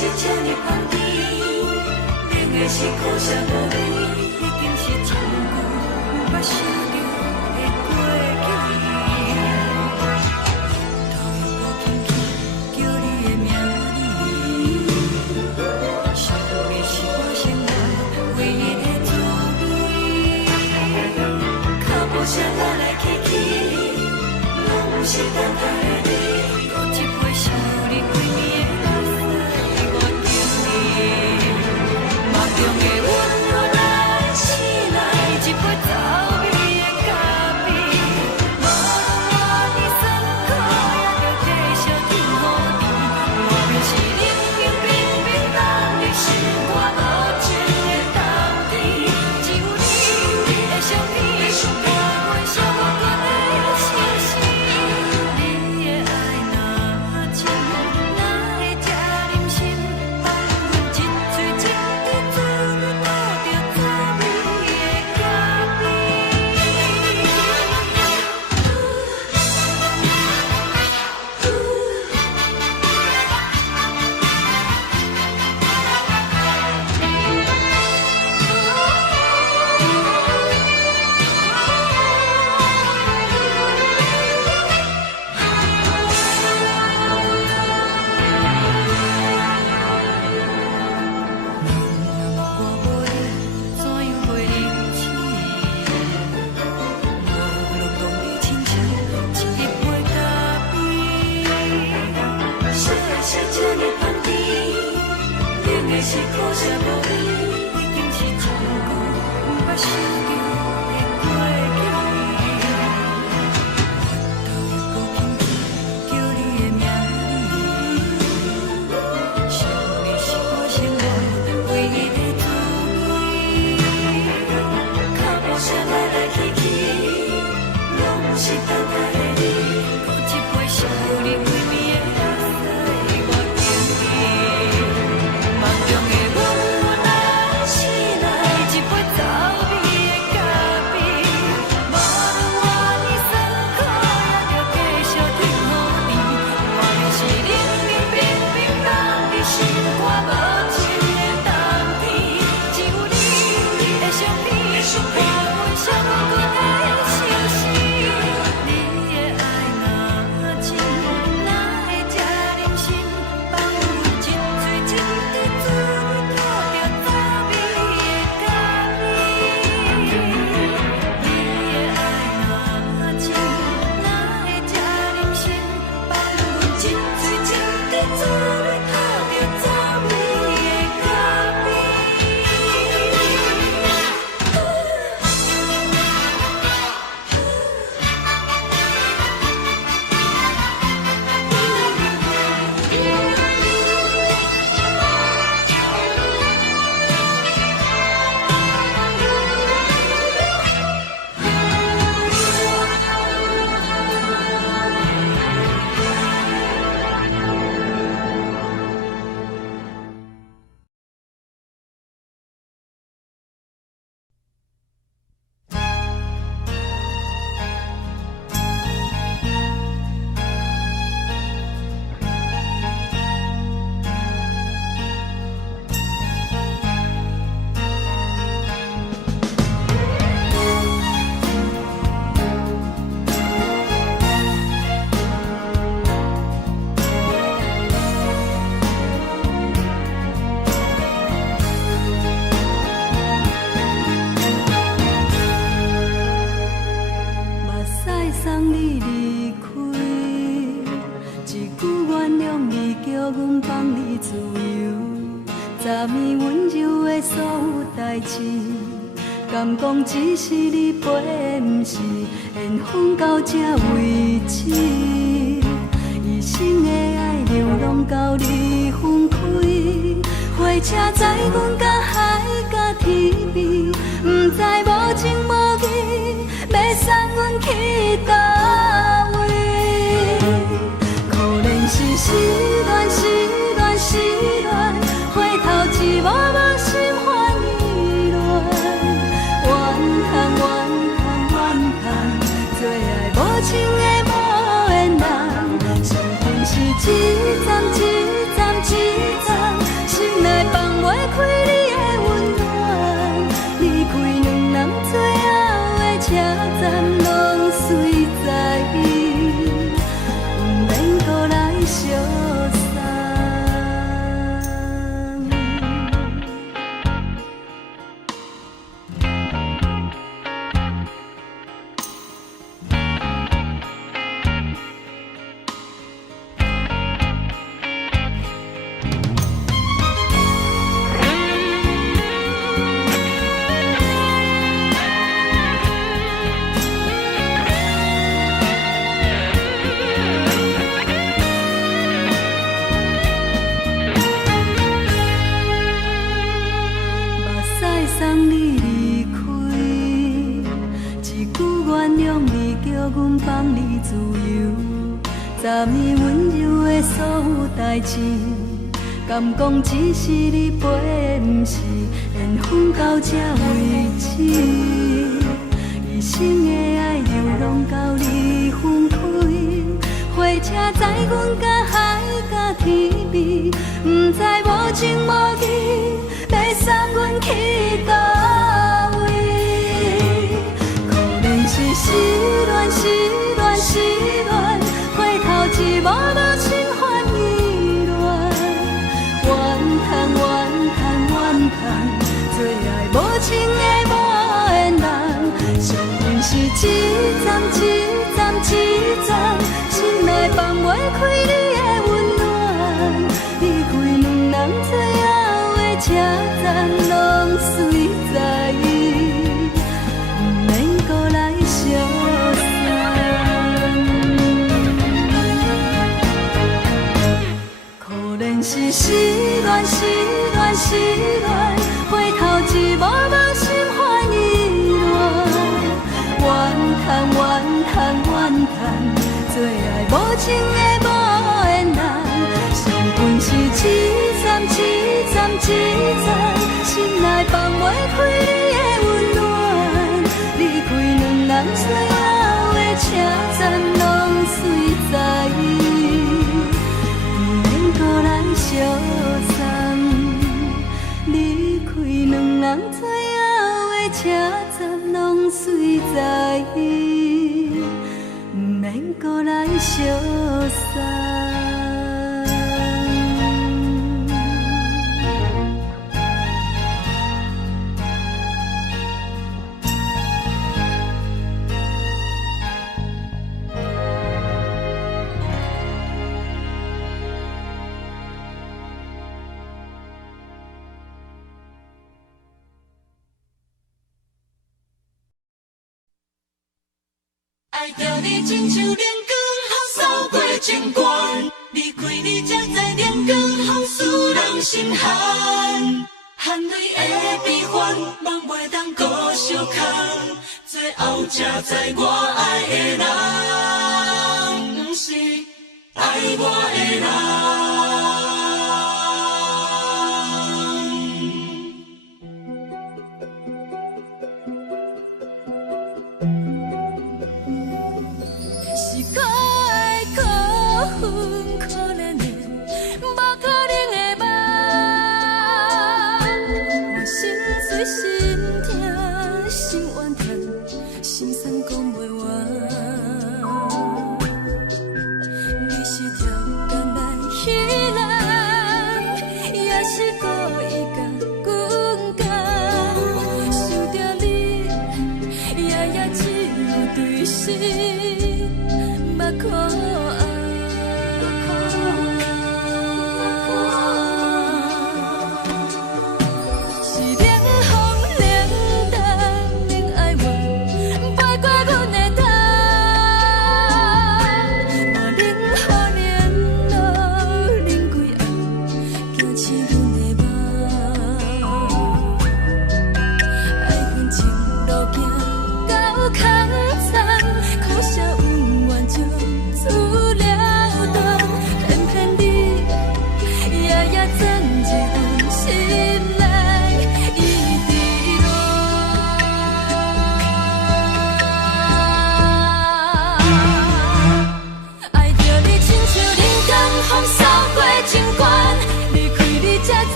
是这呢香甜，冷的是苦涩无味，已经是真久无捌想着的过去。头又无轻轻叫你的名字，想的是我生来唯一的滋味。脚步声来来去去，拢不是等待的你，搁一杯想你几暝的目屎，我等你。梦中的阮落来醒来，一杯走味的咖啡，无论我的酸苦，也着继续甜予你。外面是冷冷冰冰冷的心肝无情的冬天，只有你的相片，我阮寂寞过的心事。你的爱若真，哪会这忍心放阮一嘴一滴珠，吐着滋味的咖是苦涩无味，已经是真久无捌想着的过去。头又无轻轻叫你的名字，想你是我生来唯一的滋味。脚步声来来去去，拢不是等待的你，搁一杯想你几暝的目屎，我等你。梦中的阮落来醒来，一杯走味的咖啡，无论我的酸苦，也着继续甜予你。外面是冷冷冰冰冷的心肝无情的冬天，只有你的相片，我阮寂寞过的心事。你的爱若真，哪会这忍心放阮一嘴一滴珠，吐着滋味的咖啡？你的爱若真，哪会这忍心放阮一嘴一滴珠，吐着滋味的咖啡？目屎送你离开，一句原谅你，叫阮放你自由。昨暝温柔的所有代志，敢讲只是你陪，不是缘分到这为止。一生的爱流浪到你分开，火车载阮甲海甲天边，不知无情无义，要送阮去倒位？可能是失恋，失恋，失恋，回头一幕幕心烦意乱，怨叹，怨叹，怨叹，最爱无情的无缘人，上天是一站一站一站。代志，敢讲只是你陪，毋是缘分到这为止。一生的爱又拢到你分开，火车载阮甲海甲天边，毋知无情无义，要送阮去倒位？可能是失恋，失恋，失恋，回头一幕幕心烦意乱，怨叹，怨叹，怨叹，最爱无情的无缘人，上恨是一站一站一站，心内放袂开你的温暖，离开两人最后的车站，拢随在意，不免搁来相送。可能是失恋，失恋，失恋，回头一幕幕心烦意乱，怨叹，怨叹，怨叹，最爱无情的无缘人，上恨是一站一站一站，心内放袂开你的温暖，离开两人最后的车站，拢随在意，不免搁来相送。离开两人最后的车站，拢随在意，不免搁来相送。爱着你，亲像连光风扫过情关，离开你，才知连光风使人心寒。含泪的悲欢，望袂当搁相牵，最后才知我爱的人，不是爱我的人。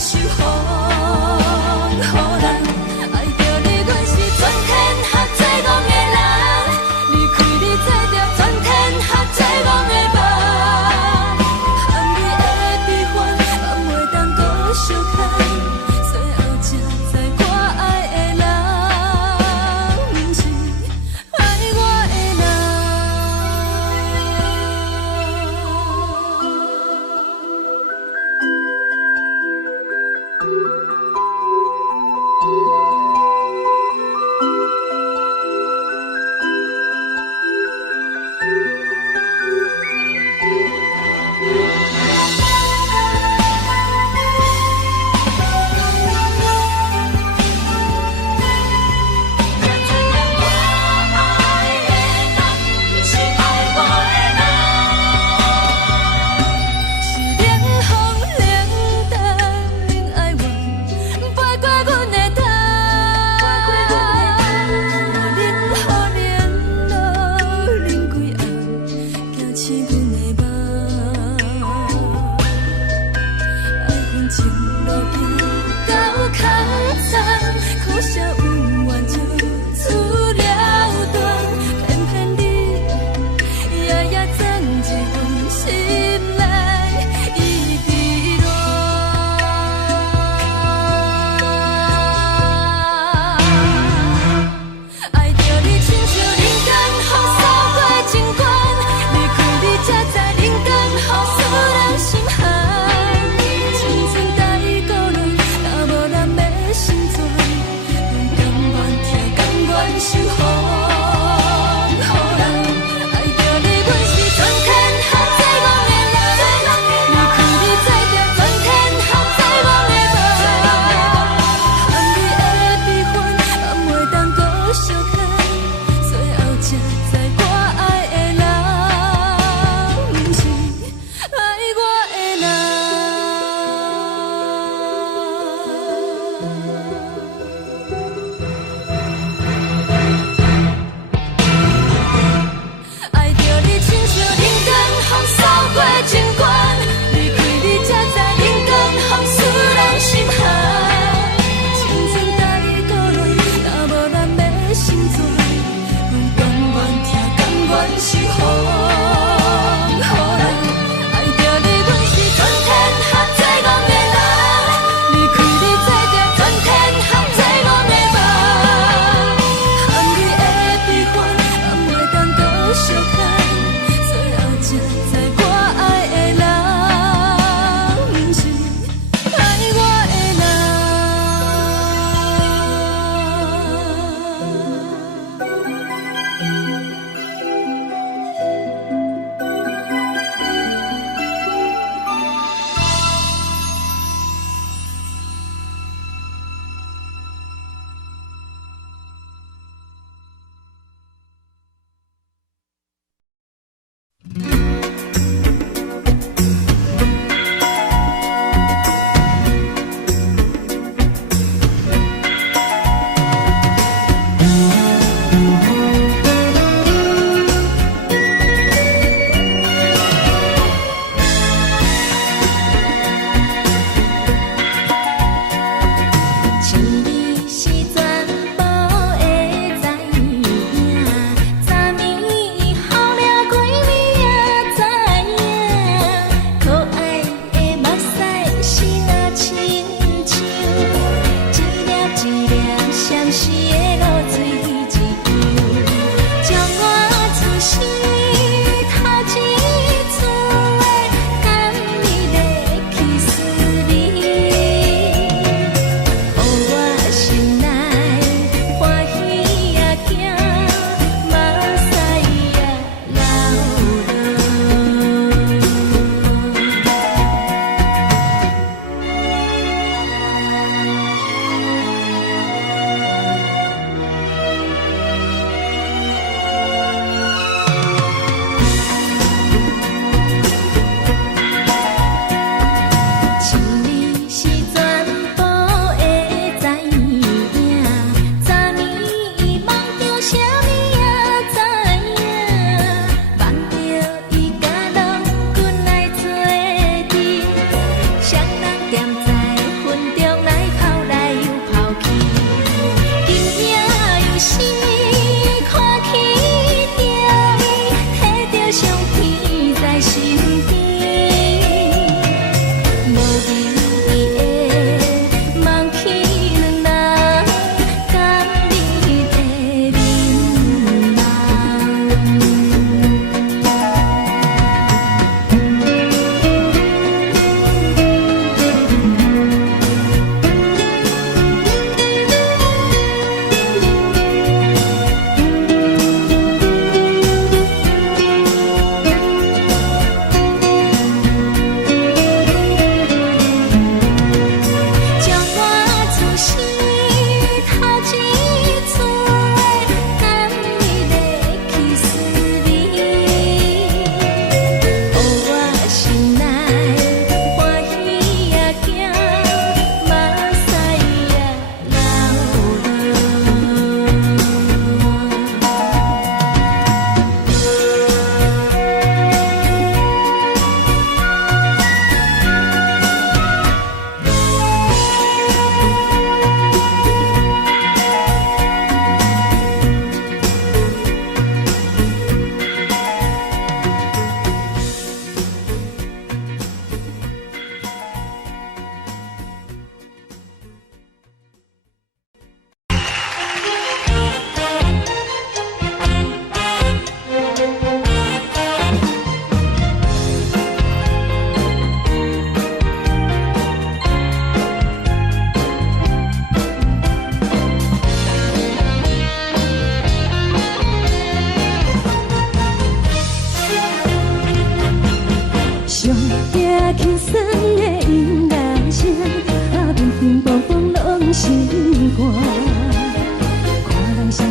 受风雨人，爱着你，阮是春天合作讲的。守护。予人爱着你，阮是全天下最憨的人。离开你才着全天下最憨的梦。含你的悲欢，也袂当搁相牵。最后才知我爱的人，不是爱我的人。爱着你，亲像人间风扫过情关，离开你才知人间风使人心寒。青春带倒来，若无咱要心怎？阮甘愿听，甘愿守护。予人爱着你，阮是全天下最憨的人。离开你才着全天下最憨的梦。含你的悲欢，也袂当搁相牵。最后才知我爱的人，不是爱我的人。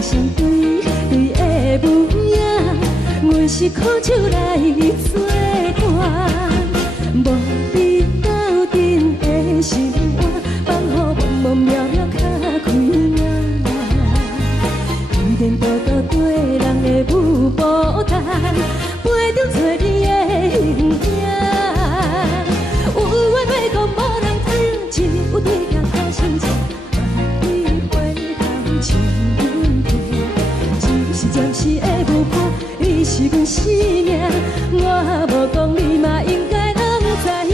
相对对的模样，阮是苦酒来作伴，无你斗阵的心肝，放予茫茫渺渺较开眼。一颠倒倒对人的舞步弹，陪着做你的形影。有话要讲无人听，只有对镜头先唱。暂时的舞伴，你是阮生命，我无讲你嘛应该拢知影。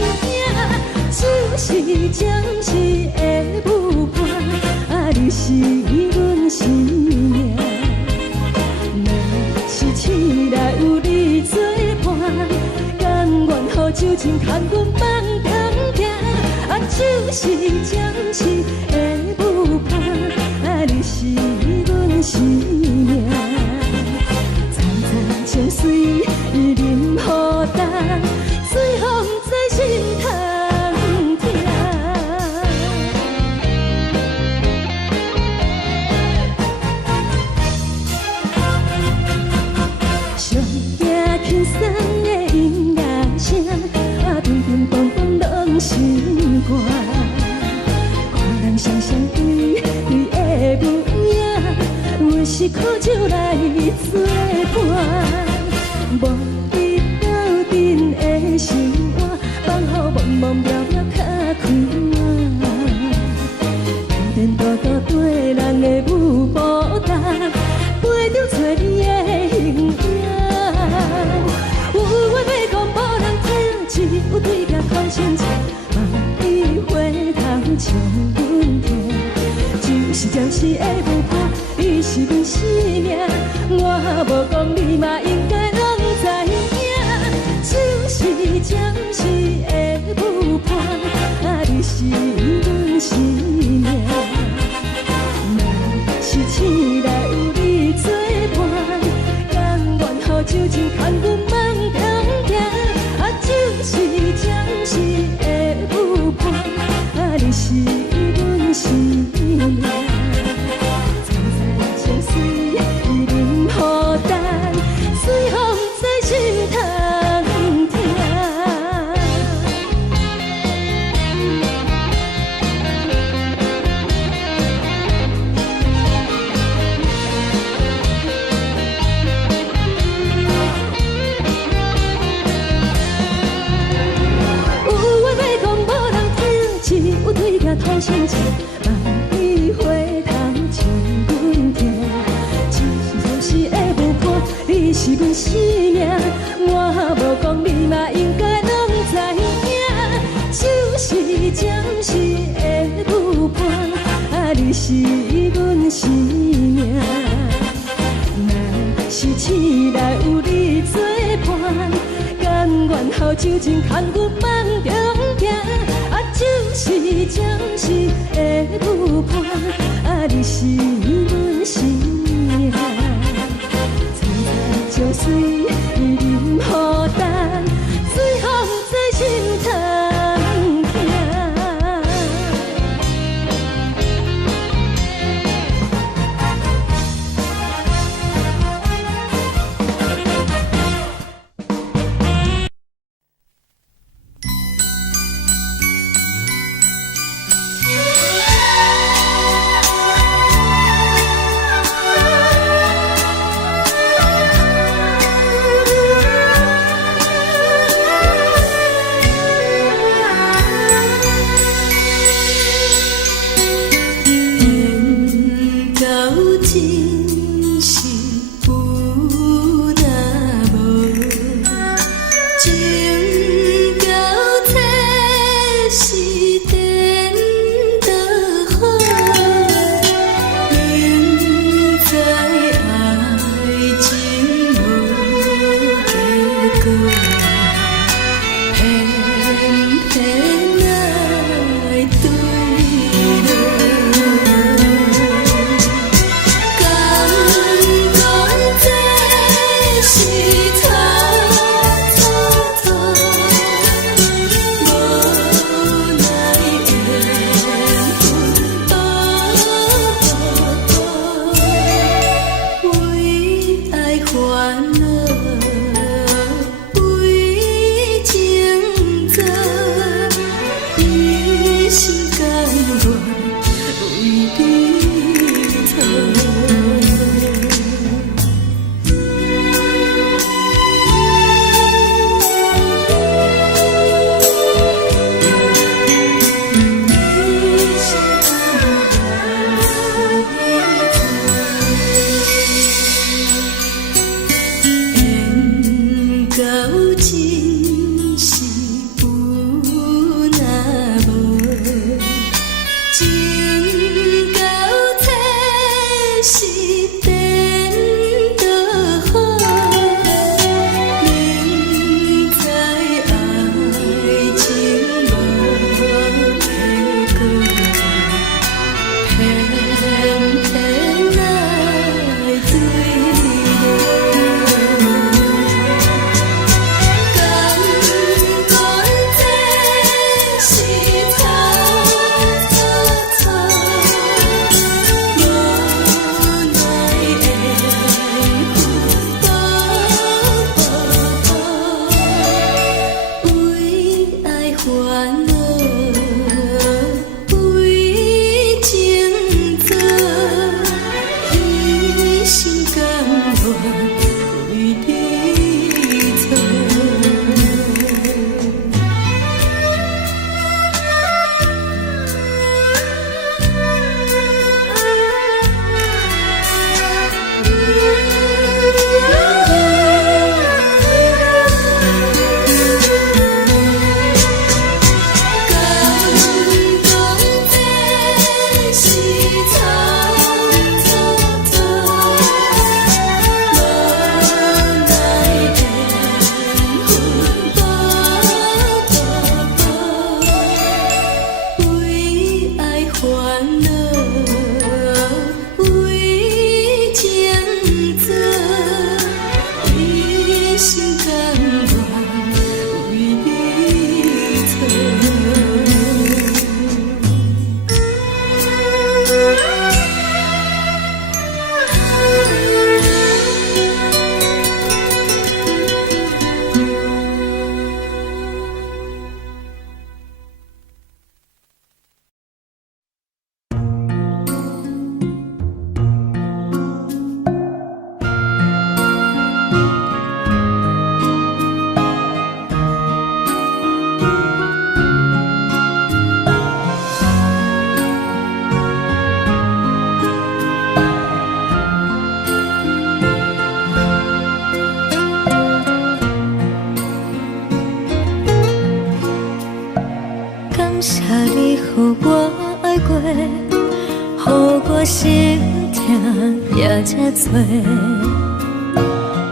就是暂时的舞伴，啊，你是阮生命。若是醒来有你作伴，甘愿予酒精牵阮放通行。啊，就是暂时的舞伴，啊，你是阮生命。情水伊淋予干，水风在心头疼。上惊轻松的音乐声，啊，乒乒乓乓拢心肝。看人双双对对的模样，阮是苦酒来作伴。无你斗阵的心肝，放予茫茫渺渺较开眼。一颠倒倒对人的舞步弹，陪着做你的形影。有话要讲无人听，只有对镜头先唱，望你回头唱阮听。就是暂时的舞伴，你是阮生命，我无讲你嘛应该。就是暂时的舞伴，啊，你是阮生命。若是醒来有你作伴，甘愿予酒精牵阮放通行。啊，就是暂时的舞伴，啊，你是阮生命。站在情水伊淋予干，水风在心头。头先唱，望你回头唱阮听。就是暂时的舞伴，你是阮生命，我无讲你嘛应该拢知影。就是暂时的舞伴，啊，你是阮生命。若是醒来有你作伴，甘愿予酒精牵阮放中行。就是暂时的舞伴，啊，你是阮生命。站在情水伊淋予干，水风在心头疼。为你做。感谢你，予我爱过，予我心痛也这多。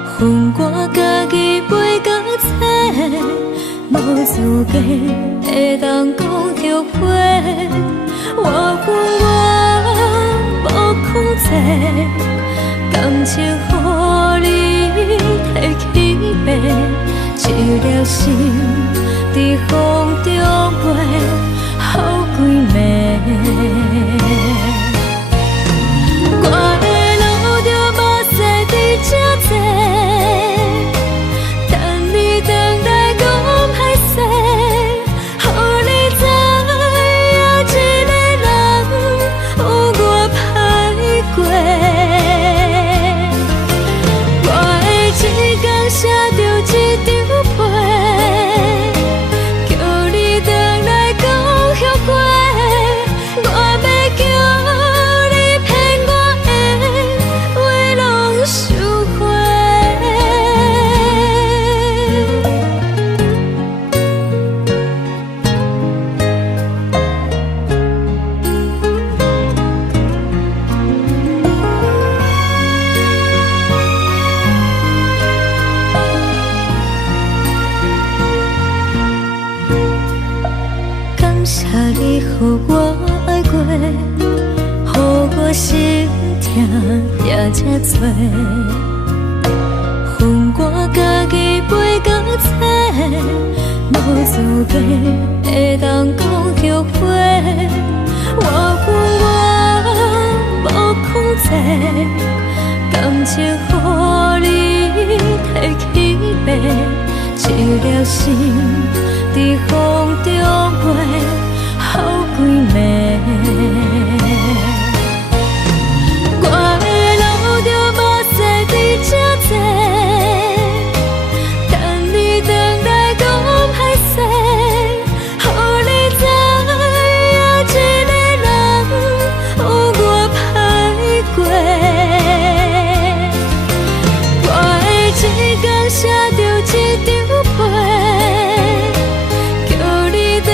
恨我家己袂到切，无资格会当讲着话。我无控制，感情予你提起飞，一粒心在风中飞，好几暝。我的路着目屎在这多，等你回来讲歹势，予你知影一个人有我歹过。我的一天写着一张被，叫你回来讲后悔。我要叫你骗我的话拢收回。感谢你，予我爱过，予我心痛也这多。恨我家己袂到切，无资格会当讲着话。我无控制，感情予你提起飞，一粒心在风中飞，好几暝。我的路着目屎在这多，等你回来讲歹势，予你知影一个人有我歹过。我的一天写着一张被，叫你回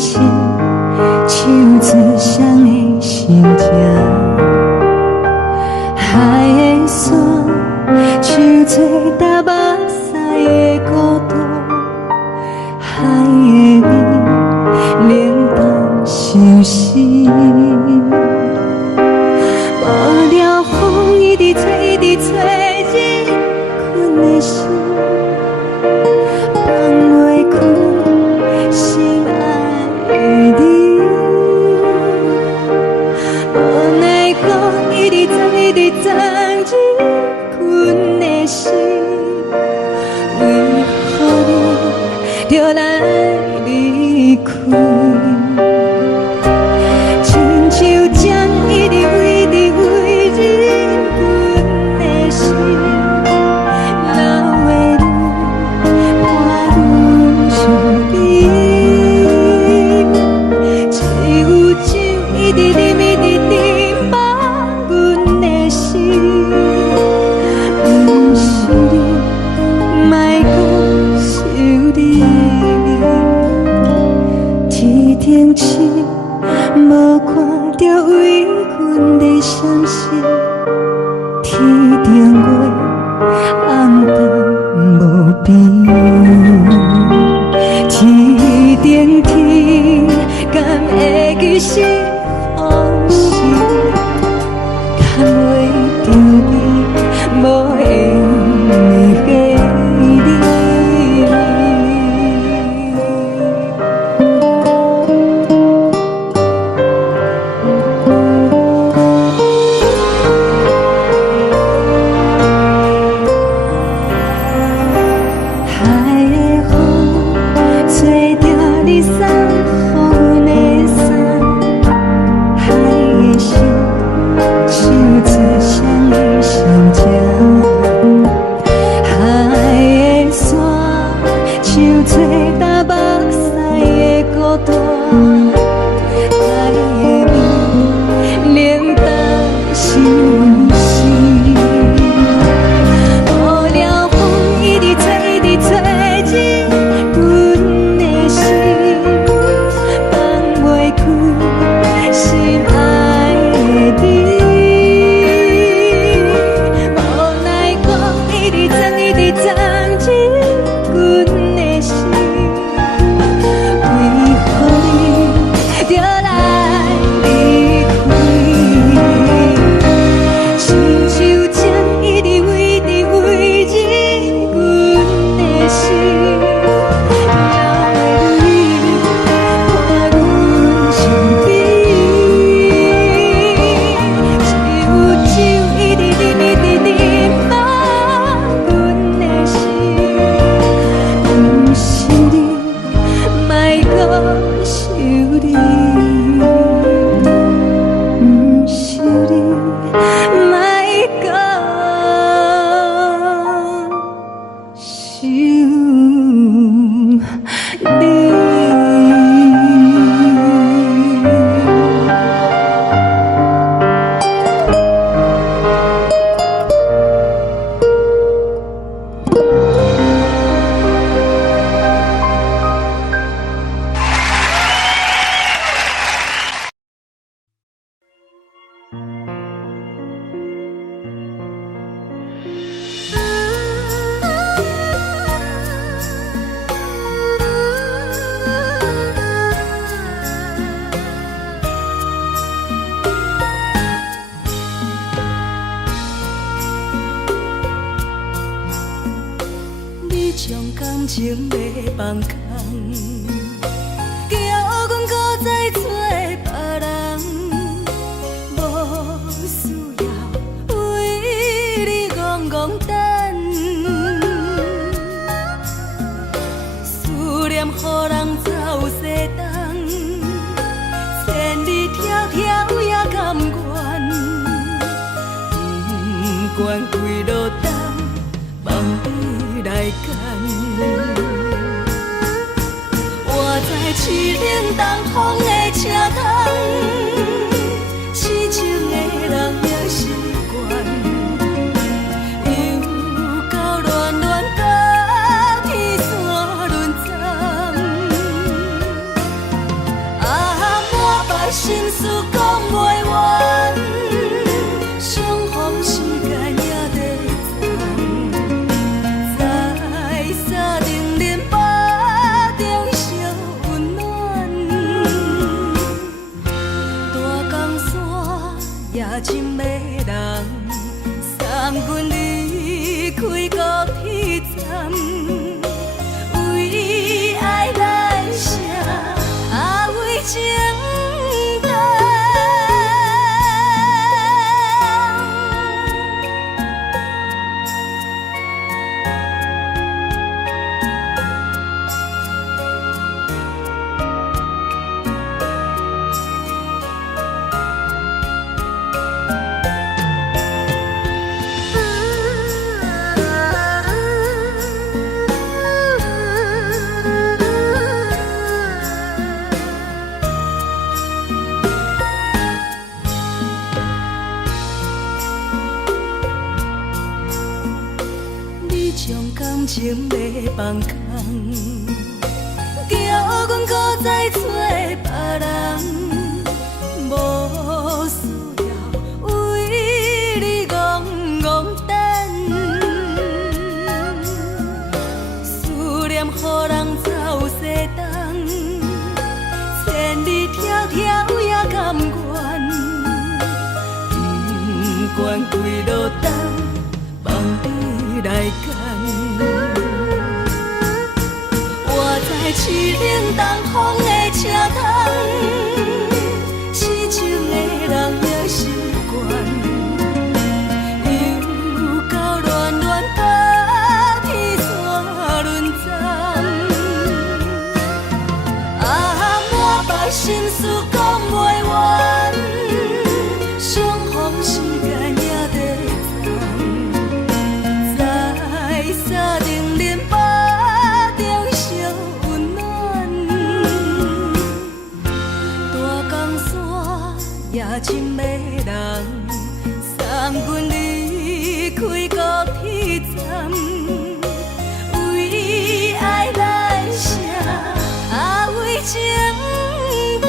心，手指双的心情。海的山，像做搭目屎的孤独，海的味，冷淡伤心。无聊风一直吹，一直吹，日困的心，放袂开心爱的你。无奈我一直藏，一直藏，日困的心，为何你就来离开？亲像将一直为你为日困的心，流的泪伴阮伤悲，只有酒一直啉一直啉放阮的心，不是你，莫讲想你。天顶星，无看到为阮的伤心，天顶月，红淡无边，天顶天，敢会记是往事，敢袂着你，无缘给你。海的风，吹着你送予阮的衫，海的心，手指双的心情。海的山，像做搭目屎的孤单，海的味，冷淡伤心。无聊风一直吹，一直吹，日阮的心，放袂开心爱的你。无奈我一直藏，一直藏，日阮的心，为何你就来离开？亲像将一直为你为日阮的心，流的泪伴阮伤悲，只有酒一直啉，一直啉放阮的心，不是你，莫讲想你，不是你，莫讲想你。你将感情要放空，叫阮搁再找别人，无需要为你戆戆等，思念予人走西东，千里迢迢也甘愿，不管几落冬，梦伊来干。活在凄冷东风的车窗，痴情的人也习惯，又到恋恋甲天线轮转。情要放空，叫阮搁再找别人，无需要为你戆戆等，思念予人走西东，千里迢迢也甘愿，不管几落冬，望你来干。我在市顶东风的车窗，痴情的人也习惯，又到恋恋把天线轮转。啊，满腹心事讲袂完，相逢时间也在站，在沙定林巴中相温暖。大江山夜深的人，送阮离开高铁站，为爱来写，为情等。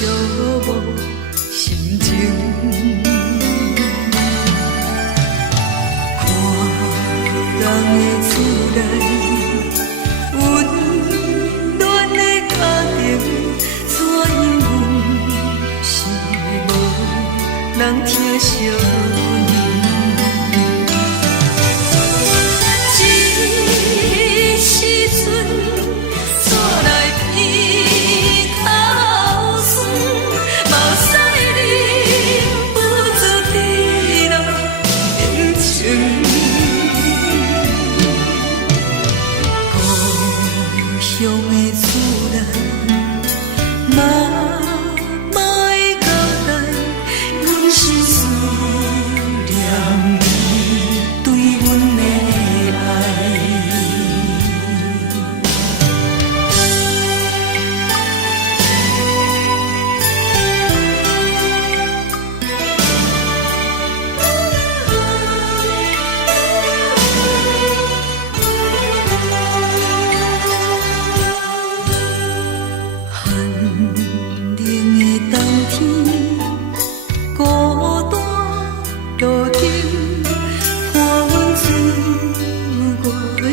寂寞心情。看人的厝内温暖的家庭，怎因阮是无人疼惜？寂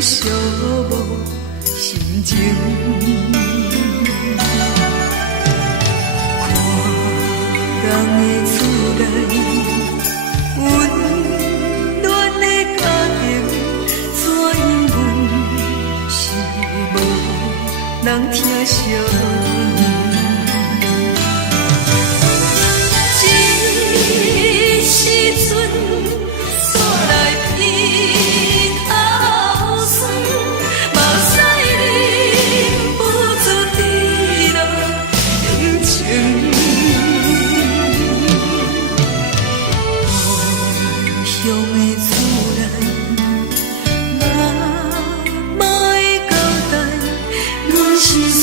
寞心情，看人的厝内温暖的家庭，怎因阮是无人疼惜？一时阵煞来鼻头酸，目屎忍不住滴落眼睛。故乡的厝内，妈妈的交代，阮是思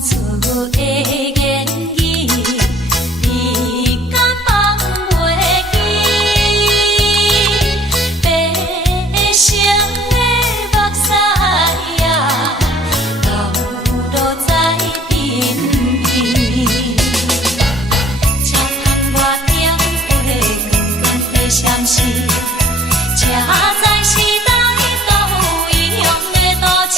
厝的言语，你敢放袂记？白色的目屎呀，流落在身边。车窗外点火光光的闪烁，车载时代都异样的都市。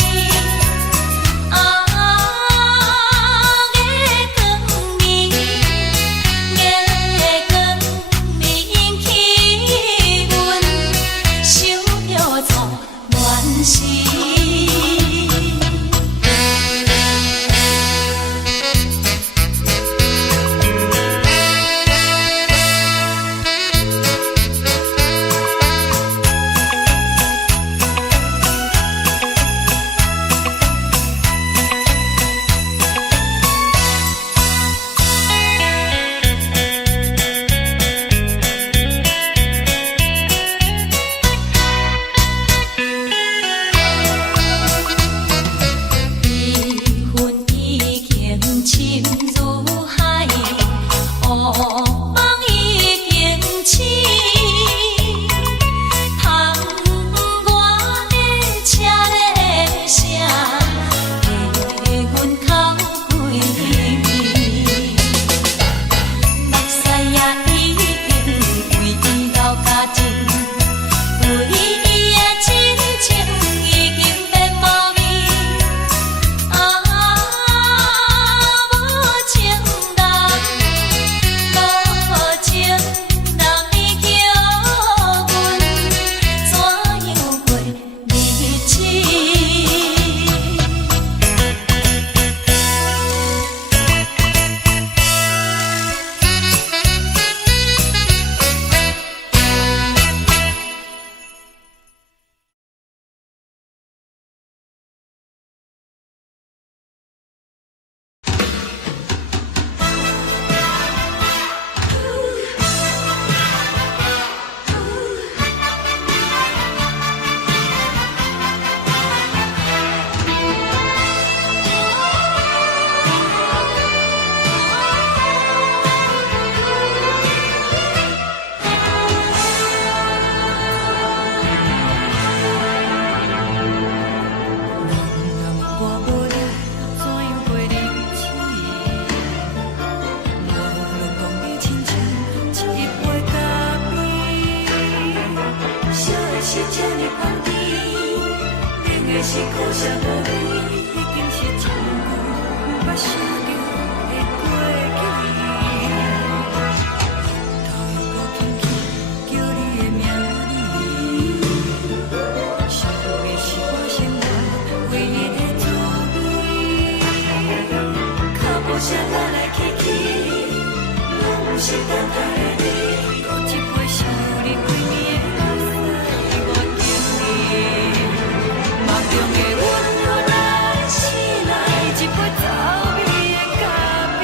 是苦涩无味，已经是从久捌想着的过去。头又搁轻轻叫你的名字，想的是我生活唯一的滋味。脚步声来来去去，拢是等待的你，搁一杯想你几年的目屎，我敬你。梦中的阮，我来醒来，一杯走味的咖啡，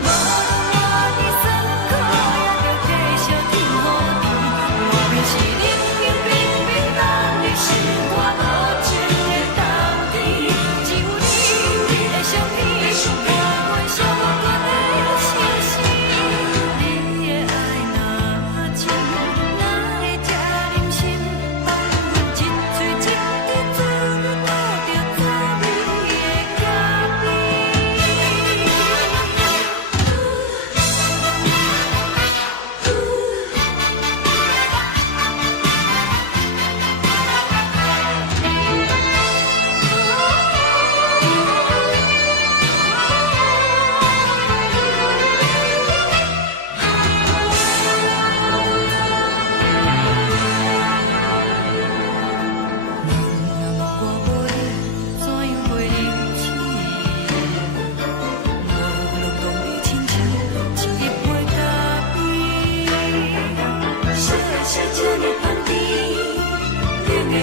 无论我的酸苦，也着继续甜予你。莫名是冷冰冰冰冷的心，我无情的斗阵，只有你的相片，我阮相关的心事。你的爱若真，哪会这忍心放阮一嘴一滴水？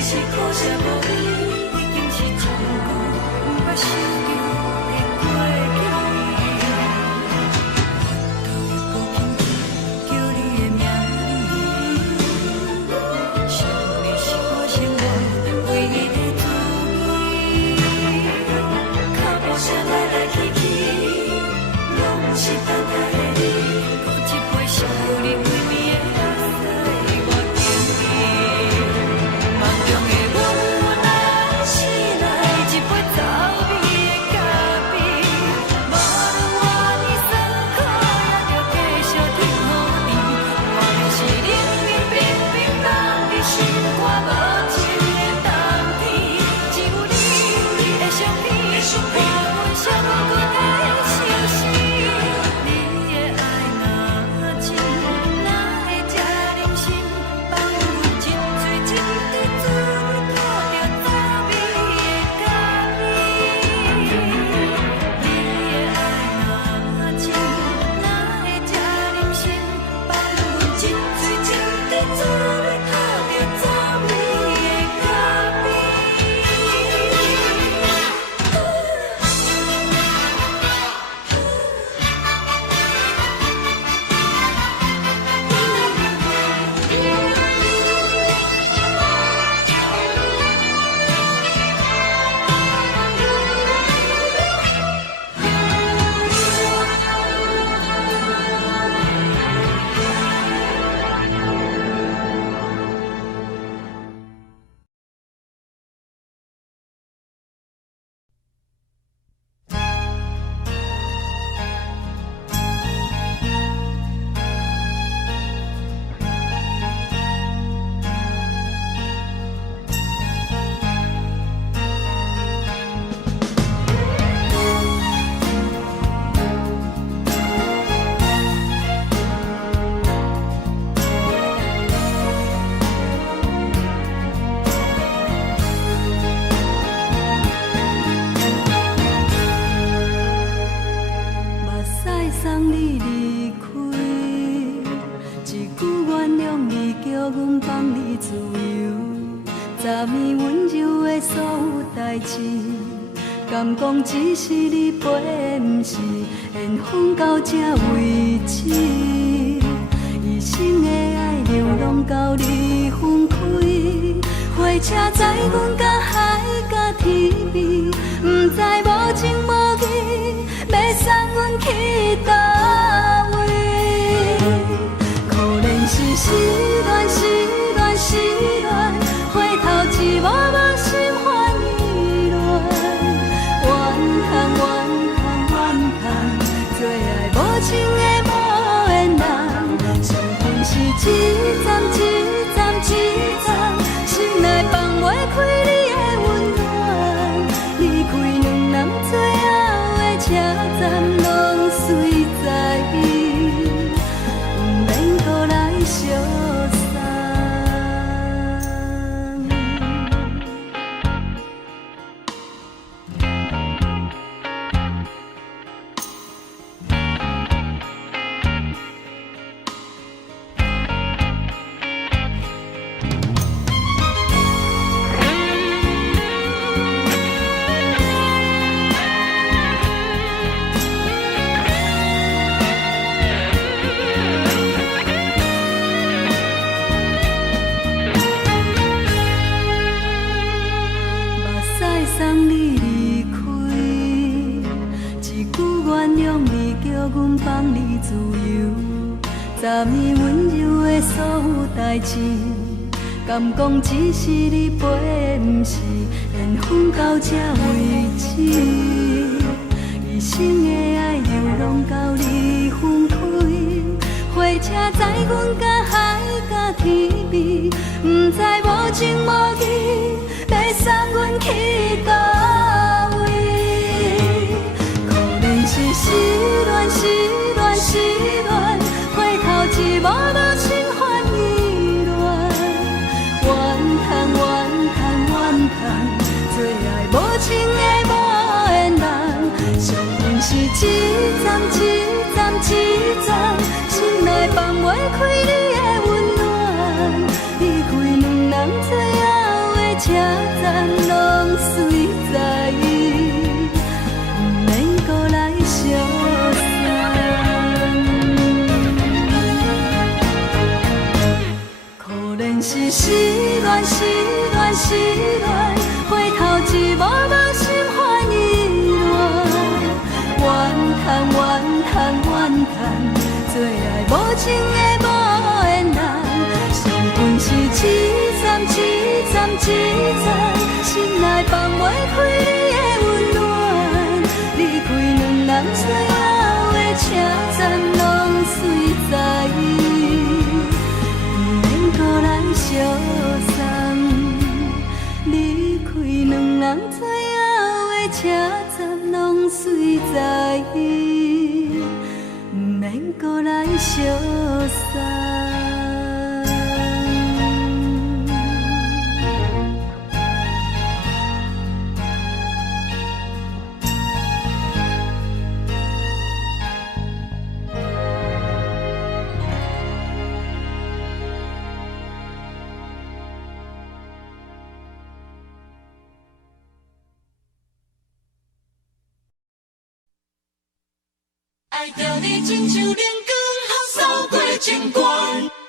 是苦涩无味，已经是从久捌想着的过去。头又搁轻轻叫你的名字，想的是我生活唯一的滋味。脚步声来来去。相片，看阮寂寞阮的心事。你的爱若真，哪会这忍心放阮一嘴一滴滋味，吐着早味的咖啡？你的爱若真，哪会这忍心放阮一嘴一滴滋味，吐着早味的咖啡？送你离开，一句原谅你，叫阮放你自由。昨暝温柔的所有代志，敢讲只是你陪，不是缘分到这为止。一生的爱流浪到你分开，火车载阮甲海甲天边，不知无情无义，要送阮去倒位？可能是失恋，失恋，失恋，回头一幕幕心烦意乱，怨叹，怨叹，怨叹，最爱无情的无缘人，伤痕是一站一站一站，心内放袂开你的温暖，离开两人最后的车站，拢随在伊，不免搁来相送。送你离开，一句原谅你，叫阮放你自由。昨暝温柔的所有代志，敢讲只是你陪，不是缘分到这为止。一生的爱流浪到你分开，火车载阮甲海甲天边，不知无情无义，要送阮去倒位？可能是失恋，失恋，失恋，回头一幕幕心烦意乱，怨叹，怨叹，怨叹，最爱无情的无缘人，伤痕是一站一站一站，心内放袂开你的温暖，离开两人最后的车站，拢随在伊，不免搁来相送。可能是失恋，失恋，失恋，回头一幕幕心烦意乱，怨叹，怨叹，怨叹，最爱无情的无缘人，伤痕是一站一站一站，心内放袂车站拢随在，毋免搁来相送。爱着你亲像阳光透扫过情关，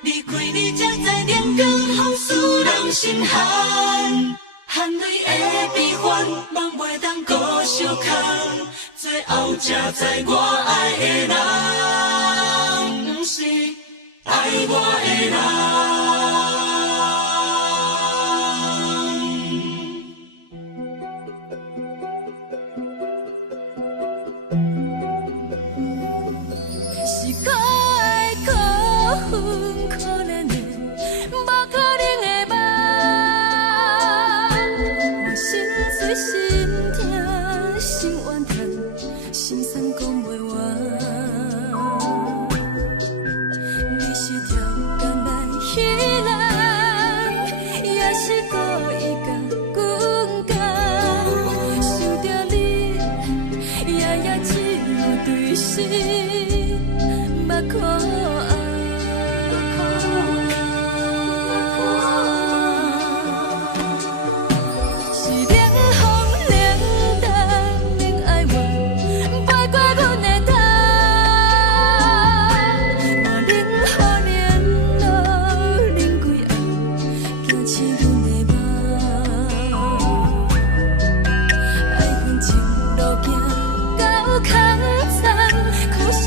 离开你才知阳光风使人心寒。含泪的悲欢，望袂当搁相牵，最后才知我爱的人，不是爱我的人。是可爱可恨可怜的，无可能的梦。我心碎心痛心怨叹，心酸讲袂完。你是条工来彼人，也是故意甲阮讲，想着你，夜夜只有对视。目看爱，是冷风冷淡免爱我，飞过阮的头，我冷雨连路淋几暗，惊醒阮的梦。爱恨情路行到空残，可惜。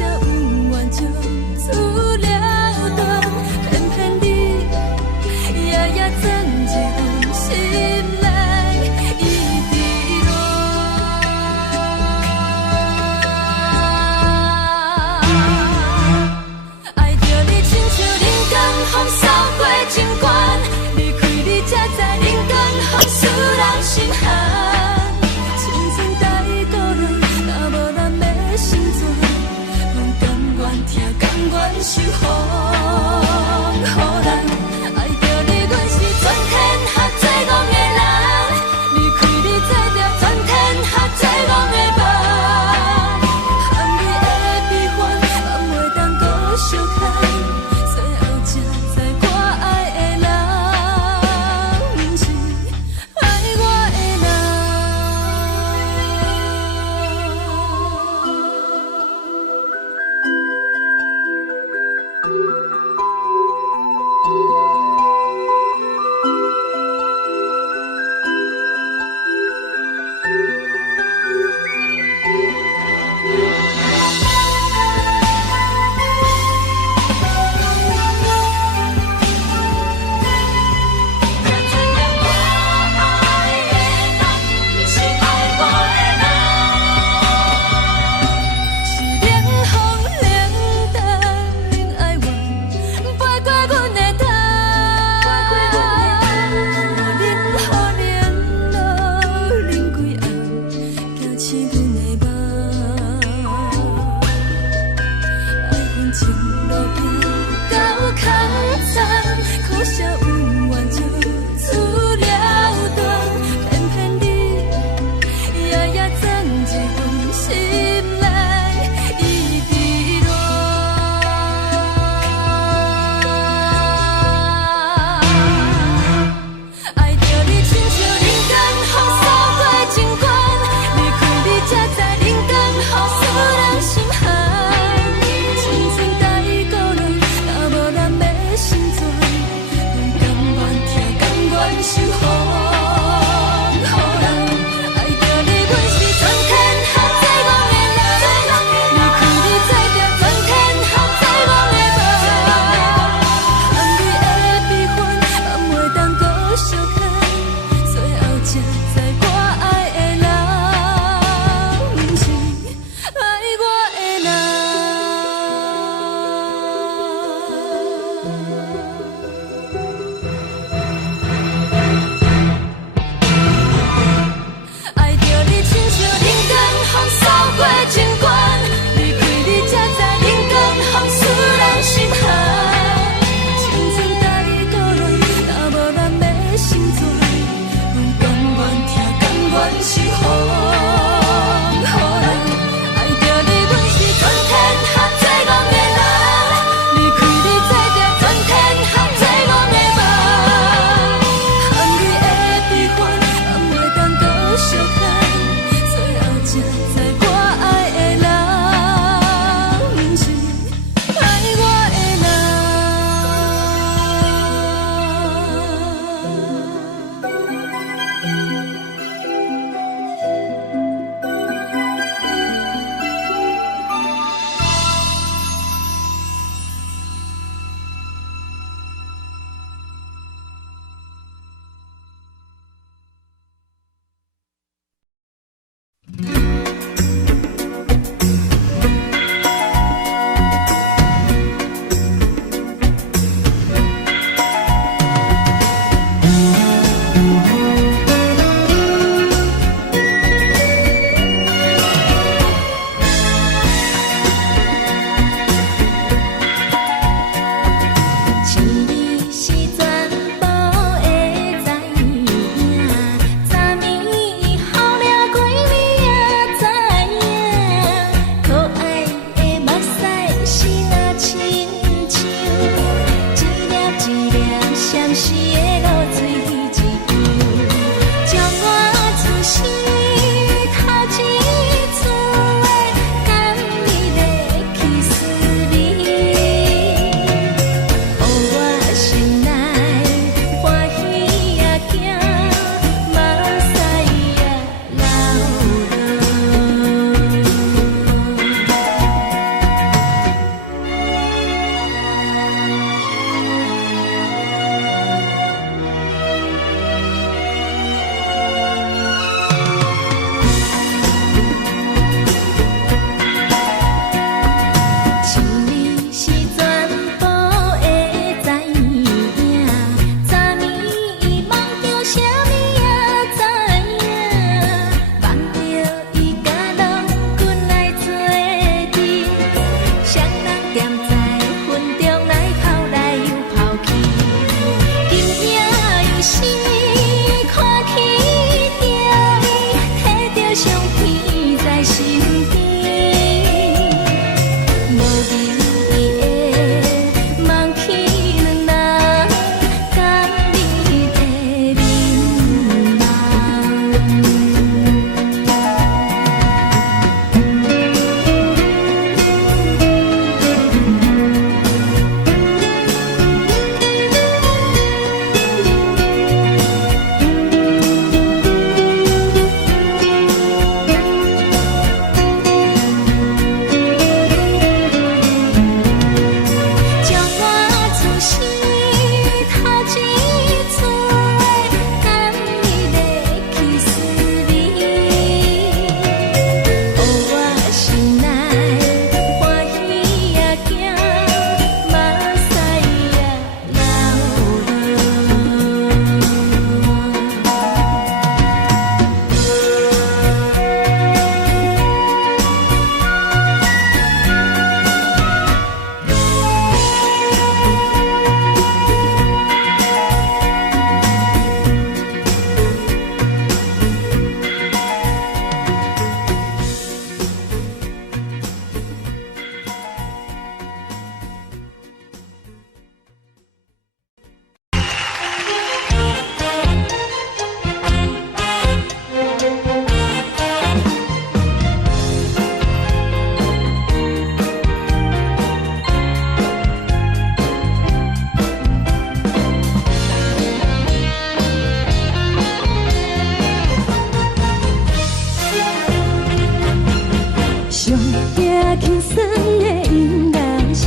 轻松的音乐声，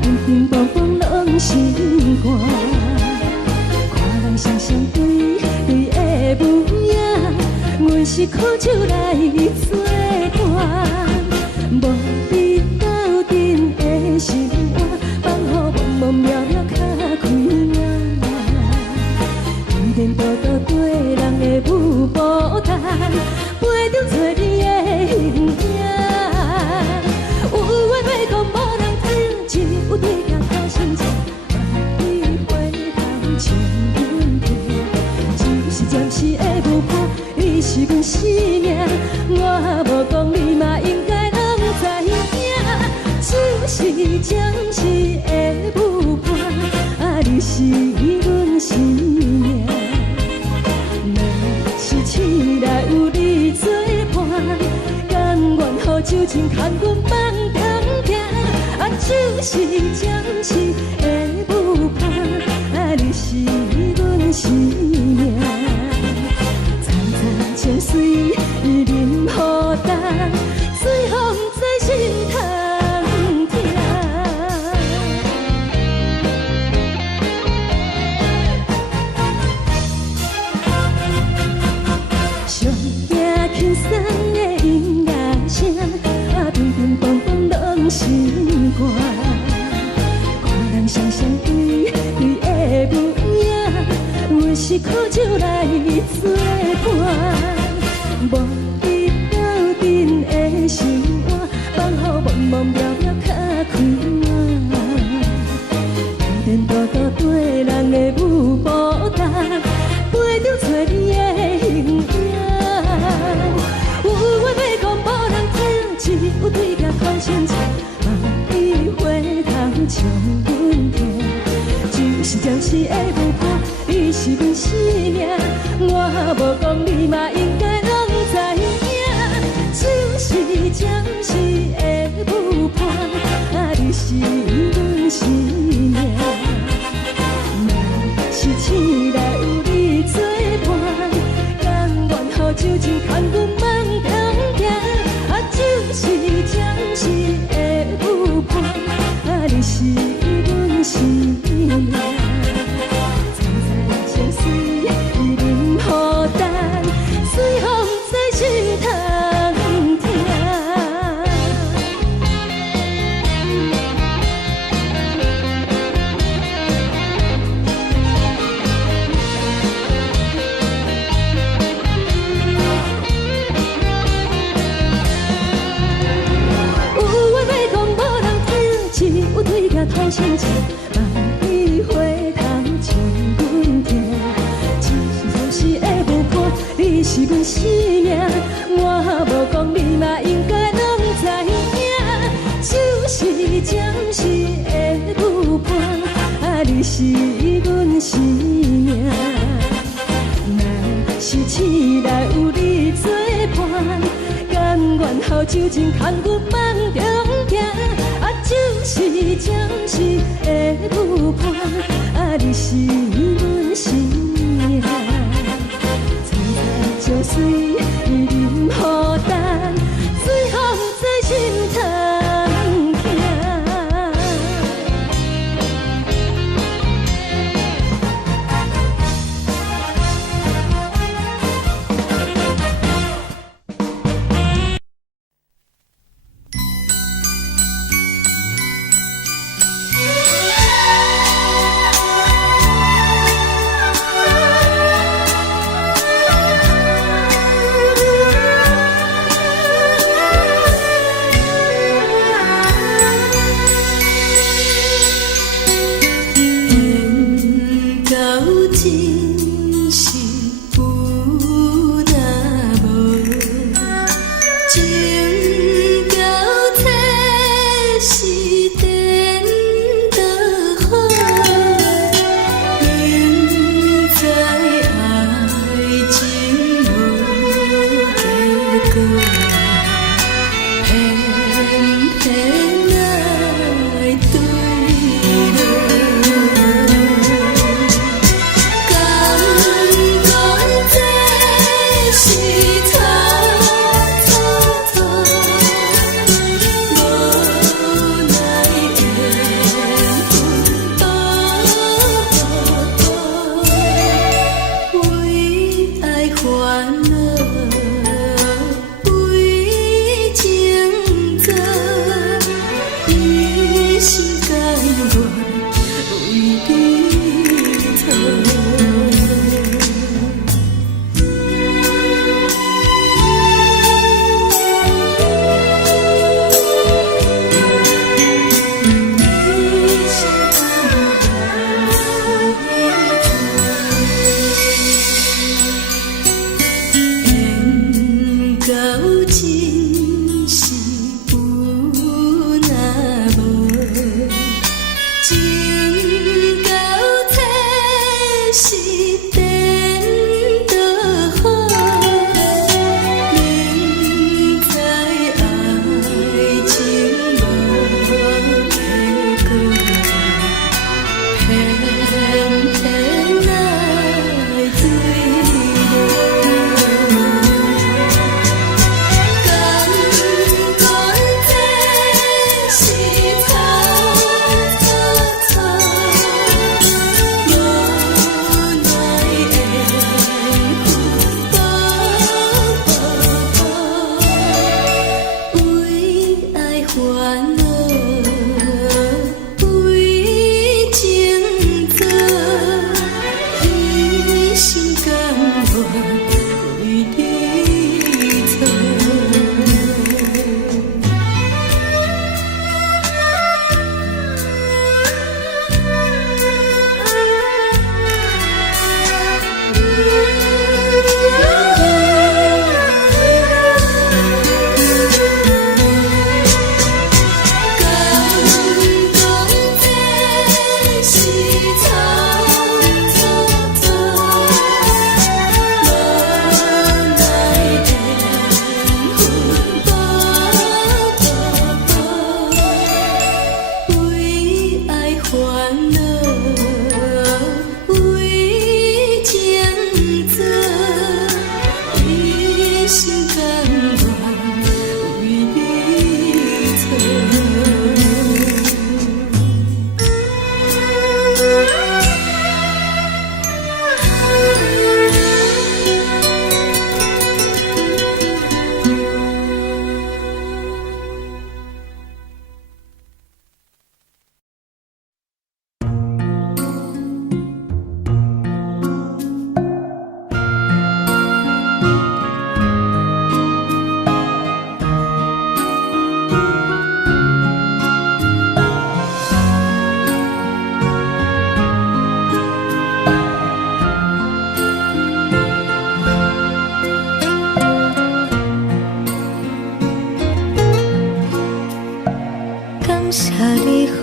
乒乒乓乓拢心肝。看人双双对对的舞影，阮是苦酒来作伴。无伫斗阵的生活，放予茫茫渺渺较开眼。颠颠倒倒对人的舞步弹，陪着做你的形影。有话要讲无人听，只有对镜头心情，万里回头将阮听。就是暂时的舞伴，你是阮生命，我无讲你嘛应该拢知影。就是暂时的舞伴，你是阮生命。若是醒来有你作伴，甘愿予酒精牵阮梦中行。就是暂时的舞伴，你是阮生命。层层情水任何等，随风在心头。轻松的音乐声，乒乒乓乓拢心肝。看人双双对对的舞影，阮是苦酒来作伴。无伫斗阵的生活，放予茫茫渺渺较开眼。颠颠倒倒对人的舞步弹，陪着做你的形影。有话要讲无人听，只有对镜看心情，万里回头将阮听。就是暂时的舞伴，你是阮生命，我无讲你嘛应该拢知影。就是暂时的舞伴，你是阮生命。若是醒来有你作伴，甘愿予酒精牵阮梦中行。就是暂时的舞伴，你是阮生命。层层情水任何等，随风在心头听。有对镜头心情，万里回头将阮听。就是暂时的舞伴，你是阮生命，我无讲你嘛应该拢知影。就是暂时的舞伴，你是阮生命。若是醒来有你作伴，甘愿予酒精牵阮梦中行。就是暂时的舞伴，你是阮生命。层层情水任何等，随风在心头听。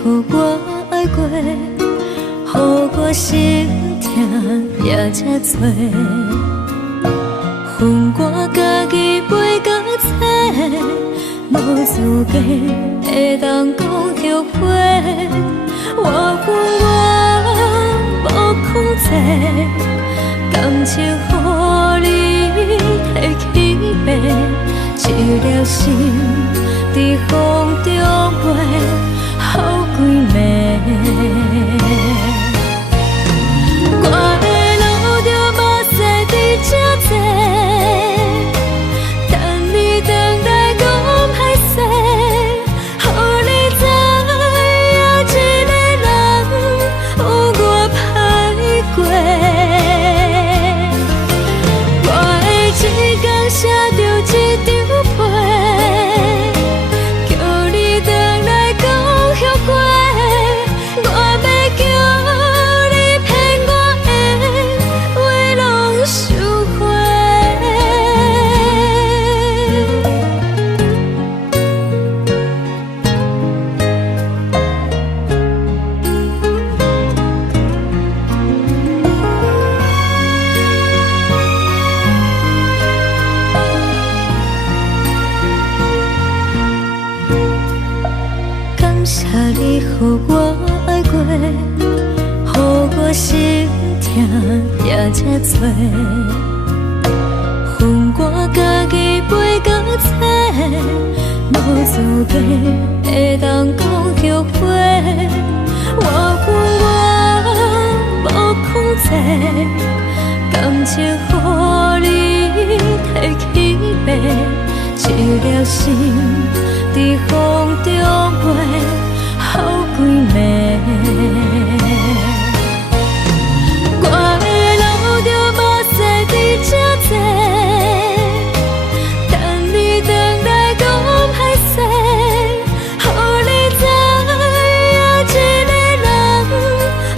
予我爱过，予我心痛也这多。恨我家己袂到切，无资格会当讲后悔。我恨我无控制，感情予你摕去卖，一粒心伫风中飞，好几暝。我的路着目屎伫这多，等你回来讲歹势，予你知影一个人有我歹过。我的一天写着一张被，叫你回来讲后悔。我要叫你骗我的话拢收回。感谢你予我爱过，予我心痛也这多。恨我家己袂到切，无资格会当讲后悔。我恨我无控制，感情予你摕去卖，一粒心伫风中飞，好几暝。我的路着目屎伫这多，等你回来讲歹势，予你知影一个人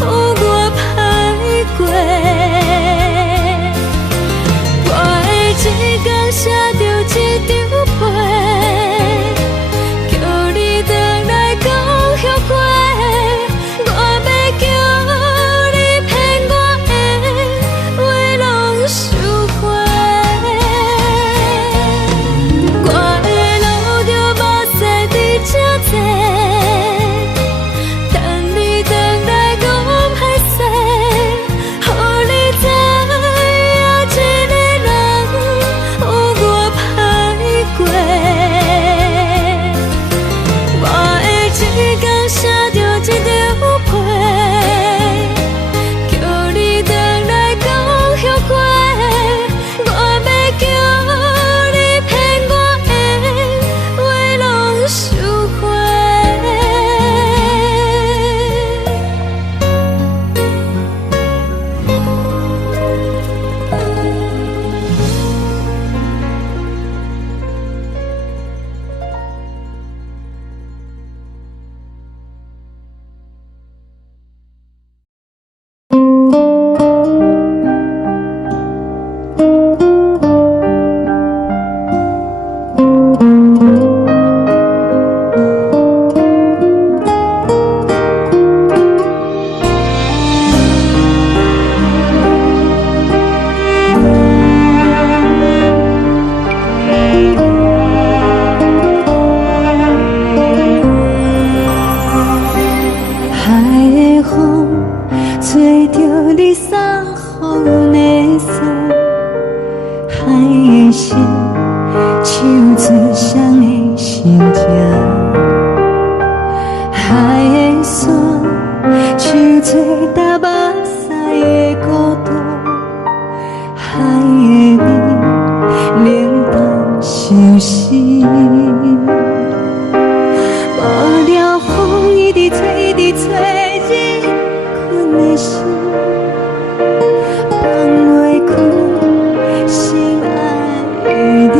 有我歹过。我的一天写着一张被，叫你回来讲后悔。我要叫你骗我的话拢收回。我的路着目屎伫这多，等你回来讲歹势，予你知影一个人有我歹过。我的一天写着一张被，叫你回来讲后悔。我要叫你骗我的话拢收回。海的风吹着你送予的伞，海的心唱出双的心情，海的山唱出搭目屎的孤独，海的你冷淡伤心。无聊风一直吹，一直吹，日困的心，放袂开心爱的你。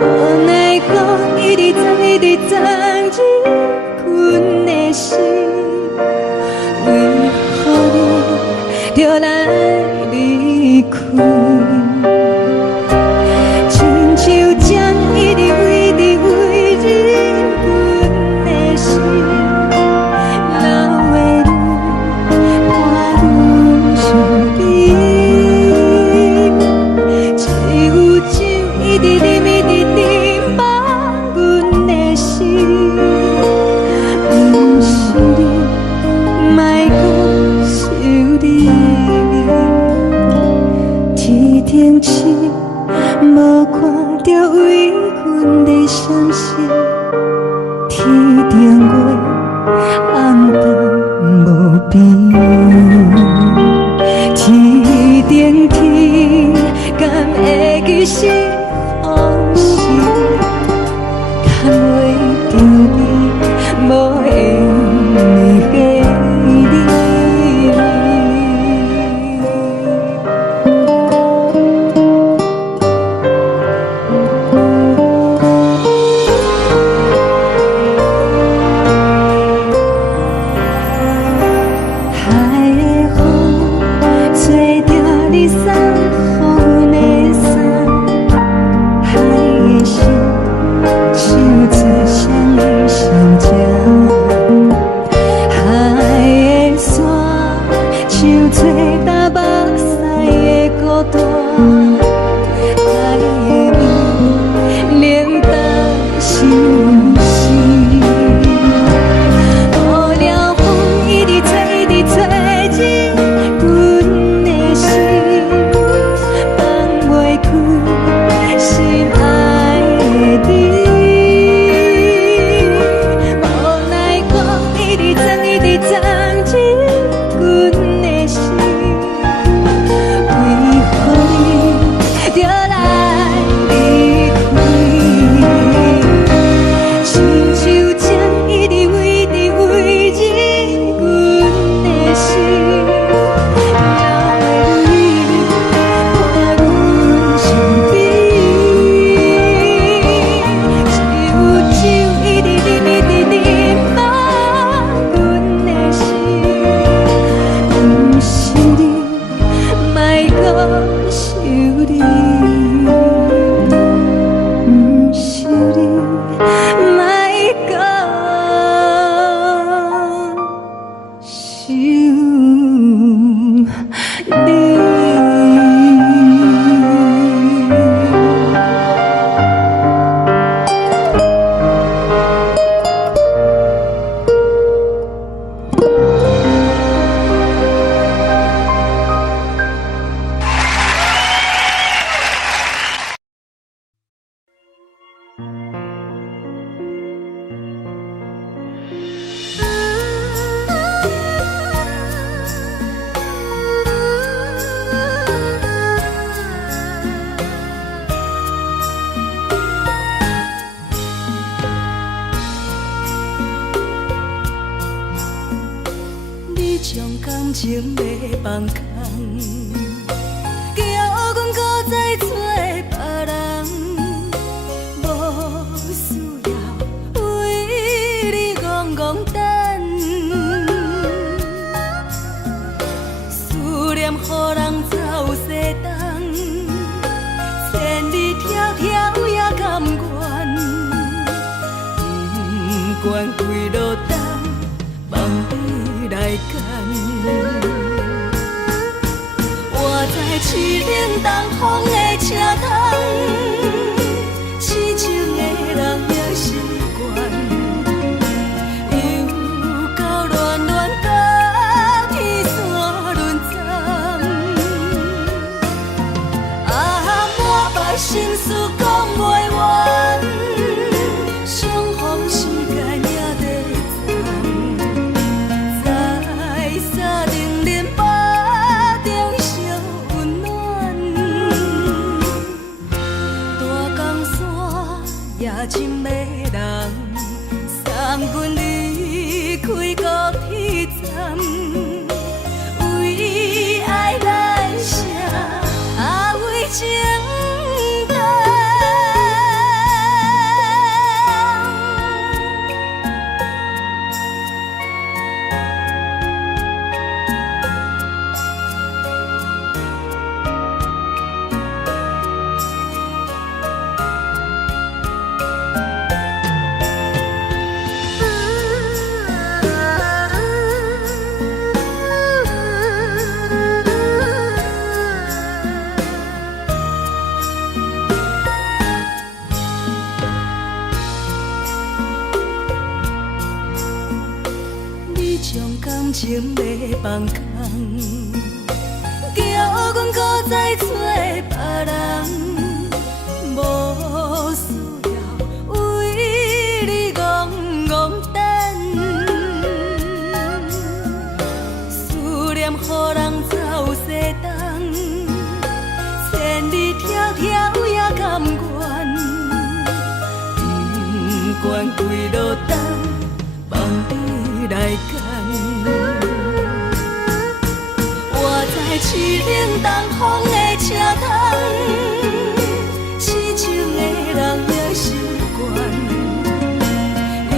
无奈讲一直藏，一直藏，日困的心，为何你就来离开？亲像直念伊直直放阮的心，不是你，莫讲想你。天顶星，无看到为阮的伤心。天顶月，暗淡无边。天顶天，敢会记是往事？牵袂着你，无缘给你。情要放空，叫阮搁再找别人，无需要为你戆戆等。思念予人走西东，千里迢迢也甘愿，不管几路东，望你来干。活在痴冷东风的车窗，痴情的人也习惯，又到乱乱甲天山论战。啊，满腹心事讲袂完，相逢时间也在藏，在沙定林巴中相温暖。大江山夜深的人，送阮离开高铁站，为爱来写为情。深情要放空，叫阮搁再找别人，无需要为你戆戆等，思念予人走西东，千里迢迢也甘愿，不管几路灯，望你来赶。我在市顶东风的车窗，痴情的人也习惯，又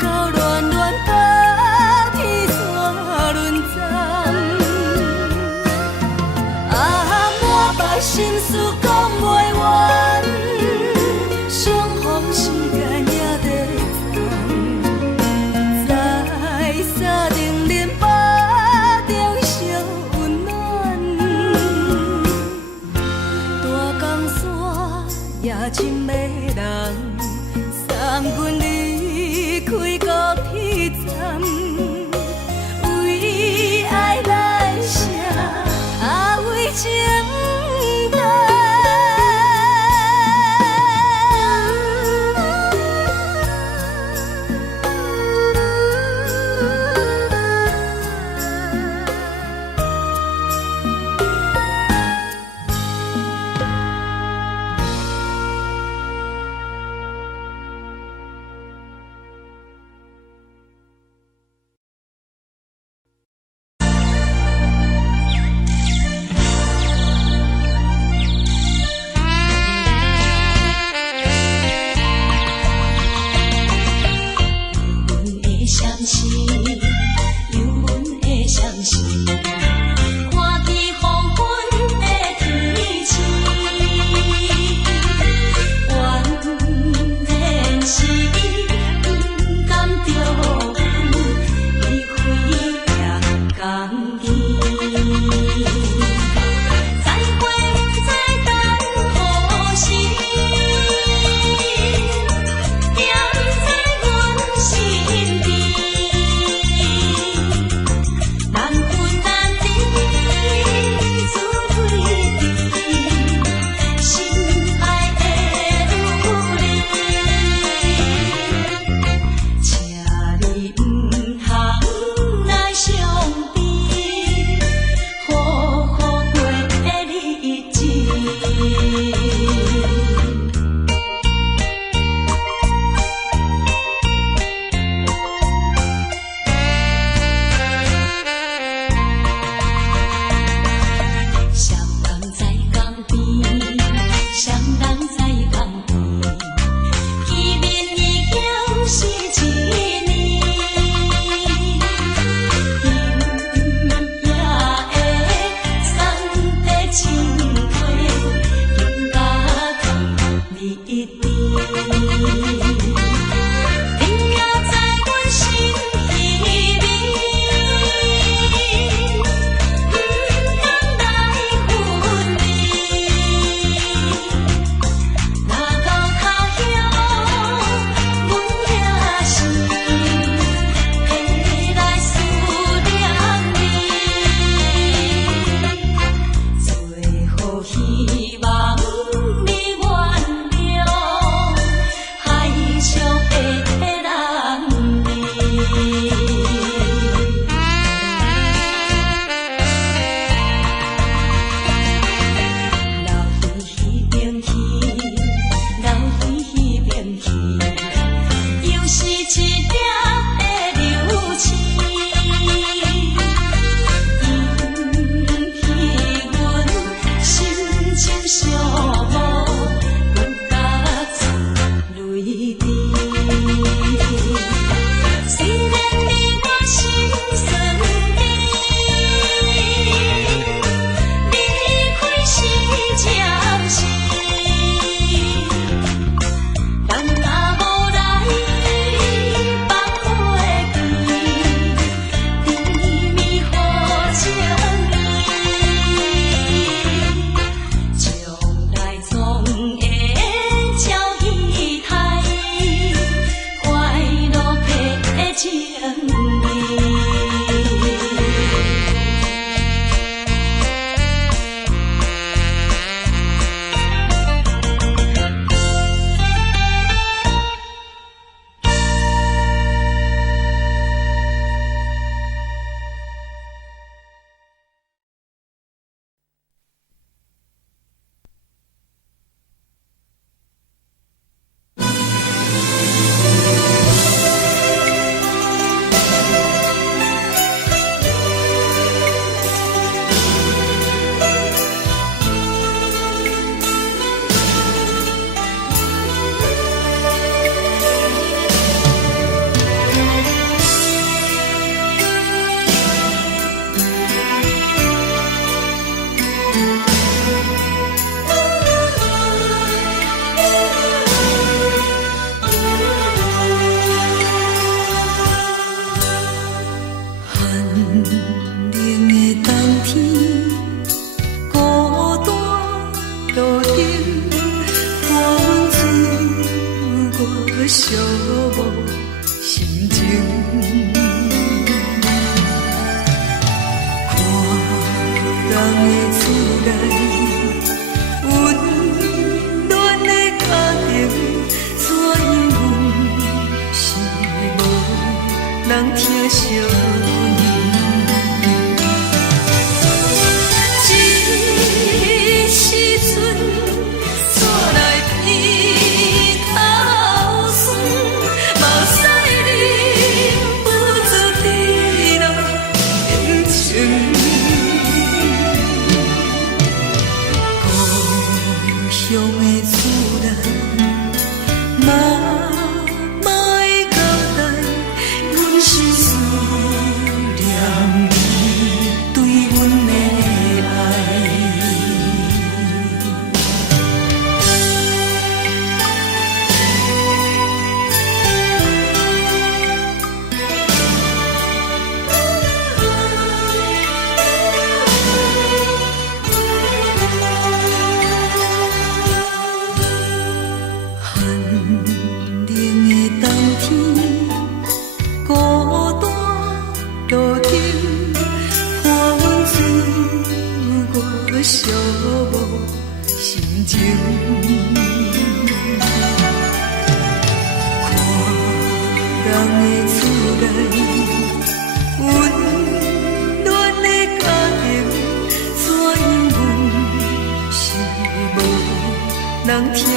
到乱乱打天线轮转，满腹心事讲袂完，双方时间也在站，在沙定林巴中相温暖，大江山也深的人，送阮离开高铁站，为爱来写为情淡。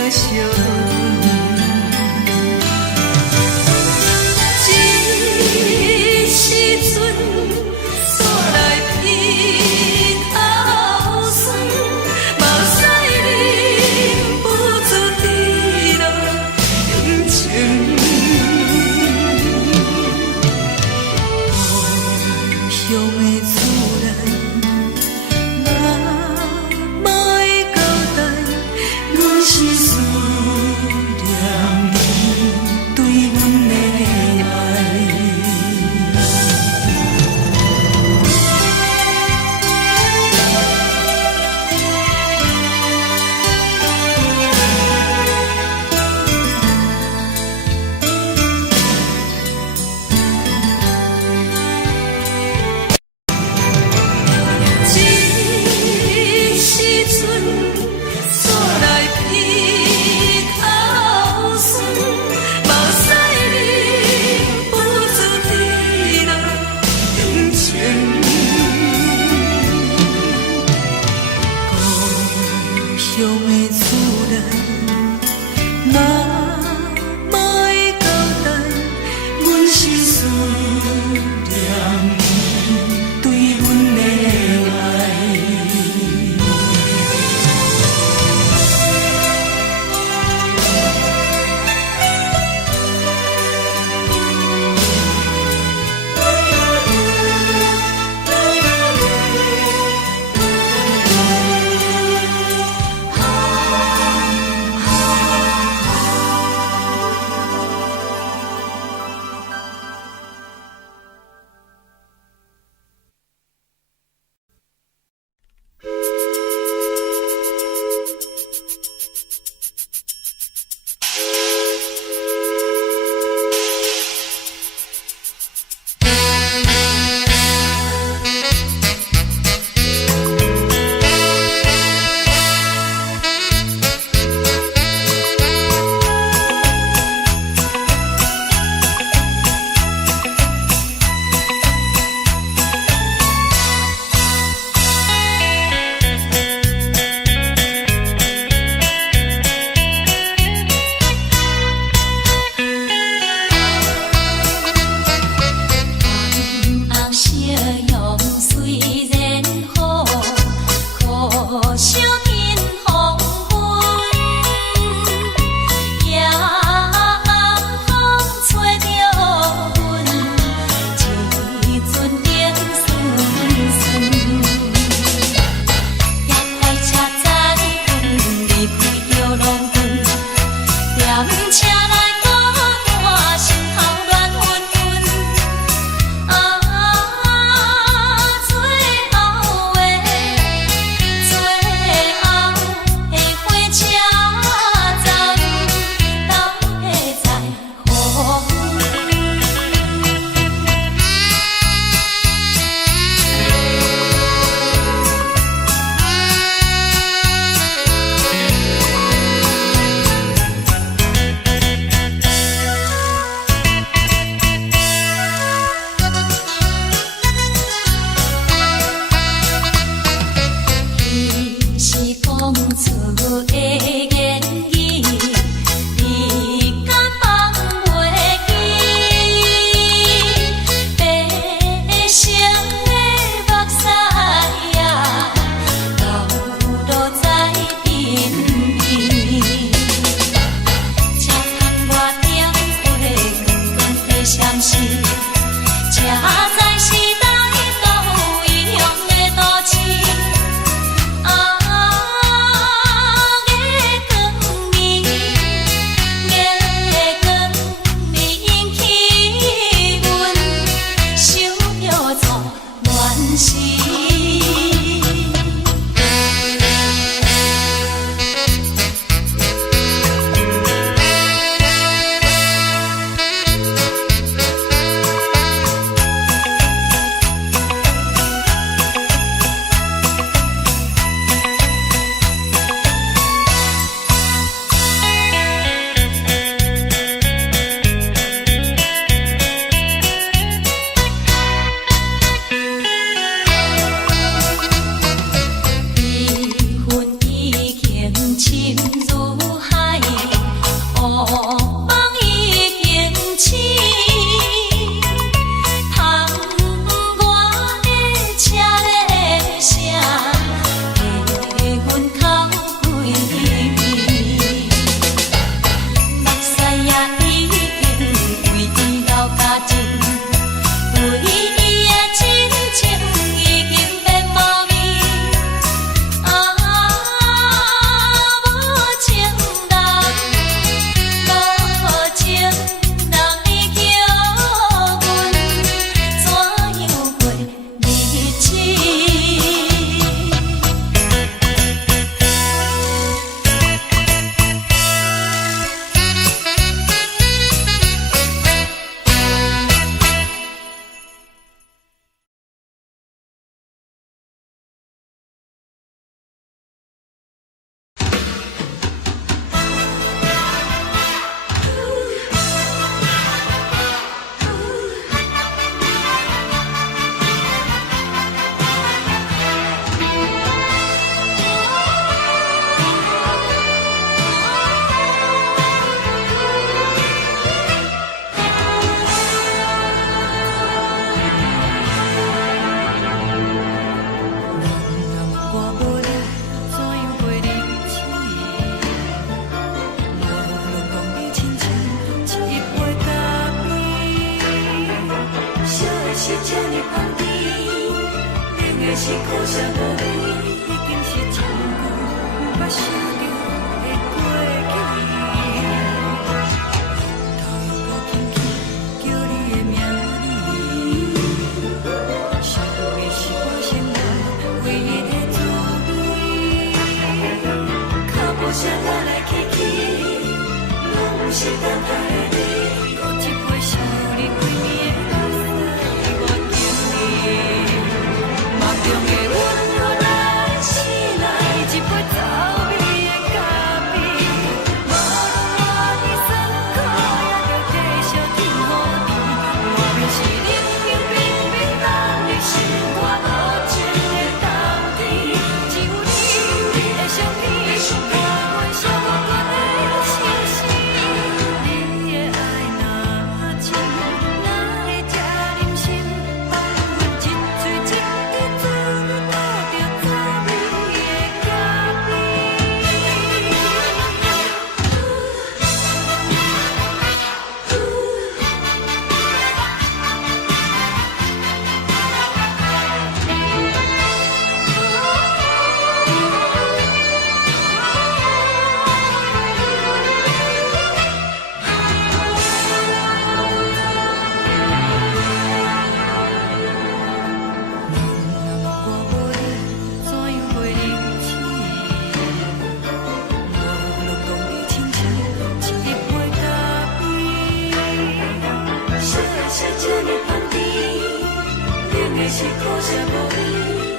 伤。一时阵煞来鼻头酸，嘛使忍不住滴落感情。故乡的厝内，我莫会交代，阮是思是苦涩无味，已经是真久无法想着的过去。头又搁轻轻叫你的名字，想你是我生活唯一的滋味。脚步声来来去去，拢是等待的你，搁一杯想你几暝的目屎，我敬你。梦中的阮落来醒来，一杯走味的咖啡，无论偌呢酸苦，也着继续甜予你。外面是冷冷冰冰冷的心肝，无情的冬天，只有你的相片，伴阮寂寞阮的心事。你的爱若真，哪会这忍心放阮一嘴一滴珠，倒着滋味的咖啡。我无你，怎样袂忍起？无路讲你亲像一杯咖啡，小的是这呢香甜，冷的是苦涩无味，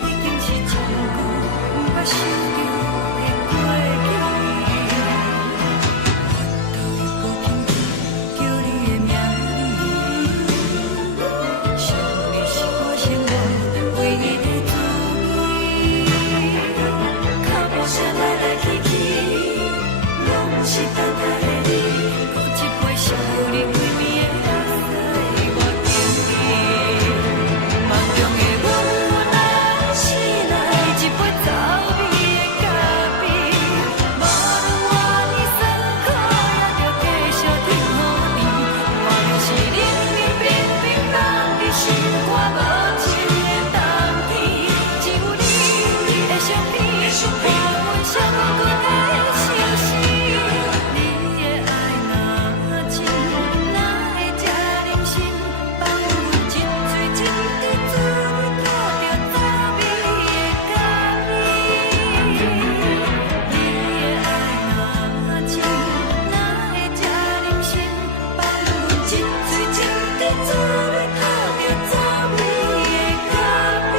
已经是真久无法想着的过去。头又搁轻轻叫你的名字，想你是我生活唯一的滋味。脚步声来来去去，拢是等待的你，搁一杯想你几暝的目屎，我敬你。梦中的阮落来醒来，一杯走味的咖啡，无论偌呢酸苦，也着继续甜予你。外面是冷冷冰冰冷的心肝，无情的冬天，只有你的相片，伴阮寂寞阮的心事。你的爱若真，哪会这忍心放阮一嘴一滴珠，倒着滋味的咖啡。你的爱若真，哪会这忍心放阮一嘴一滴珠，倒着滋味的咖啡。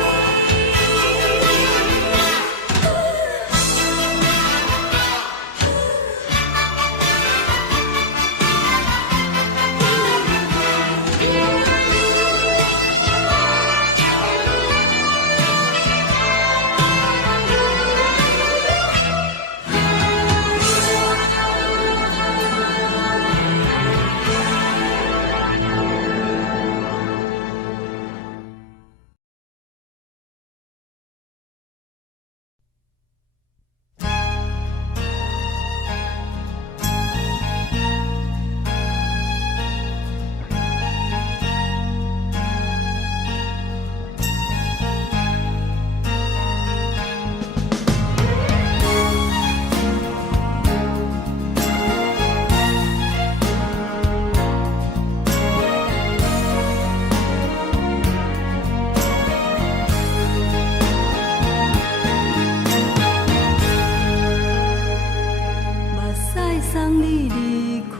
目屎送你离开，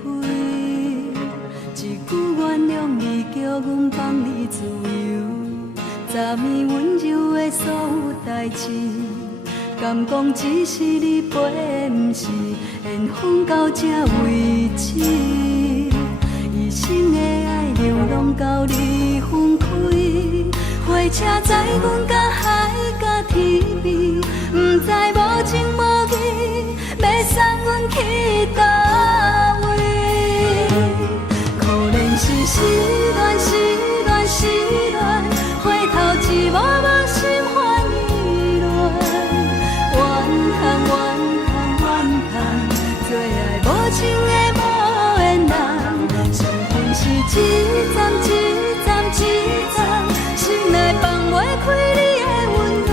一句原谅你，叫阮放你自由。昨暝温柔的所有代志，敢讲只是你陪，不是缘分到这为止。一生的爱流浪到你分开，火车载阮甲海甲天边，不知无情无义，要送阮去倒位？可能是失恋，失恋，失恋，回头一幕幕心烦意乱，怨叹，怨叹，怨叹，最爱无情的无缘人，身份是一站一站一站，心内放袂开你的温暖。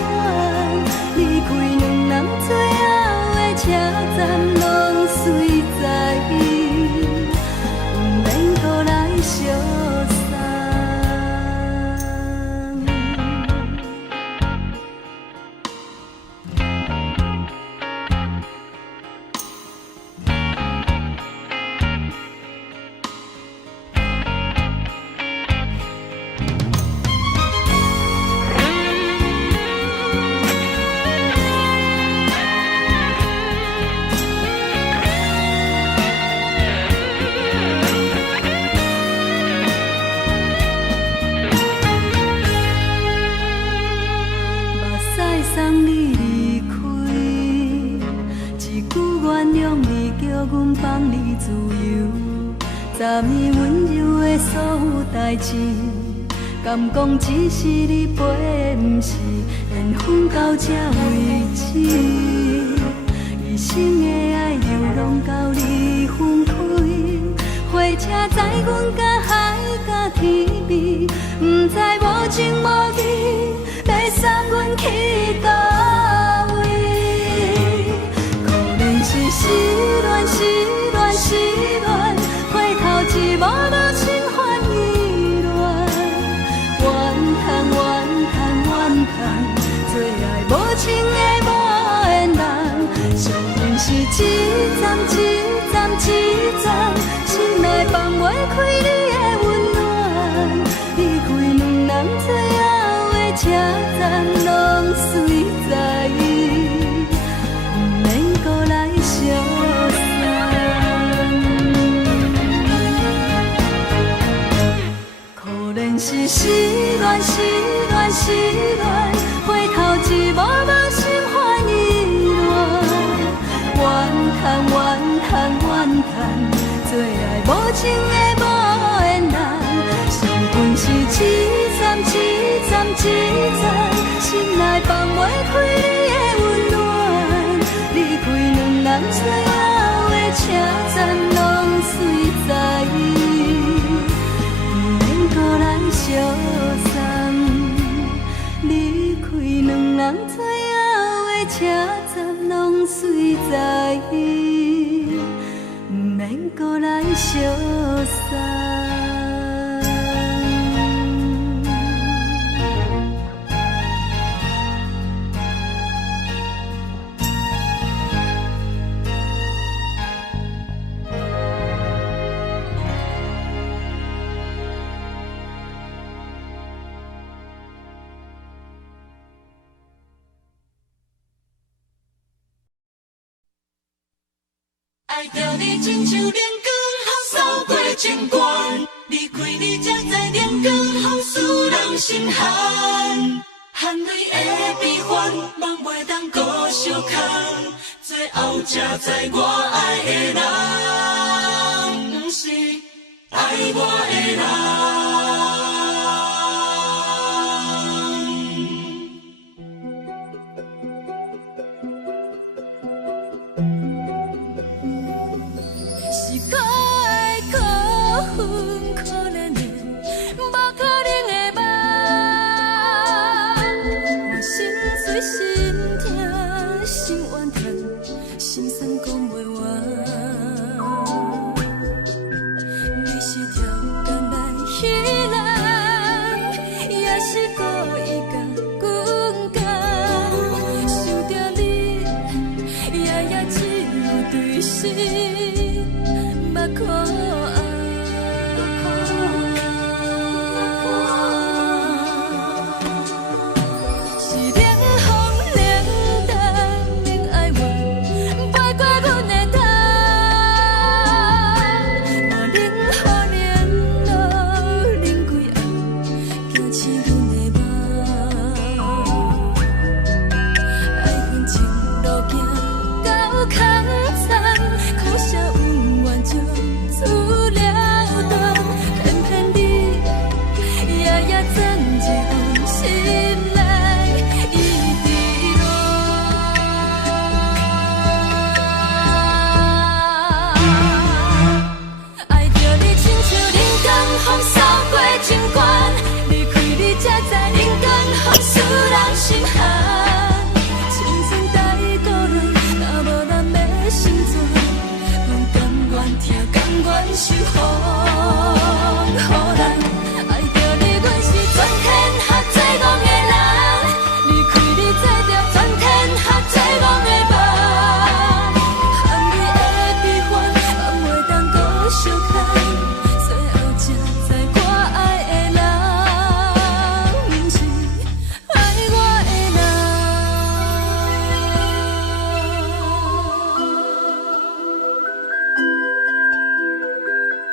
放你自由，昨暝温柔的所有代志，敢讲只是你陪，不是缘分到这为止。一生的爱流浪到你分开，火车载阮甲海甲天边，不知无情无义，要送阮去倒位？可能是失恋，失恋，失恋，回头一幕幕心烦意乱，怨叹，怨叹，怨叹，最爱无情的无缘人，上恨是一站一站一站，心内放袂开你的温暖，离开两人最后的车站，拢随在，不免搁来相送。可能是失恋，失恋，失恋，回头一幕幕心烦意乱，怨叹，怨叹，怨叹，最爱无情的无缘人，上恨是一站一站一站，心内放袂开你的温暖，离开两人最后的车站，拢随在，不免搁来相送，离开两人最后的车站，拢随在，不免搁来相送。爱着你亲像阳光，透扫过情关，离开你才知阳光风使人心寒。含泪的悲欢，望袂当搁相牵，最后才知我爱的人，不是爱我的人。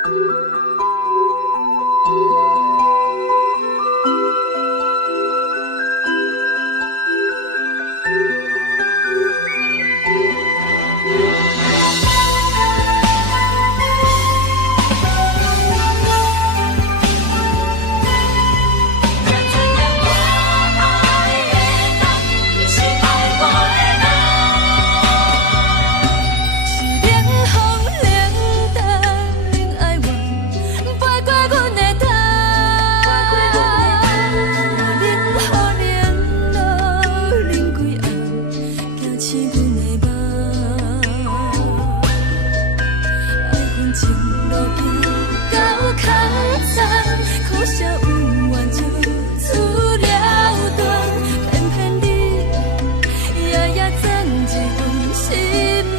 you 情路行到较惨，可惜有缘就出了断，偏偏你夜夜钻一份心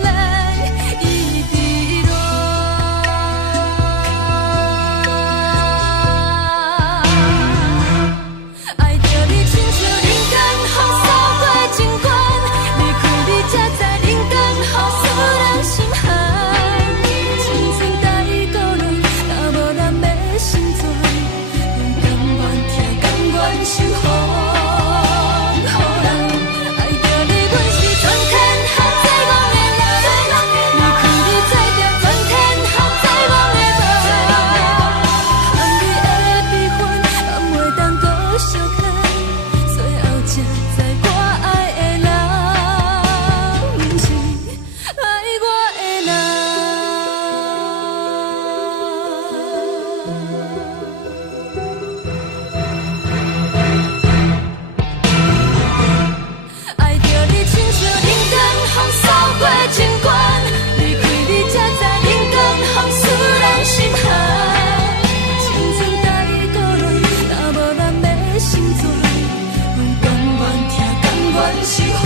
内伊伫乱。爱着你亲像人间风扫过情关，离开你才知人间好使人心寒。青春待过落，若无咱的心酸，甘愿听，甘愿受风雨人。爱着你，阮是全天下最戆的人，离开你才着全天下最戆的梦。含你的悲欢，敢袂当搁相牵？最后才知我爱的人，不是爱我的人。爱着你亲像人间风扫过情关，离开你才知人间风使人心寒。青春待过落，若无咱的心酸，阮甘愿听，甘愿受风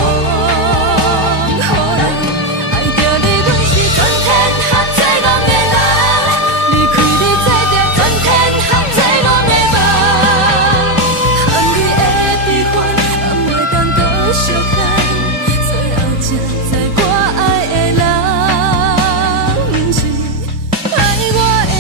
雨人。爱着你，阮是全天下最戆的人，离开你才着全天下最戆的梦。含你的悲欢，敢袂当搁相牵？最后才知我爱的人，不是爱我的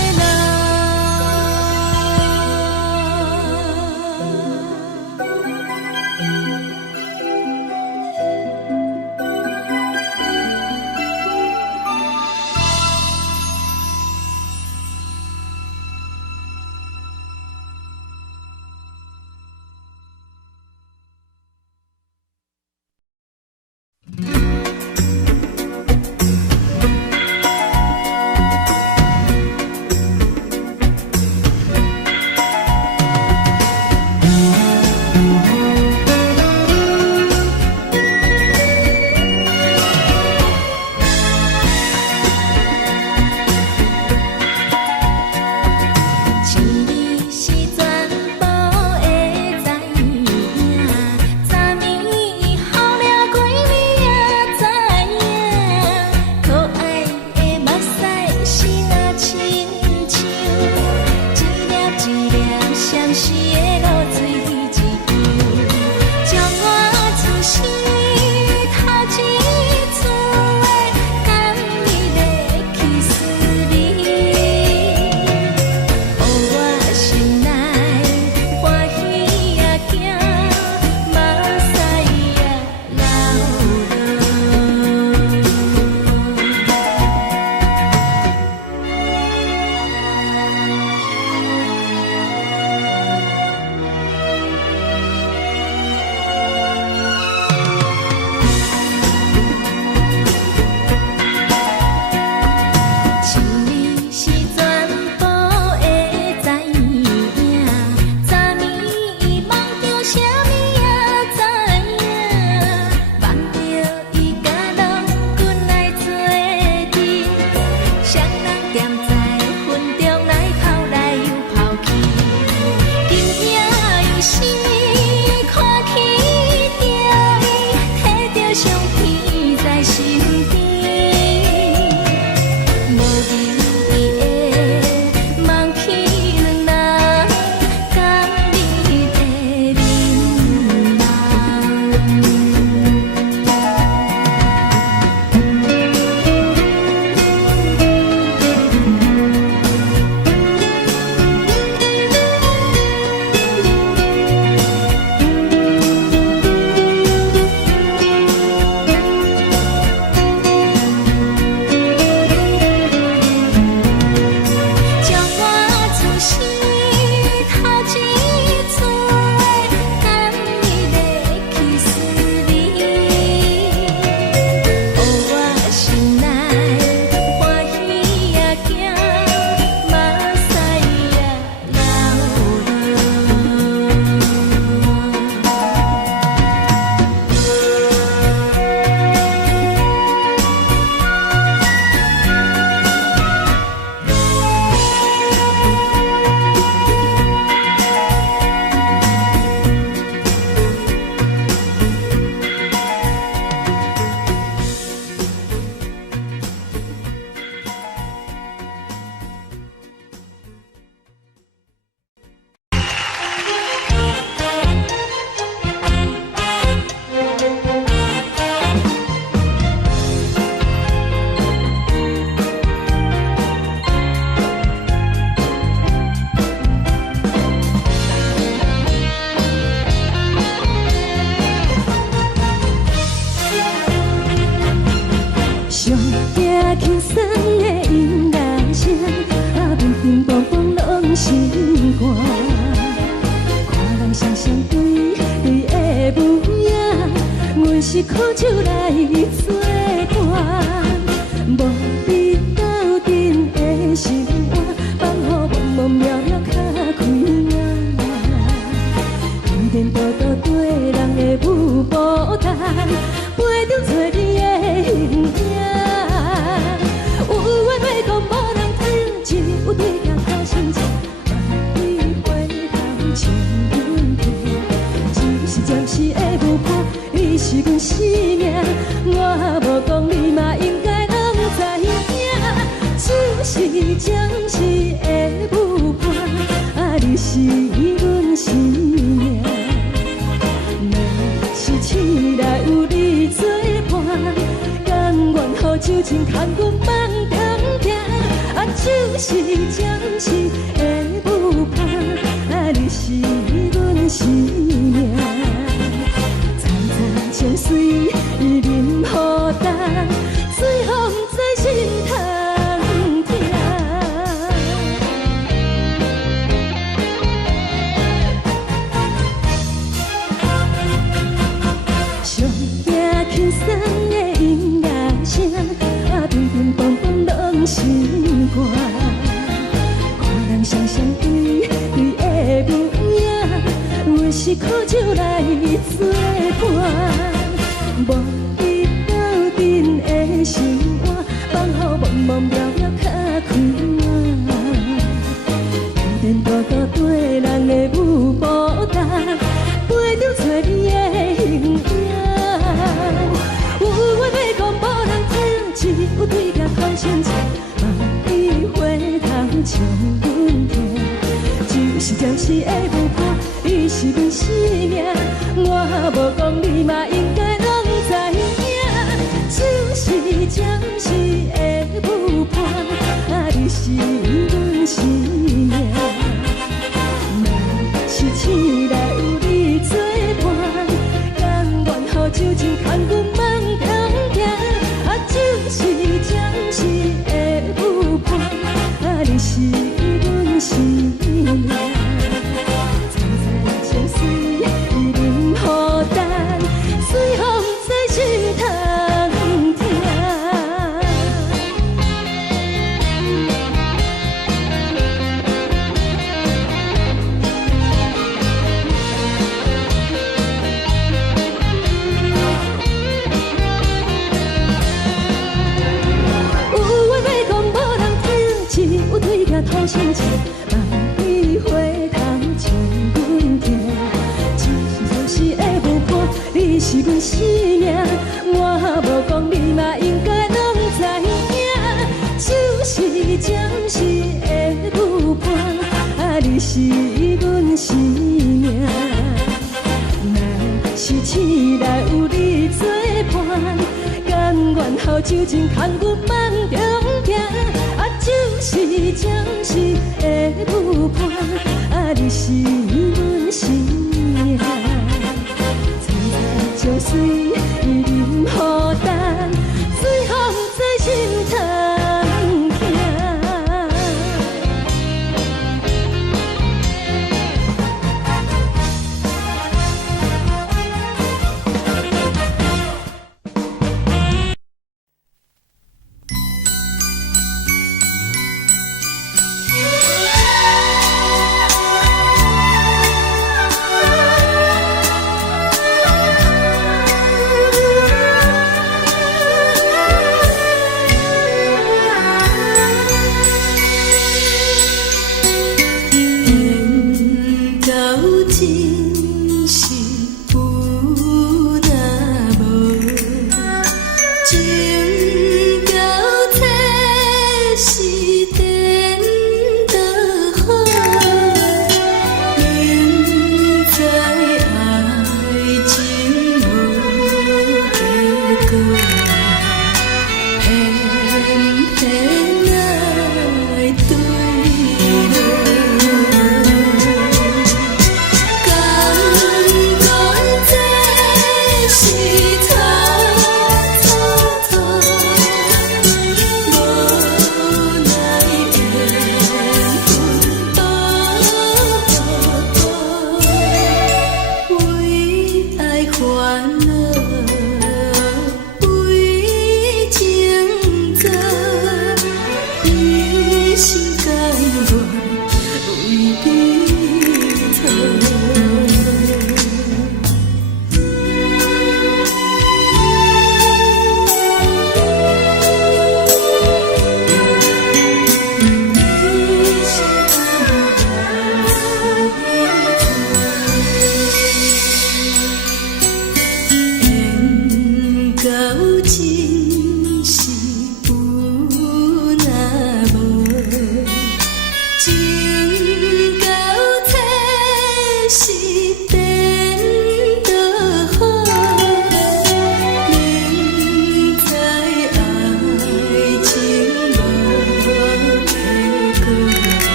千里是全部的知影，昨暝好了几暝也知影，可爱的目屎是那亲像一粒一粒闪烁的露水一样，将我出生头一次的感你的气势你。予我心内欢喜也惊，目屎也流千里是全部的知影，昨暝梦着啥物也知影，梦着伊甲郎君来做阵，双人踮在云中来跑来又跑去，惊遐又是看起着伊，摕着相片在身边。无离的梦去两人，甘你的人梦。暂时的舞伴，啊，你是阮生命。若是醒来有你作伴，甘愿予酒精牵阮梦中行，啊，就是暂时的舞伴，啊，你是阮生命。层层情水任何担，水风在心头。轻松的音乐声，啊，乒乒乓乓拢心肝。看人双双对对的模样，阮是苦酒来作伴。无你斗阵的心肝，放予茫茫渺渺较开晏。颠颠倒倒对人的舞步担，陪着找你的形影。有话要讲，无人听，只有对镜头前唱，梦里回头唱阮听。就是暂时的舞伴，你是阮生命。我无讲，你嘛应该拢知影。就是暂时的舞伴，啊，你是阮生命。若是醒来有你作伴，甘愿予酒精牵阮梦中行，啊，就是暂时的舞伴，啊，你是阮生命。层层情水任何担，随风在心头听。头前唱，梦里回头唱阮听。就是的舞伴，你是阮生命。我无讲，你嘛应该拢知影。就是暂时的舞伴，啊，你是阮生命。若是醒来有你作伴，甘愿予酒精牵阮梦中行。啊，就是暂时的舞伴，啊，你是阮生命。层层情水任何担，随风在心头听。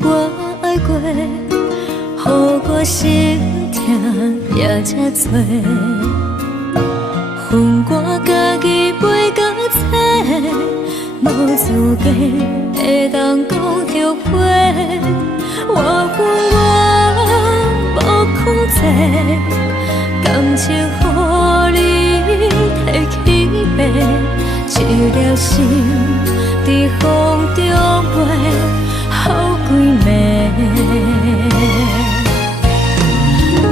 我爱过，予我心痛也这多。恨我家己袂到切，无资格会当讲后悔。我恨我无控制，感情予你提起白，一粒心在风中飞，好几暝。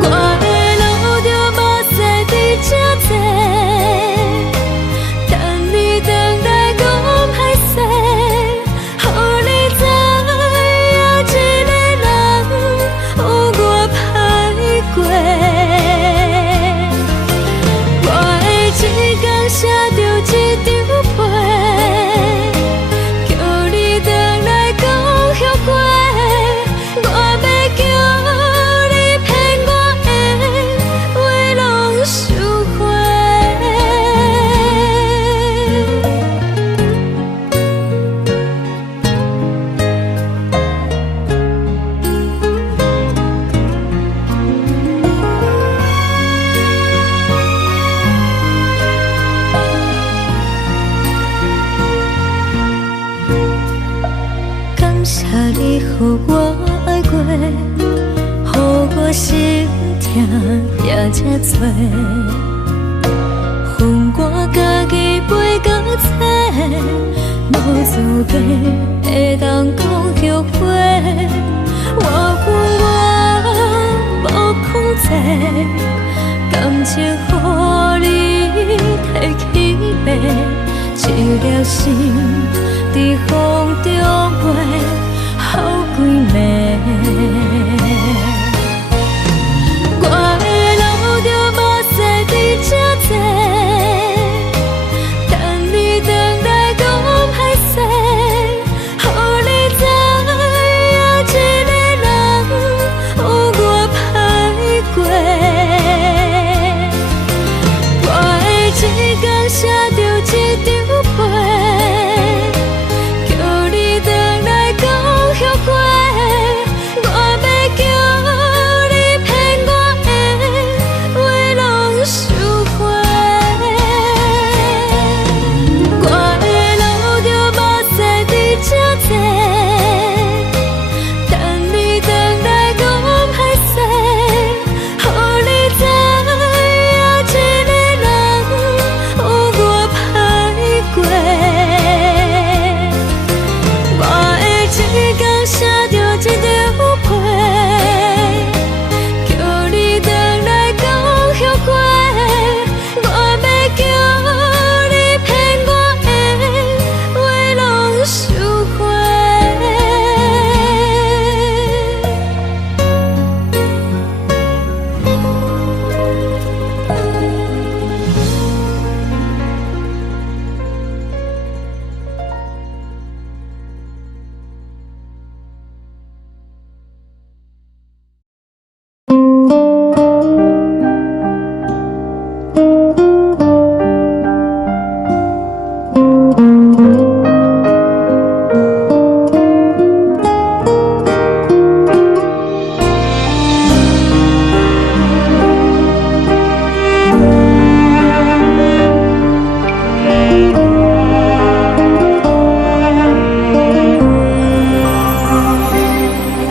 我的路着目屎在这多，等你回来讲歹势，予你知影一个人有我歹过。我的一天写着一张被，叫你回来讲后悔。我要叫你骗我的话拢收回。感谢你予我爱过，予我心痛也这多。恨我家己袂到切，无资格会当讲后悔。我恨我无控制，感情予你提起白，一粒心在风中飞，好几暝。我的路着目屎在这多，等你回来讲歹势，予你知影一个人有我歹过。我的一天写着一张被，叫你回来讲后悔。我要叫你骗我的话拢收回。我的路着目屎在这多，等你回来讲歹势，予你知影一个人有我歹过。我的一天写着一张被，叫你回来讲后悔。我要叫你骗我的话拢收回。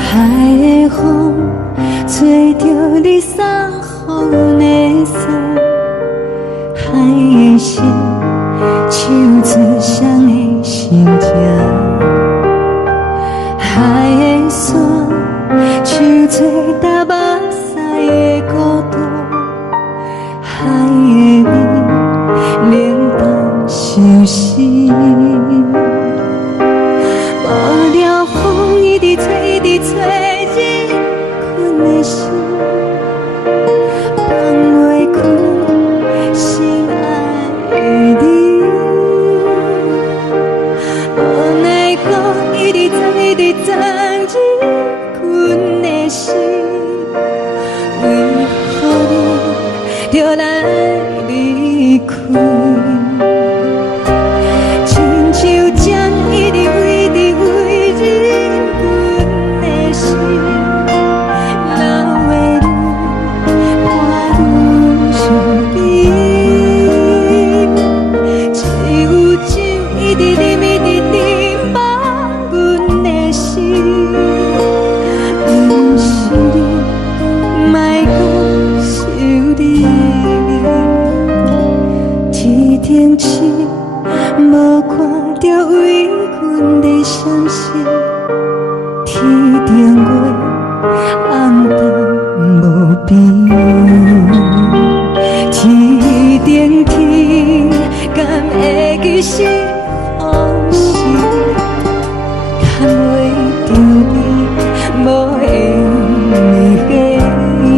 海的风吹着你送风的伞，海的心手指双的心情，海的山手做搭目屎的孤独，海的味冷淡伤心。无聊风一直吹，一直吹，日困的心，放袂开心爱的你。无奈我一直在，一直在日困的心，为何你就来离开？亲像针一直为日困。天顶月，暗淡无边。天顶天，敢会记是往事？牵袂着你，无缘的你。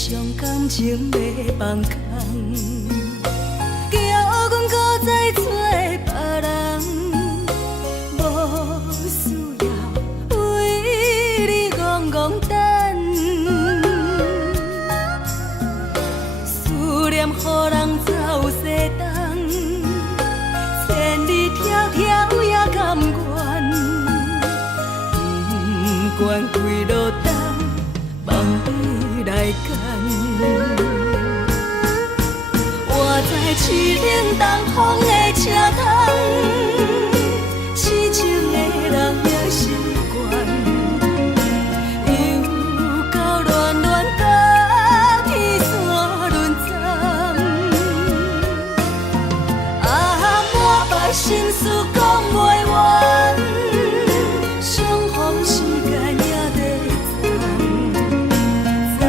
将感情要放空，叫阮搁再找别人，无需要为你戆戆等。思念予人走西东，千里迢迢也甘愿，不管几路东，望你来干。我在凄冷东风的车窗，痴情的人也习惯，又到恋恋甲天山沦陷。啊，满腹心事讲袂完，相逢时间也在在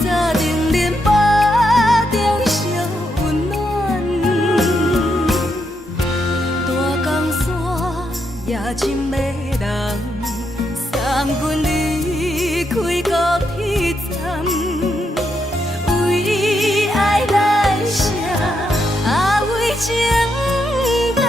沙定林巴中烧温暖，大江山夜深的人，送阮离开高铁站，为爱来写为情重。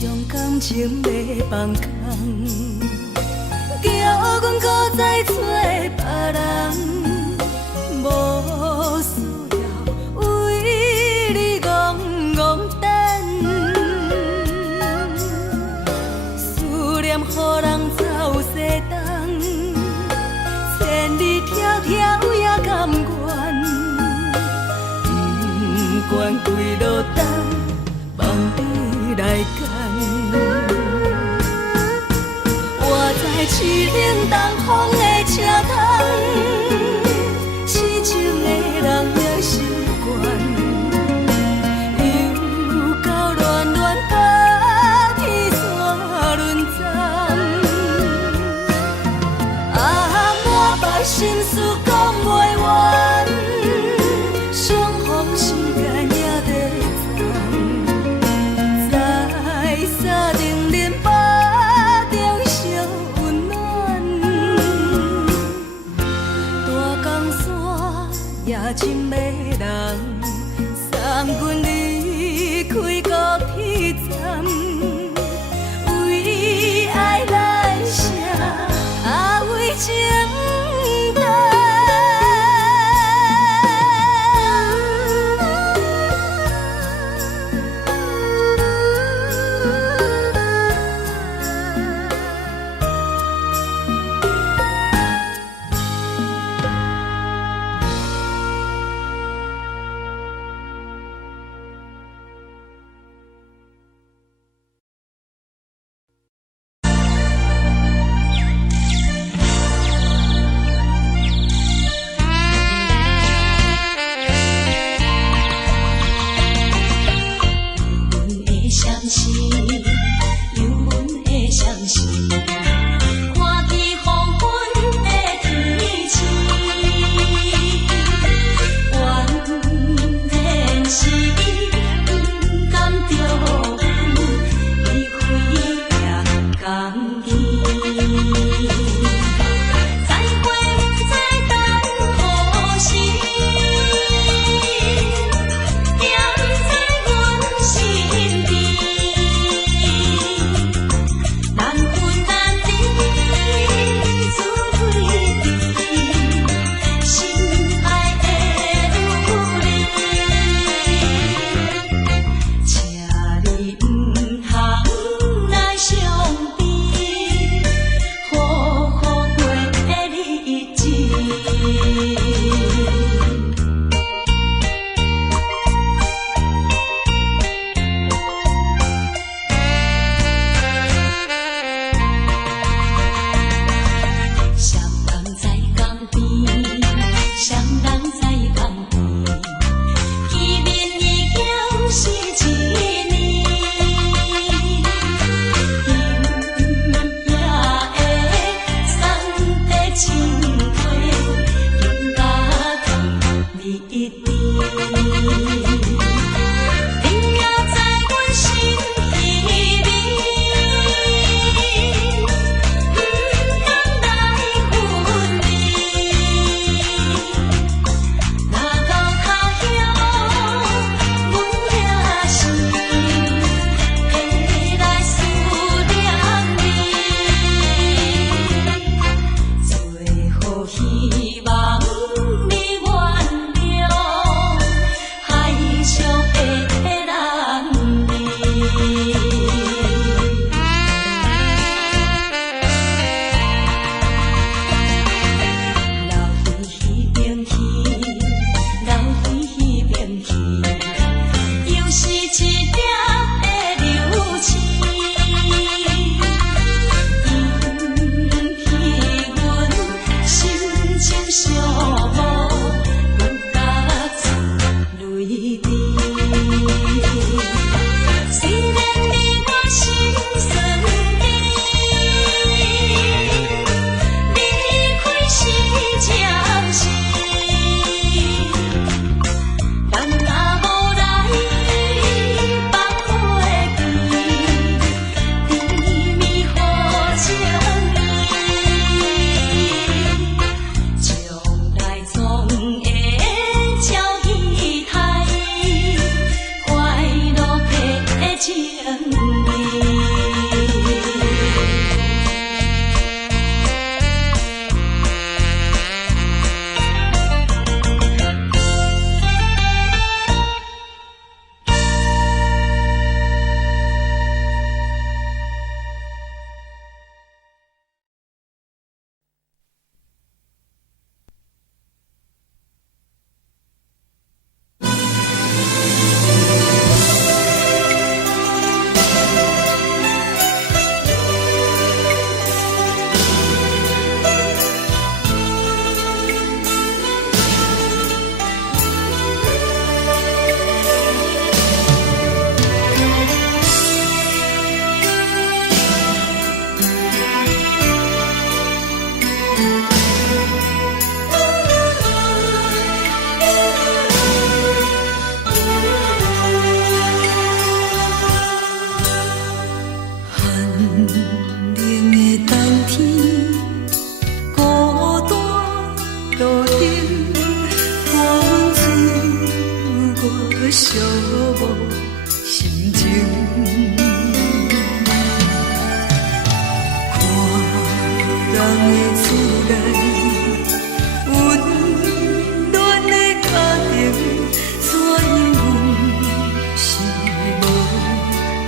将感情要放空，叫阮搁再找别人，无需要为你戆戆等，梦里来牵。我在凄冷东风的车头，痴情的人也心倦，又到恋恋把天线轮转。啊，满腹心事讲袂完，相逢时间也在站，在沙定林巴中烧温暖。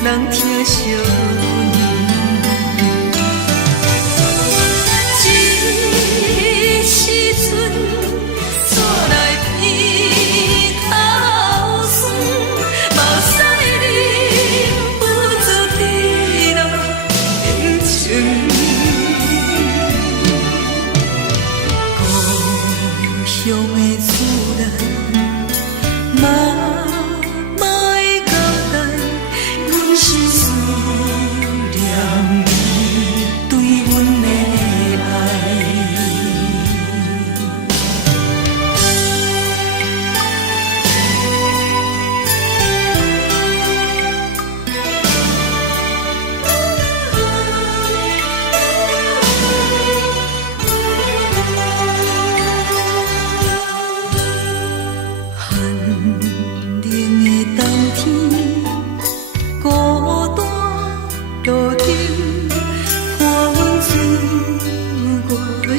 人疼惜你。这时阵煞来鼻头酸，嘛使忍不住滴落眼睛。故乡的厝内，嘛嘛会交代，阮是思念你对阮的爱。寒冷的冬天，孤单路顶，看阮自我寂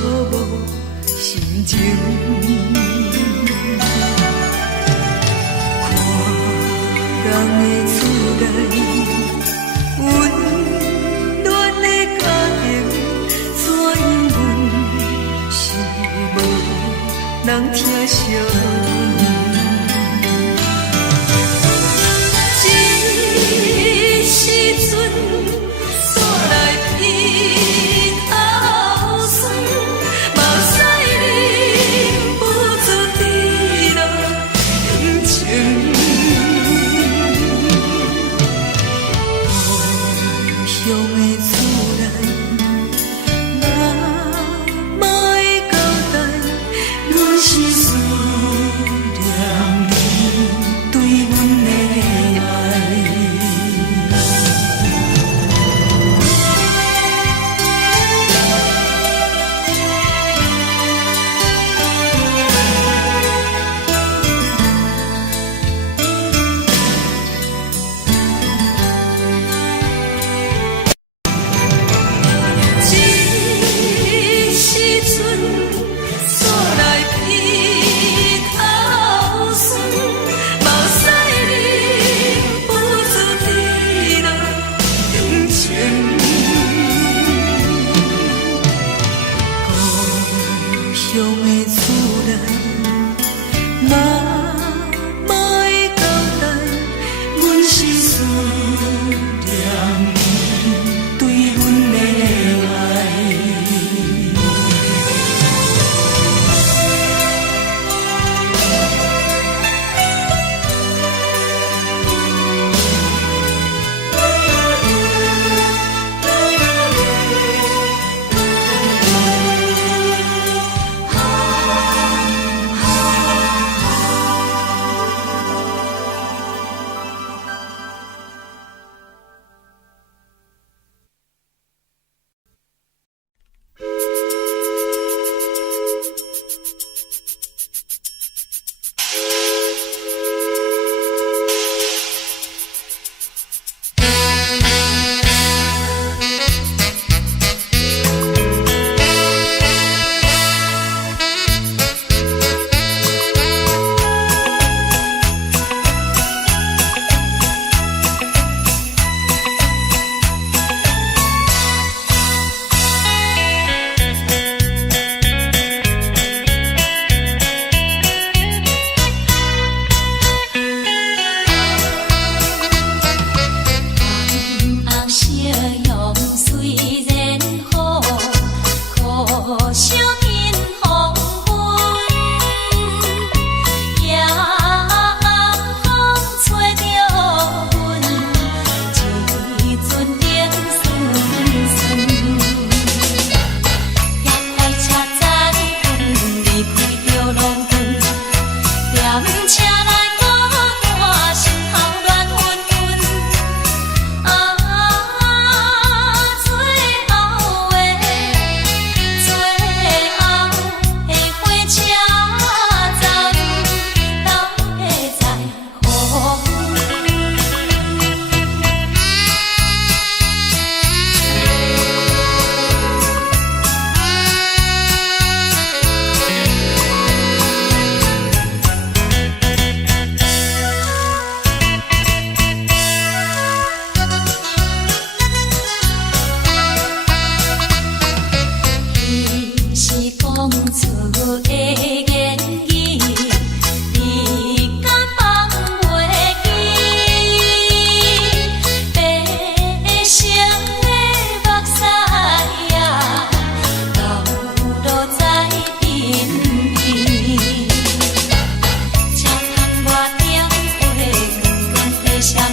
寞心情。看人的厝内，温暖的家庭，怎因阮是无人疼惜你？这时阵煞来鼻头酸，嘛使忍不住滴落眼睛。故乡的厝内，嘛嘛会交代，阮是思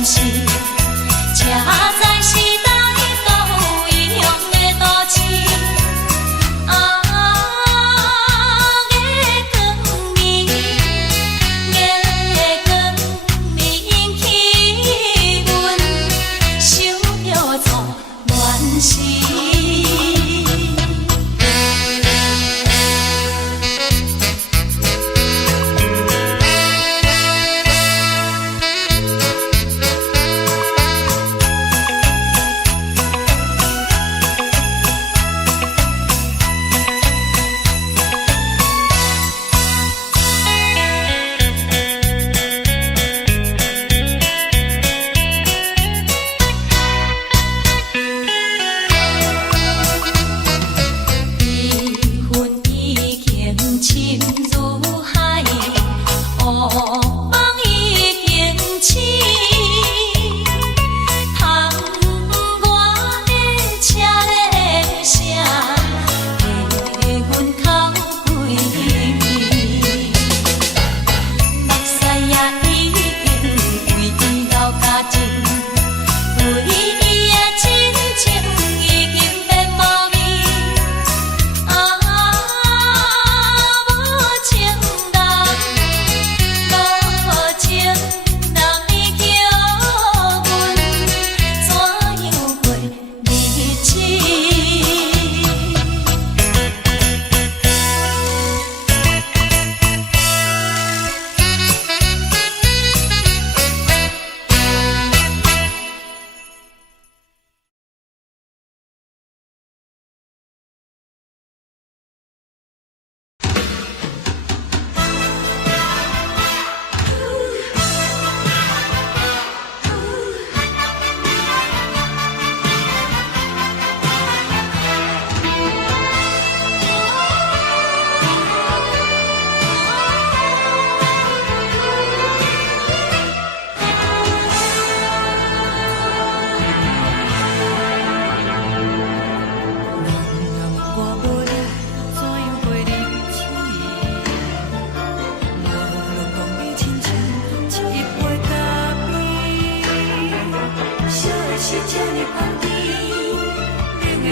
是，车载时代都有异样的都市。月光暝，月光暝引起阮想着错乱世。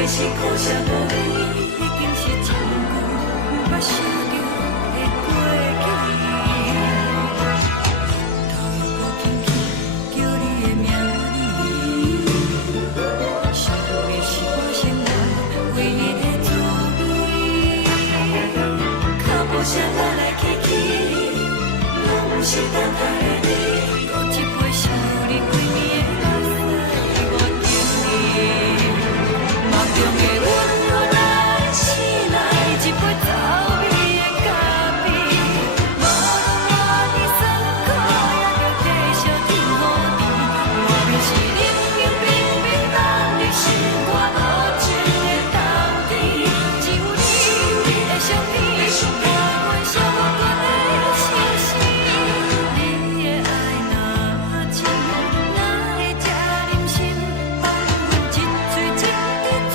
是苦涩无味，已经是一句无法想着的过去。头又无轻轻叫你的名字，想你是我生活唯一的滋味。脚步声来来去去，拢不是等待的你，搁一杯想你几暝的目屎，我敬你。梦中的阮，我来醒来，一杯走味的咖啡，无论我的酸苦，也着继续甜乎甜。无论是冷冷冰冰冷的心，我无情的冬天，只有你的相片，带阮寂寞过的心事。你的爱若深，哪会这忍心放阮一嘴一滴？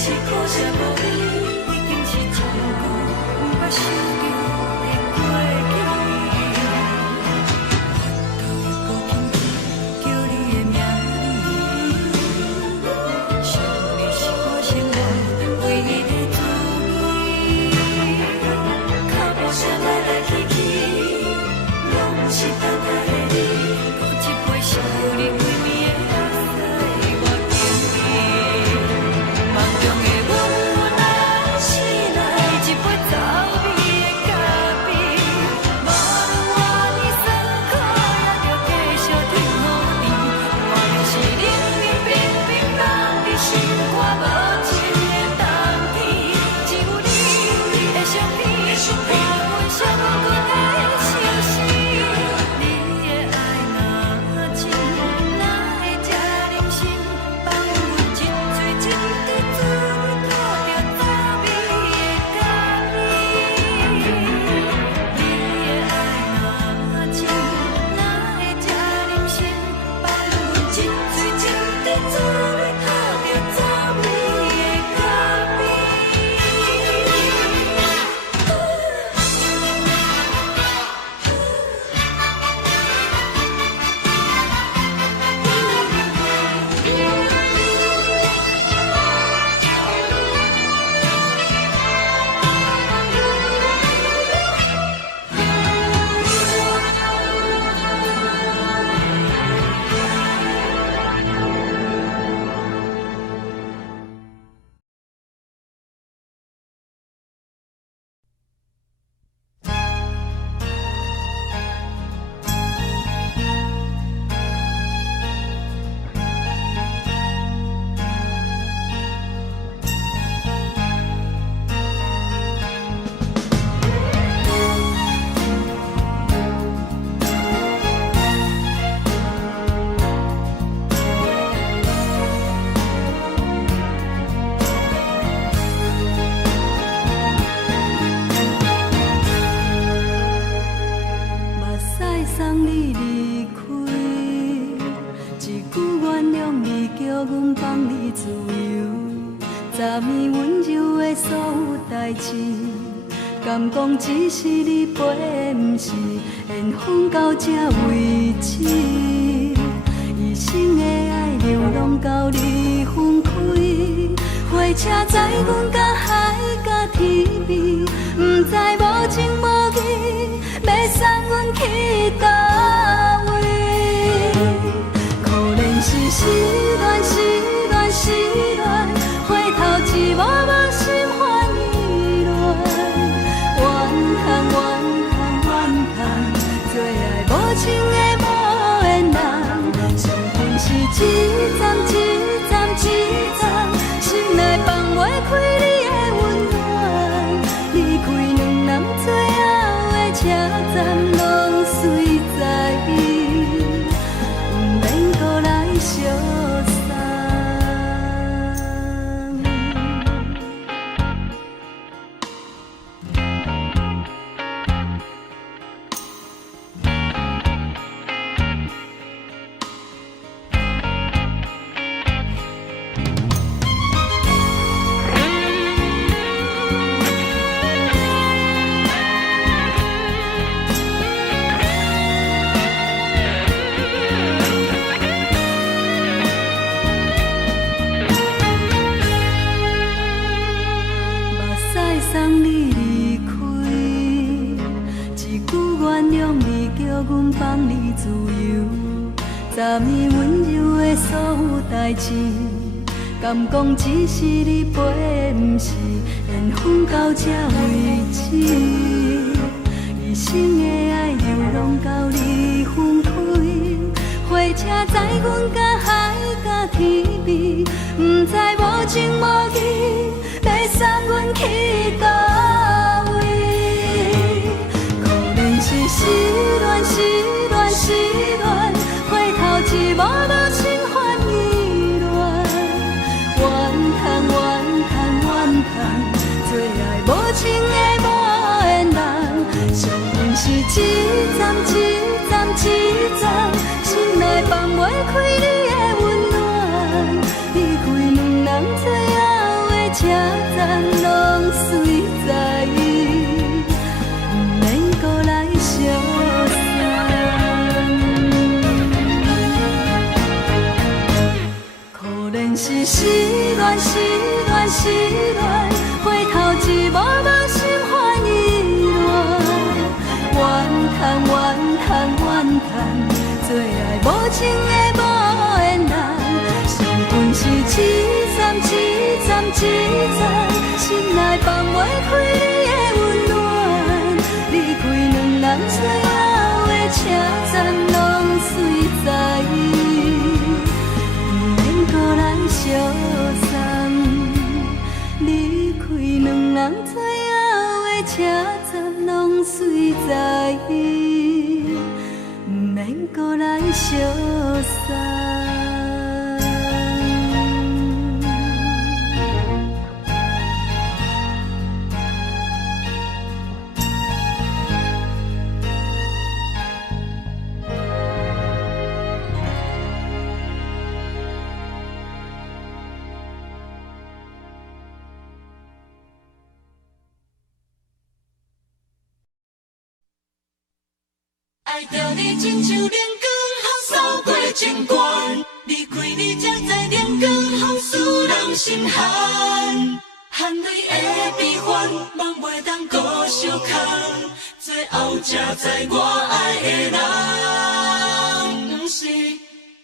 是苦涩无味，已经是一句无法想着的过去。头又无轻轻叫你的名字，想你是我生活唯一的滋味。脚步声来来去去，拢不是等待的你，搁一杯想你几暝的目屎，我敬你。梦中的阮，我来醒来，一杯走味的放你自由，昨暝温柔的所有代志，敢讲只是你陪，不是缘分到这为止。一生的爱流浪到你分开，火车载阮到海甲天边，不知无情无义，要送阮去倒位？可怜是失恋，失恋，失恋，回头一幕幕心烦意乱，怨叹，怨叹，怨叹，最爱无情的无缘人，伤痕是一站一站一站，心内放袂开你的温暖，离开两人最后的车站，拢随在伊，不免搁来相送。送你离开，一句原谅你，叫阮放你自由。昨暝温柔的所有代志，敢讲只是你陪，不是缘分到这为止。一生的爱流浪到你分开，火车载阮到海甲天边，不知无情无义，要送阮去倒位？可怜是失恋，失恋，失恋，回头一幕幕心烦意乱，怨叹，怨叹，怨叹，最爱无情的无缘人，伤痕是一站一站一站，心内放袂开你的温暖，离开两人最后的车站，拢随在伊，不免搁来相送。可怜是失恋，失恋，失恋，回头一幕幕心烦意乱，怨叹，怨叹，怨叹，最爱无情的无缘人，伤痕是一站一站一站，心内放袂开你的温暖，离开两人最后的车站，拢随在伊，不免搁来相送。离开两人最后的车站，拢随在伊，不免搁来相送。爱着你亲像连光雨扫过情关，离开你才知连光雨使人心寒。含泪的悲欢，望袂当搁相牵，最后才知我爱的人，不是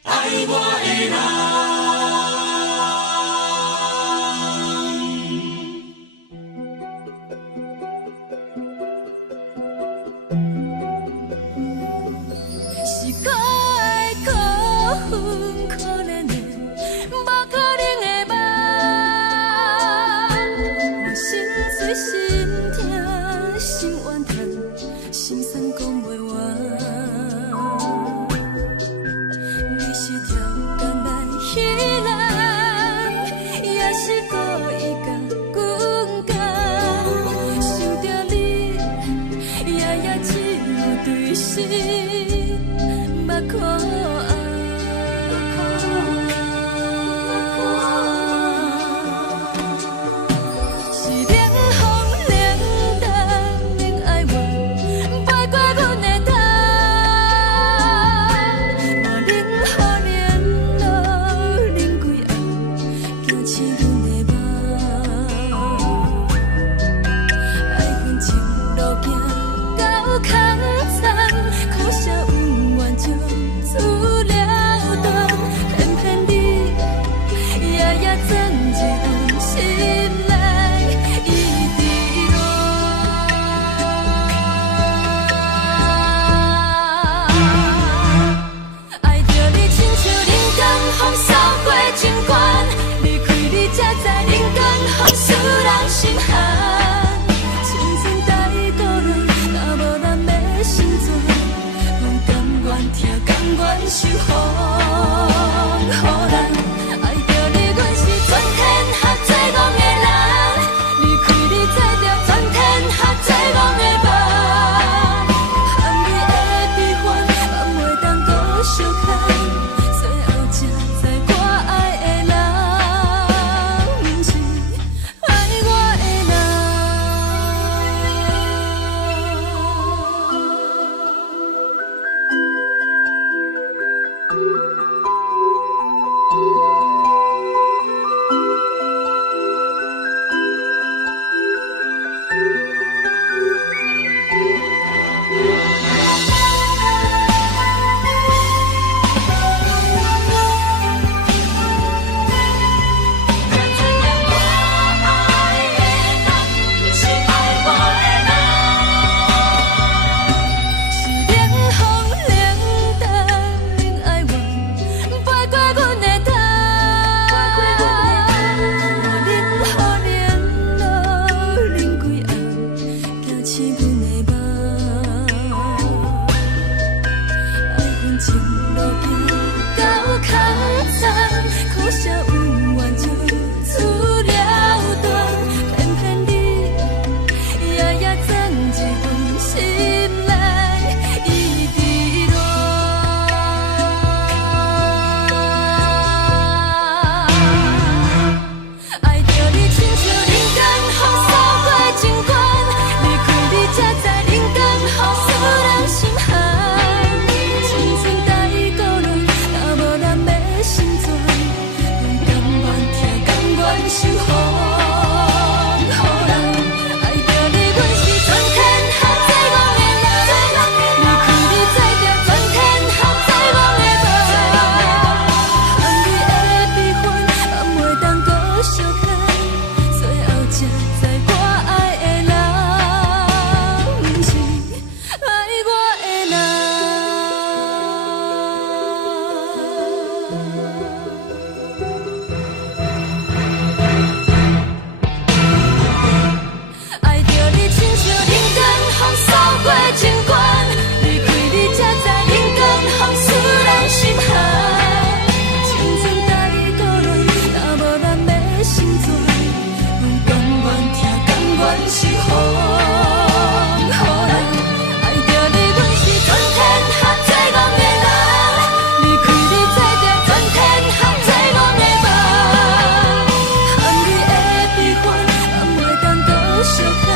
爱我的人。是可爱可恨可怜的，无可能的梦。我心碎心痛心怨叹，心酸讲袂完。你是条工来彼守护。爱着你，阮是全天下最憨的人。离开你才着全天下最憨的梦。含泪的悲欢，也袂当搁相牵。最后才知我爱的人，不是爱我的人。爱着你，亲像人间风扫过情关，离开你才知人间风使人心寒。青春搭你孤恋，若无咱要成全，阮甘愿听，甘愿守护。爱着你，阮是全天下最憨的人，离开你才知全天下最憨的梦。含泪的悲欢，也袂当搁相牵，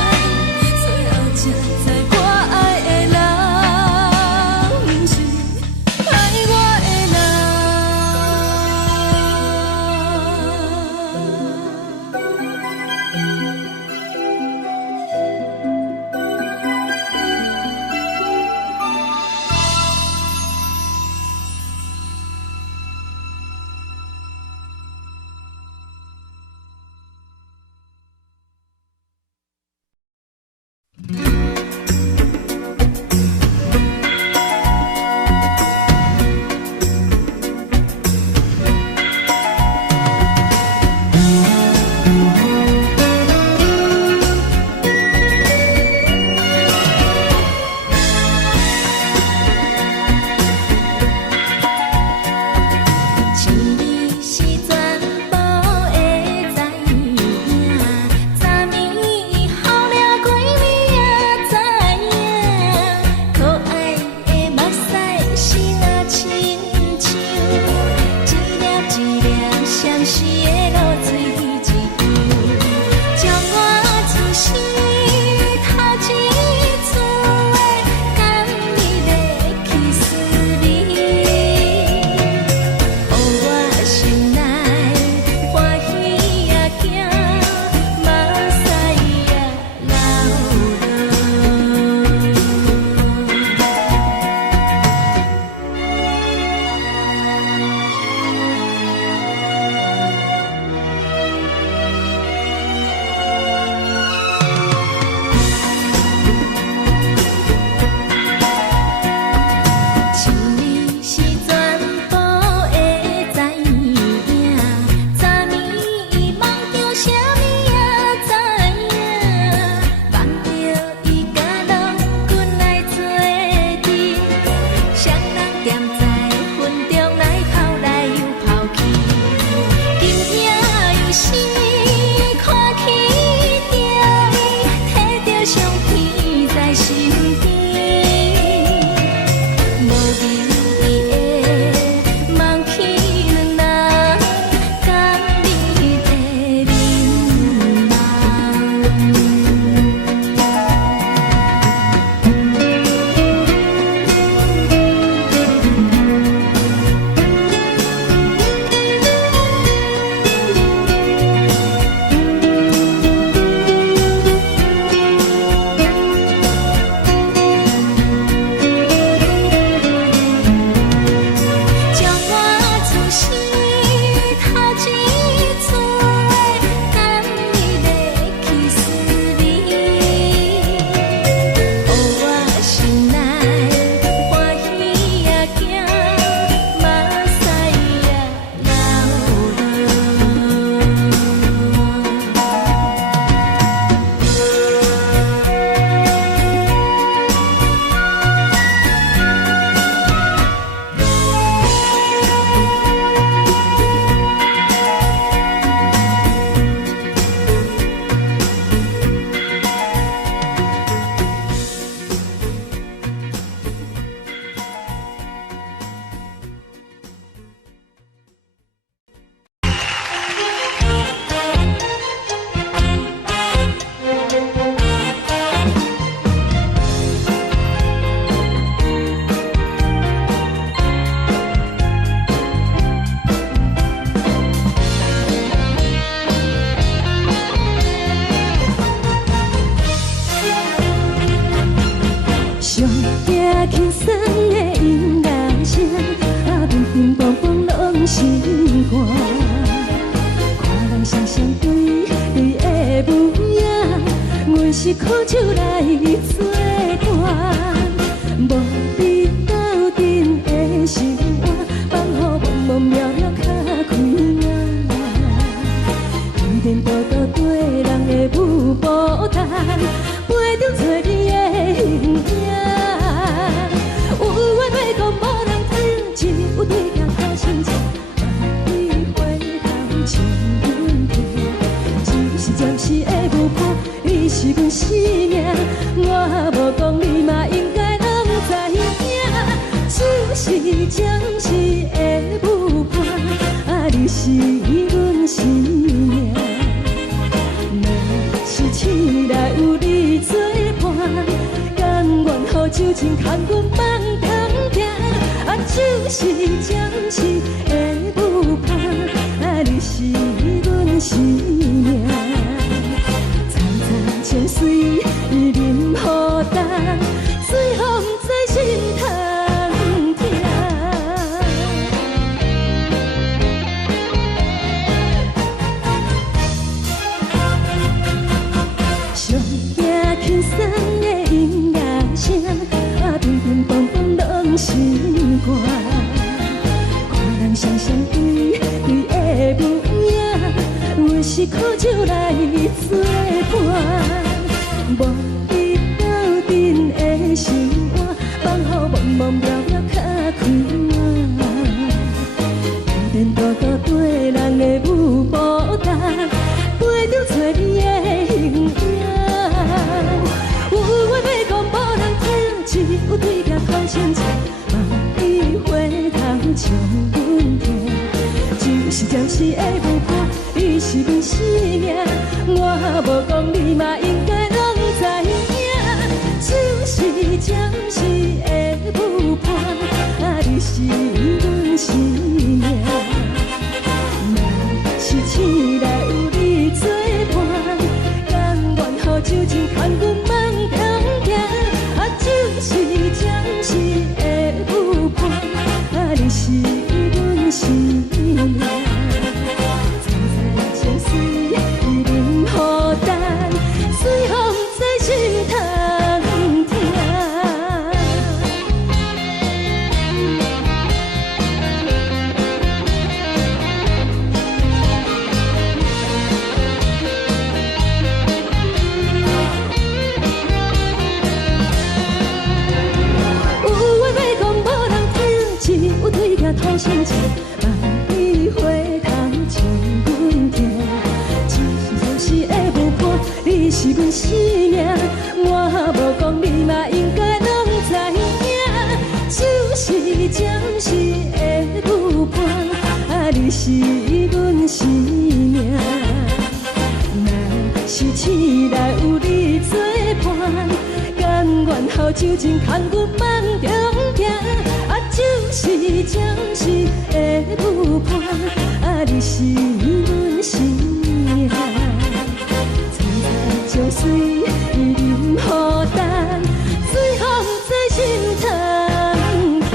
最后才知我爱的人，不是爱我的人。情义是全部的知影，昨暝候了几暝也知影，可爱的目屎是那亲像，一粒一粒相思的露水一样，将我自身头一次的甘美的去思你。予我心内欢喜也惊，目屎也流落。轻松的音乐声，乒乒乓乓拢心肝。看人双双对对的舞影，阮是苦酒来作伴。无你斗阵的生活，放予茫茫渺渺较开眼。颠颠倒倒对人的舞步弹，陪着做你的形影。有话要讲无人听，只有对镜头心情。你回头将阮听，就是暂时的舞伴，你是阮生命。我无讲你嘛应该拢知影，就是暂时的舞伴，你是阮生命。若是醒来有你作伴，甘愿予酒精牵阮放通行，就是暂时的舞伴，你是阮生命。层层情水任何等，随风在心头听。上惊轻松的音乐声，乒乒乓乓拢心肝。看人双双对对的舞影，阮是苦酒来作伴。无你斗阵的生活，放予茫茫渺渺较开眼。颠颠倒倒对人的舞步弹，陪着做你的形影。有话要讲无人听，只有对镜头心情。望你回头将阮听，就是暂时的舞伴，你是阮生命。我无讲你嘛应该拢知影，就是暂时的舞伴，你是阮生命。若是醒来有你作伴，甘愿予酒精牵阮放通行，就是暂时的舞伴，你是阮生命。层层情水任何等，随风在心头听。有话要讲无人听，只有对镜头心情。望你回头将阮听，就是暂时的舞伴，你是阮生命。我无讲你嘛应该拢知影，就是暂时的舞伴，你是阮生命。若是醒来有你作伴，甘愿予酒精牵阮放中行，就是暂时的舞伴，你是阮生命。层层情水任何等，随风在心头听。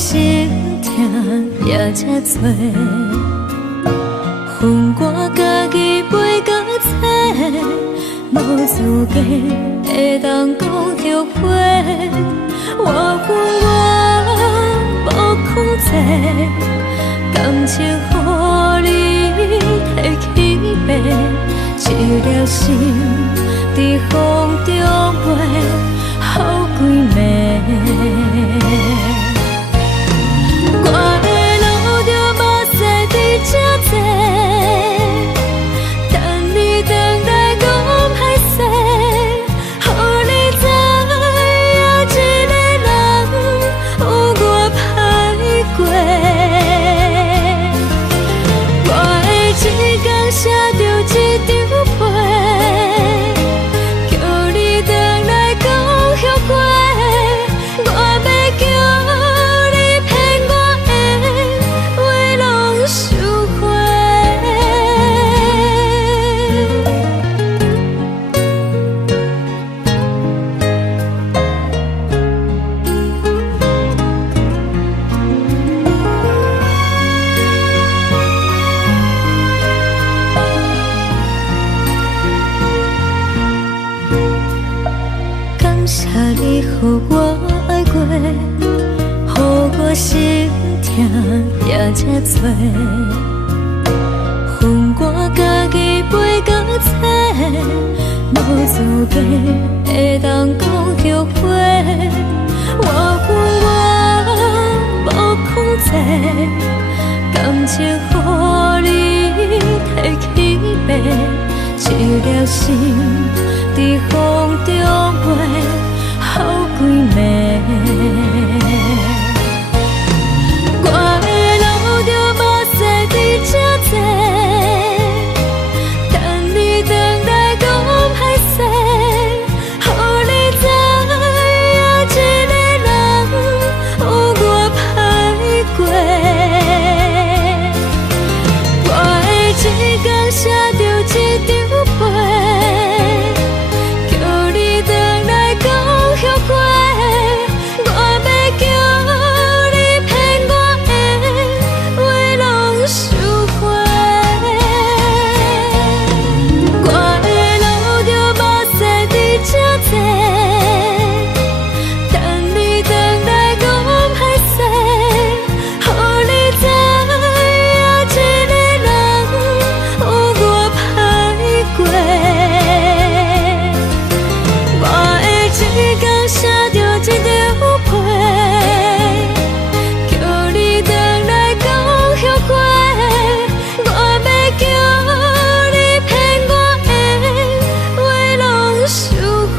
心痛也这多，恨我家己袂到切，无资格会当讲后悔。我恨我无控制，感情予你摕去卖，一粒心在风中飞，好几暝。我的路着目屎伫这多，等你回来讲歹势，予你知影一个人有我歹过。我会一天写着一张被，叫你回来讲后悔。我要叫你骗我的话拢收回。感谢你，予我爱过，予我心痛也这多，恨我家己袂到切，无资格会当讲后悔。我恨我无控制，感情予你摕去卖，一粒心在风中飞，好几暝。我的路着目屎伫这多，等你回来讲歹势，予你知影一个人有我歹过。我会一天写着一张被，叫你回来讲后悔。我要叫你骗我的话拢收回。我的路着目屎伫这多，等你回来讲歹势，予你知影一个人有我歹过。我会一天写着一张被，叫你回来讲后悔。我要叫你骗我的话拢收回。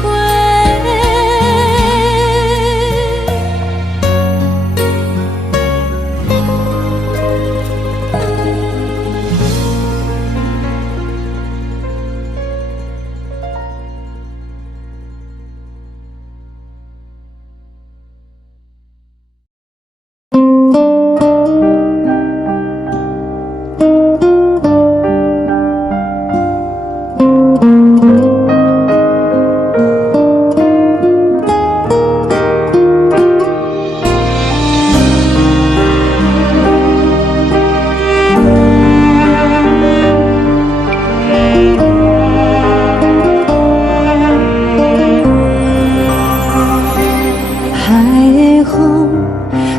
海的风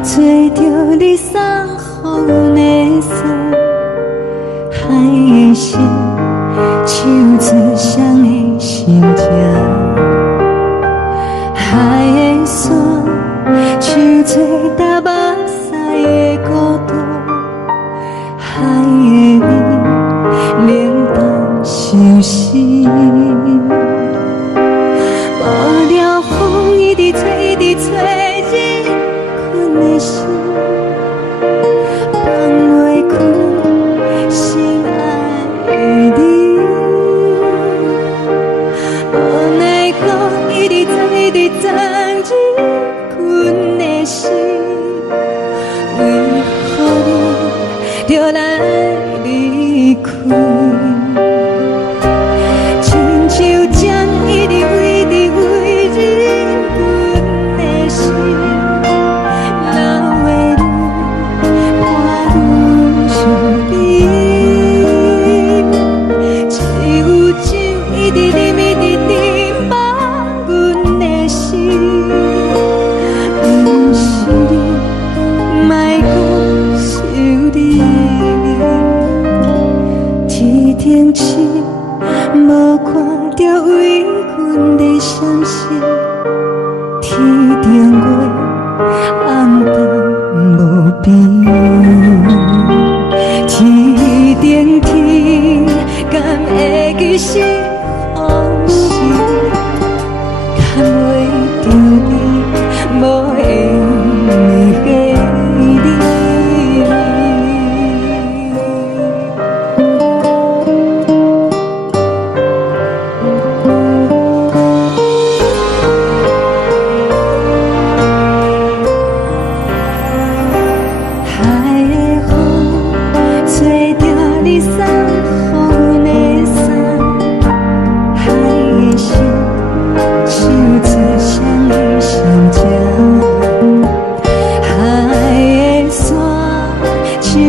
吹着你送予的伞，海的心手指双的心情，海的山手做搭目屎的孤独，海的你冷淡伤心。无聊风一直吹，一直吹，日困的心放袂开，心爱的你。无奈何一直藏，一直藏，日困的心，为何你就来离开？亲像针一直围，一直围，日困的心，流的泪。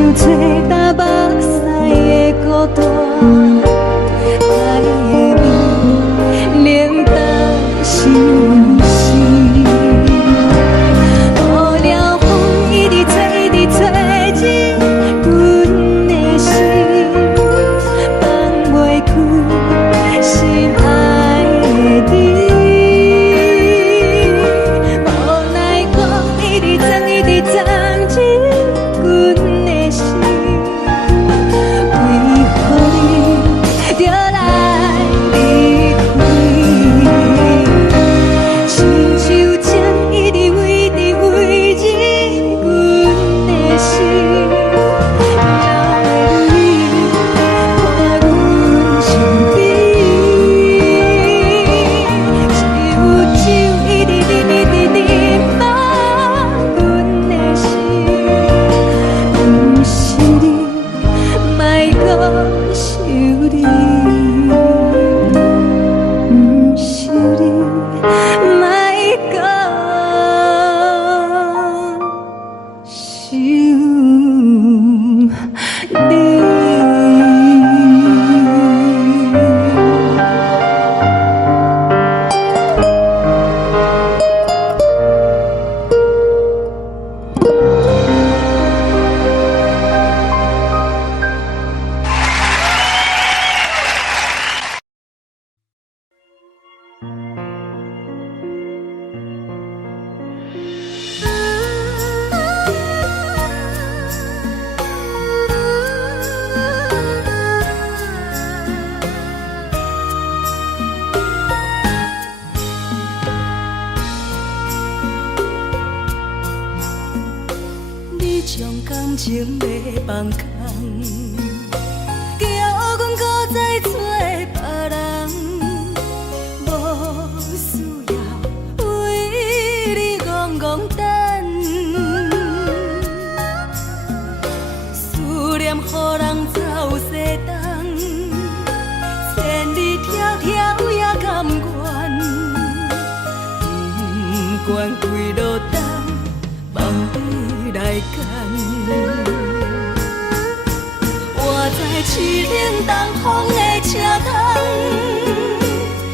像吹干目屎的孤单，爱的你冷淡心事。雨了风一直吹，一直吹进阮的心，放袂开心爱的你。无奈风一直撞，一直撞进阮的心，为何你就来离开？亲像针一直围伫围进阮的心，了袂你看阮身边，是有酒一直啉一直啉饱阮的心，不是你，莫搁想你，不是你，莫搁想你。你将感情要放空，叫阮搁再找别人，无需要为你戆戆等，思念予人走西东，千里迢迢也甘愿，不管几路东，望你来赶。我在凄冷东风的车窗，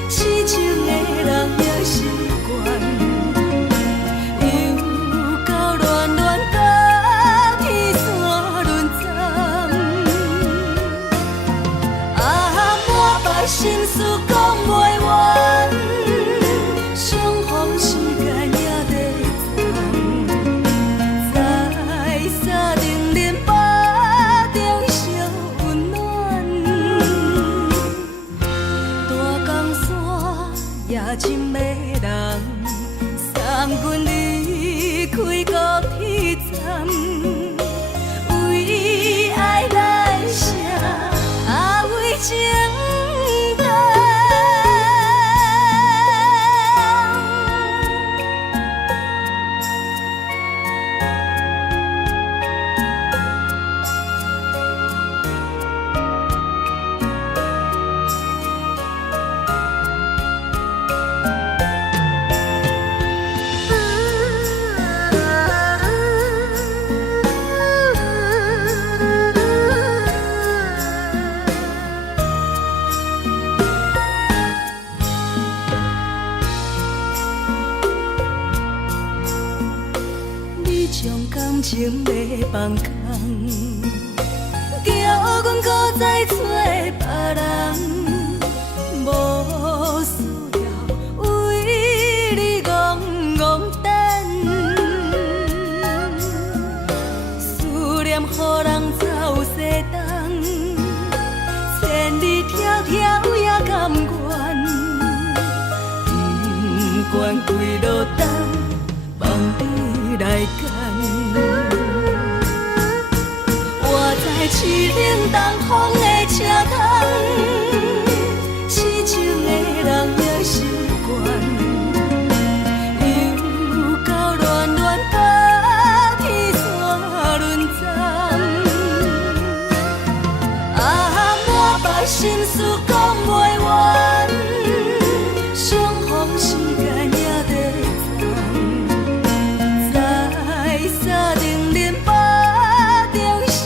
痴情的人也习惯，又到恋恋甲天山论战。满腹心事讲袂完，相逢时间也在长。在沙定林巴中烧温暖，大江山也深的人，送阮离开高铁站，为爱来写为情长。你将感情要放空，叫阮搁再找别人，无需要为你戆戆等，思念予人走西东，千里迢迢也甘愿，不管几路东，望你来赶。我在凄冷东风的车窗，痴情的人也习惯，又到恋恋甲天山论战。满腹心事讲袂完，相逢时间也在长。在沙定林巴中烧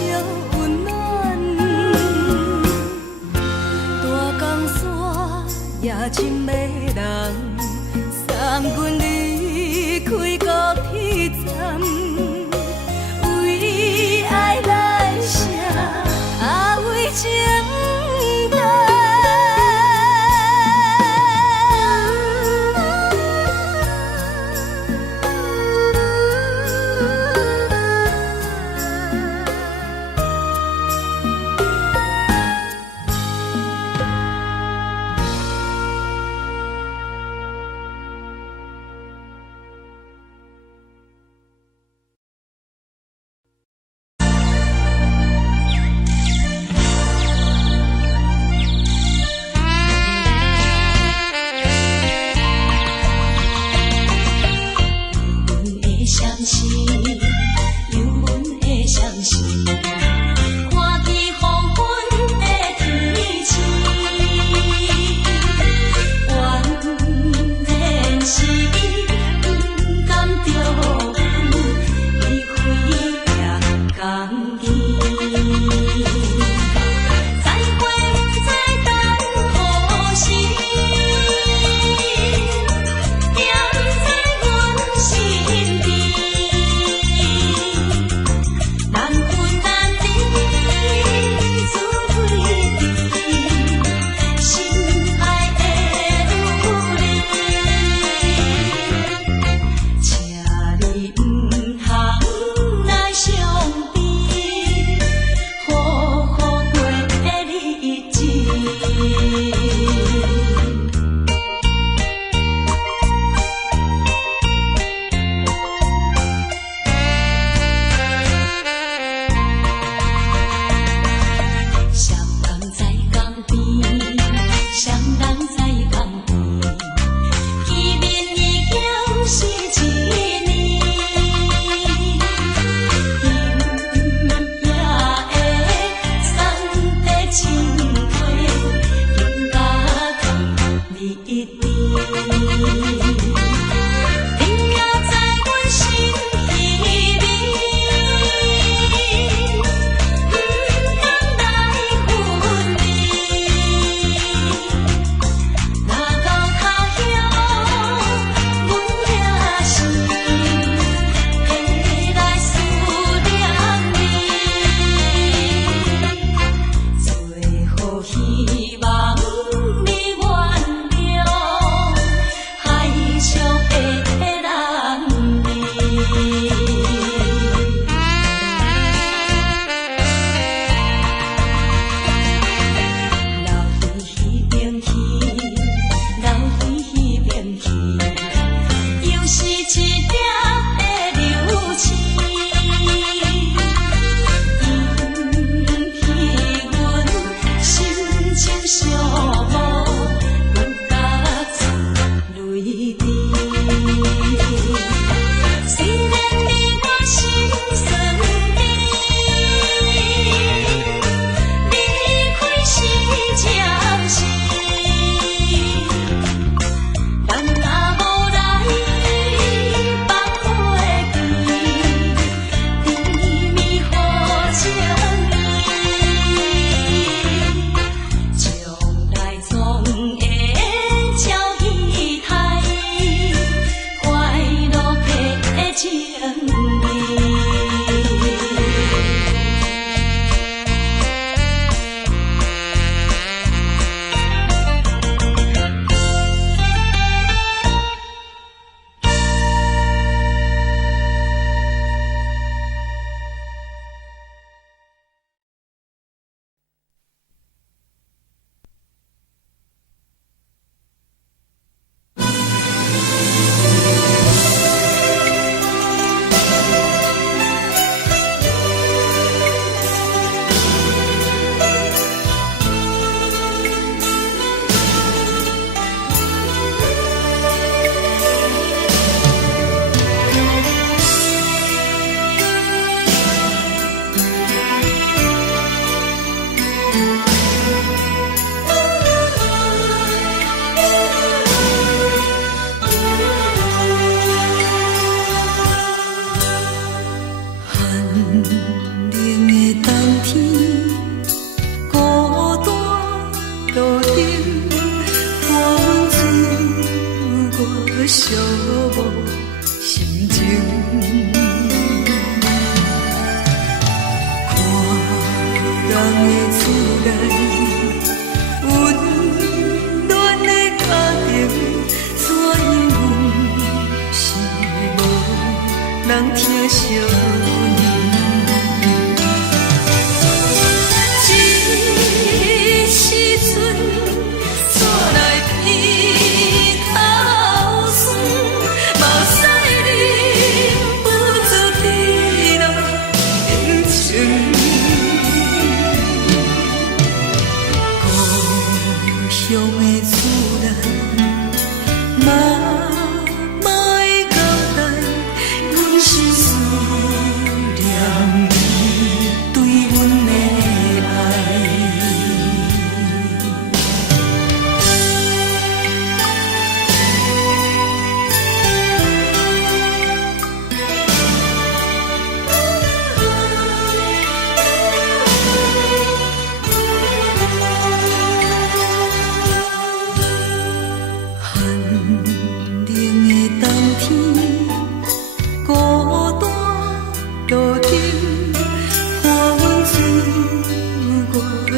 看去黄昏的天星，原然是你不甘着阮离开夜港边。再会不再等何时，踮在阮身边。难分难离，自归你，心爱的女儿，请你不通来伤悲。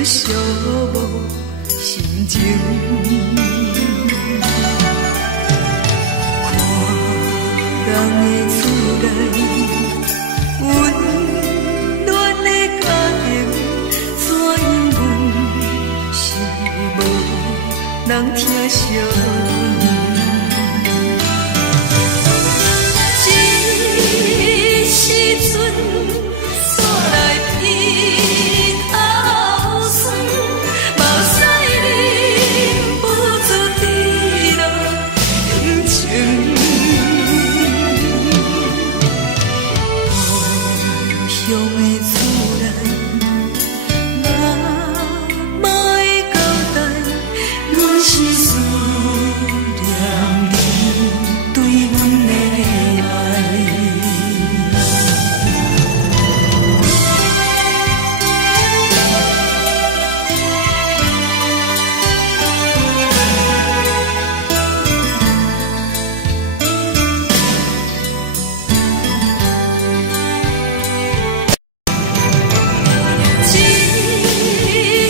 寂寞心情。看人的厝内温暖的家庭，怎因阮是无人疼惜？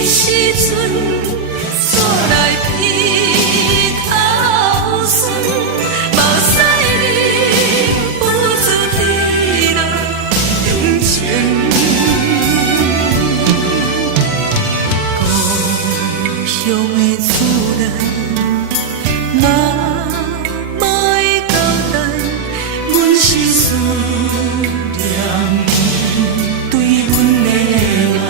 时阵煞来鼻头酸，目屎忍不住滴落眼睛。故乡的厝内，哪会交代？阮是思念你对阮的爱。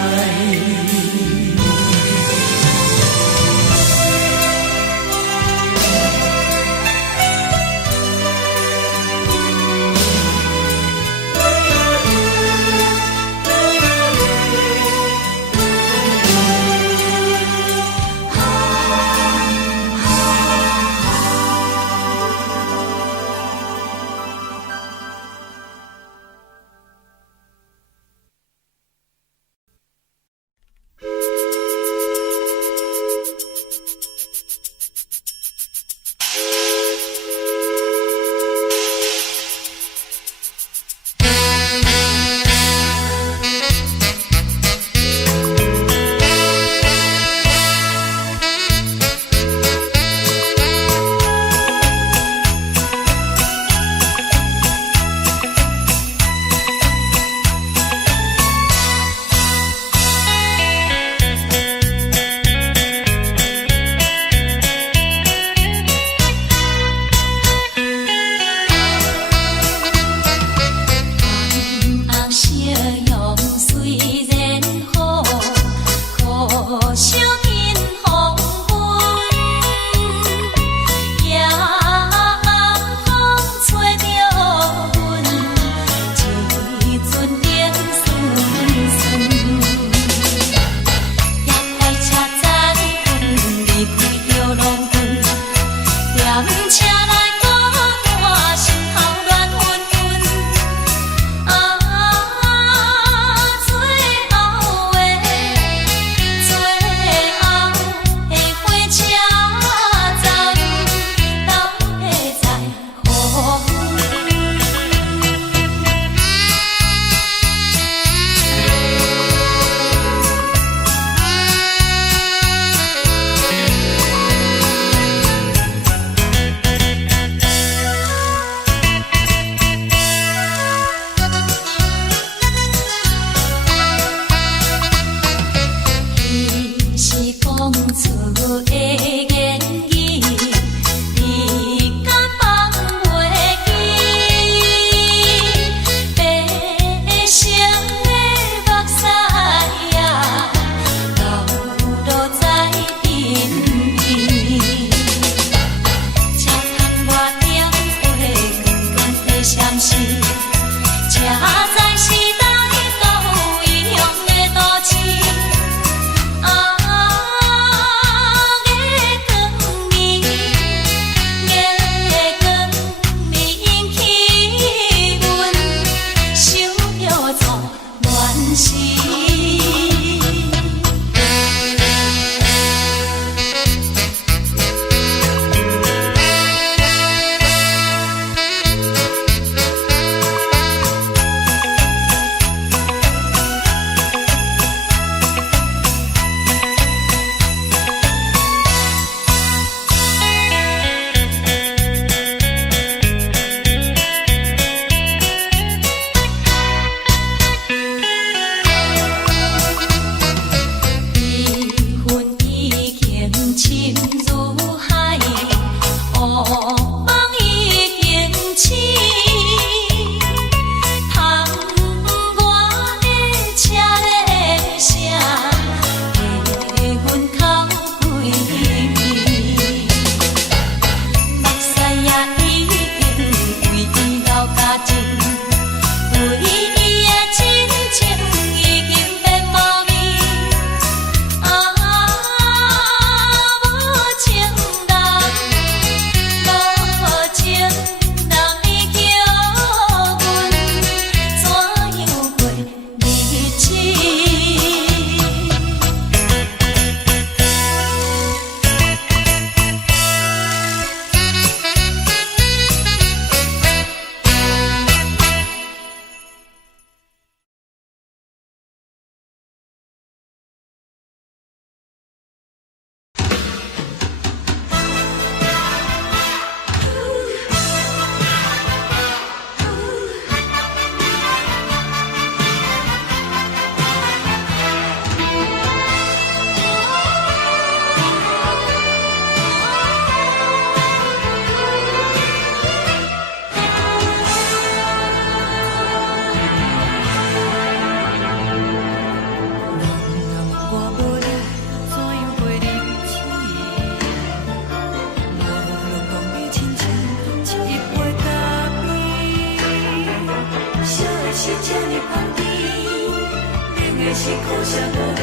无你，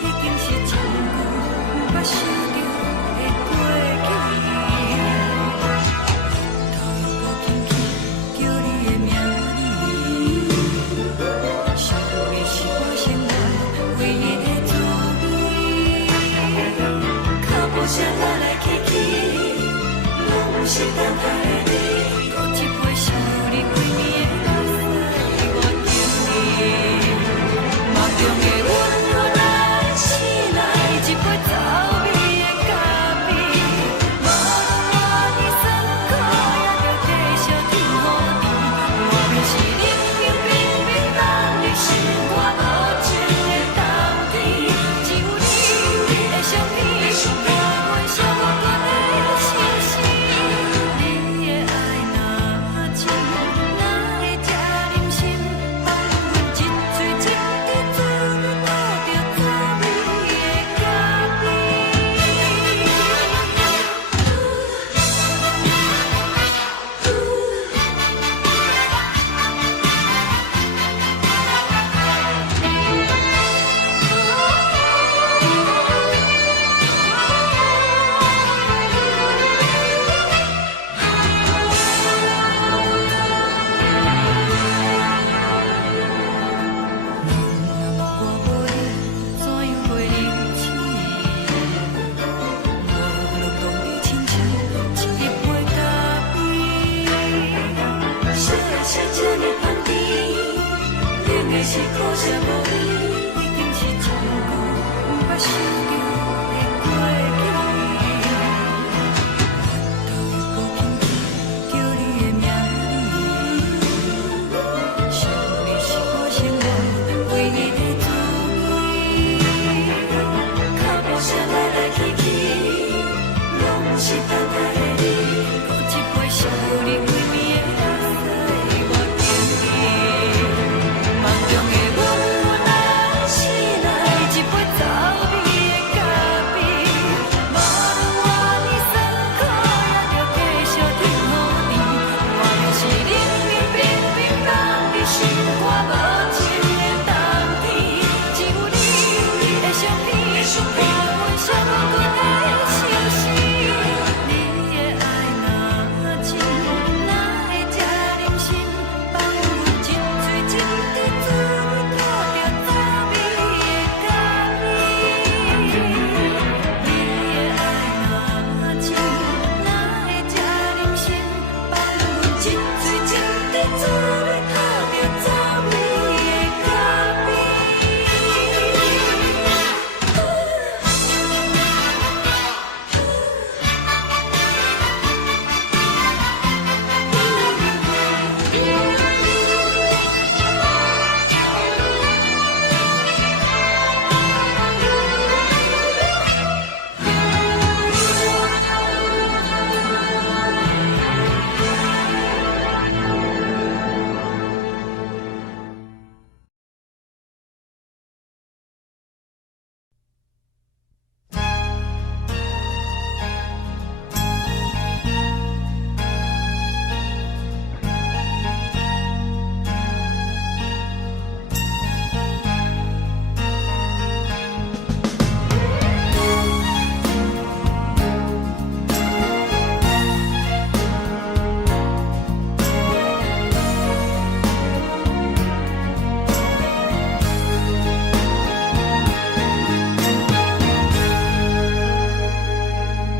已经是一句无法想着的过去。头又轻轻叫你的名字，想你是我生活唯一的滋味。脚步声来来去去，拢是等待的你。搁一杯想你几年的目屎，我着你。梦中的温柔来醒来，一杯走味的咖啡。无论我呢酸苦，也着继续甜予你。我便是冷冷冰冰放你心肝无情的冬天，只有你的相片，我想我搁在心事。你的爱若真，哪会这忍心放阮一嘴一滴珠吐着滋味的咖啡？我无你，怎样袂离弃？无论当你亲像一杯咖啡，烧的是这呢香甜，冷的是苦涩无味，已经是一句无法想着的过去。头又轻轻叫你的名字，想你是我生活唯一的滋味。脚步声来来去去，拢是等待的你。搁一杯想你几暝的目屎，我着你。梦中的温柔来醒来，一杯走味的咖啡。无论我呢酸苦，也着继续甜予你。我便是冷冷冰冰放你心肝无情的冬天，只有你的相片，我想我搁在相思。你的爱若真，哪会这忍心放阮一嘴一滴珠吐着滋味的咖啡？你的爱若真，哪会这忍心放阮一嘴一滴珠吐着滋味的咖啡？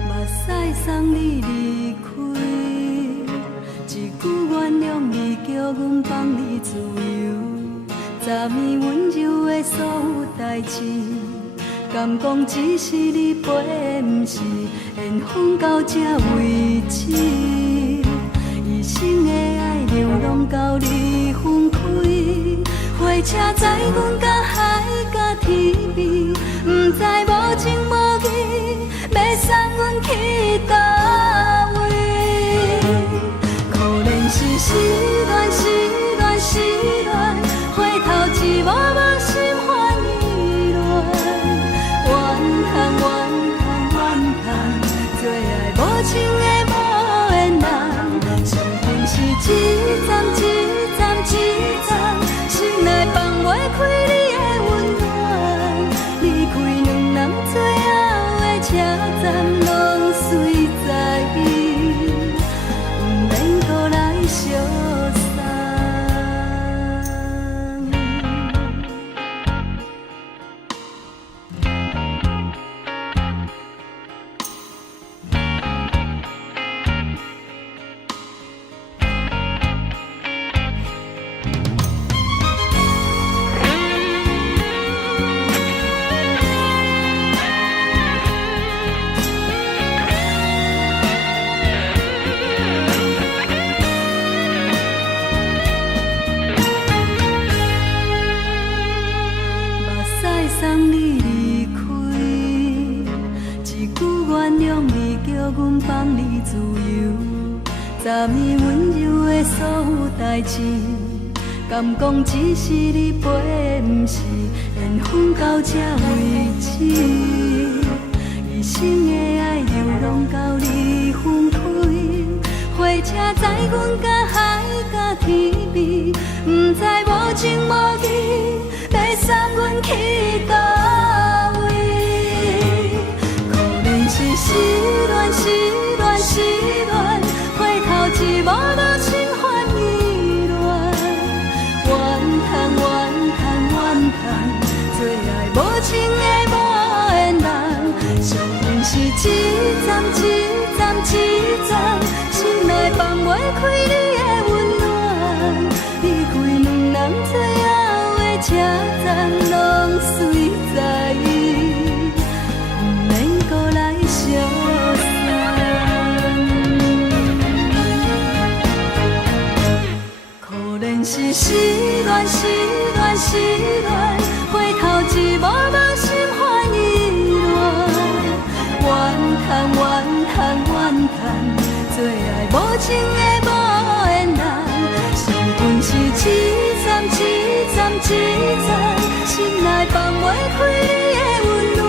目屎送你离开，一句原谅你，叫阮放你自由。昨暝温柔的所有代志，敢讲只是你陪，不是缘分到这为止。一生的爱流浪到你分开，火车载阮到海角天边，不知无情无义，要送阮去倒位？可怜是失恋，失恋，失恋，回头一幕幕心烦意乱，怨叹，怨叹，怨叹，最爱无情的无缘人，上天是一站一站一站，心内放袂开你的温暖。拢随在伊，不免搁来相送。送你离开，一句原谅你，叫阮放你自由。昨暝温柔的所有代志，敢讲只是你陪，不是缘分到这为止。一生的爱又拢到你分开，火车载阮甲海甲天边，不知无情无义。要送阮去倒位？可能是失恋，失恋，失恋，回头一幕无心烦意乱，怨叹，怨叹，怨叹，最爱无情的无缘人。上恨是一站一站一站，心内放袂开你的温暖，离开两人最后的车站拢随在伊，不免搁来相送。可能是失恋，失恋，失恋，回头一幕无心烦意乱，怨叹，怨叹，怨叹，最爱无情的无缘人。上恨是一站一站一站，心内放袂开你的温暖，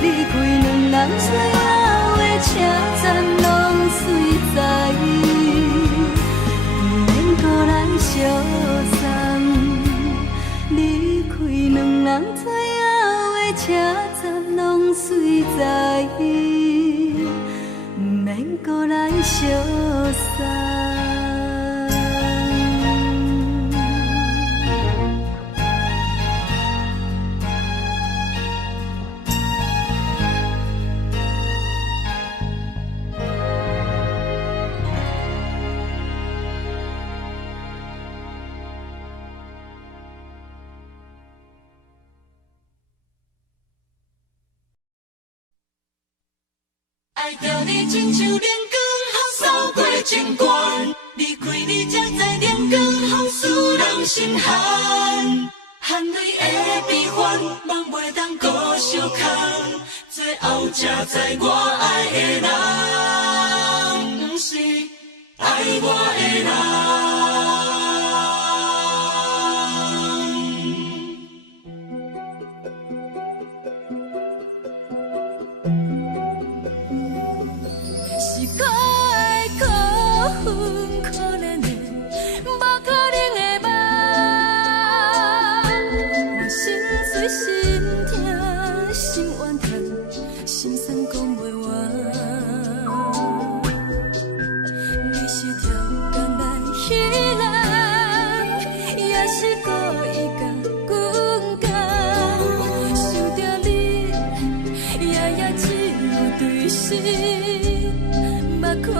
离开两人最后的车站拢随在伊，不免搁来相送。离开两人最后的车站拢随在伊，不免搁来相送。爱着你亲像阳光，雨扫过情关，离开你才知阳光风使人心寒。含泪的悲欢，望袂当搁相牵，最后才知我爱的人，不是爱我的人。可怜的，无可能的梦，我心碎心痛心怨叹，心酸讲袂完。你是条工来彼人，也是故意甲阮讲，想着你，夜一路对视，目看。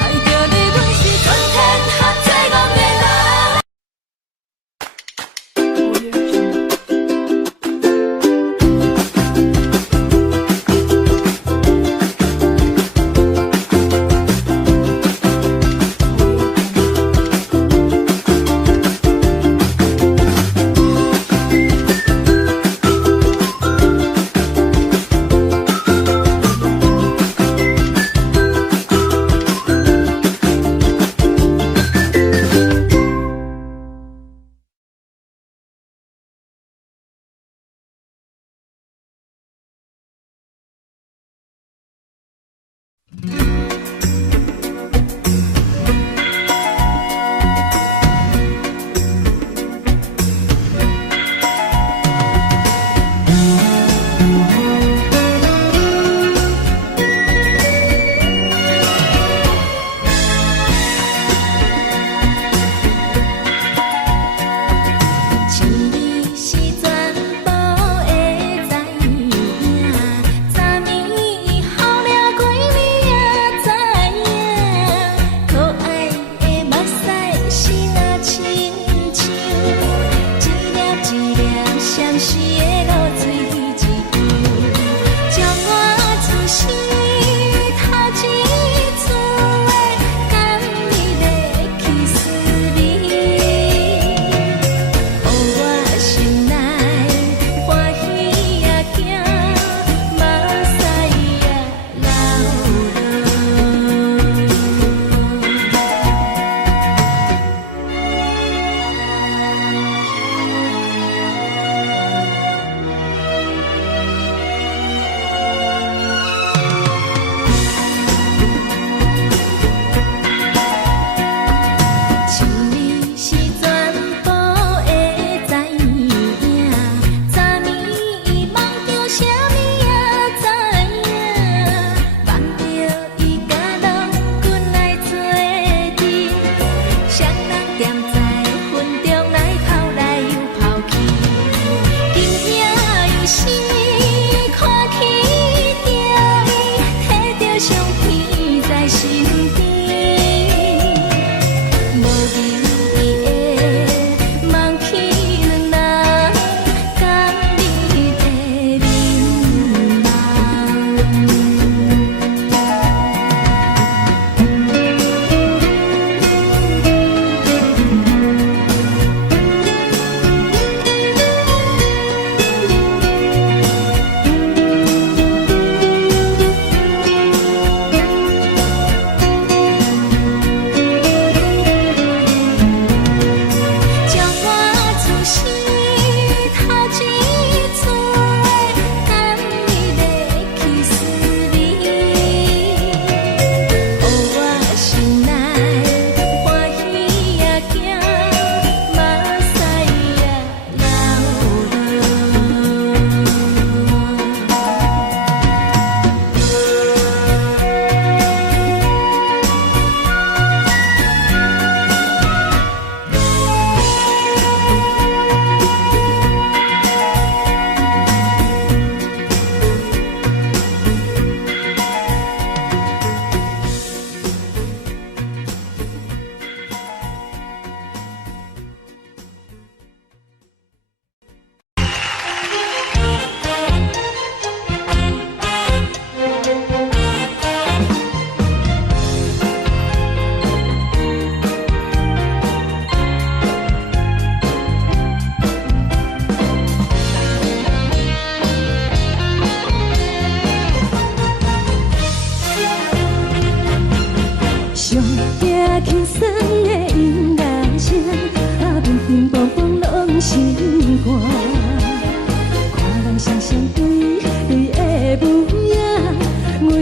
爱着你，阮是春天合作戆的人。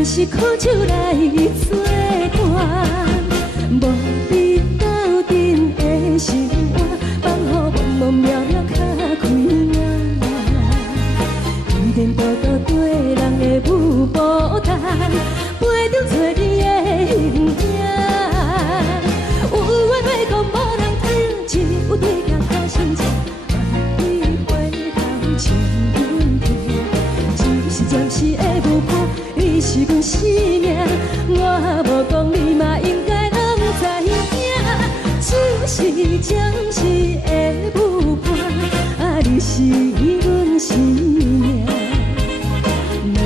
是苦酒来作伴，无你斗阵的生活，放予茫茫渺渺较快活。颠颠倒倒对人的舞步弹，陪着做你的形影。有话要讲无人听，只有对镜较心情。万里回头千人听，一时暂时的无伴，你是阮心。我无讲你嘛应该拢知影，就是暂时的舞伴，啊，你是阮生命。若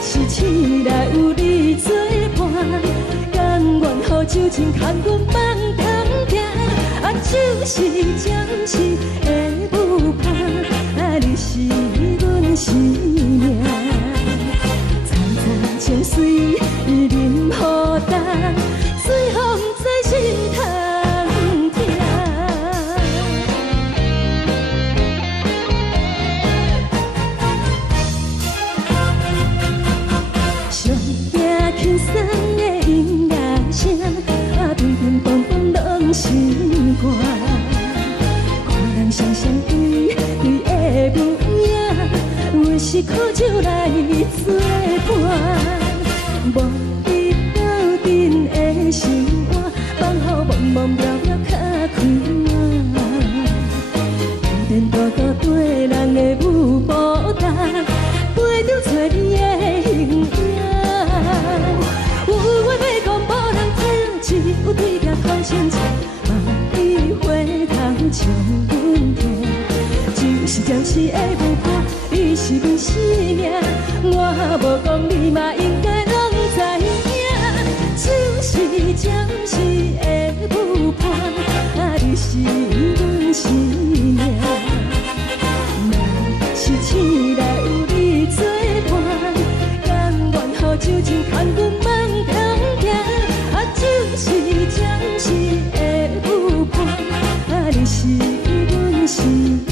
是醒来有你作伴，甘愿予酒精牵阮放通行，啊，就是暂时的舞伴，啊，你是阮生命。层层情水任雨淡，水风在心通听。上惊轻松的音乐声，啊，乒乒乓乓拢心肝。看人双双对对的模样，有时苦酒来作伴。无你斗阵的生活，放乎茫茫渺渺较快活。连孤孤对人的舞步单，陪着找你的形影。有话要讲无人听，只有对镜头前唱，梦里回头将阮听。就是暂时的舞伴，你是阮生命。我无讲你嘛应该拢知影，就是暂时的舞伴，啊，你是阮生命。若是醒来有你作伴，甘愿予酒精牵阮放通行，啊，就是暂时的舞伴，啊，你是阮生命。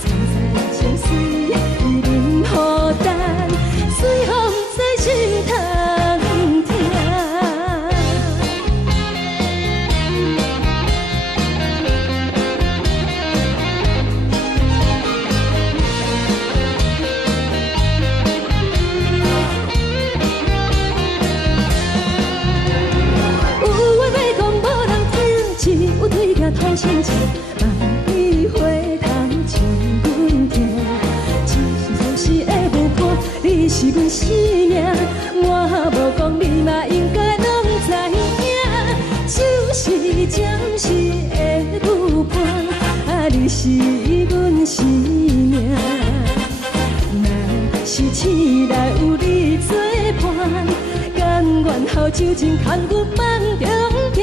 层层情水任雨淡，水风在心通听。有话要讲无人听，只有对镜头前唱，梦里回头将阮听。就是暂时的舞伴，你是阮生命。我无讲你嘛应该拢知影，就是暂时的舞伴，啊，你是阮生命。若是醒来有你作伴，甘愿予酒精牵阮放中行，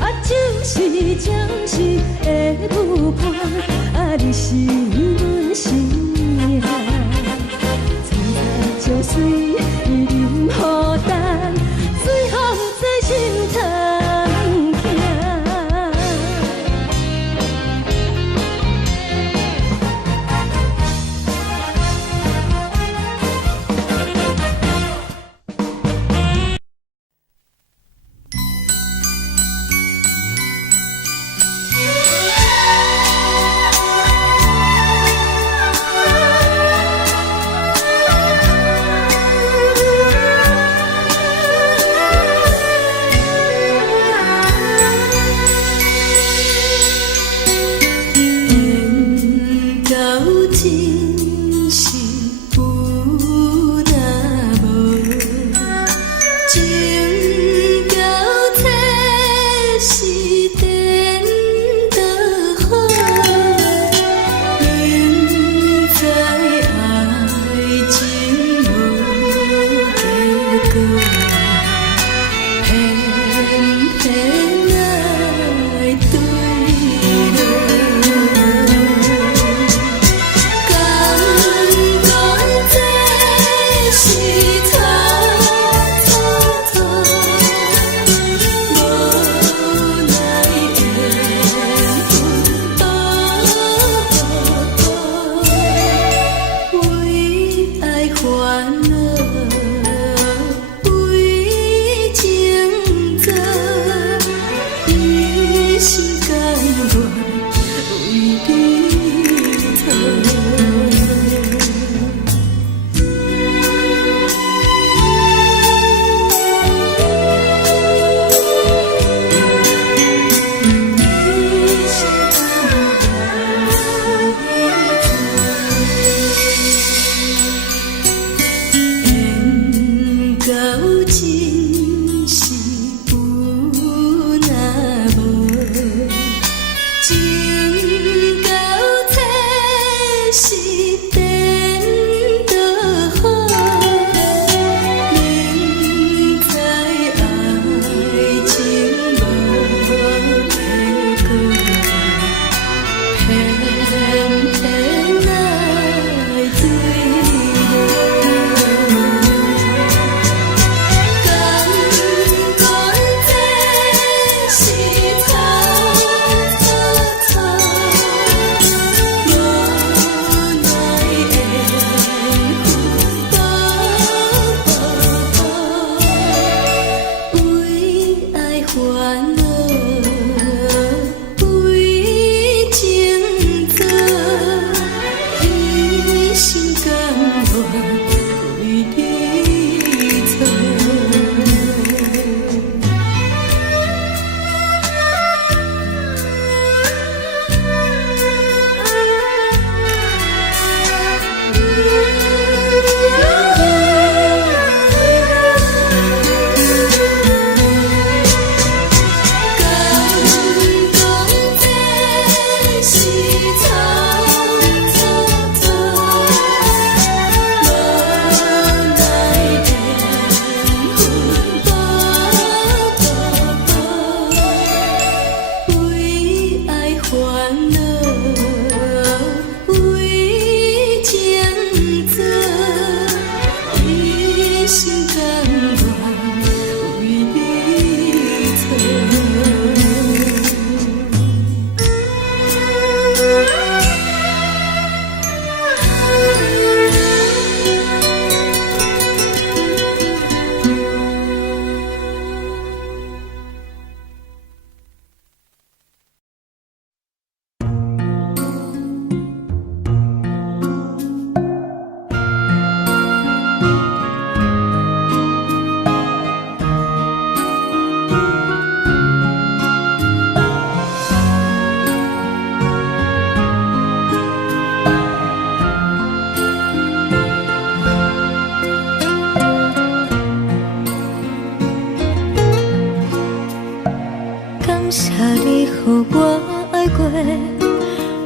啊，就是暂时的舞伴，啊，你是阮生命。层层情水任雨淡，水风在心通听。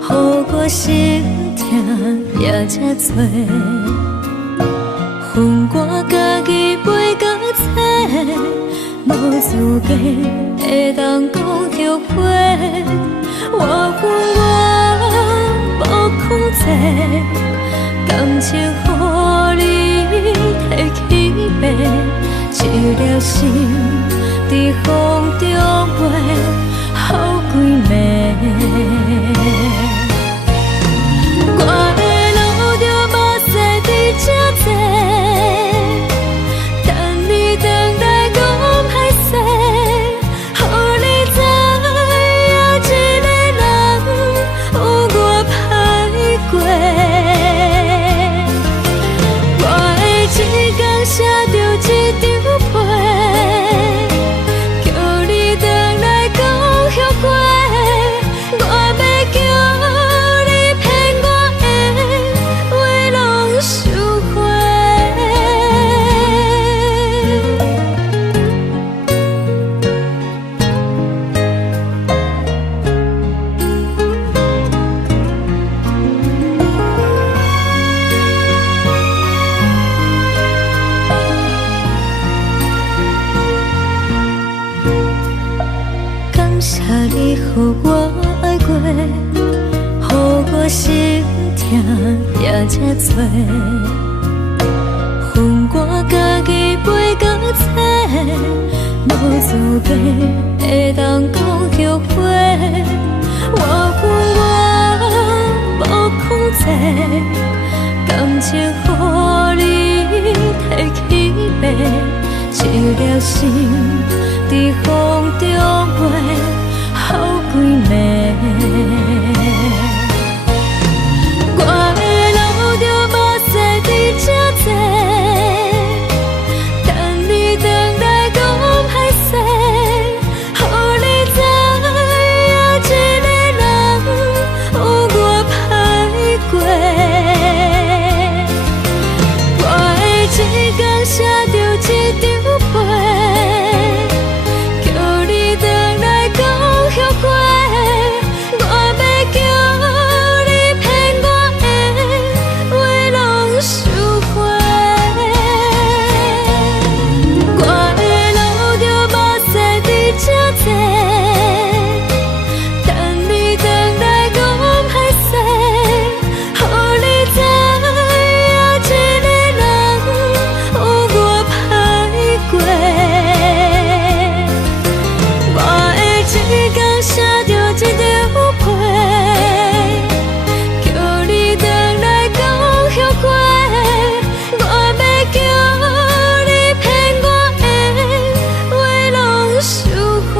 予我心痛也这多。恨我家己袂到切，无资格会当讲后悔。我无控制，感情予你提起飞，一粒心伫风中飞，好几暝。我的路着目屎伫这多，等你回来讲歹势，予你知影一个人有我歹过。我的一天写着一张被，叫你回来讲后悔。我要叫你骗我的话拢收回。感谢你予我爱过，予我心痛也这多。恨我家己袂到切，无资格会当讲后悔。我无控制，感情予你提起飞，一粒心伫风中飞，好几暝。我的路着目屎伫这多，等你回来讲歹势，予你知影一个人有我歹过。我的一天写着一张被，叫你回来讲后悔。我要叫你骗我的话拢收回。我的路着目屎伫这多，等你回来讲歹势，予你知影一个人有我歹过。我的一天写着一张被，叫你回来讲后悔。我要叫你骗我的话拢收回。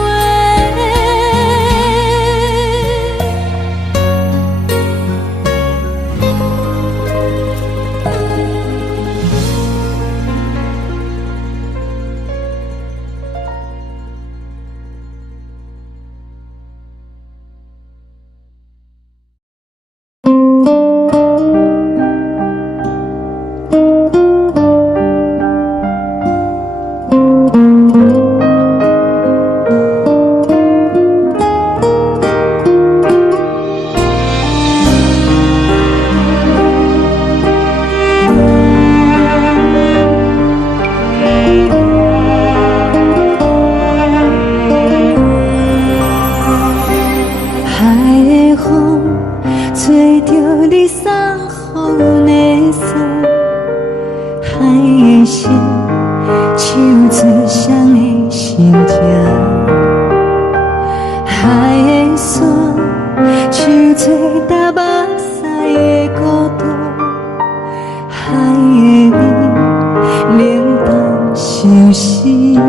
海的风吹着你送予的伞，海的心手最双的心情，海的山手做搭目屎的孤独，海的味冷淡伤心。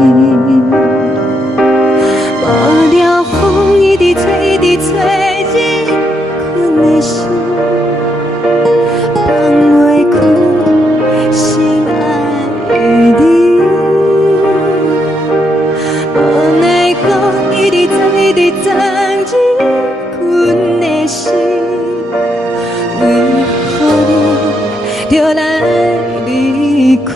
无聊风一直吹，一直吹，日困的心，放袂开心爱的你。无奈何一直走，一直走，日困的心，为何你就来离开？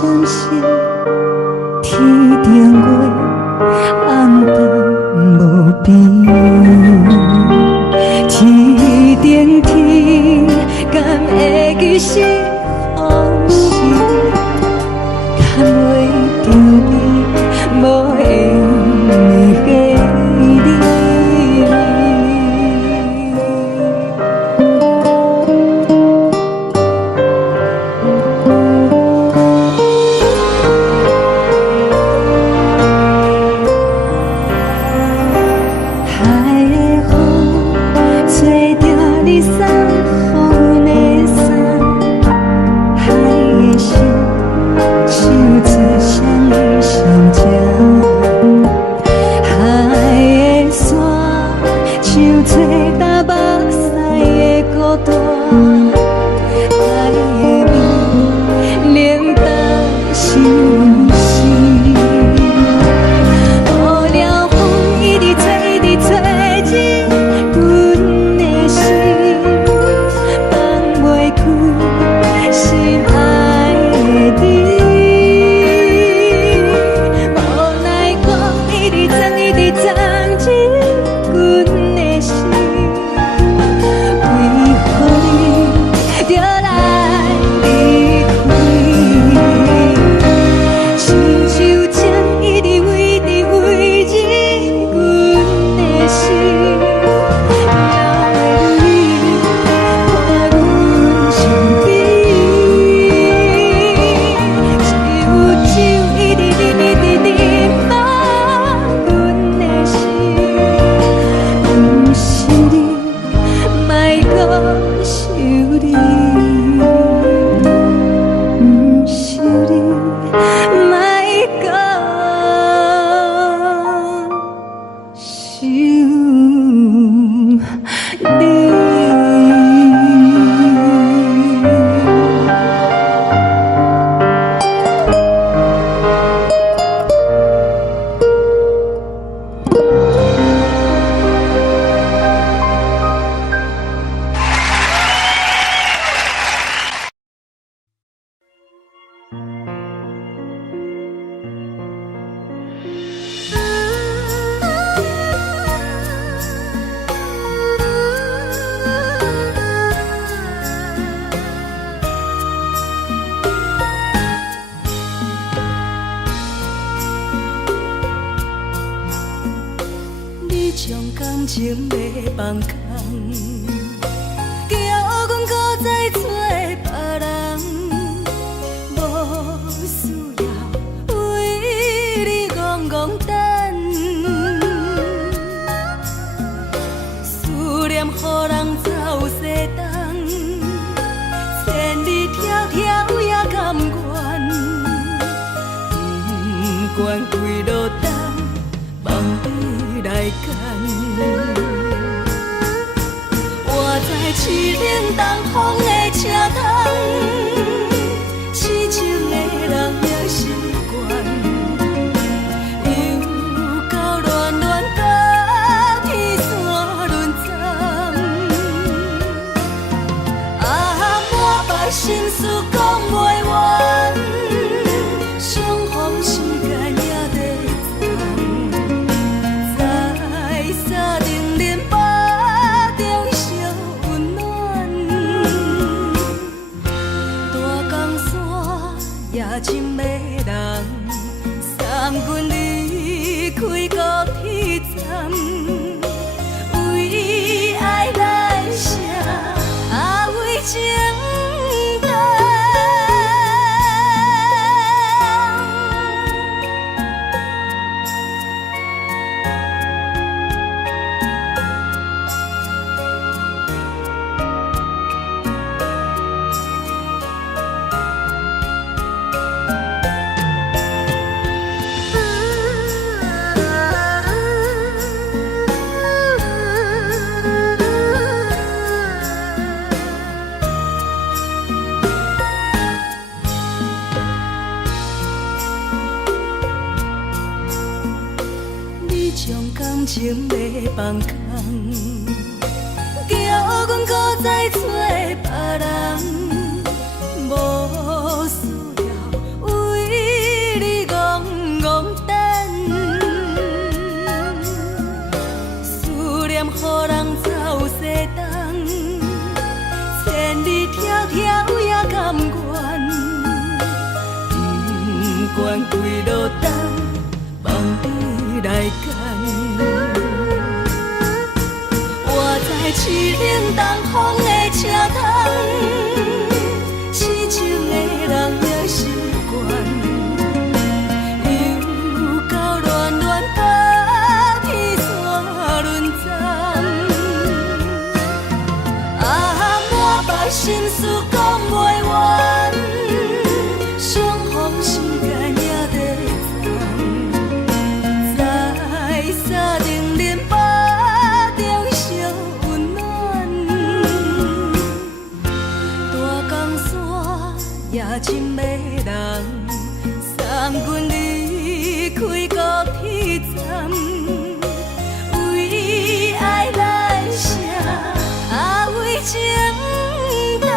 相信天顶月红淡无边，天顶天敢会记是往事，敢袂着你无缘的你。将感情要放空，叫阮搁再找别人，无需要为你戆戆等，思念予人走西东，千里迢迢也甘愿，不管几落冬，望你来干。活在凄冷东风的车窗，痴情的人也习惯，又到恋恋甲天线轮转。啊，满腹心事讲袂完，相逢时间也在深的人送阮离开高铁站，为爱来写，为情等。将感情要放空，叫阮搁再找别人，无需要为关几落冬，望你来牵。我在市冷东风的车窗，痴情的人也习惯，又到乱乱把天线轮转。啊，满腹心事讲袂完，相逢时间也在站，在沙冷冷巴中烧温暖。大江山夜深的人，送阮离开高铁站，为爱来写，为情等。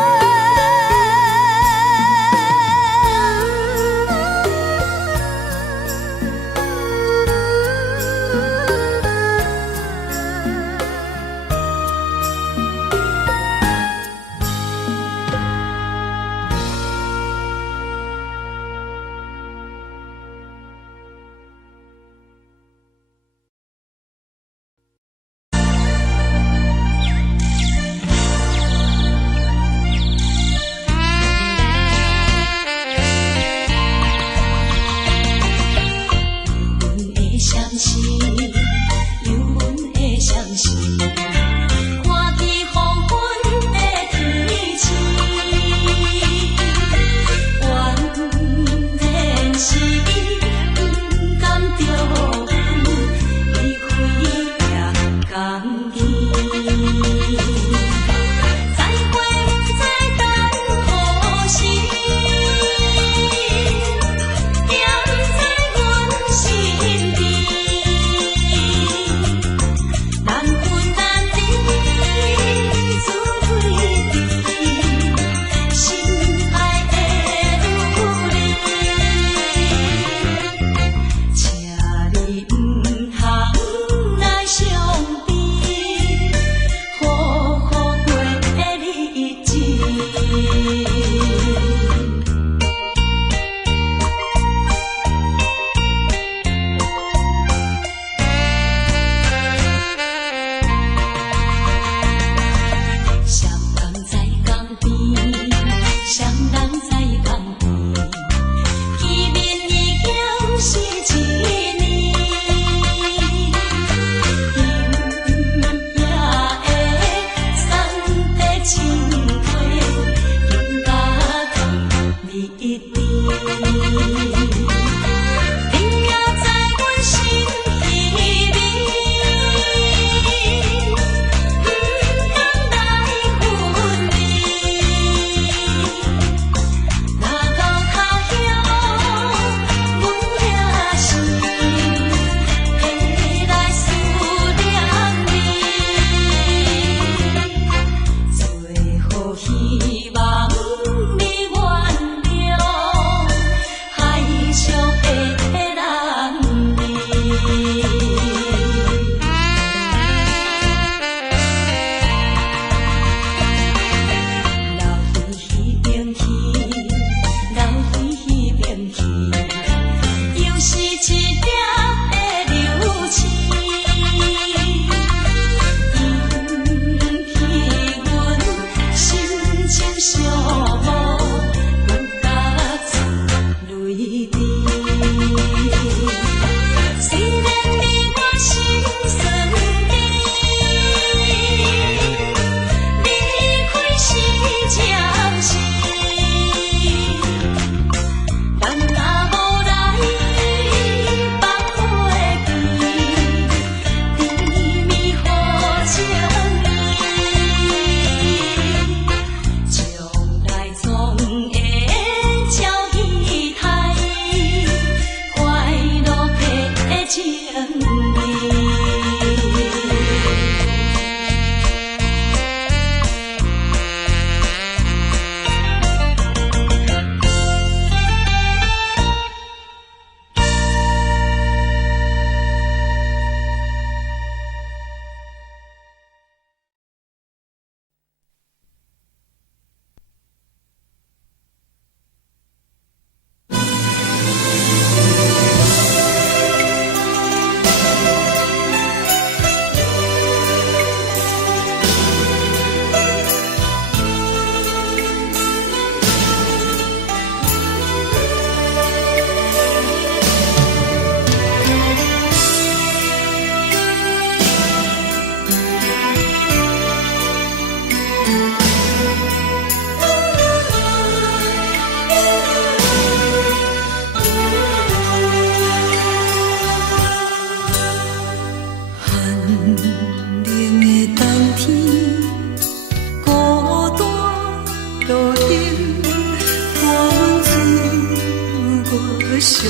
寂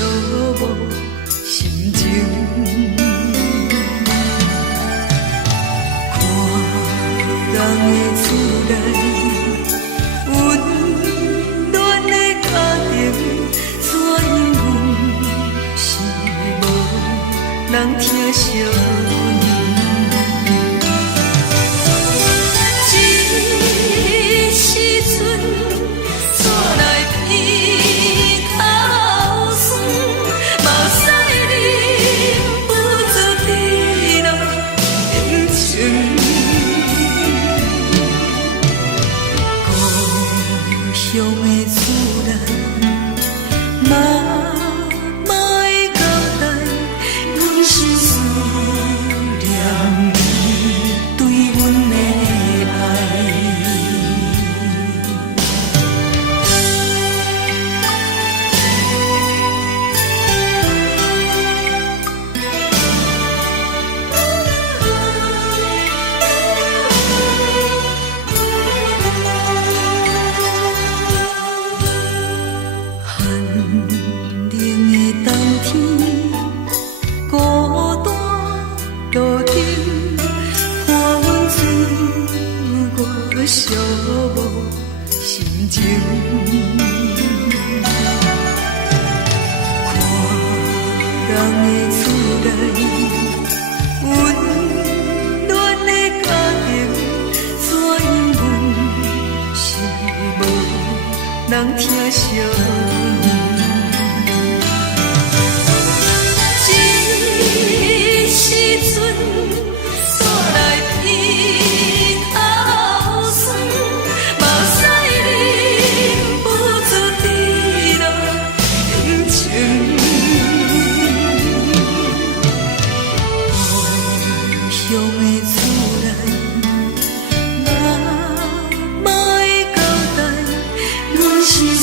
寞心情。看人的厝内温暖的家庭，怎因阮是无人疼惜？寂寞心情，看人的厝内温暖的家庭，怎因阮是无人疼惜？一时阵煞来鼻头酸，目屎忍不住滴落眼睛。故乡的厝内，莫会交代阮是思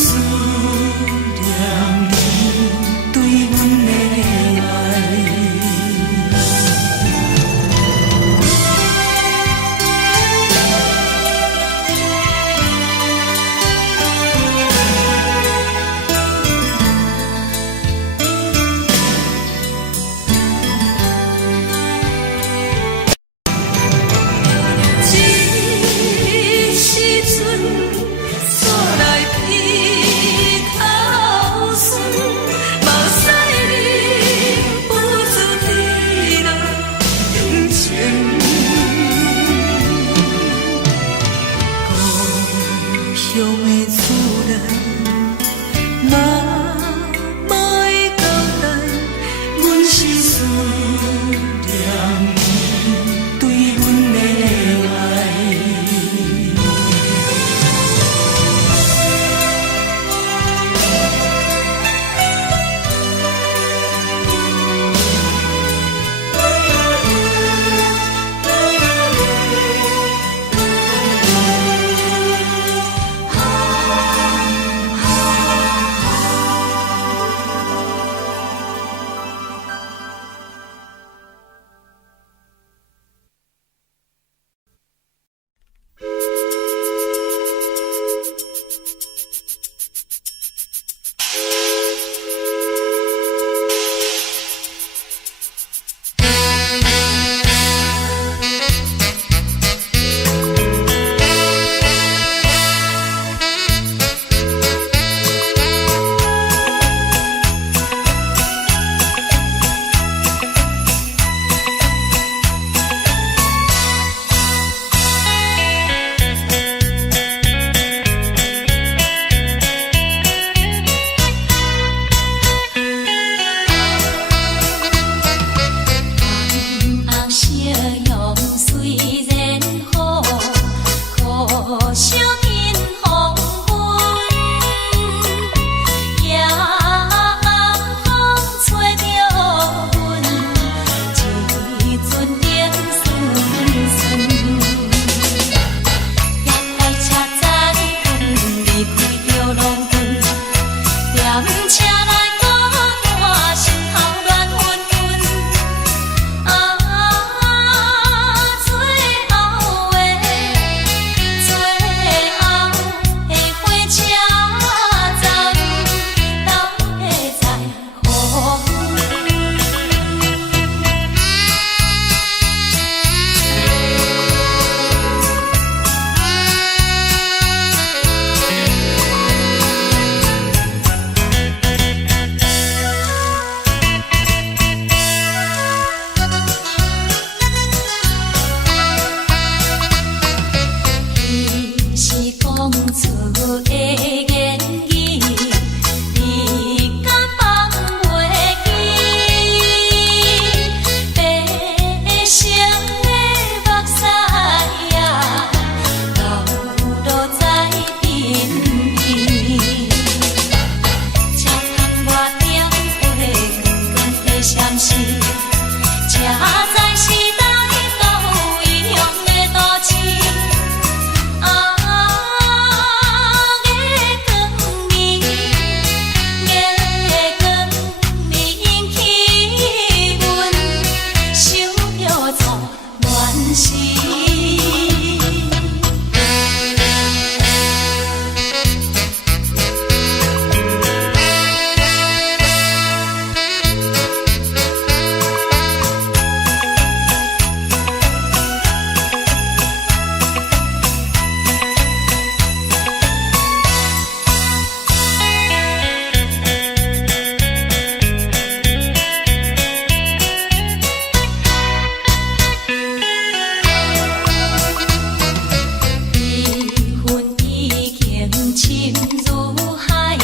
如海，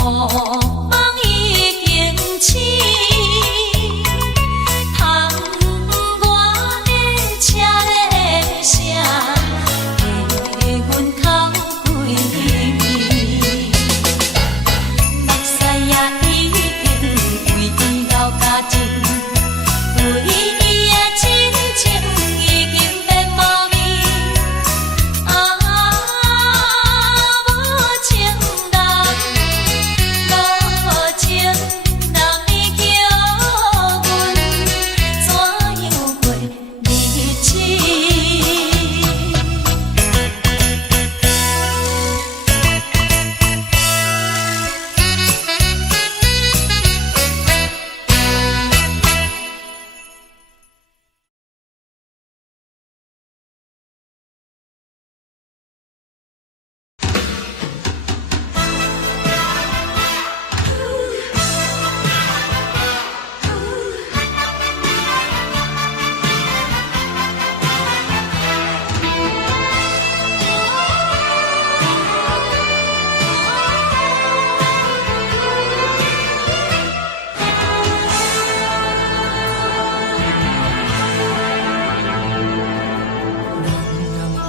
乌梦已经醒。窗外的车的声，记阮哭几年。目屎也已经规天流甲尽，为伊的真情已经变无味。无情人，无情人你叫阮怎样过日子？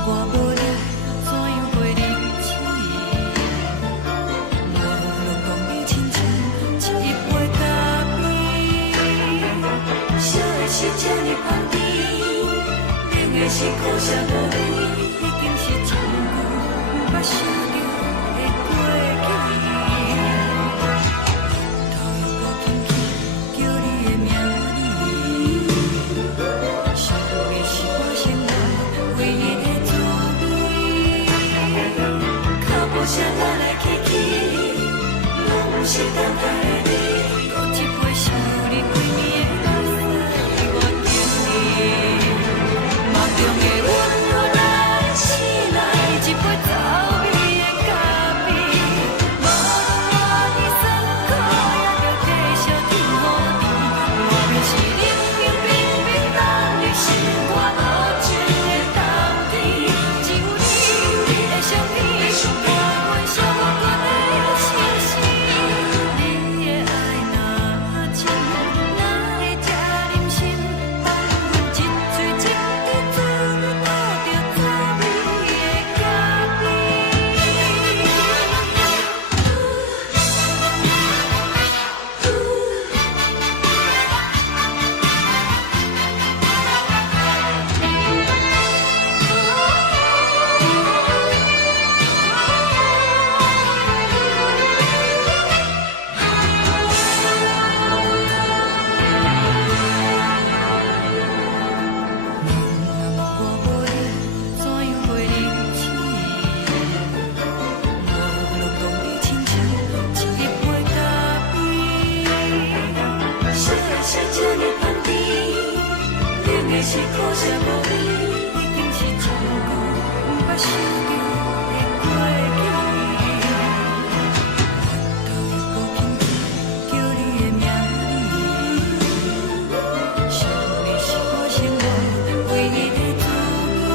我无力怎样过日子？无路讲你亲像一杯咖啡，烧的是这呢香甜，冷的是苦涩无味，已经是从久捌想着的过去。头又搁轻轻叫你的名字，想的是我心内唯一的滋味。脚步声来来去去，拢是等待的你，搁一杯想你几年的目屎，我敬你。梦中的阮落来醒来，一杯走味的咖啡，无论偌呢酸苦，也着继续甜予甜。无论是冷冷冰冰当你心肝无情的冬天，只有你的相片，伴阮寂寞过的心事。你的爱若真，哪会这忍心放阮一嘴一滴滋味倒着滋味的咖啡？我无力怎样过日子？无路讲你亲像一杯咖啡，烧的是这呢香甜，冷的是苦涩无味，已经是从久捌想着的过去。头又搁轻轻叫你的名字，想的是我心内唯一的滋味。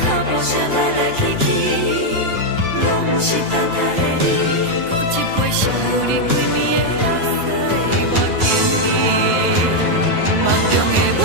脚步声来来去去，拢是等待的你，搁一杯想你几年的目屎，我敬你。梦中的阮，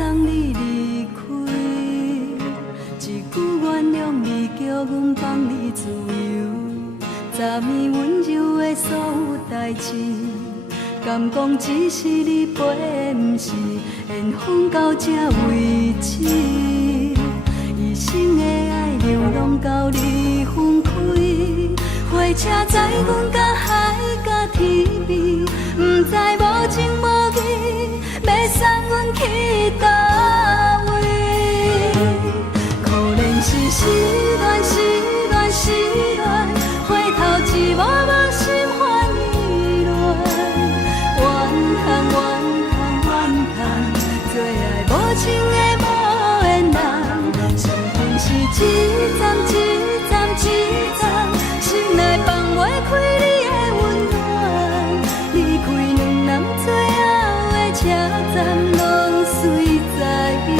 送你离开，一句原谅你，叫阮放你自由。昨暝温柔的所有代志，敢讲只是你陪，不是缘分到这为止。一生的爱流浪到你分开，火车载阮到海甲天边，不知无情无义，要送阮去倒位？可怜是失恋，失恋，失恋，回头一幕幕心烦意乱，怨叹，怨叹，怨叹，最爱无情的无缘人，伤痕是一站一站一站，心内放袂开你的温暖，离开两人最后的车站，拢随在伊，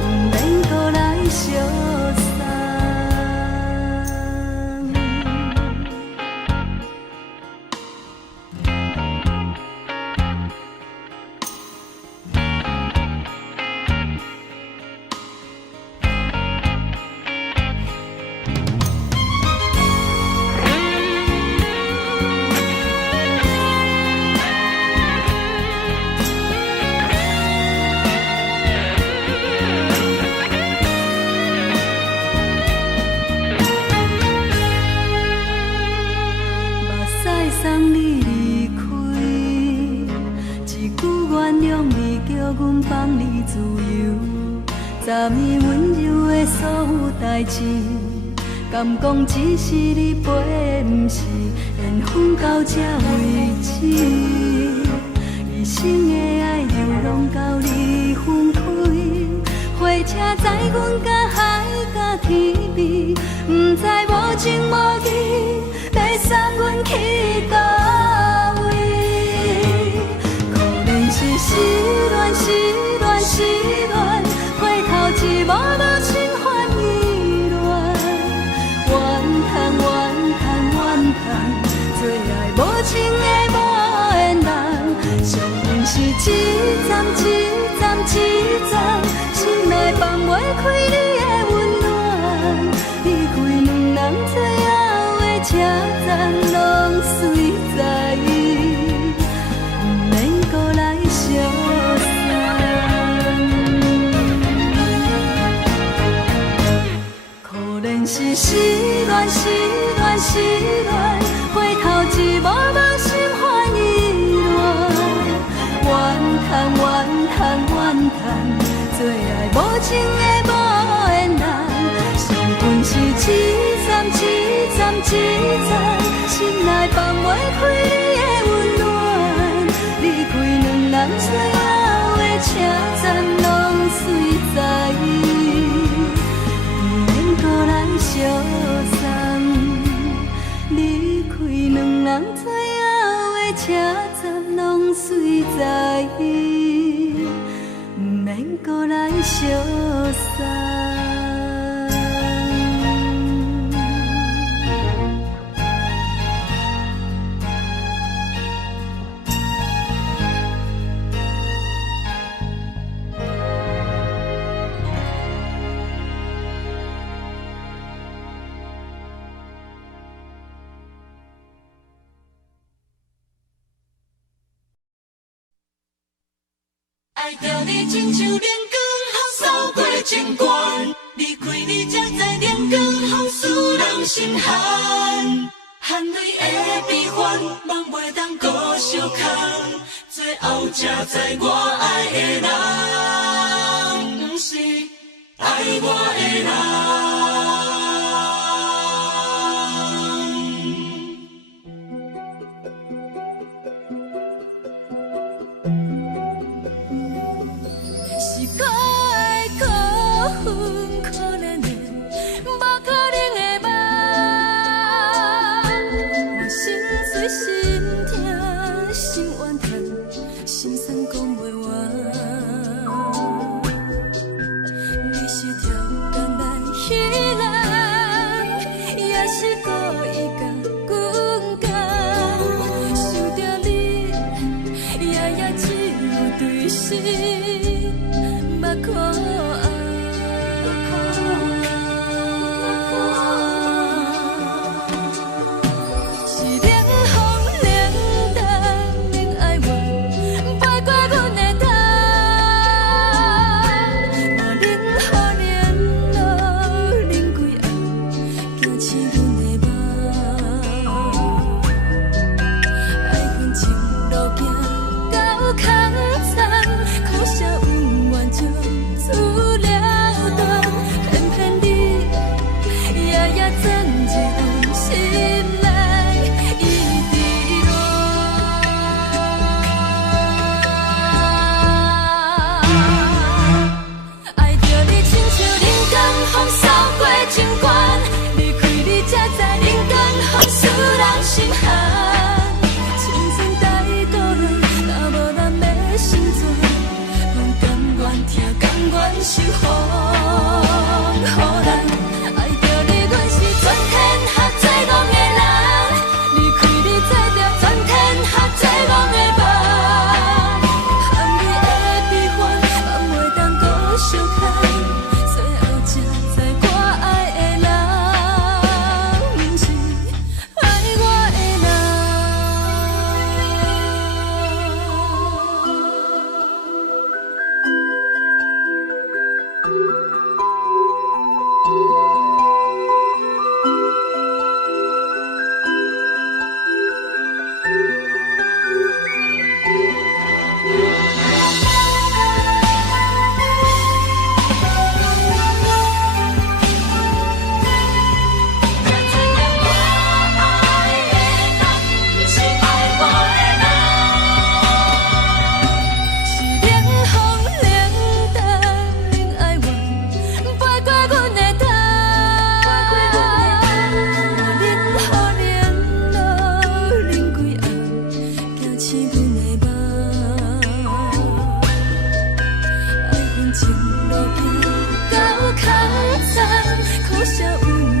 不免搁来相送。送你离开，一句原谅你，叫阮放你自由。昨暝温柔的所有代志，敢讲只是你陪，不是缘分到这为止。一生的爱流浪到你分开，火车载阮到海甲天边，不知无情无义，要送阮去倒位？可怜是失恋，失恋，失恋，回头一幕幕心烦意乱，怨叹，怨叹，怨叹，最爱无情的无缘人，伤痕是一站一站一站，心内放袂开你的温暖，离开两人最后的车站，拢随在伊，不免搁来相送。可怜是失恋，失恋，失恋，回头一幕幕心烦意乱，怨叹，怨叹，怨叹，最爱无情的无缘人，伤痕是一站一站一站，心内放袂开你的温暖，离开两人最后的车站，拢随在伊，不免搁来相送。离开两人最后的车站，拢随在伊，不免搁来相送。爱着你亲像连光雨扫过情关，离开你才知连光雨使人心寒。含泪的悲欢，望袂当搁相牵，最后才知我爱的人，不是爱我的人。是可爱可恨可怜的，无可能的梦。我心碎心痛心怨叹，心酸讲袂完。你是挑工来彼人，也是故意甲阮讲，想着你夜夜只有对。是目看红。是冷风冷淡冷爱我，飞过阮的头，我冷雨连落冷几暗，惊醒阮的梦。爱恨情路行到空残，可惜有缘就此了断，偏偏你夜夜钻入阮心内，伊伫落。爱着你亲像人间风扫过情关，离开你才知人间风使人心寒。青春待故人，若无咱要生存，阮甘愿听，甘愿受风雨咱。爱着你，阮是全天下最戆的人，离开你才着全天下最戆的梦。含你的悲欢，梦袂当搁相牵，最后才知我爱的人，毋是爱我的人。是冷风冷淡冷爱我，飞过阮的头，冷雨连落冷几暗，惊醒阮的梦。爱恨情路行到空残，可惜有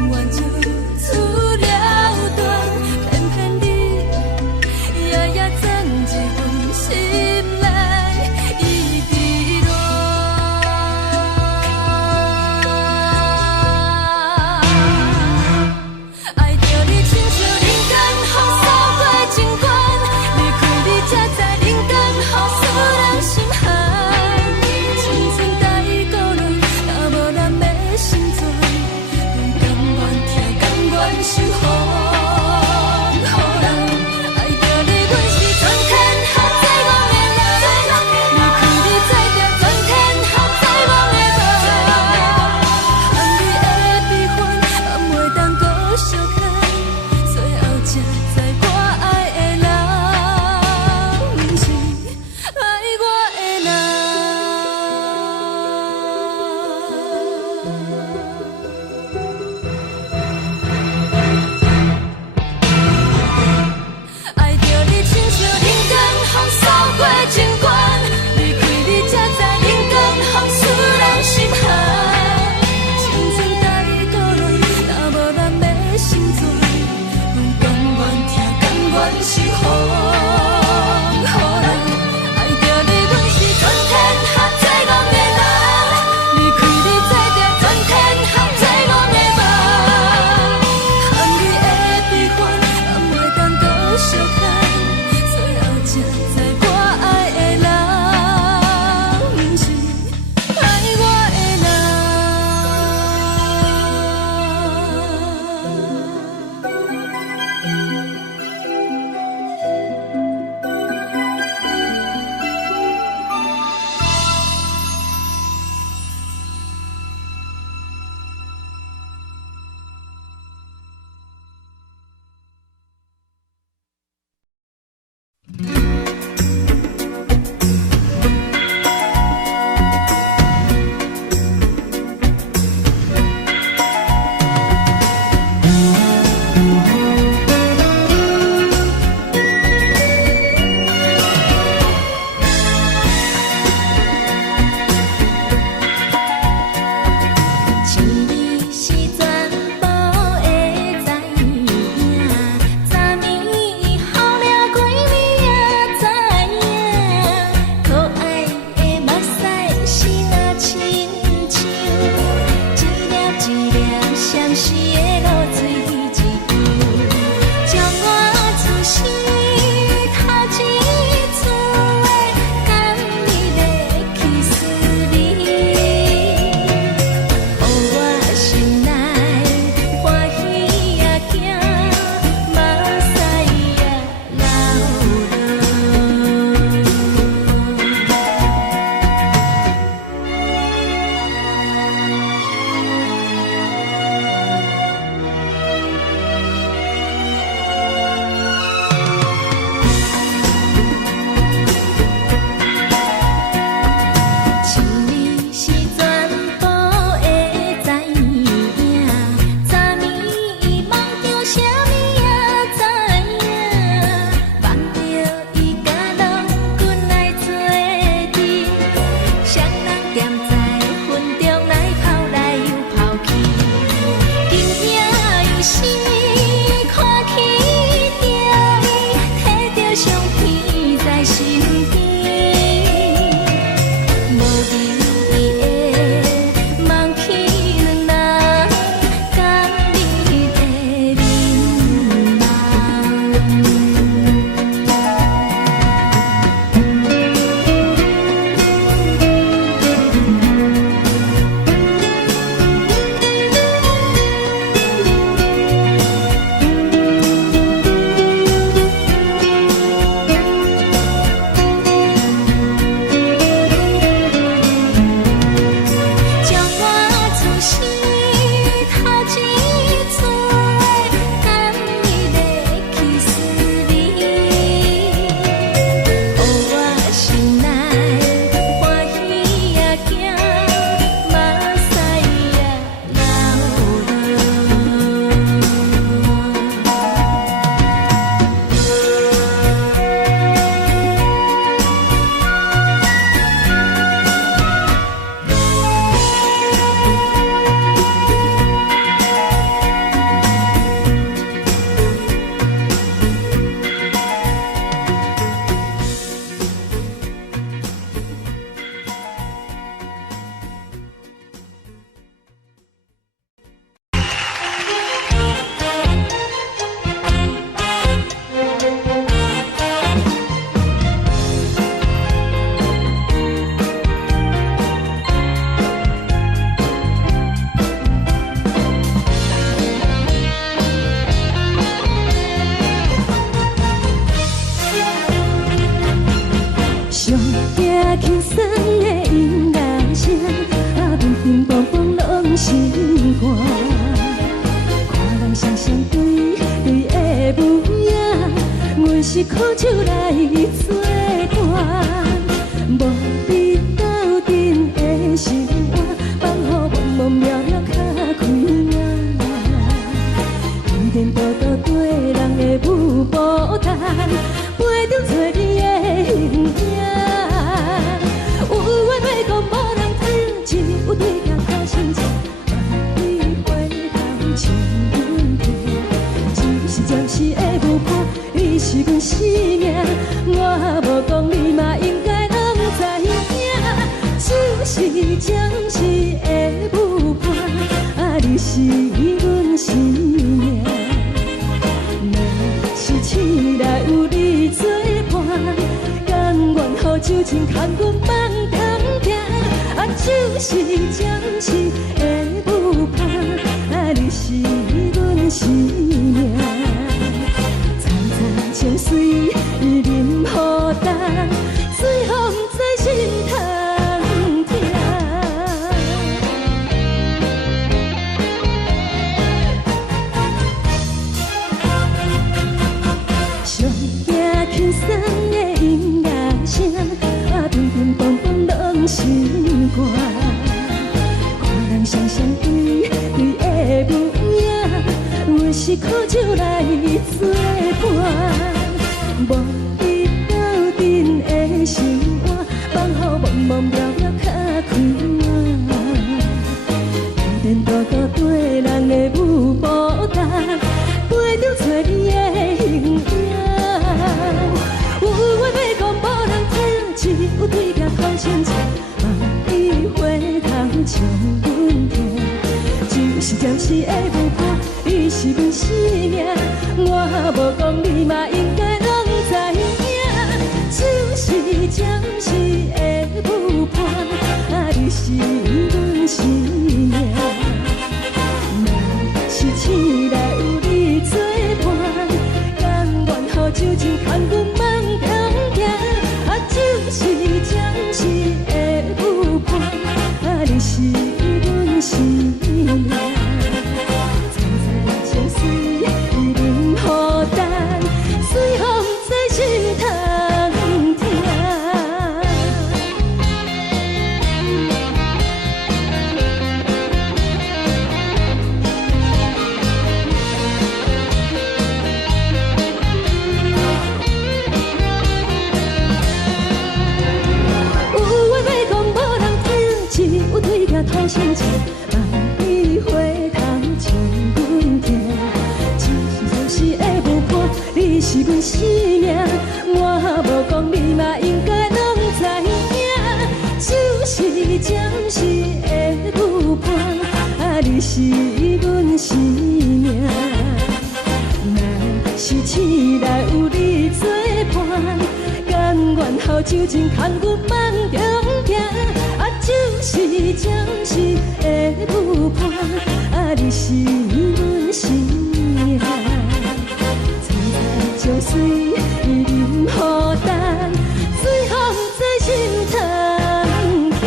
缘就此了断，偏偏你夜夜钻入阮心内，伊伫落。爱着你亲像人间风扫过情关，离开你才知人间风使人心寒。青春待想你是全部会知影，昨暝伊梦着啥物也知影，梦着伊甲郎君来做阵，双人踮在云中来跑来又跑去，今夜有时看起着伊，摕着相片在身边。无离的梦起两人，甘你的眠将我出世头一撮，甘你的气势里，予我心内欢喜也惊，目屎也上惊轻松的音乐声，乒乒乓乓拢心肝。看人双双对对的舞影，阮是靠手来做伴。无你斗阵的生活，放予茫茫渺渺较开眼。颠颠倒倒对人的舞步弹，陪着做你的形影。有话要讲，无人听见，有对镜靠心情，万里回头像阮听。一时暂时的舞伴，你是阮生命，我无讲你嘛应该拢知影。就是暂时的舞伴，你是阮生命。若是醒来有你作伴，甘愿予酒精牵阮放通行。就是暂时的舞伴，你是阮生命。层层情水任何担，随风在心通听。上惊轻松的音乐声，乒乒乓乓拢心肝。看人双双对对的舞影，阮是靠手来做伴。无你斗阵的生活，放予茫茫渺渺较开眼。颠颠倒倒对人的舞步弹，陪着做你的形影。有话要讲，无人听见，有对镜靠心情，万里回头像阮听。就是暂时的舞伴，你是阮生命，我无讲你嘛应该拢知影。就是暂时的舞伴，你是阮生命。若是醒来有你作伴，甘愿予酒精牵阮放通行。就是暂时的舞伴，你是阮生命。层层情水任何担，随风在心通听。通心情，梦里花香将阮疼。一时会有伴，你是阮生命，我无讲你嘛应该拢知影，就是暂时的有伴，你是阮生命。若是醒来有你作伴，甘愿后酒精牵阮梦中行，就是暂时的有伴，你是阮生命。采采酒水，伊啉予等，随风在心头行。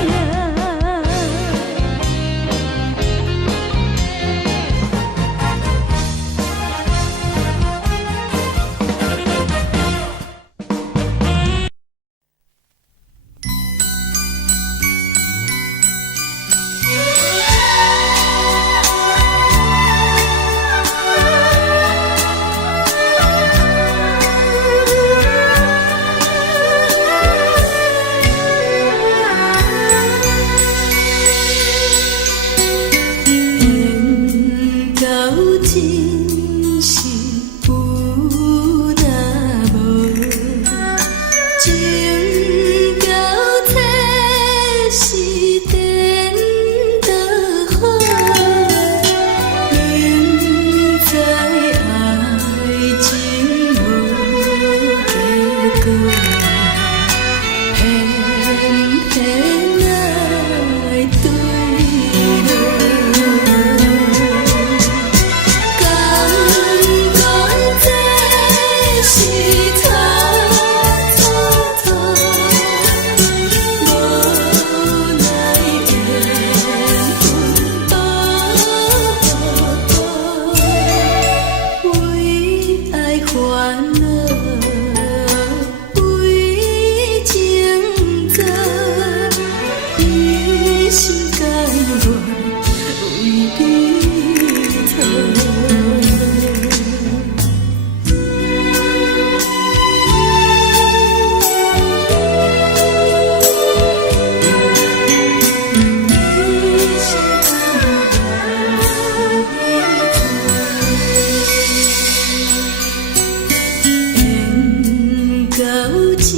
真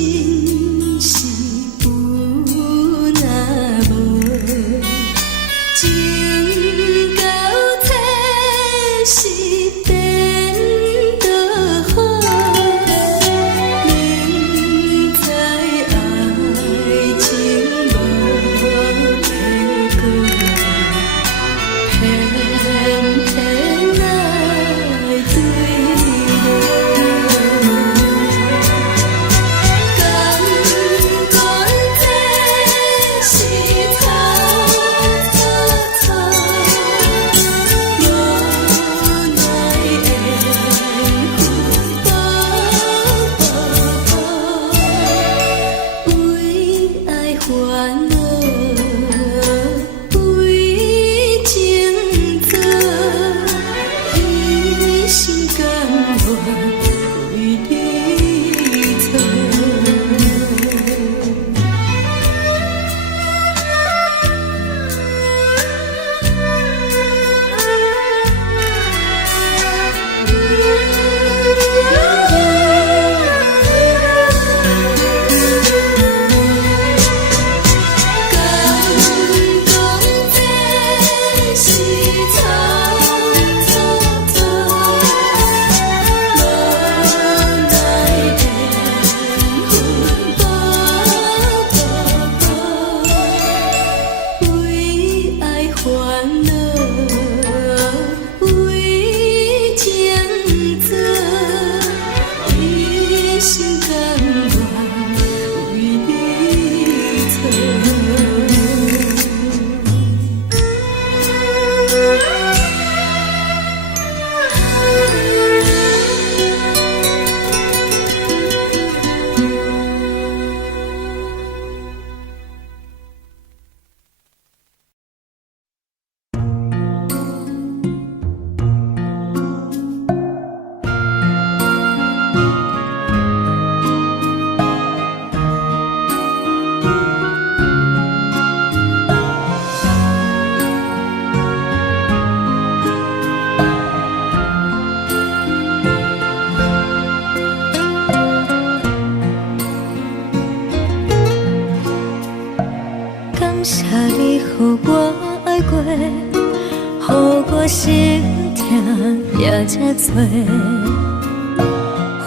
是有那无。谢你，予我爱过，予我心痛也这多。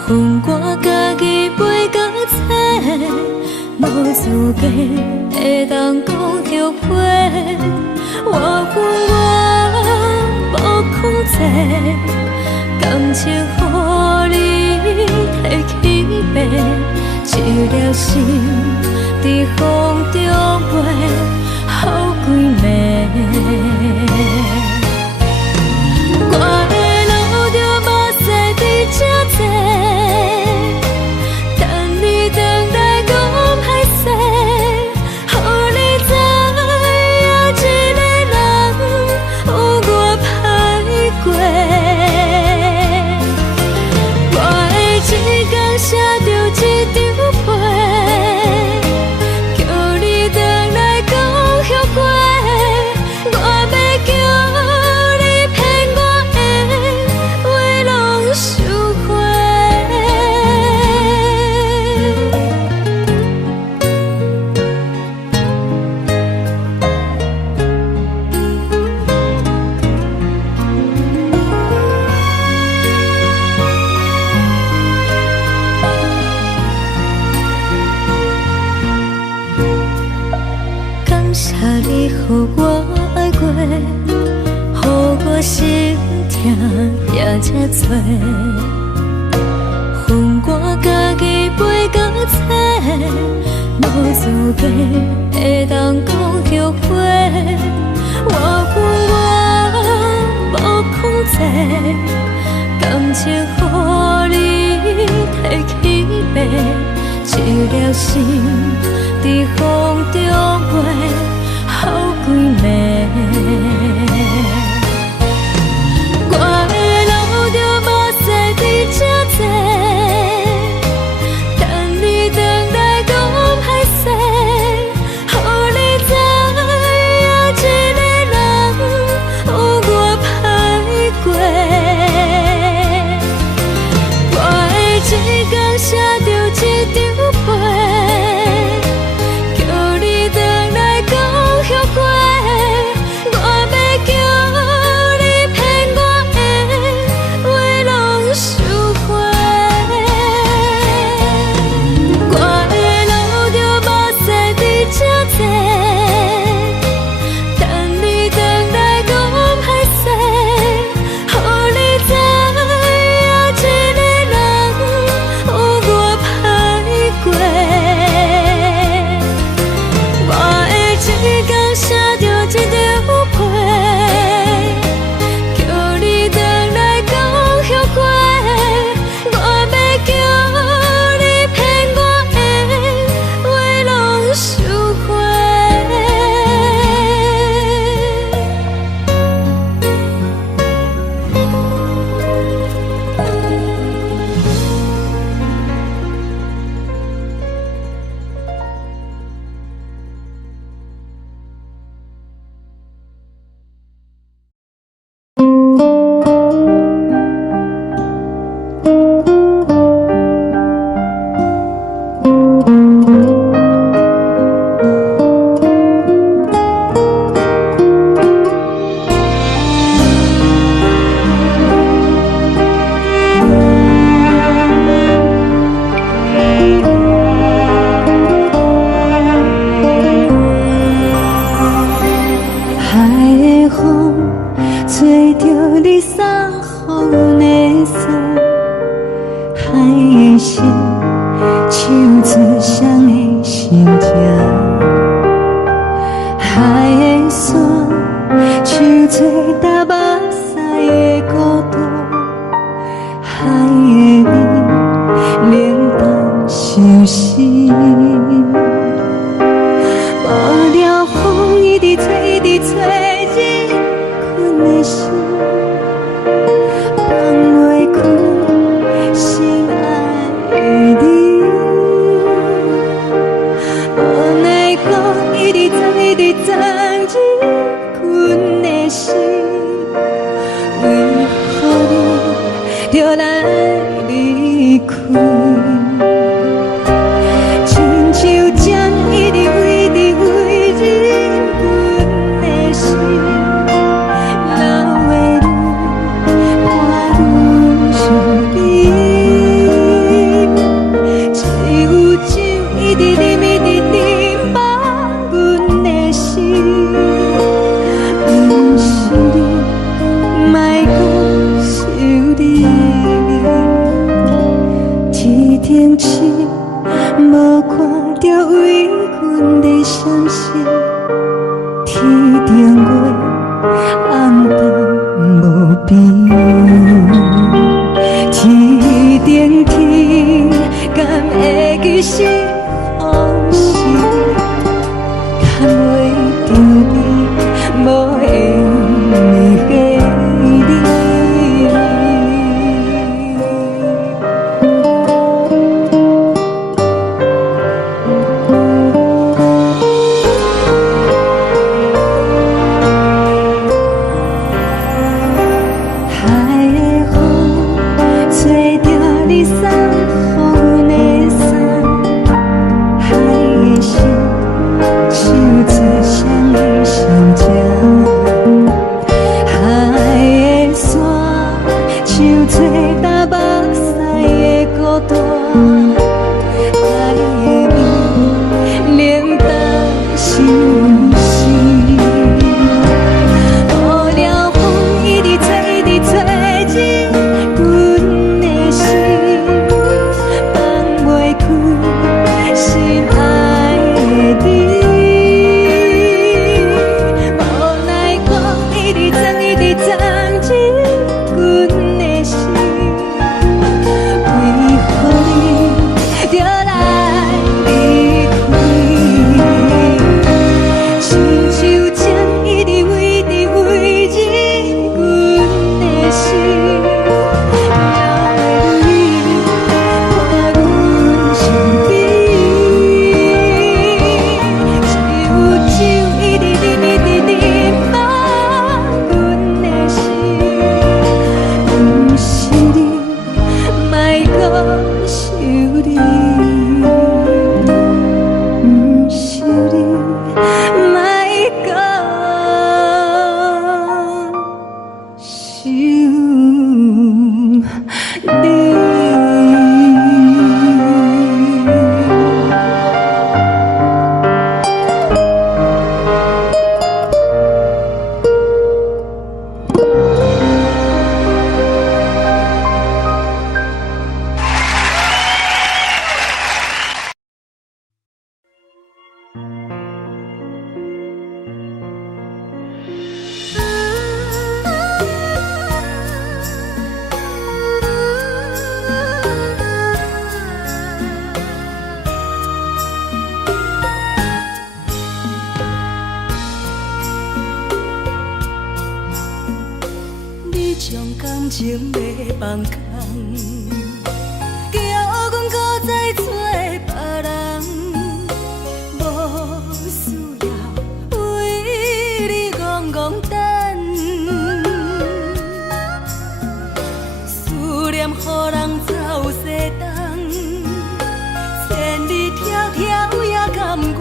恨我家己袂到切，无资格会当讲后悔。我恨我无控制，感情予你提起白，一粒心在风中飞，好几暝。我的路着目屎伫这多，等你回来讲歹势，予你知影一个人有我歹过。我的一天写着一张被，叫你回来讲后悔。我要叫你骗我的话拢收回。感谢你，予我爱过，予我心痛也这多。恨我家己袂到切，无资格会当讲后悔。我恨我无控制，感情予你提起白，一粒心在风中飞，好几暝。我的路着目屎伫这多，等你回来讲歹势，予你知影一个人有我歹过。我的一天写着一张被，叫你回来讲后悔。我要叫你骗我的话拢收回。我的路着目屎伫这多，等你回来讲歹势，予你知影一个人有我歹过。我的一天写着一张被，叫你回来讲后悔。我要叫你骗我的话拢收回。海的风吹着你送予的伞，海的心唱出双的心情，海的山唱出搭目屎的孤独，海的你冷淡伤心。无聊风一直吹，一直吹，日困的心放袂开，心爱的你。无奈讲一直藏，一直藏，日困的心，为何你就来离开？亲像针一直为日定月暗淡无边，天顶天，敢会记是往事？牵话张边，无缘的你。将感情要放空，叫阮搁再找别人，无需要为你戆戆等，思念予人走西东，千里迢迢也甘愿，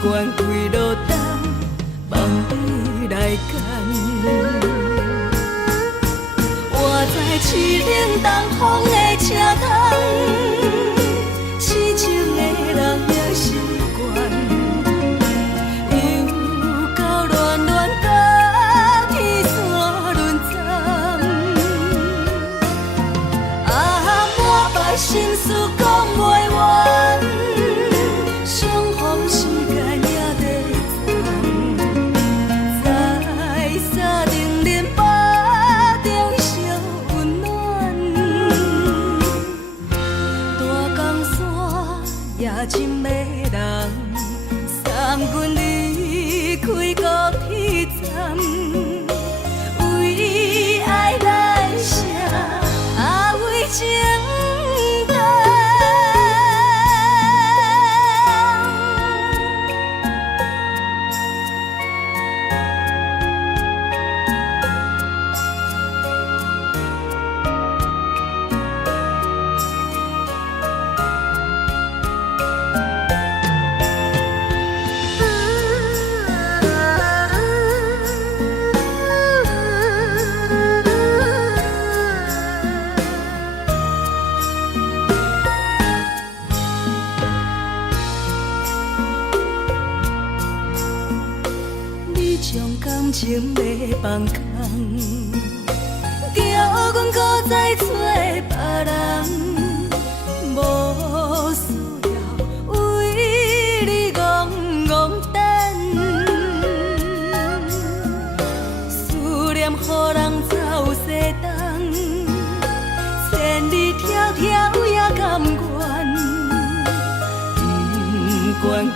不管几路灯，望你来干。活在凄冷东风的车窗，痴情的人也习惯，又到乱乱甲天线轮转。满腹心事讲袂完，相逢时间也在长。在沙定林巴中烧温暖，大江山也深的人，送阮离开高铁站，为爱来写为情重。将感情要放空，叫阮搁再找别人，无需要为你戆戆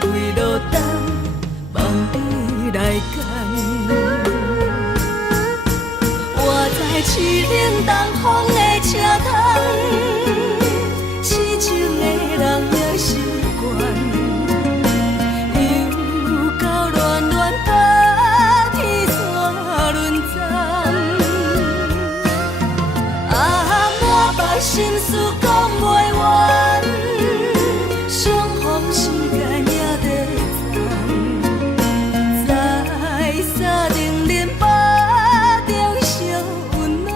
开路灯，梦伊来牵。我在市冷东风的车窗，痴情的人也习惯。心事讲袂完，相逢时间也在藏，在山顶林巴中相温暖。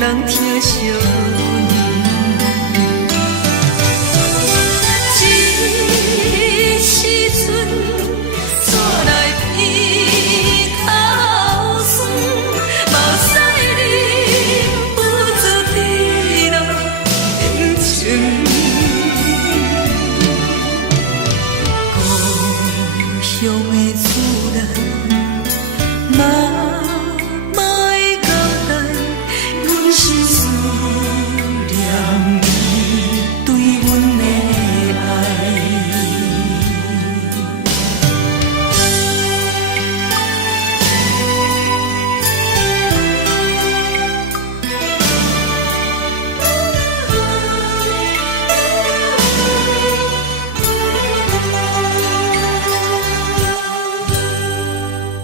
人疼惜你。这时阵怎来鼻口酸，嘛使你不知地老人情。故乡的厝内，嘛莫会交代，阮是思念你对阮的爱。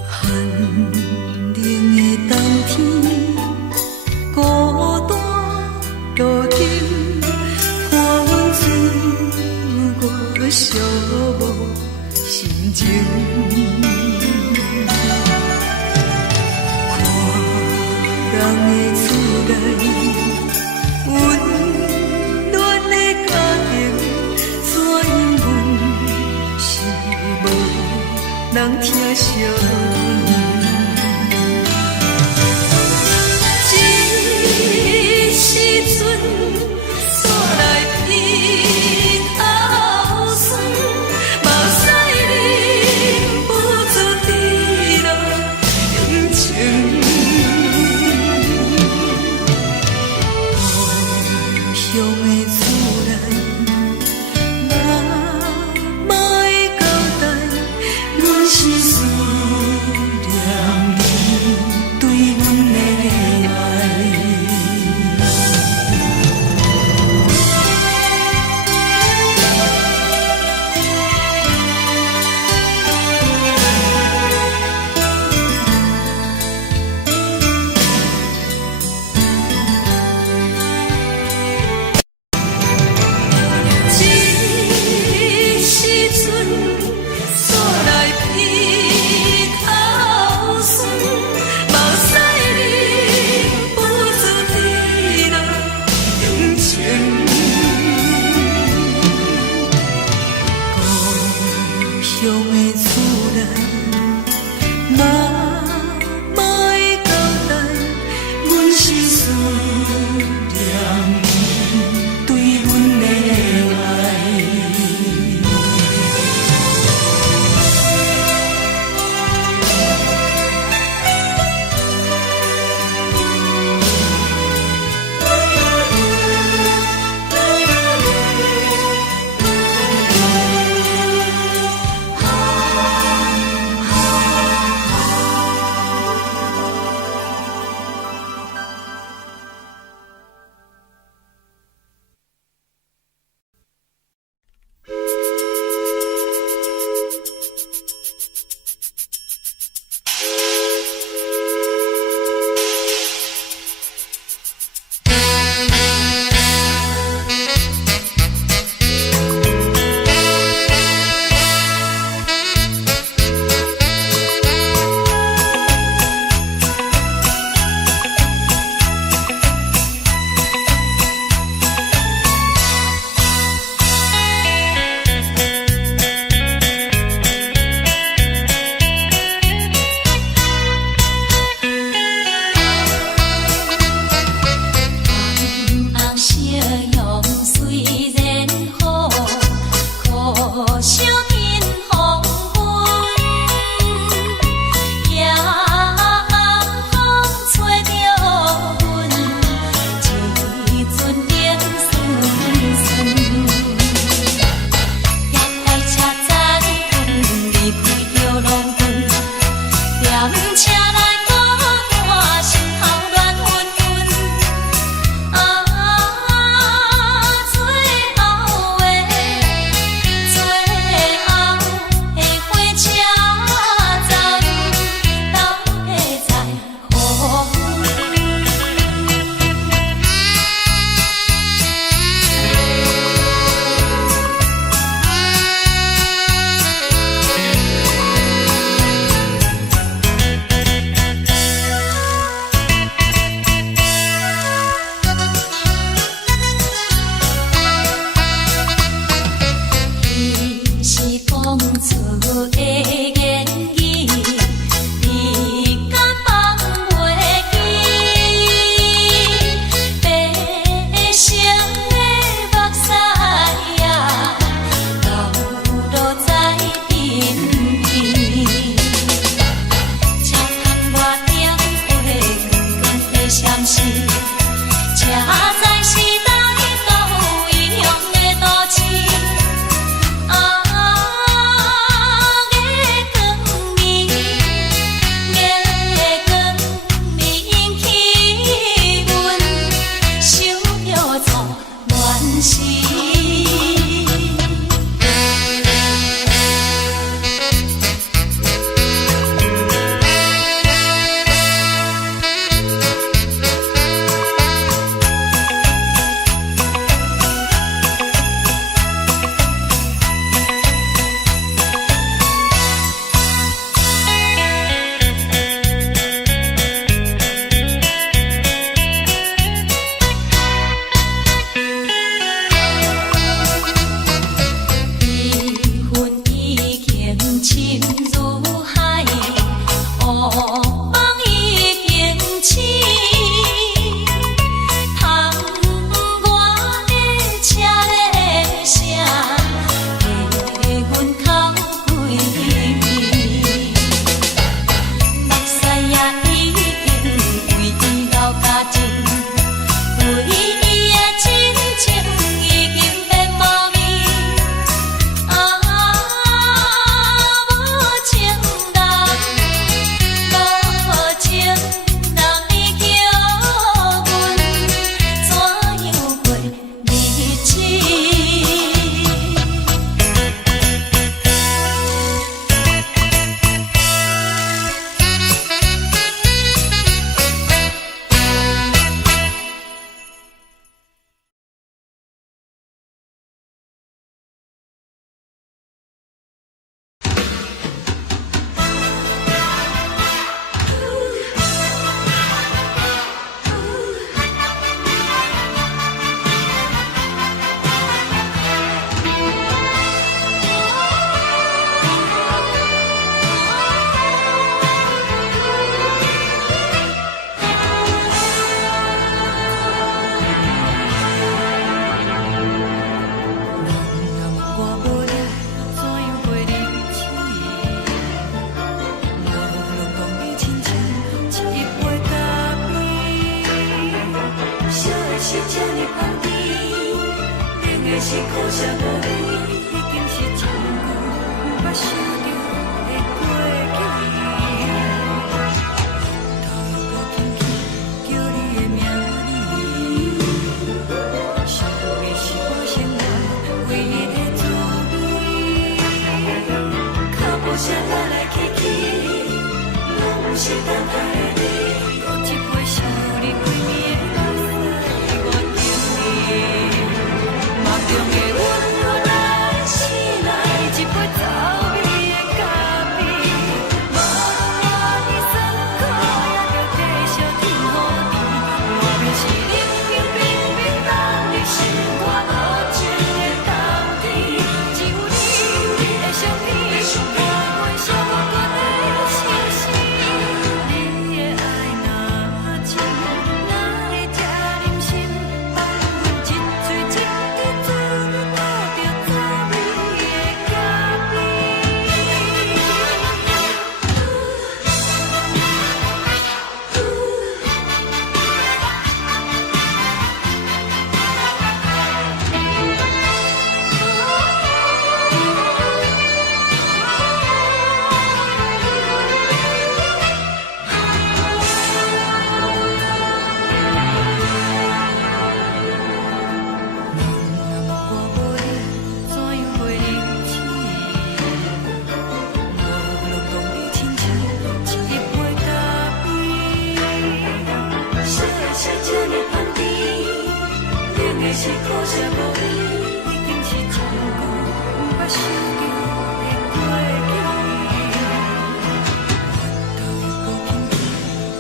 寒冷的冬天，孤单路程，看阮自我寂寞心情。看人的厝内，温暖的家庭，怎因阮是无人疼惜你？这时阵怎来鼻口酸，嘛使你不知地老人情。故乡的厝内，嘛莫会交代，阮是思关心，车载时代都有异样的都市。月光暝，月光暝引起阮想要做暖心。是苦涩无味，已经是真久无捌想着的过去。头又搁轻轻叫你的名字，想你是我生活唯一的滋味。脚步声来来去去，拢是等待的你，搁一杯想你几暝的目屎，我等你。梦中的阮，我来醒来，一杯走味的咖啡，无论我的酸苦，也着继续甜予你。外面是冷冰冰冰冷的心肝无情的冬天，只有你的相片，陪阮寂寞过的心事。你的爱若真，哪会这忍心放阮一嘴一滴珠，倒着滋味的咖啡。我无你，怎样过日子？无论讲你亲像一杯咖啡，烧的是这呢香甜，冷的是苦涩无味，已经是真久无捌想着的过去。头又搁轻轻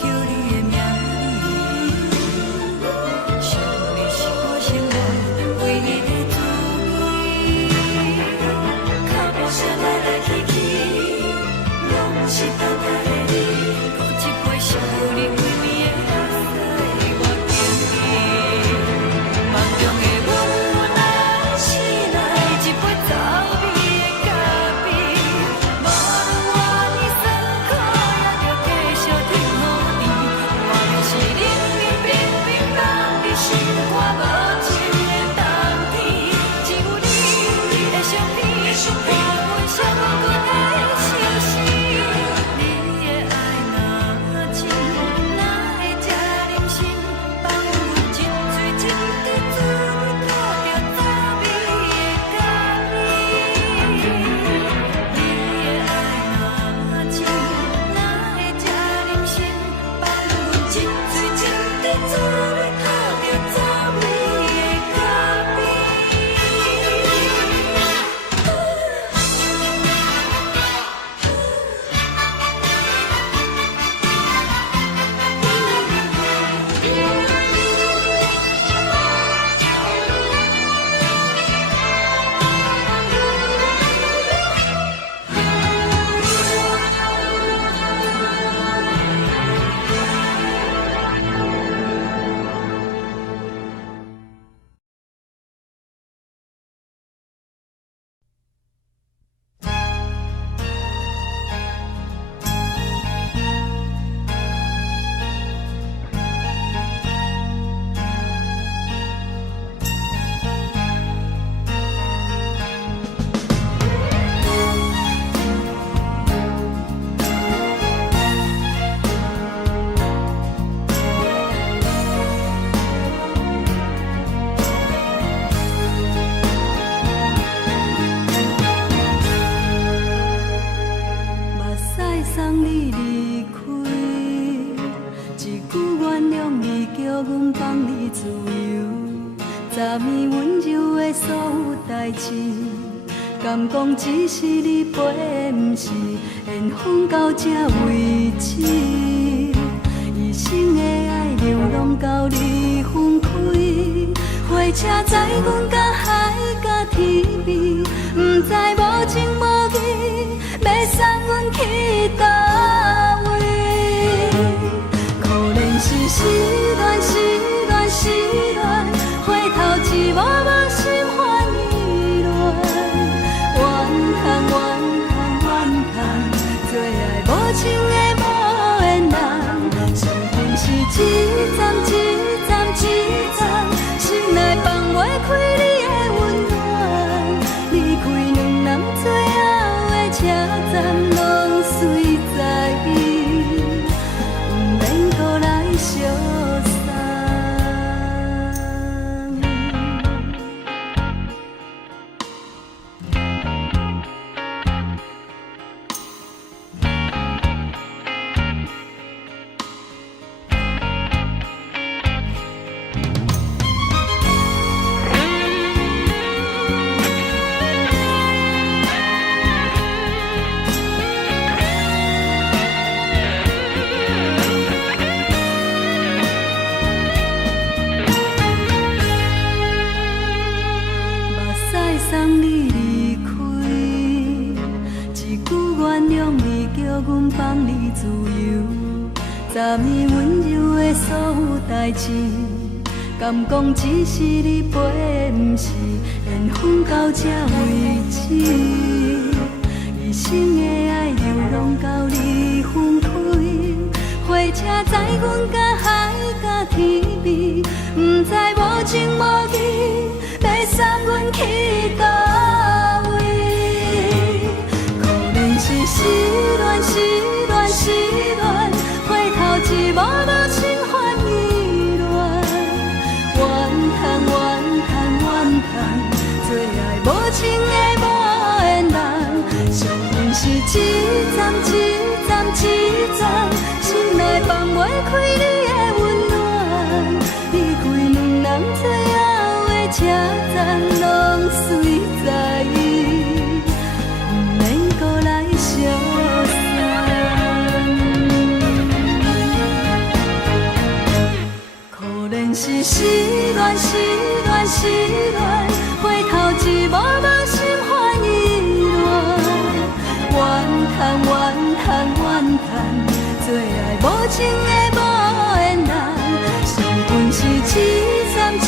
叫你的名字，想你是我生活唯一的滋味。脚步声来来去去，拢是等待的你，搁一杯想你几暝的目屎，我等你。梦中的阮，我来醒来，一杯走味的咖阮放你自由，昨暝温柔的所有代志，敢讲只是你陪，不是缘分到这为止。一生的爱流浪到你分开，火车载阮到海甲天边，不知无情无义，要送阮去倒位？可怜是失恋，失恋，失恋，回头一幕幕心烦意乱，怨叹，怨叹，怨叹，最爱无情的无缘人，伤痕是一站一站一站，心内放袂开你的温暖，离开两人最后的车站，拢随在意，不免搁来相送。送你离开，一句原谅你，叫阮放你自由。昨暝温柔的所有代志，敢讲只是你陪，不是缘分到这为止。一生的爱流浪到你分开，火车载阮到海甲天边，不知无情无义，要送阮去倒位？可怜是失恋，失恋，失恋，回头一幕幕心烦意乱，怨叹，怨叹，怨叹，最爱无情的无缘人，伤痕是一站一站一站，心内放袂开你的温暖，离开两人最后的车站，拢随在意，不免搁来相送。可怜是失恋，失恋，失恋，回头一幕幕心烦意乱，怨叹，怨叹，怨叹，最爱无情的无缘人，伤痕是一站一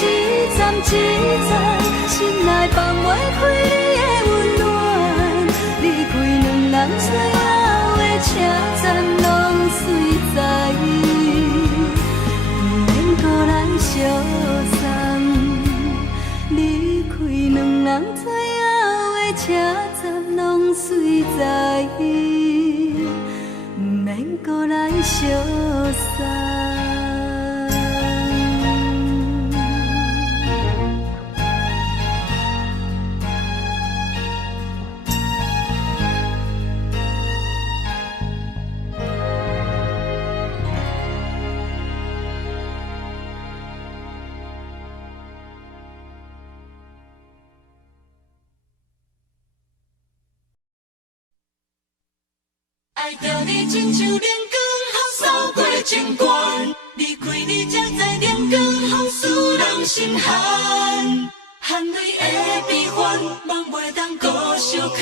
站一站，心内放袂开你的温暖，离开两人最后的车站，拢随在意，不免搁来相送。离开两人最后的车站，拢随在意，不免搁来相送。爱着你亲像阳光，透扫过情关，离开你才知阳光风使人心寒。含泪的悲欢，望袂当搁相牵，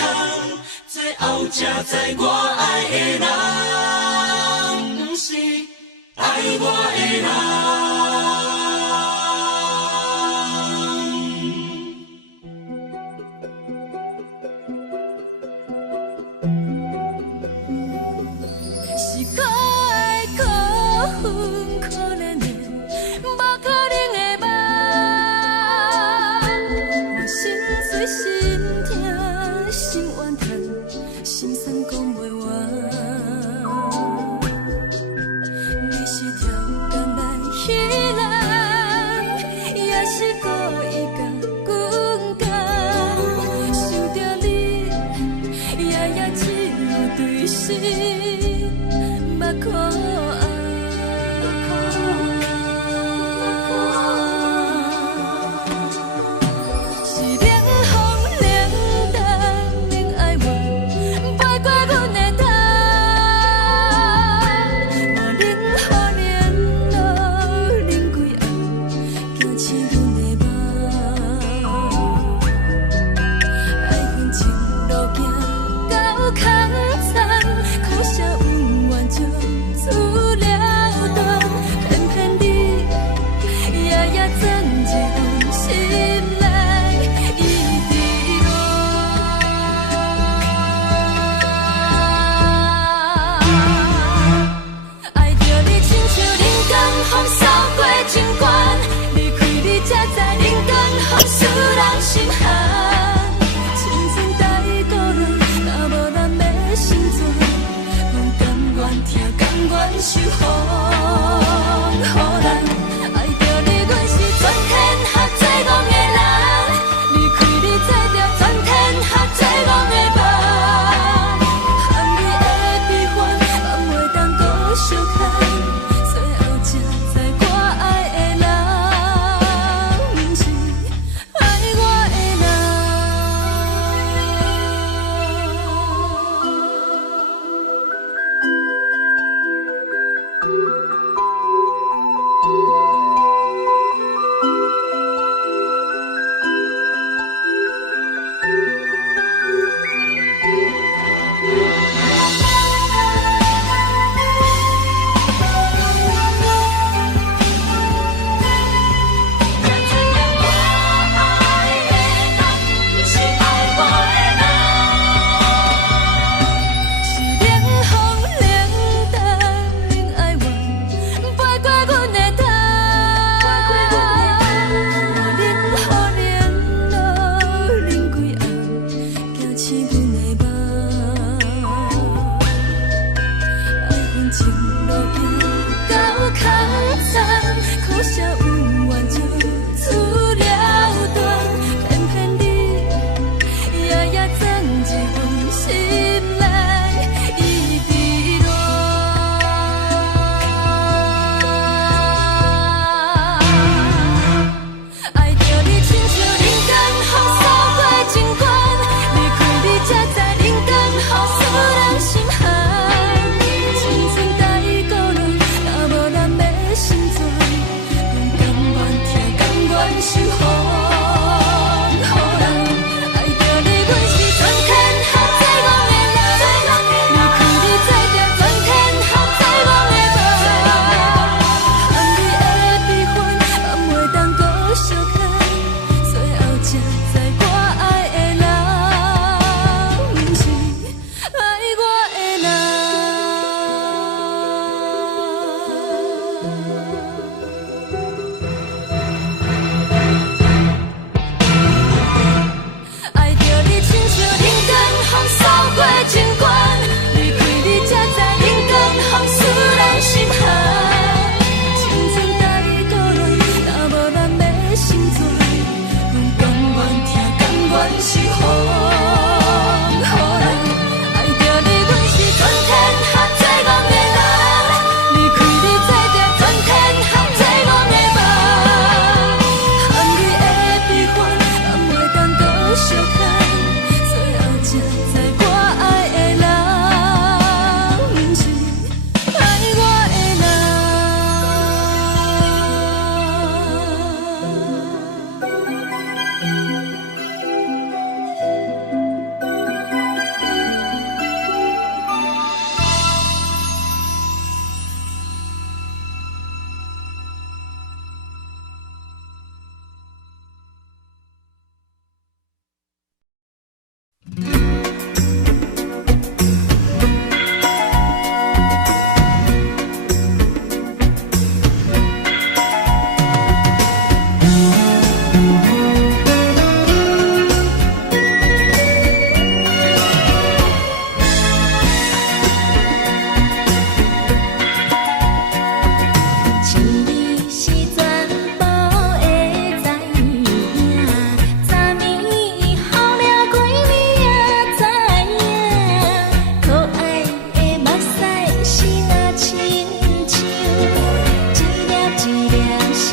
最后才知我爱的人，不是爱我的人。是可爱可恨可怜的，无可能的梦。我心碎心痛心怨叹，心酸讲袂完。你是挑工来彼人，也是故意甲阮讲，想着你夜夜只有对视。目眶红，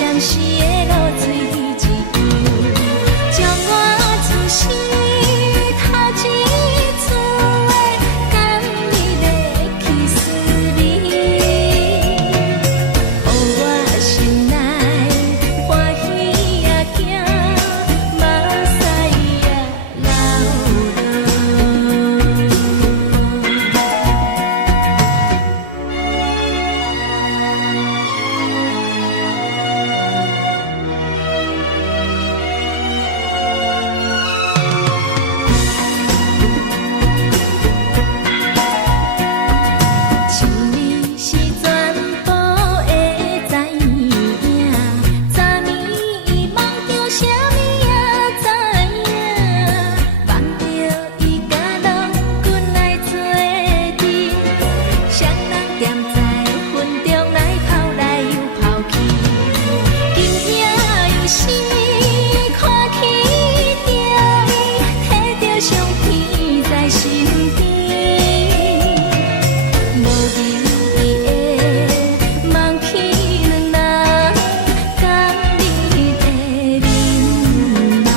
暂时的露水一游，将我自身头一次的甘美的气思味，予我心内欢喜也惊，目屎也流像你是全部的知影，昨暝梦着啥物也知影，望着伊甲郎君来做阵，双人踮在云中来跑来又跑去，今夜有时看起着伊，摕着相片在身边。无留意的梦起两人甘美的面梦。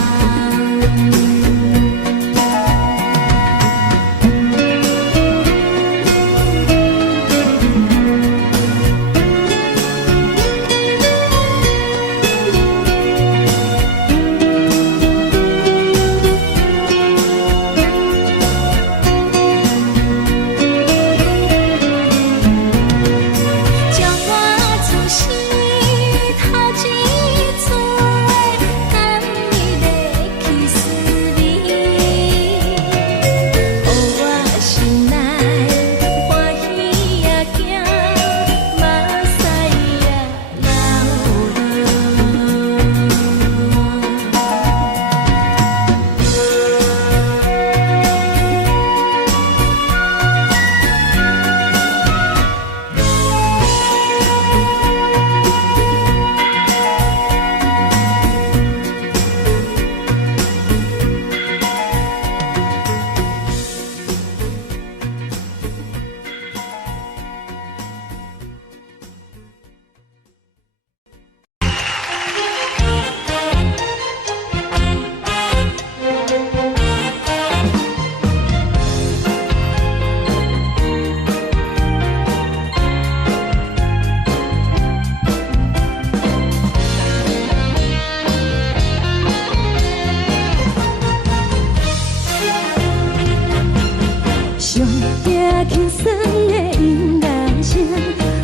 将我自身头一次的甘美的气思味，予我心内欢喜也惊，目屎也流上惊轻松的音乐声，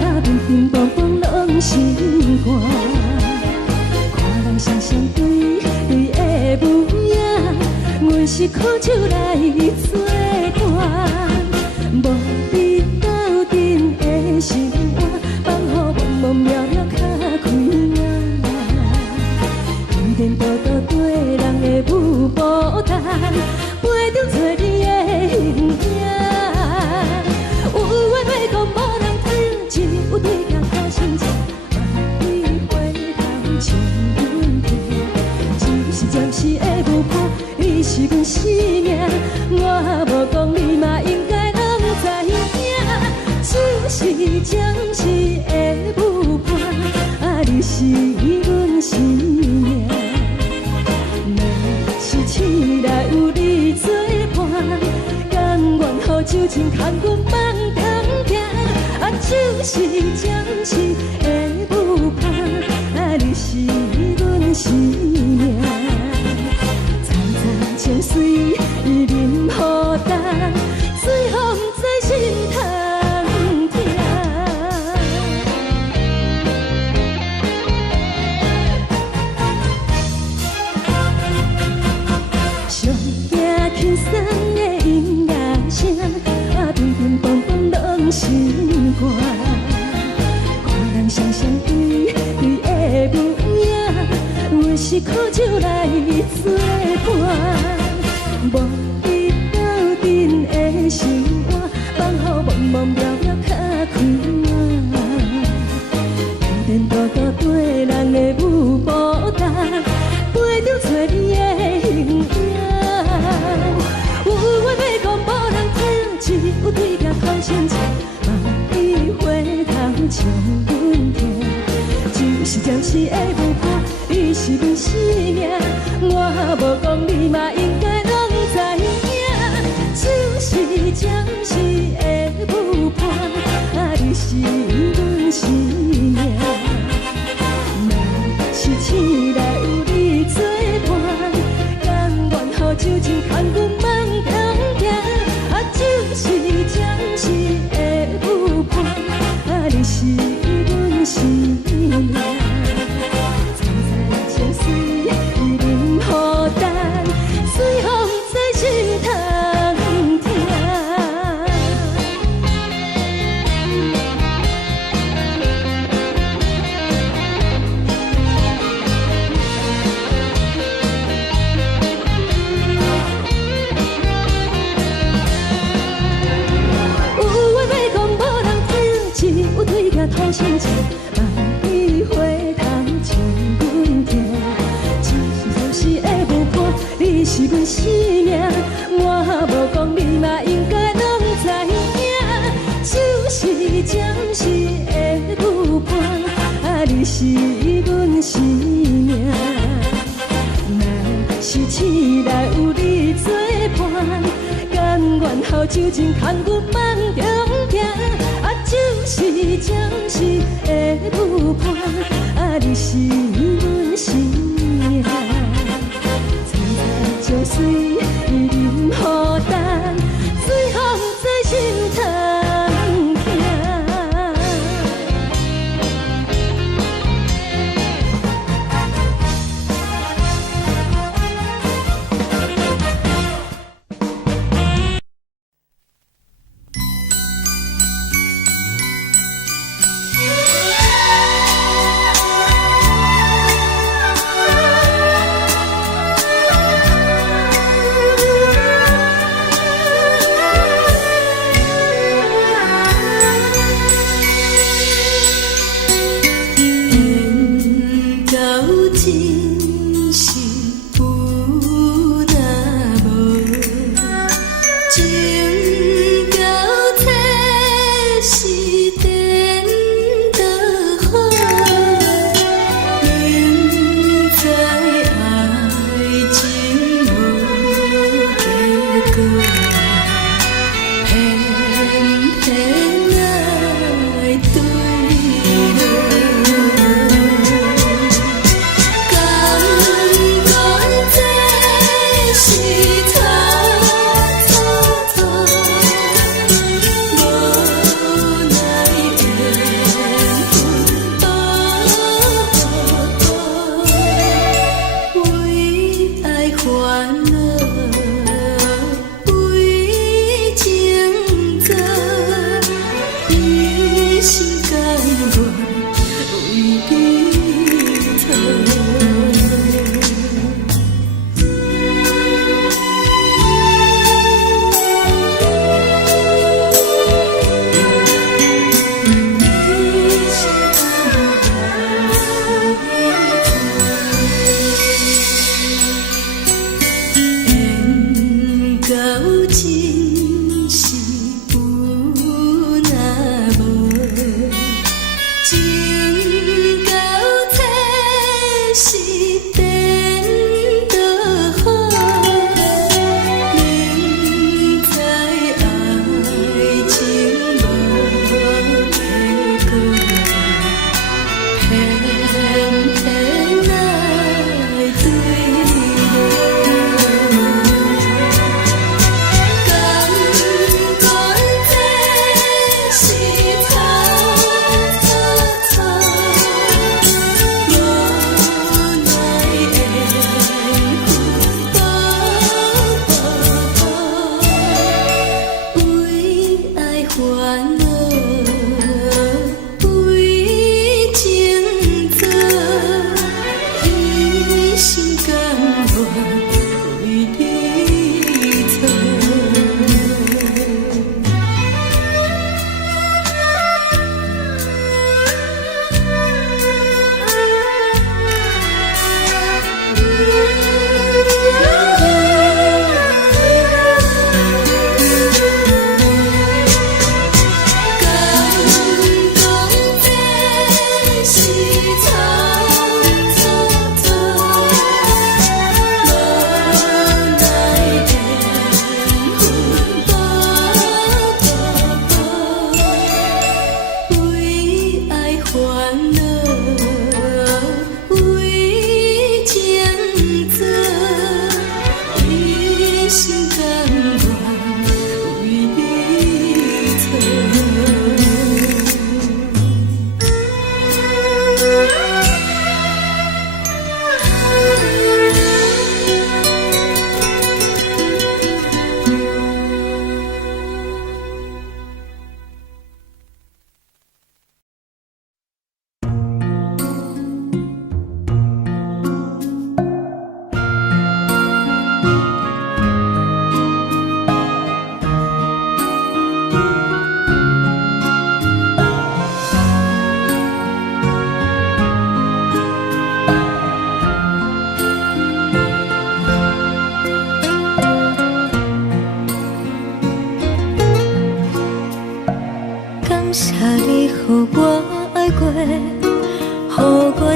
啊，乒乒乓乓拢心肝。看人双双对对的舞影，阮是苦手来做伴。无你斗阵的生活，放予茫茫渺渺较快乐。一点多多对人的舞步弹，陪着做你的形影。有话要讲无人听，只有对镜靠心情，万里回头唱阮听。只是暂时的舞伴，你是阮生命，我无讲你嘛应该拢知影。只是暂时的舞伴，啊，你是阮生命。是醒来有你作伴，甘愿予酒精牵阮放通行，啊，就是暂时的舞伴，啊，你是阮生命。惨惨情水已淋雨干，水风在心头痛。上惊轻松的音乐声，啊，乒乒乓乓拢心肝。看人双双对对的舞影，阮是苦手来做伴。无你斗阵的生活，放予茫茫渺渺较快乐。一点多多对人的舞步弹，陪着做你的形影。有话要讲无人听，只有对镜靠心情，万里回头唱阮听。就是暂时是会无伴，你是阮生命。我无讲你嘛应该拢知影，就是暂时的有伴，你是阮生命。若是醒来有你作伴，甘愿予酒精牵阮梦中行，就是暂时的有伴，你是阮生命。曾在情水伊任孤单，随风在心通听。有话要讲无人听，只有对镜吐心情，万里花香将阮听。就是会无伴，你是阮生命。我无讲你嘛应该拢知影，就是暂时的有伴，你是阮生命。若是醒来有你作伴，甘愿予酒精牵阮梦中行，就是暂时的有伴，你是阮生命。曾在情水伊任孤单，随风在心通听。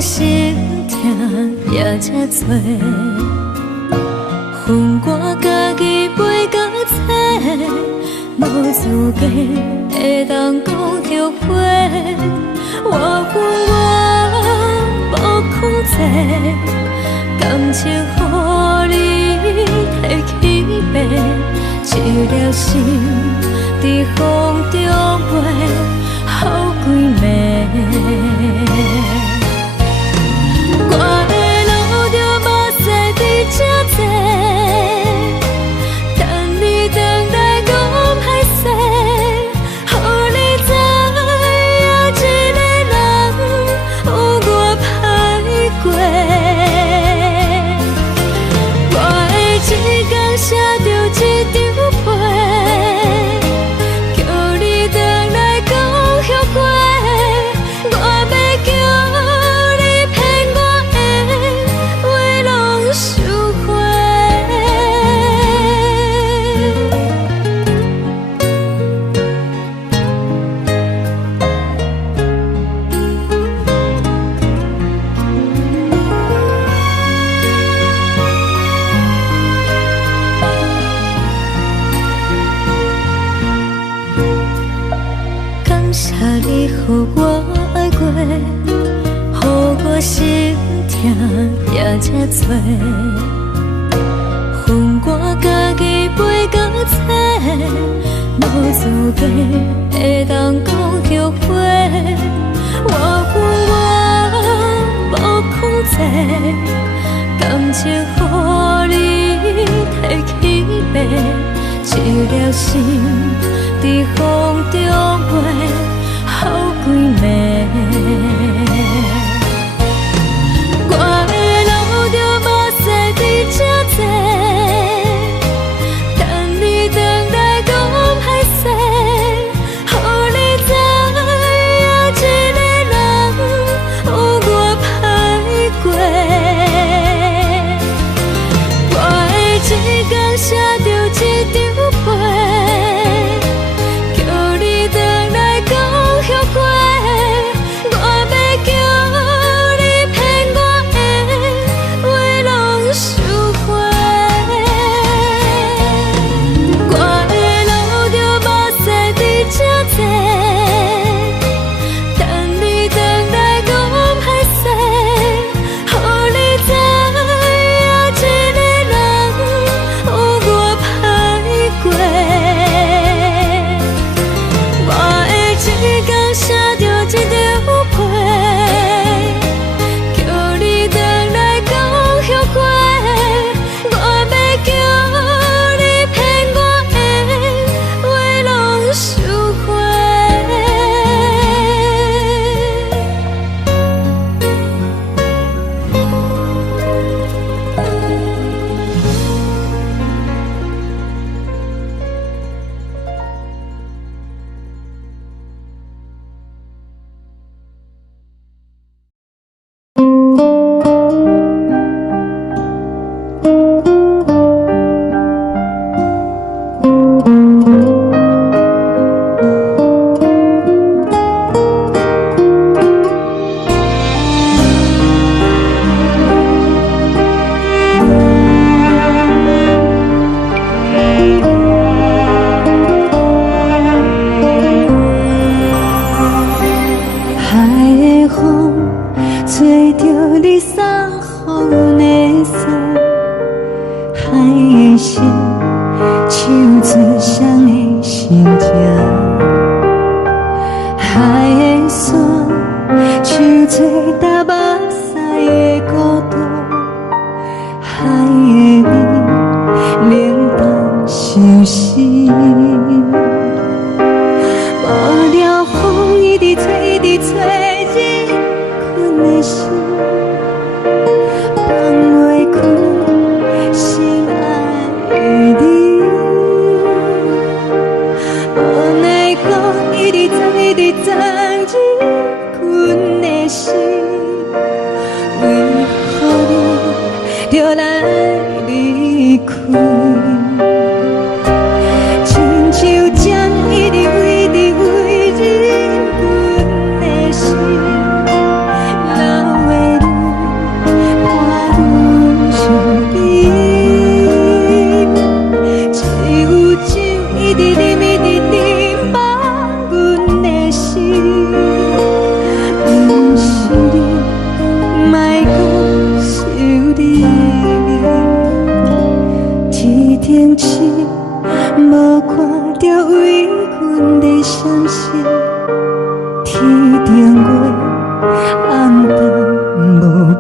心痛也这多，恨我家己袂到切，无资格会当讲后悔。我恨我无控制，感情予你摕去卖，一粒心伫风中飞，好几暝。我的路着目屎伫这多，等你回来讲歹势，予你知影一个人有我歹过。我的一天写着一张被，叫你回来讲后悔。我要叫你骗我的话拢收回。感谢你予我爱过，予我心痛也这多，恨我家己袂到切，无资格会当讲后悔。我恨我无控制，感情予你摕去卖，一粒心伫风中飞，好几暝。我的路着目屎伫这多，等你回来讲歹势，予你知影一个人有我歹过。我的一天写着一张被，叫你回来讲后悔。我要叫你骗我的话拢收回。我的路着目屎伫这多，等你回来讲歹势，予你知影一个人有我歹过。我的一天写着一张被，叫你回来讲后悔。我要叫你骗我的话拢收回。海的风吹着你送予的伞，海的心手做双的心情，海的山像做搭目屎的孤独，海的你冷淡伤心。无聊风一直吹，一直吹，日困的心放袂开，心爱的你。无奈何一直藏，一直藏，日困的心，为何你就来离开？亲像针一直围，一直围，日困的心，流的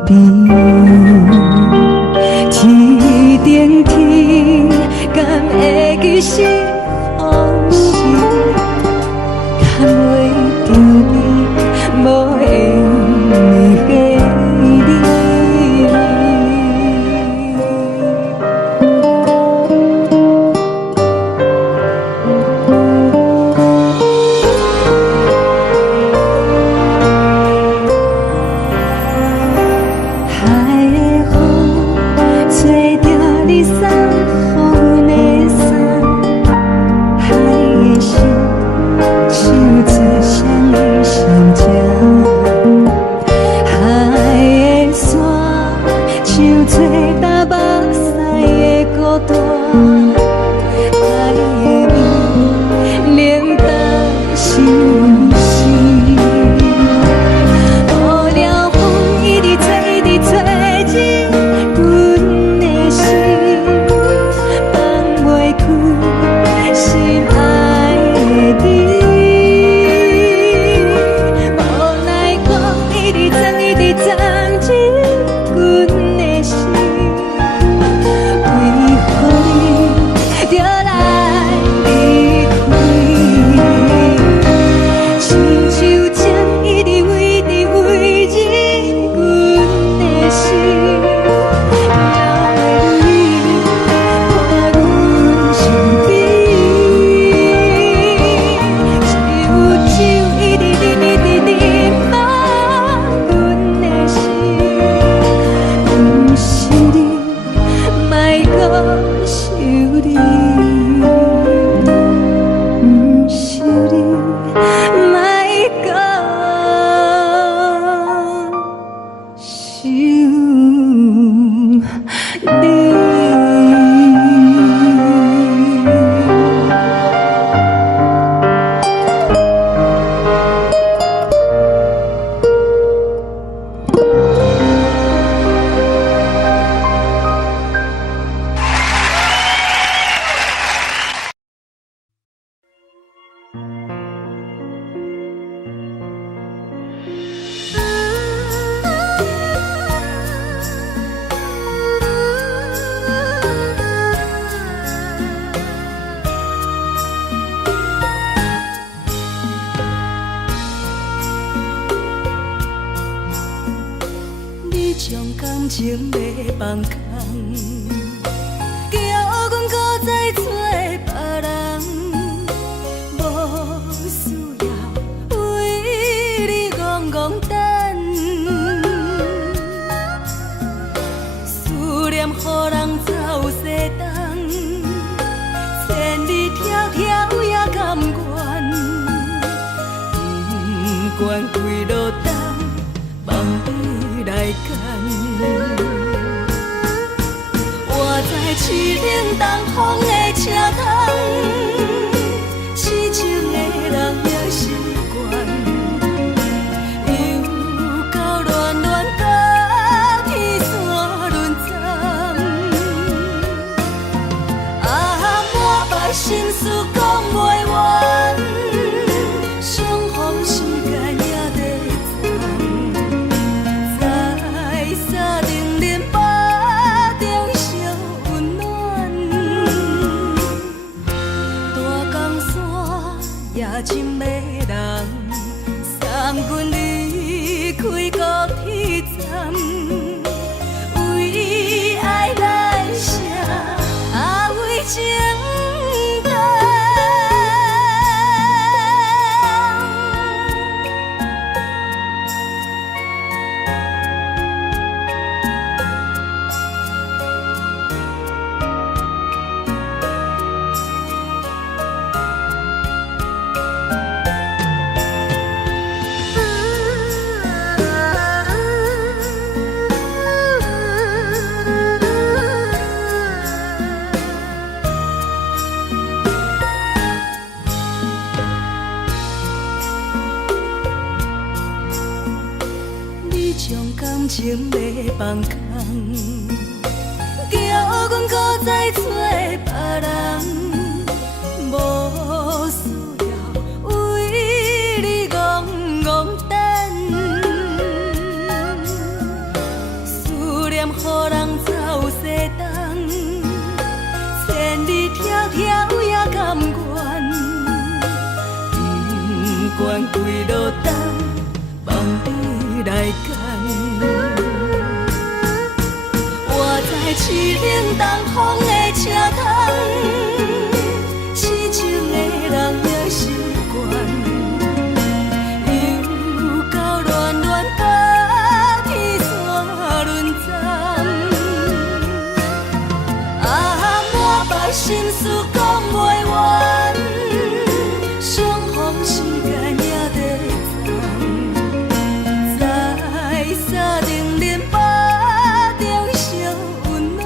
边，天顶天，敢会记是往事，敢袂着你，无缘的你。感情要放空，叫阮搁再找别人，无需要为你戆戆等。思念予人走西东，千里迢迢也甘愿，不管几落冬，望你来干。我在市顶东风的车窗，痴情的人也习惯，又到恋恋甲天线轮转。满腹心事讲袂完，相逢时间也在站，在沙丁林巴中烧温暖。大江山夜深的人，送阮离开高铁站，为爱来写为情。感情要放空，叫阮搁再找别人，无需要为你戆戆等。念，予人走西东，千里迢迢也甘愿，不管归路东，望你来赶。我在市岭东风的车窗，痴情的人也习惯。心事讲袂完，相逢时间也在藏，在沙丁林巴中相温暖。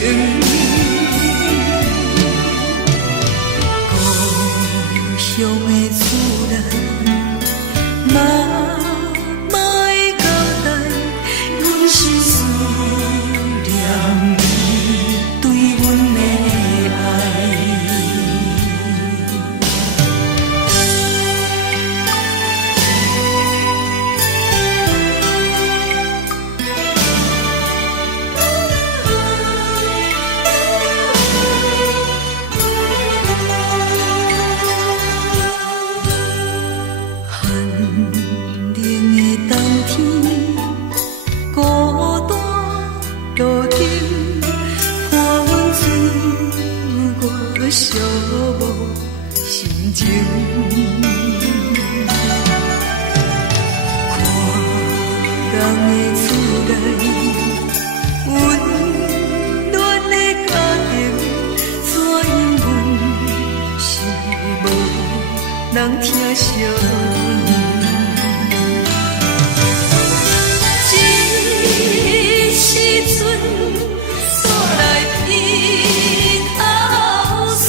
故乡的厝内，嘛嘛会交代，阮是思念你对阮的爱。寂寞心情，看人的厝内温暖的家庭，怎因阮是无人疼惜？这时阵煞来鼻头酸。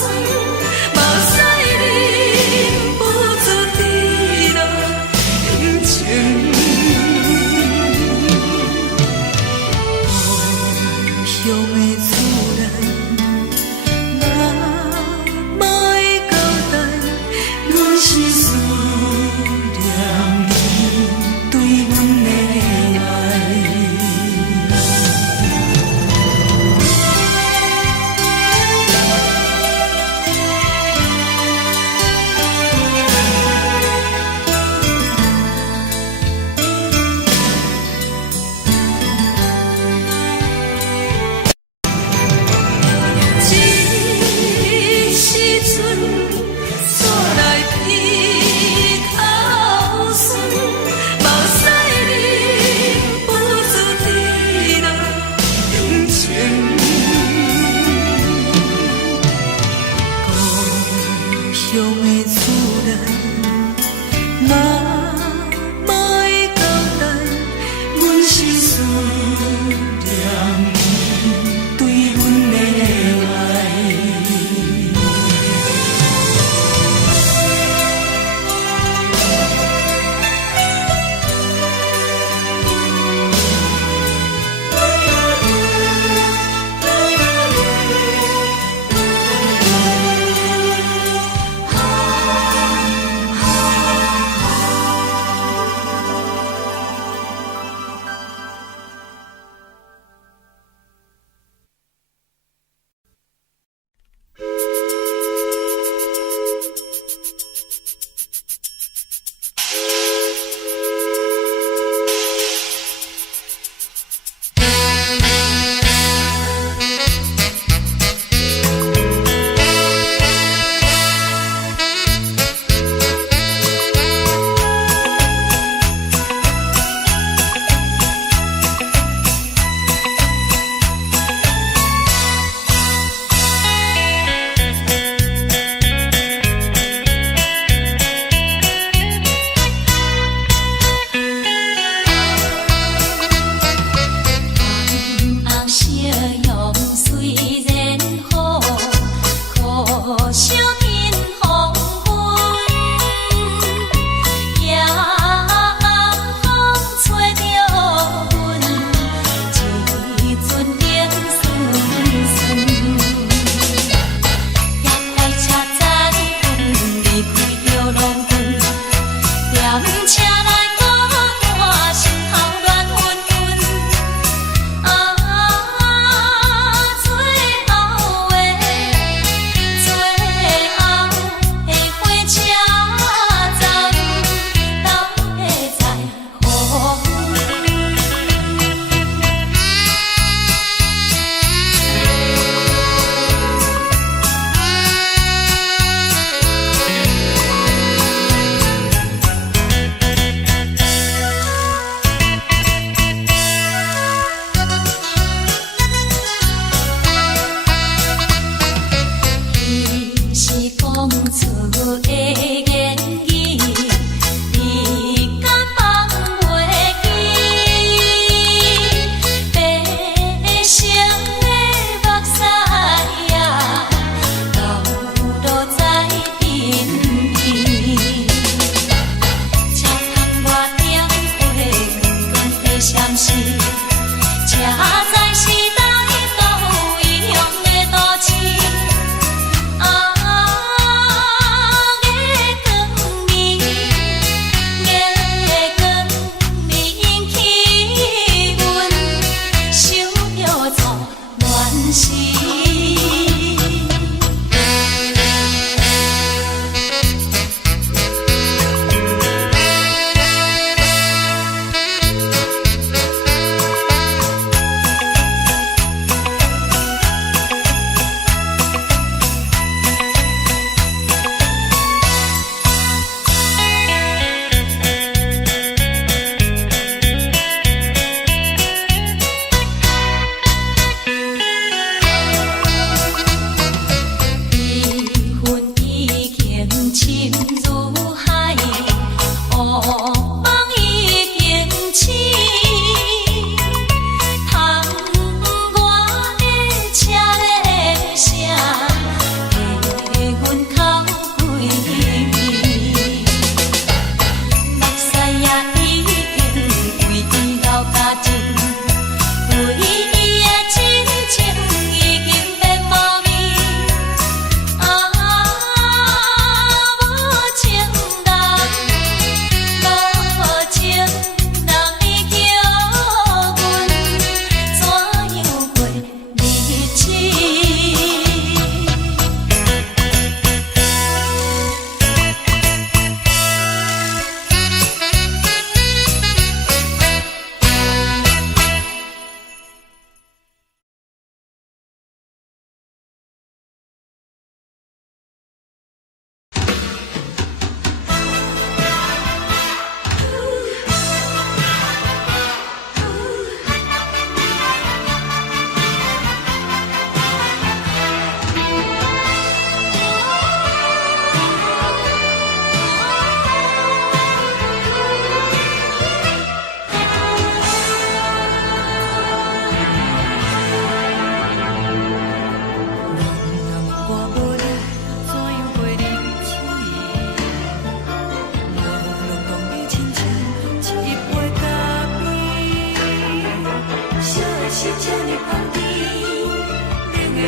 时。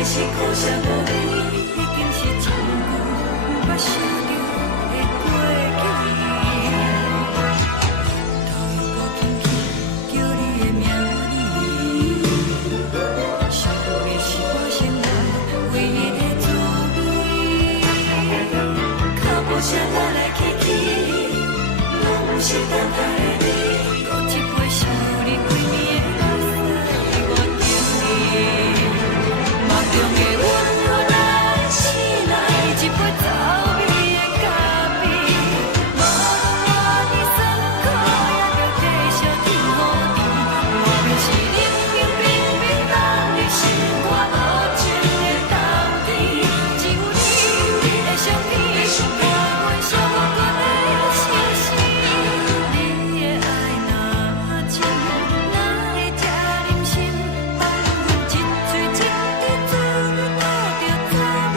是苦涩无味，已经是真久捌想着的过去。头又搁轻轻叫你的名字，想的是我心内唯一的滋味。脚步声来来去去，拢是等待的你。搁一杯想你几年的目屎，我着你。梦中的阮予来醒来，一杯走味的咖啡，无论我的酸苦，也着继续甜乎甜。我便是冷冰冰冰冻入心肝无情的冬天，只有你的相片，我袂伤我的心事。你的爱若真，哪会这忍心放阮一嘴一滴酒，倒着走味的咖啡？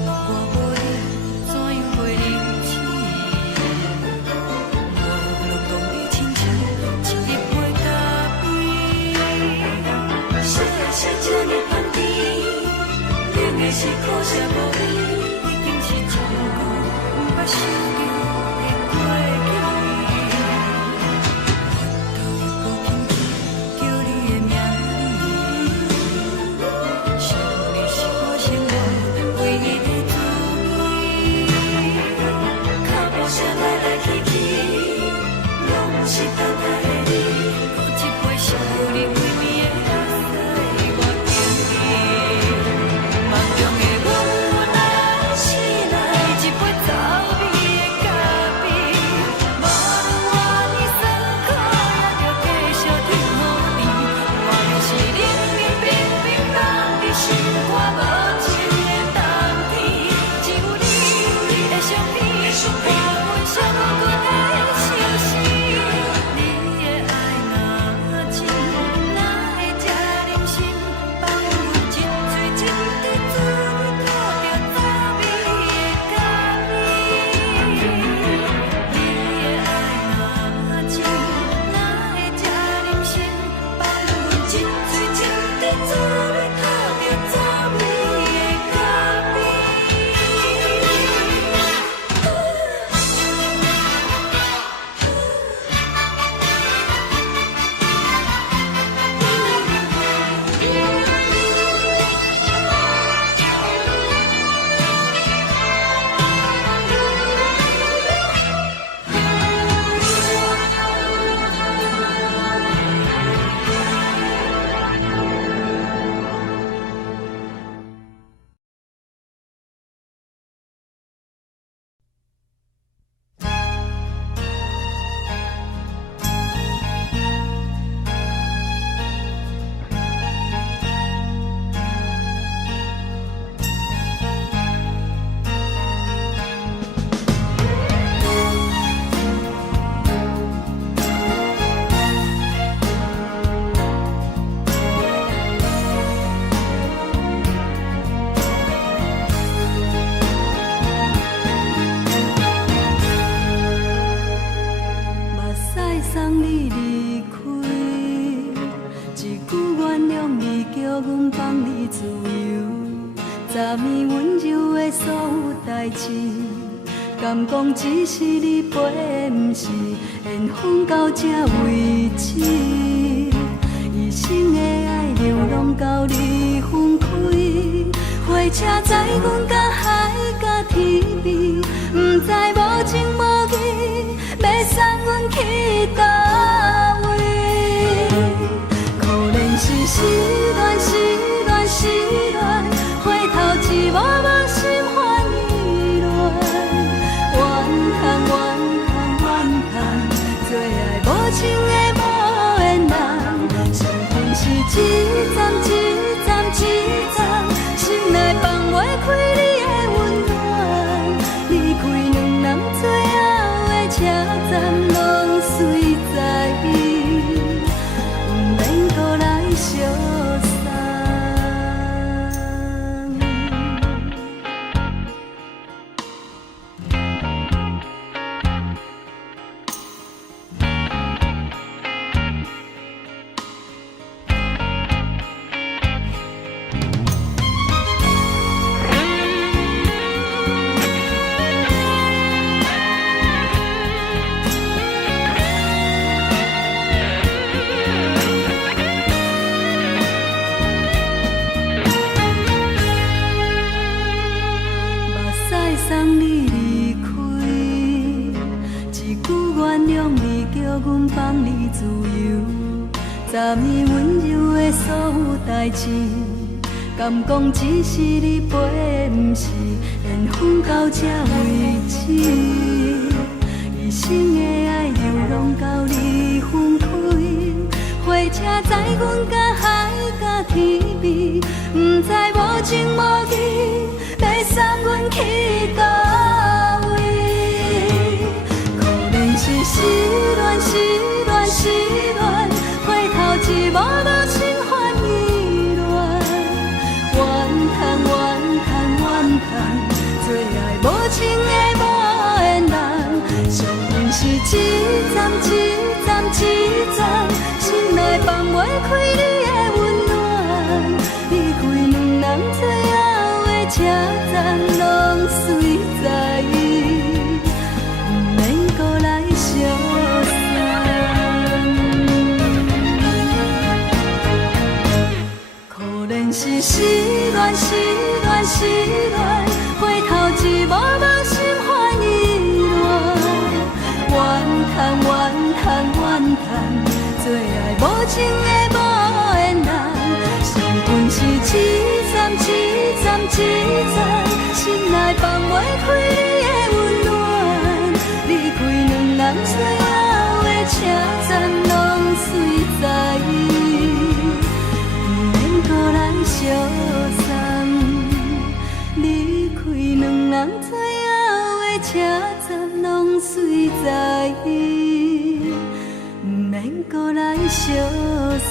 我无你，怎样袂离弃？无论讲你亲像一杯咖啡，烧的是这呢香甜，冷的是苦涩无味，已经是真久捌想着的过去。头又搁轻轻叫你的名字，想你是我生活唯一的滋味。脚步声来来去去，拢是等待的你。搁一杯想你几暝的目屎，我着你。梦中的阮来醒来，一杯走味的代志，敢讲只是你陪，不是缘分到这为止。一生的爱流浪到你分开，火车载阮甲海甲天边，不知无情无义，要送阮去倒位？可怜是失恋，失恋，失恋，回头一幕幕心烦意乱，怨叹，怨叹，怨叹，最爱无情的无缘人，伤痕是一站一站一站，心内放袂开你的温暖，离开两人最后的车站，拢随在伊，不免搁来相送。送你离开，一句原谅你，叫阮放你自由。昨暝温柔的所有代志，敢讲只是你陪，不是缘分到这为止。一生的爱流浪到你分开，火车载阮甲海甲天边，不知无情无义，要送阮去倒位？可怜是失恋，失恋，失恋，回头一幕幕心烦意乱，怨叹，怨叹，怨叹，最爱无情的无缘人，伤痕是一站一站一站，心内放袂开你的温暖，离开两人最后的车站，拢随在伊，不免搁来相送。可怜是失恋，失恋，失恋，回头一幕幕心烦意乱，怨叹，怨叹，怨叹，最爱无情的无缘人，伤痕是一站一站一站，心内放袂开你的温暖，离开两人最后的车站，拢随在伊，不免搁来相送。离开两人最后的车站，拢随在伊，不免搁来相送。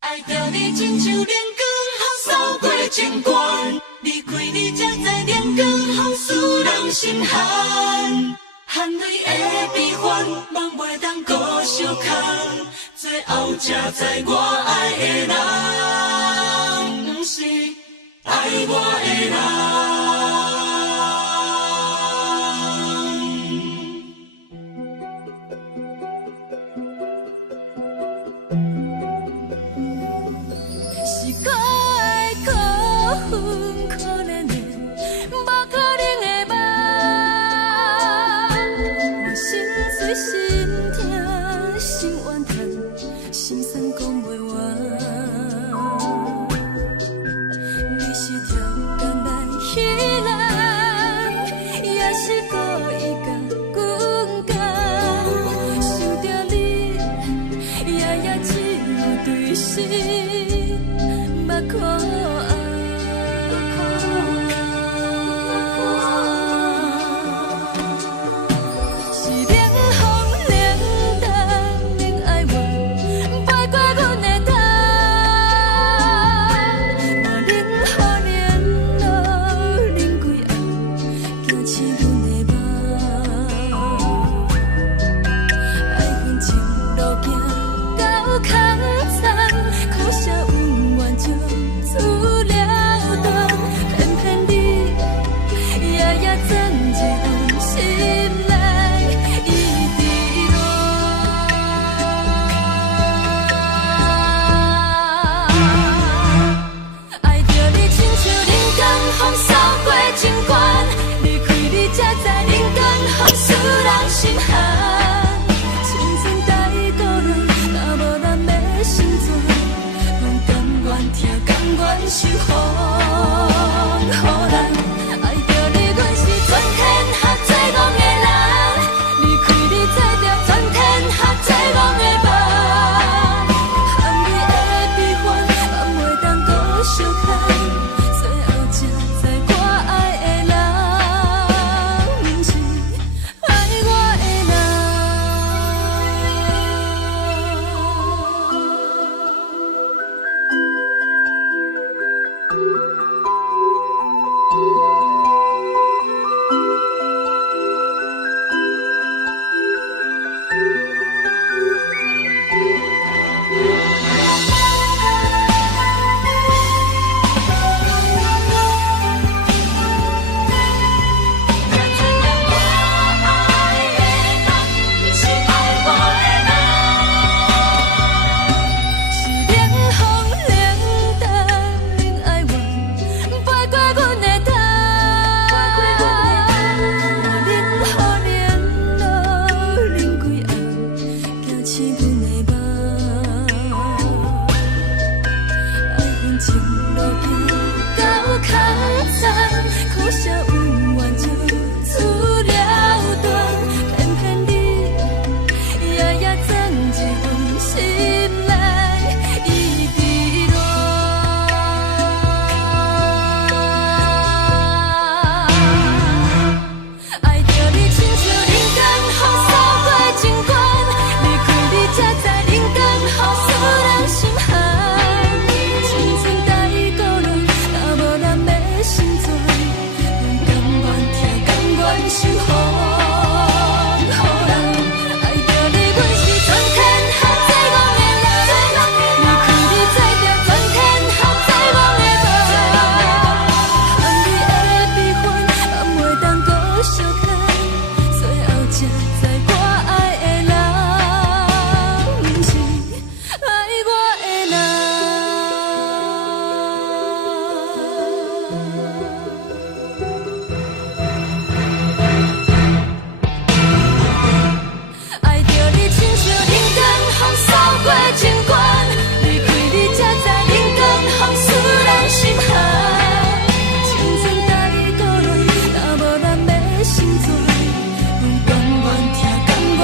爱着你亲像连光风扫过情关，离开你才知连光风使人心寒。含泪的悲欢，望袂当搁相牵，最后才知我爱的人，不是爱我的人。是我的苦恨，可怜的，无可能的梦。我心碎心痛，心怨叹，心酸讲袂完。你是条工来彼。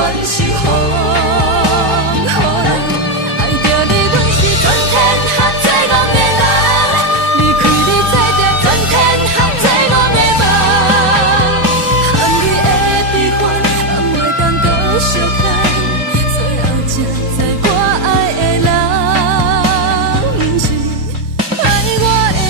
全是风，予人爱着你，阮是全天下最戆的人。离开你做着全天下最戆的梦，含你的悲欢，也袂当搁相牵。最后才知我爱的人，不是爱我的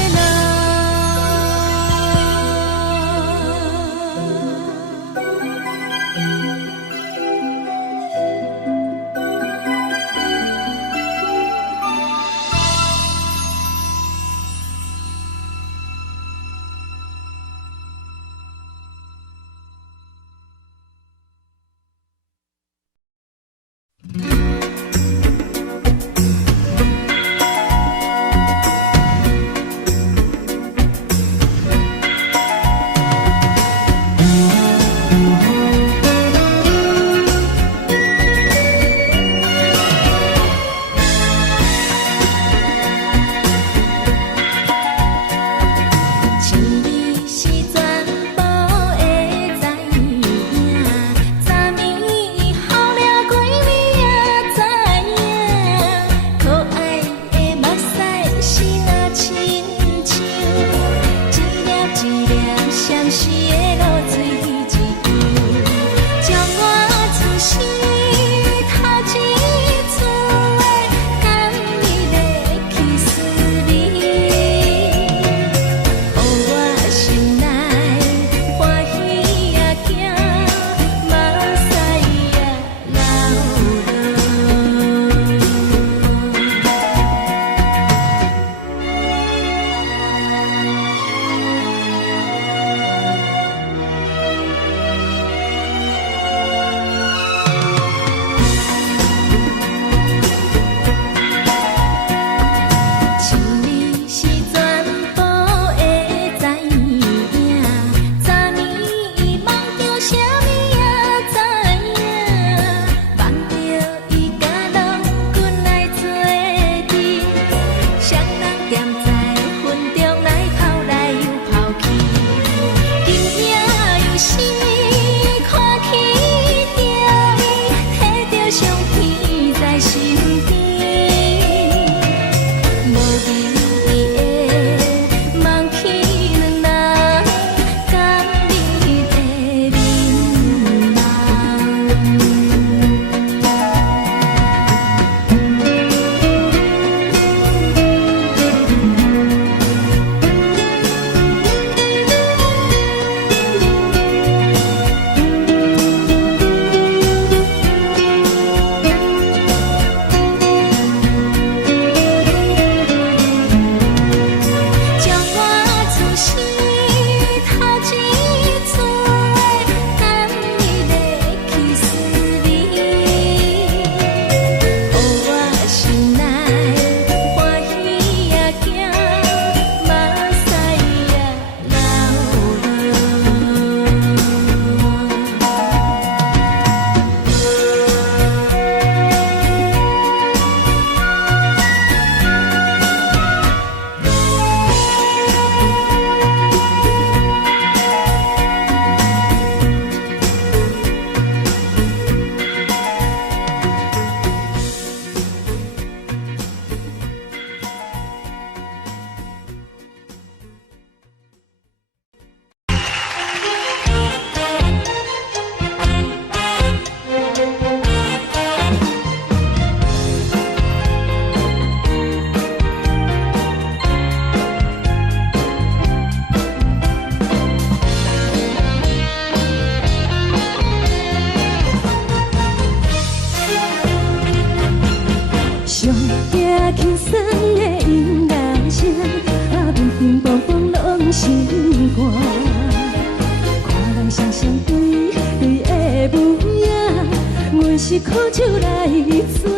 是苦酒来作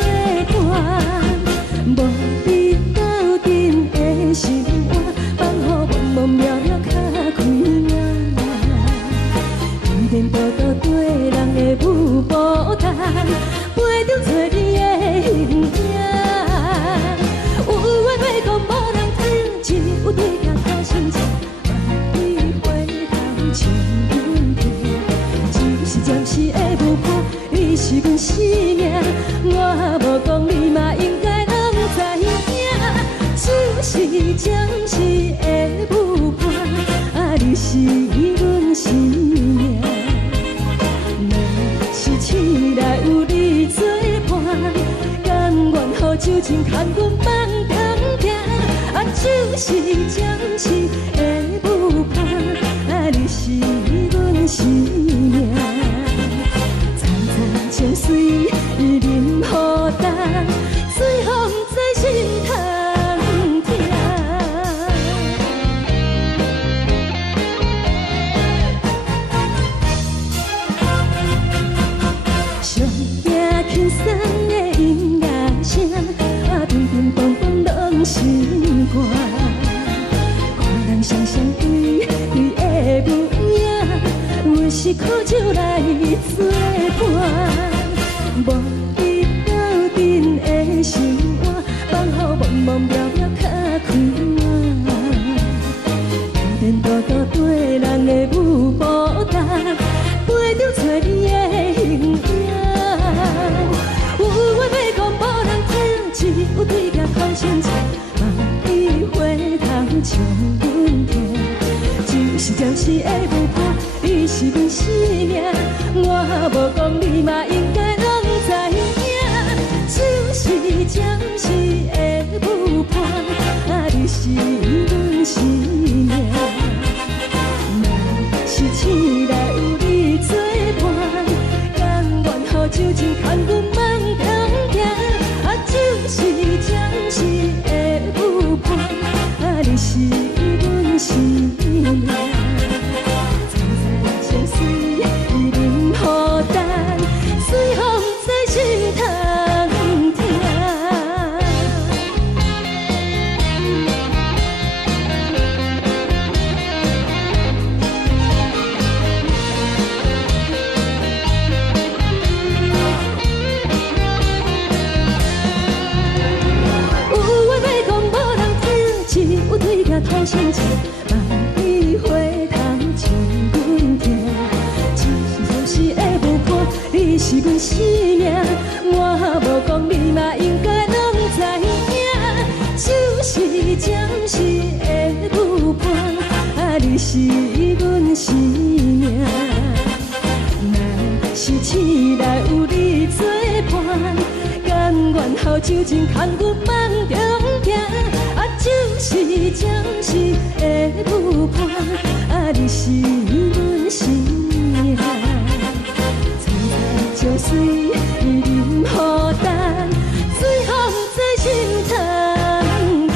伴，无你斗阵的心肝，放予茫茫渺渺较开眼。颠颠倒倒对人的舞步弹，陪着找你的形影。有缘要讲无人听，只有对镜靠心情，万里回头千人听，一时暂时的无伴，你是。酒精牵阮梦中行，啊，就是暂时的舞伴，啊，你是阮生命。惨惨情绪任何担，随风在心头听。上惊轻松的音乐声，啊，乒乒乓乓拢心肝。看人双双对的舞影，有时苦酒来作伴。无伊斗阵的心肝，放乎茫茫渺渺较开晏。颠颠倒倒对人的舞步踏，陪着找你的形影。有话要讲无人听，只有对镜头前笑，望伊回头将阮听。就是暂时的舞伴，你是阮生命，我无讲你嘛应该拢知影。就是暂时的舞伴，啊，你是阮生命。若是醒来有你作伴，甘愿予酒精牵阮梦中行。啊，就是暂时的舞伴，啊，你是阮生命。惨惨情绪任何担，随风在心头听。有话要讲无人听，只有对镜头前笑，望伊回头将阮听。就是暂时的舞伴，你是阮生命，我无讲你嘛应该拢知影。就是暂时的舞伴，啊，你是阮生命。若是醒来有你作伴，甘愿予酒精牵阮梦中行。啊，就是暂时的舞伴，啊，你是阮生命。惨惨情绪任何担，随风在心头听。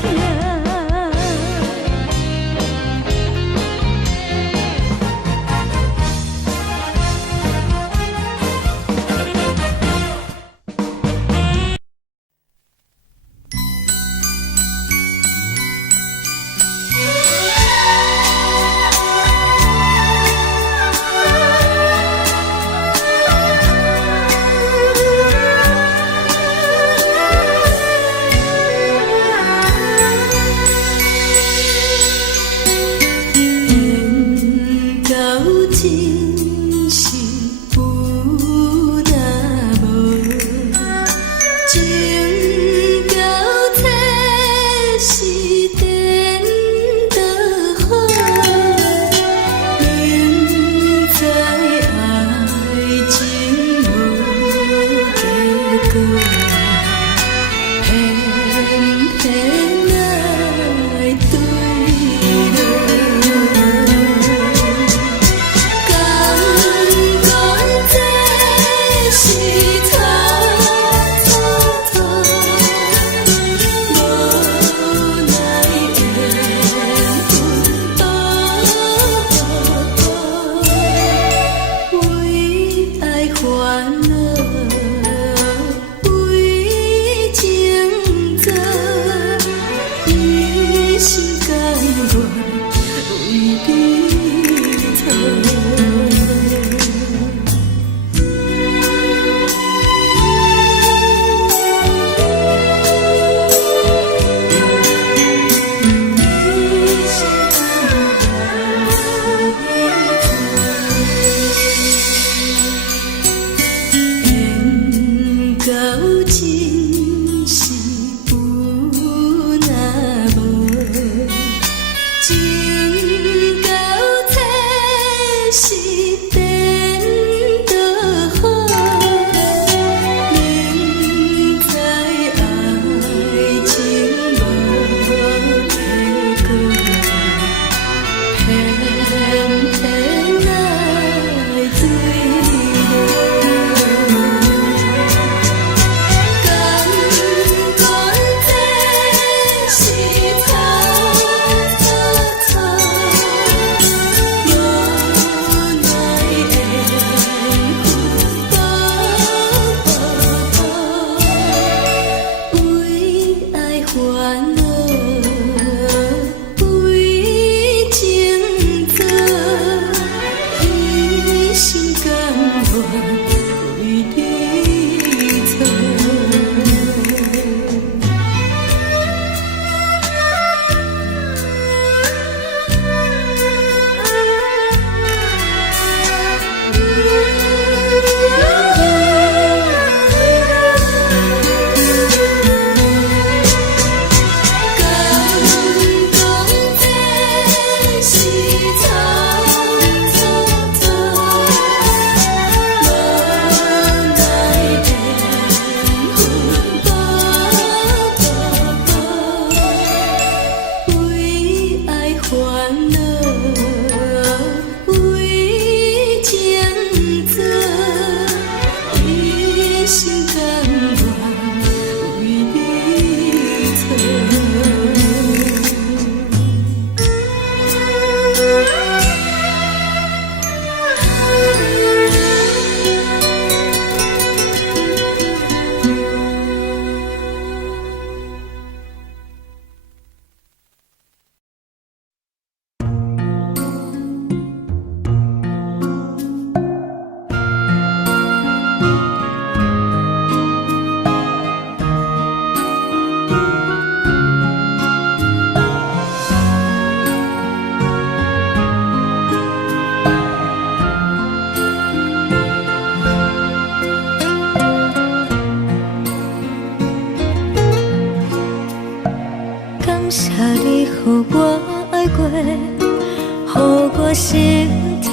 予我心痛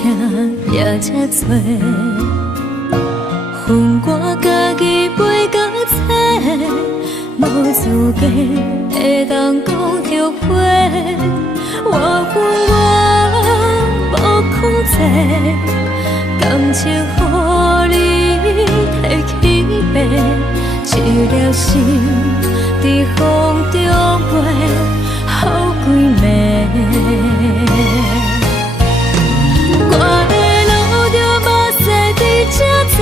也这多。恨我家己袂到切，无资格会当讲后悔。我恨我无控制，感情予你摕去卖，一粒心伫风中飞，好几暝。我的路着目屎伫这多。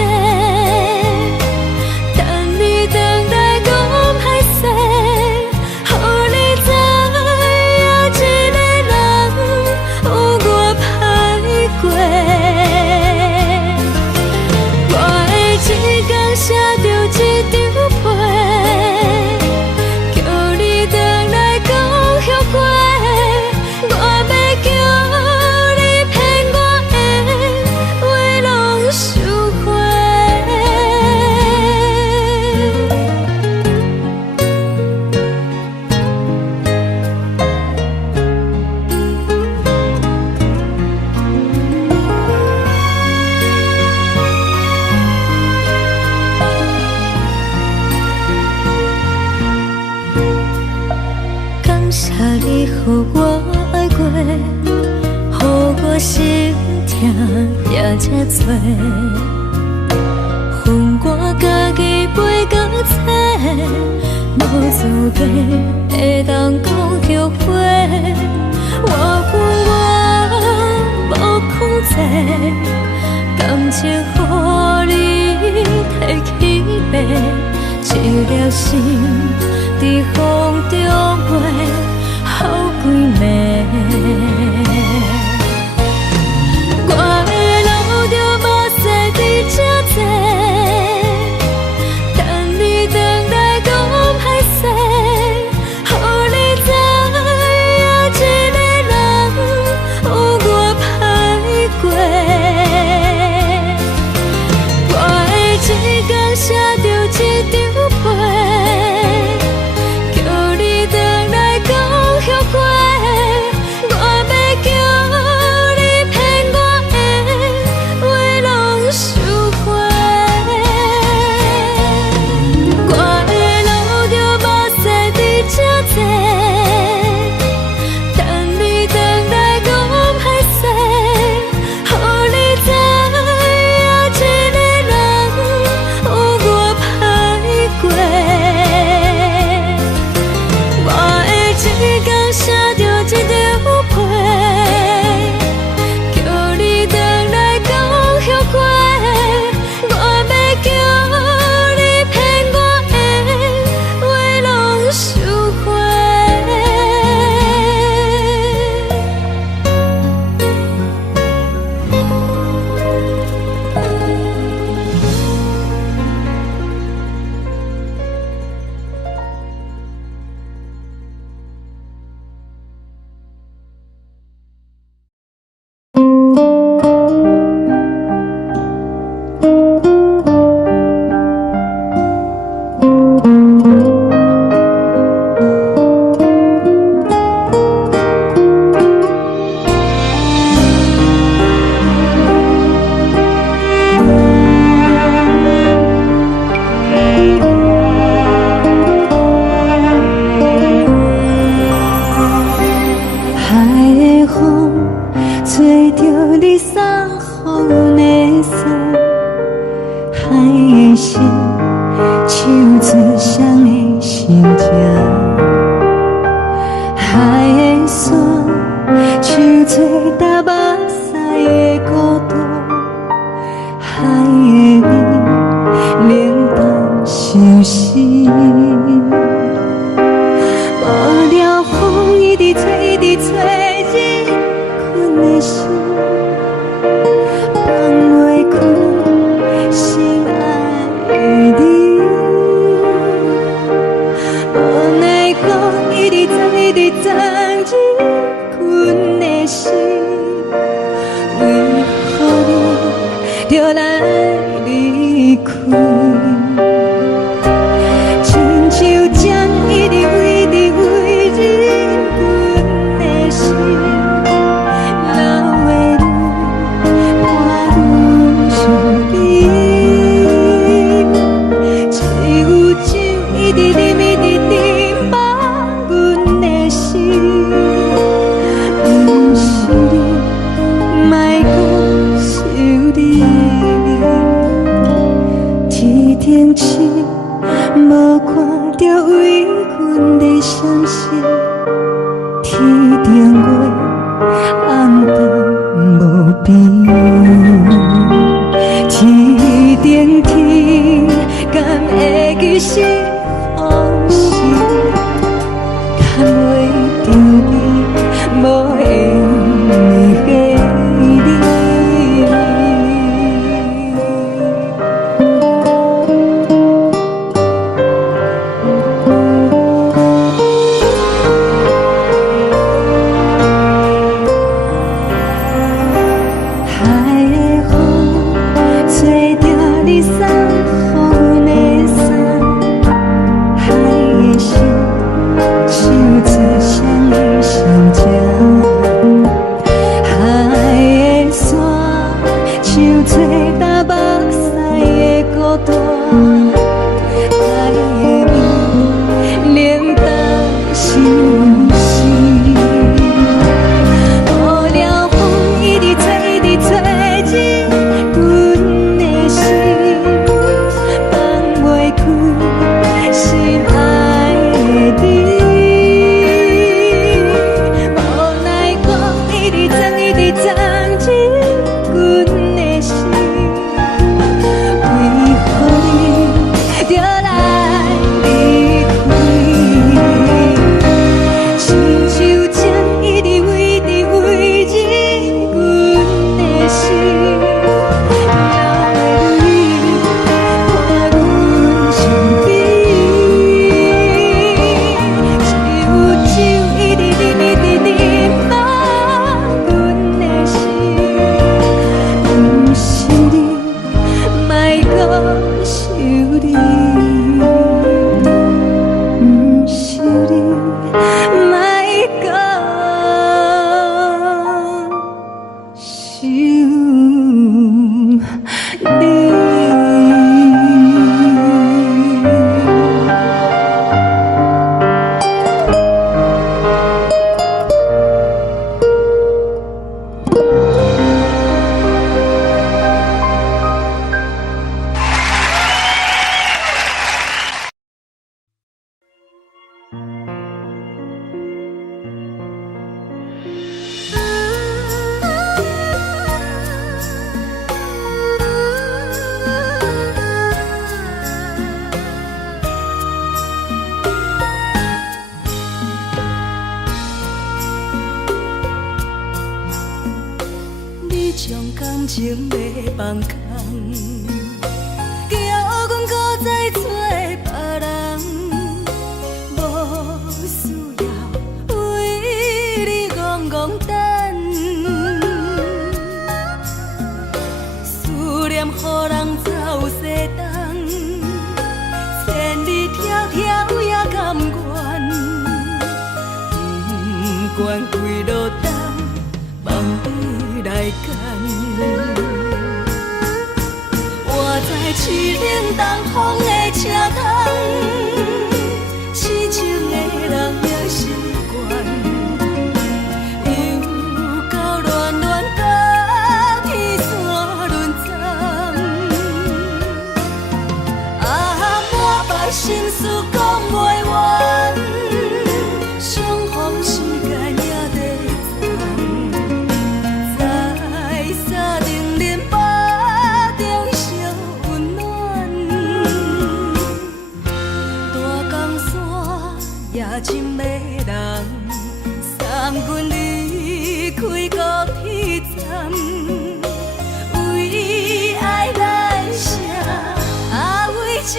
你予我爱过，予我心痛也这多。恨我家己袂到切，无资格会当讲后悔。我恨我无控制，感情予你摕去卖，一粒心伫风中飞。好几暝，我的路着目屎伫这多，等你回来讲歹势，予你知影一个人有我歹过。我的一天写着一张被。停止，无看到为阮的相思，天顶月暗淡无边，天顶天敢会记是往事，牵袂着你，无会记你。情袂放空，叫阮搁再找别人，无需要为你戆戆等。思念予人走西东，千里迢迢也甘愿，不管几路东，望你来牵。活在凄冷东风的车窗，痴情的人也习惯，又到恋恋甲天山论战。满腹心事讲袂完，相逢时间也在残。在沙定林巴中相温暖，大江山也真迷人，送阮离开高铁站，为爱来写为情。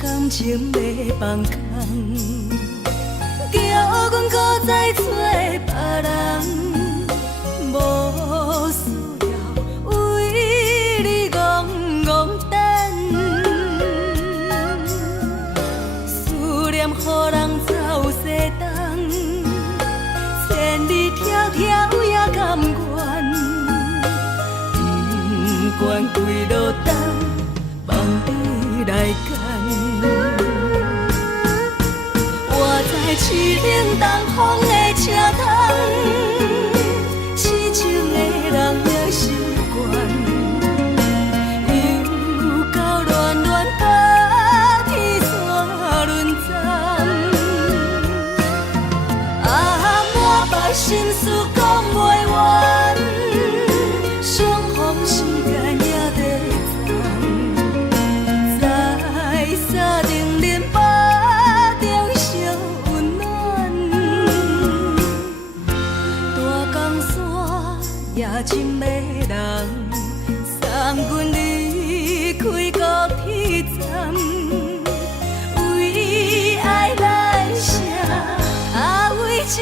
感情袂放空，叫阮搁再找别你条条也甘愿，不管几落冬，望你来牵。我在市顶东风的车窗，四周的人也习惯，又到乱乱把天线轮站。满腹心事讲袂完，相逢时间也在站，在沙丁林巴中相温暖。大江山也深的人，送阮离开高铁站，为爱来写，为情。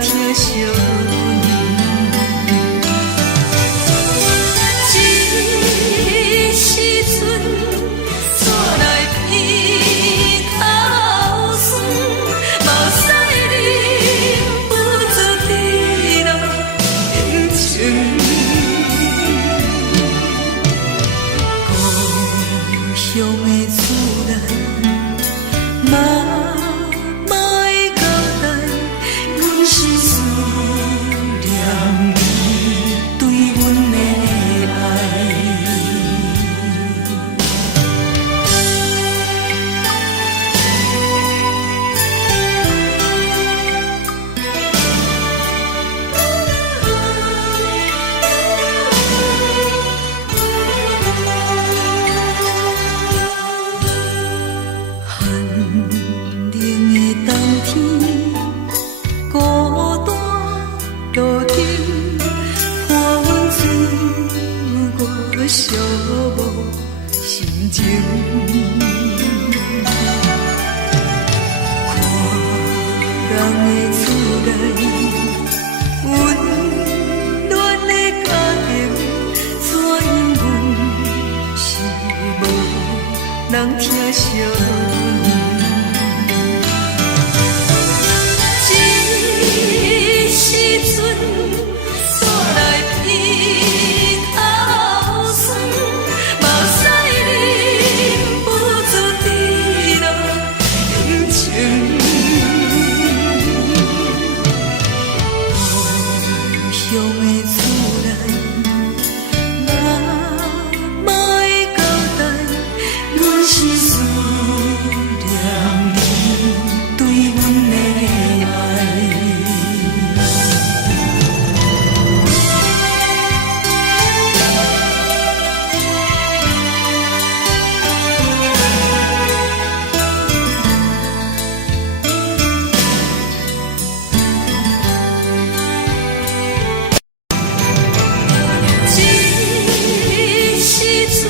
疼惜你。这时阵怎来鼻头酸，嘛使你不住滴落情情。故乡的厝内，嘛嘛会交代，阮是思念你对阮的爱。寒冷的冬天，孤单路程，看阮自我寂寞心情。看人的厝内，温暖的家庭，怎因阮是无人疼惜你？这时阵怎来鼻头酸，嘛使你不住滴落情情。故乡的厝内，嘛嘛会交代，阮是思念你对阮的爱。这时阵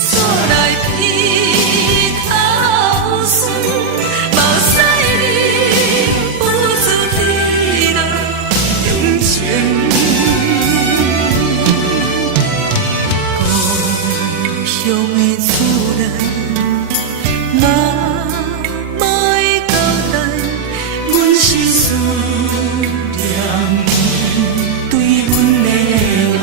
怎来鼻头酸，嘛使你不住滴落情情。故乡的厝内，嘛嘛会交代，阮是思念你对阮的爱。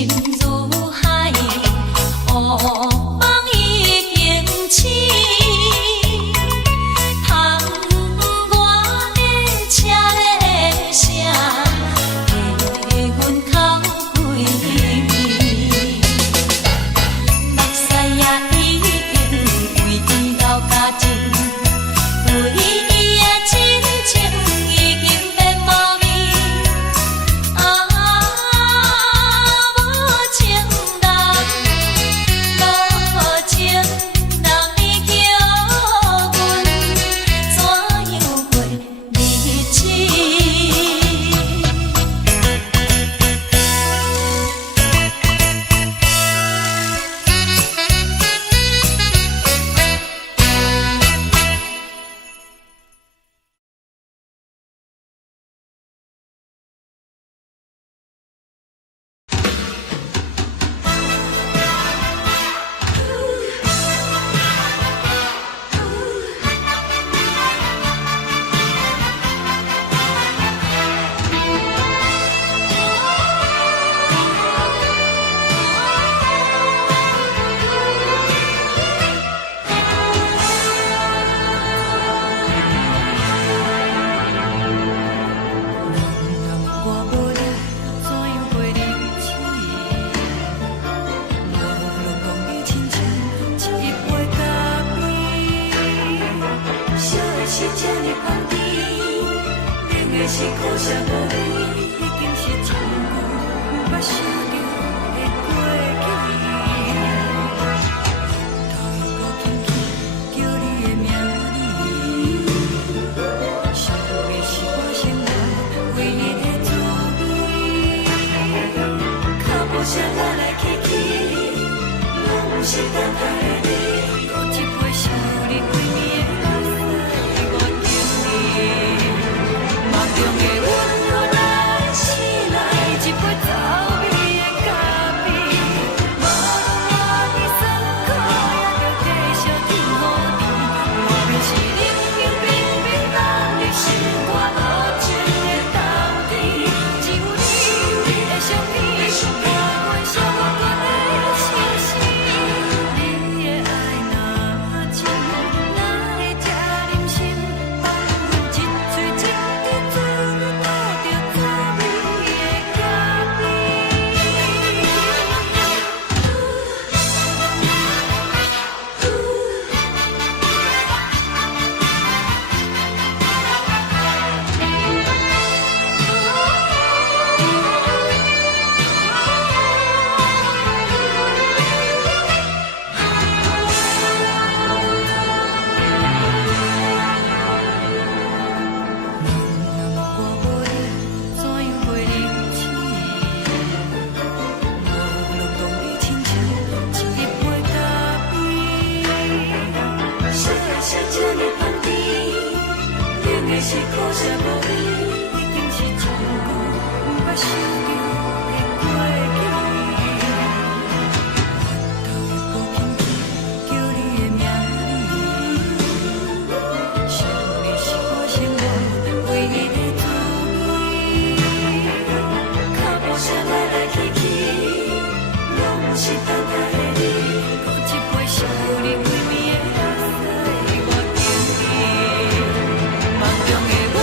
心如海，乌梦已经醒。窗外的车的声，记阮口几暝。目屎也已经为伊流甲尽，对伊的真情已经变无味。无情人，无情人，你叫阮怎样过日子？我无力怎样过日子？无论讲你亲像一杯咖啡，烧的是这呢香甜，冷的是苦涩无味，已经是一句无法想着的过去。头又搁轻轻叫你的名字，想的是我生活唯一的滋味。脚步声来来去去，拢是等待的你。搁一杯想你几暝的目屎，我等你。梦中的阮何来醒来，一杯走味的咖啡。无论你酸苦，也着继续甜予甜。莫名是冷冰冰冰咱的心肝无情的冬天。只有你的相片，甲阮相关的心事。你的爱若真，哪会这忍心放阮一嘴一滴水，倒着滋味的咖啡？我无力怎样过日子？无论讲你亲像一杯咖啡，烧的是这呢香甜，冷的是苦涩无味，已经是一句无法想着的过去。头又搁轻轻叫你的名字，想的是我生活唯一的滋味。脚步声来来去去，拢是等待的你。搁一杯想你几暝的目屎，我等你。梦中的阮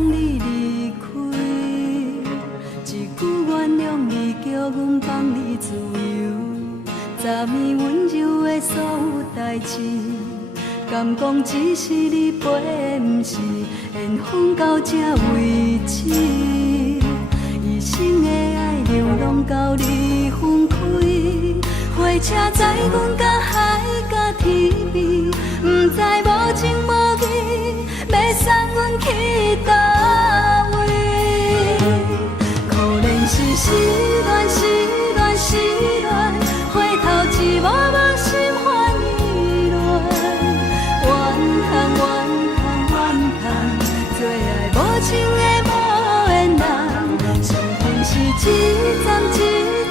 送你离开，一句原谅你，叫阮放你自由。昨暝温柔的所有代志，敢讲只是你陪，不是缘分到这为止。一生的爱流浪到你分开，火车载阮到海甲天边，不知无情无义，要送阮去倒位？可能是失恋，失恋，失恋，回头一幕幕心烦意乱，怨叹，怨叹，怨叹，最爱无情的无缘人，相逢是一站一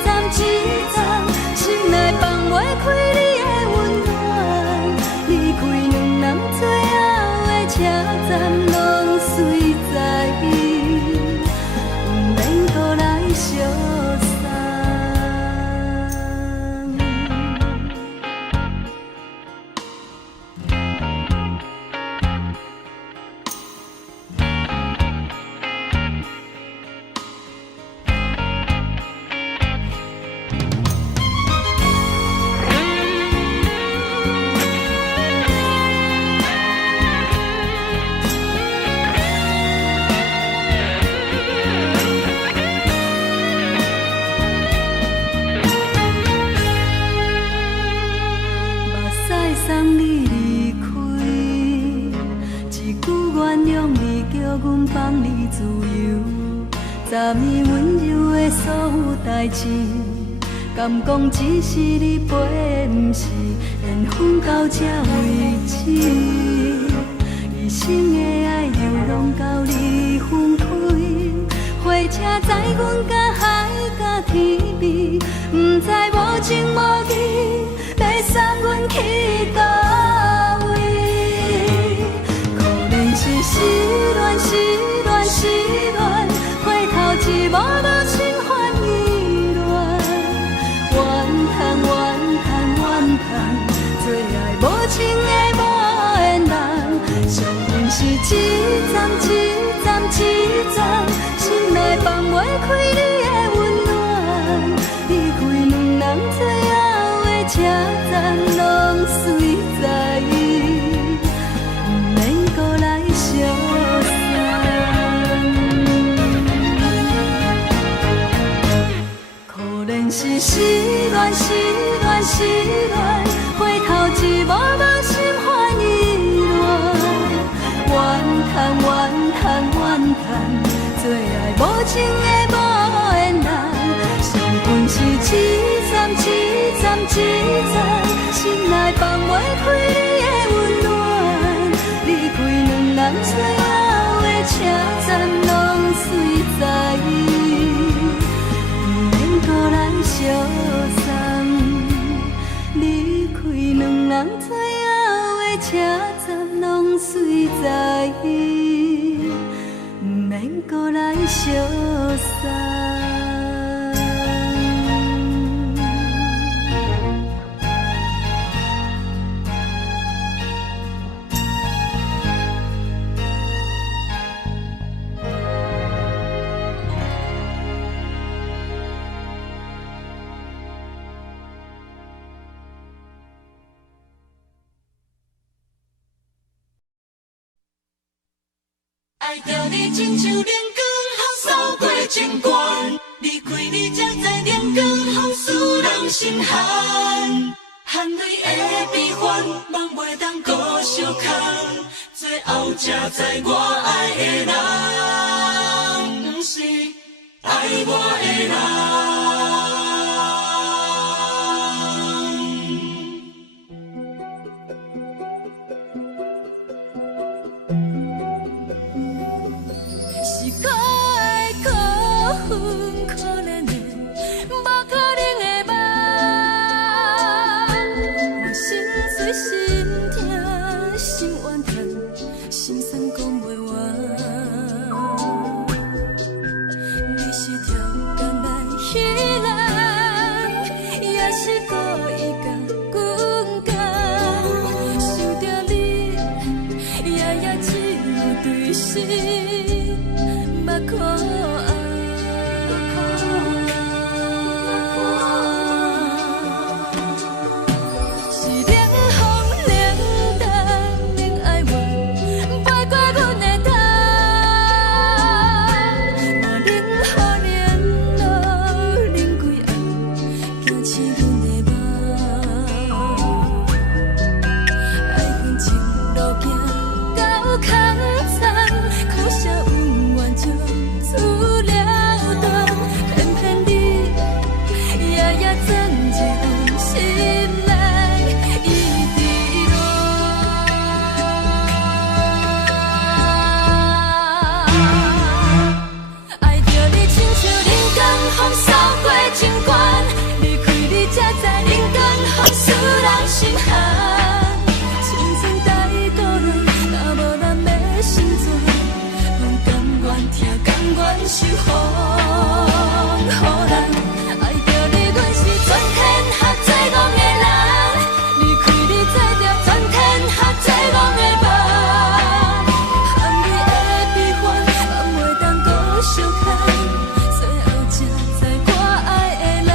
站一站，心内放袂开你的温暖，离开两人最后的车站，拢随在意，不免搁来相送。送你离开，一句原谅你，叫阮放你自由。昨暝温柔的所有代志，敢讲只是你陪，不是缘分到这为止。一生的爱流浪到你分开，火车载阮到海甲天边，不知无情无义，要送阮去倒位？可能是失恋，失恋，失恋，回头一幕幕心烦意乱，怨叹，怨叹，怨叹，最爱无情的无缘人，相逢是一站一站一站，心内放袂开你的温暖，离开两人最后的车站，拢随在意，不免搁来相送。可能是失恋，失恋，失恋，回头一幕幕心烦意乱，怨叹，怨叹，怨叹，最爱无情的无缘人，相逢是一站一站一站，心内放袂开你的温暖，离开两人最后的车站，拢随在意，不免搁来相送。离开两人最后的车站，拢随在意，不免搁来相送。爱着你亲像阳光，透扫过情关，离开你才知阳光风使人心寒。含泪的悲欢，望袂当搁相牵，最后才知我爱的人，不是爱我的人。可怜的，无可能的梦，我心碎心痛心怨叹，心酸讲袂完。你是条工来彼人，也是故意甲阮讲，想着你，夜夜只有对视。可爱。是冷风冷淡冷爱阮，飞过阮的头，嘛冷雨冷落冷几暗，惊刺阮的梦。爱恨情路行到空残，可惜有缘就此了断，偏偏你夜夜钻入阮心内，伊伫乱。爱着你亲像人间风扫过情关，离开你才知人间风使人心寒。青春待孤单，若无咱要成全，拢甘愿听，甘愿受风雨人。爱着你，阮是全天下最戆的人，离开你才着全天下最戆的梦。含你的悲欢，放袂当搁相牵，最后才知我爱的人，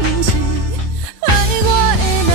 不是爱我的人。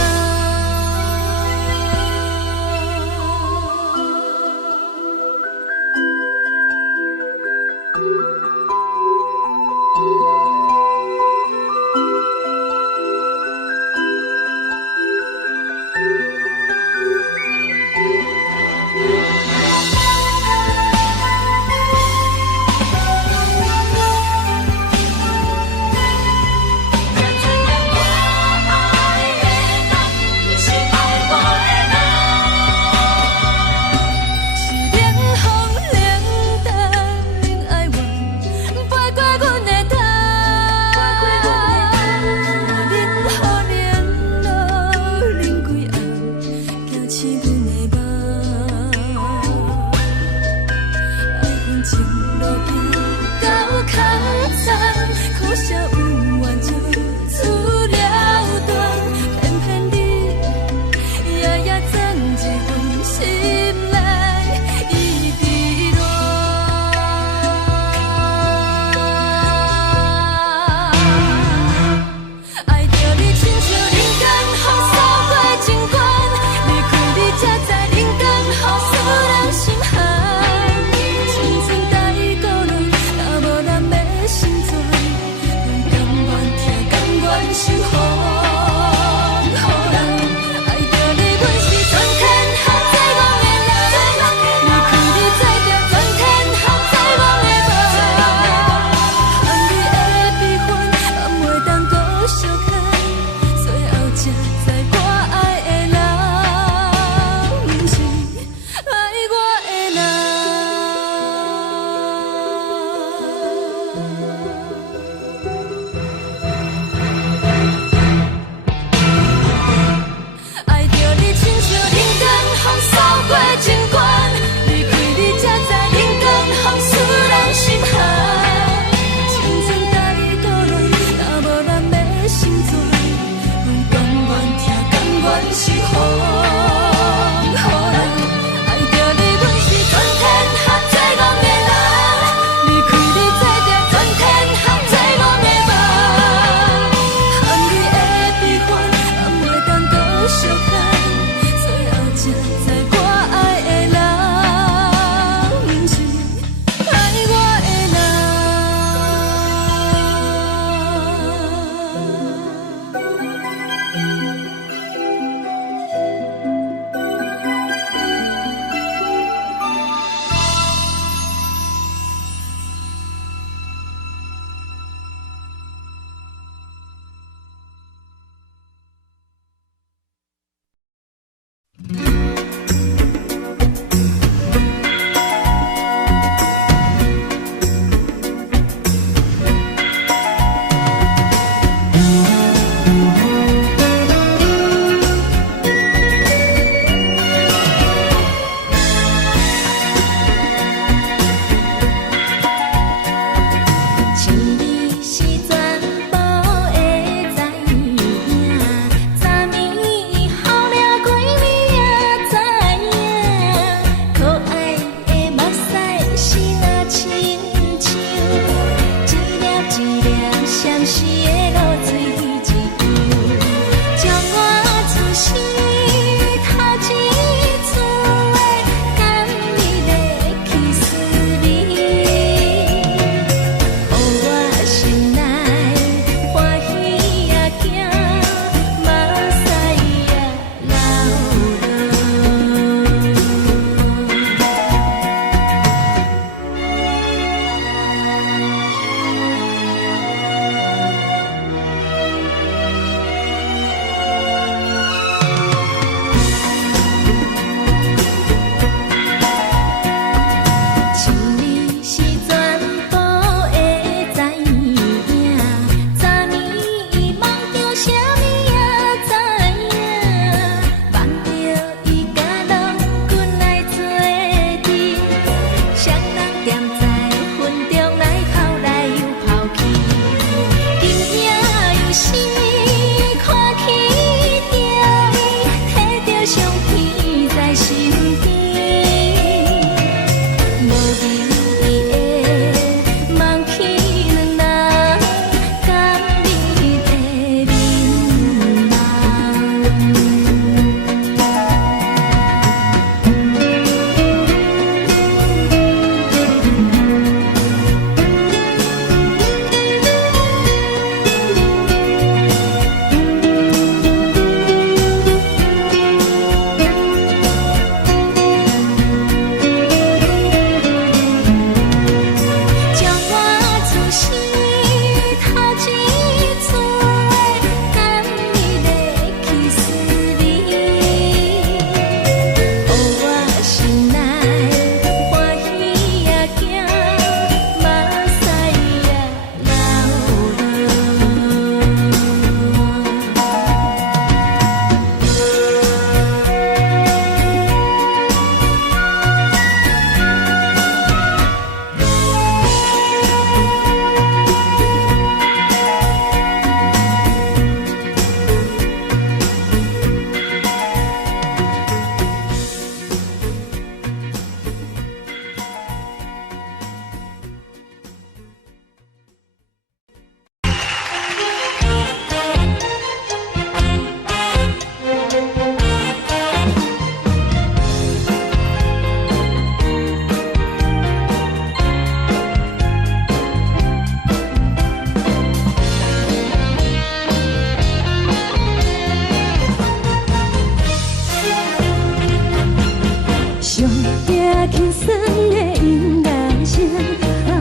的音乐声，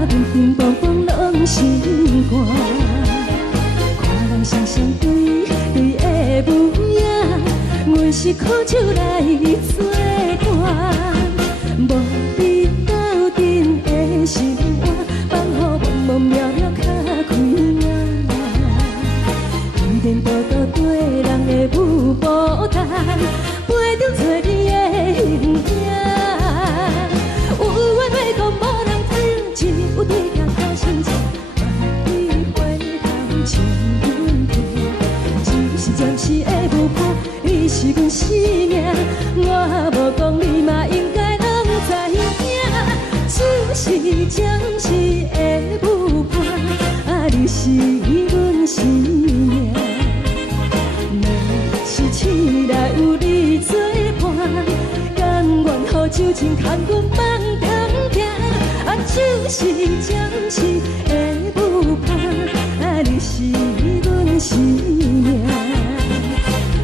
乒乒乓乓拢心肝。看人双双对的舞影，阮是苦酒来作伴。无你斗阵的心肝，放予茫茫渺渺较开眼。一点多多对人的舞步弹，陪着找你的形影。有话要讲无人听，只有对镜头先唱，万里回头唱阮听。只是暂时的舞伴，你是阮生命，我无讲你嘛应该拢知影。只是暂时的舞伴，你是阮生命。若是醒来有你作伴，甘愿予酒精牵阮放长行。就是暂时的舞伴，你是阮生命。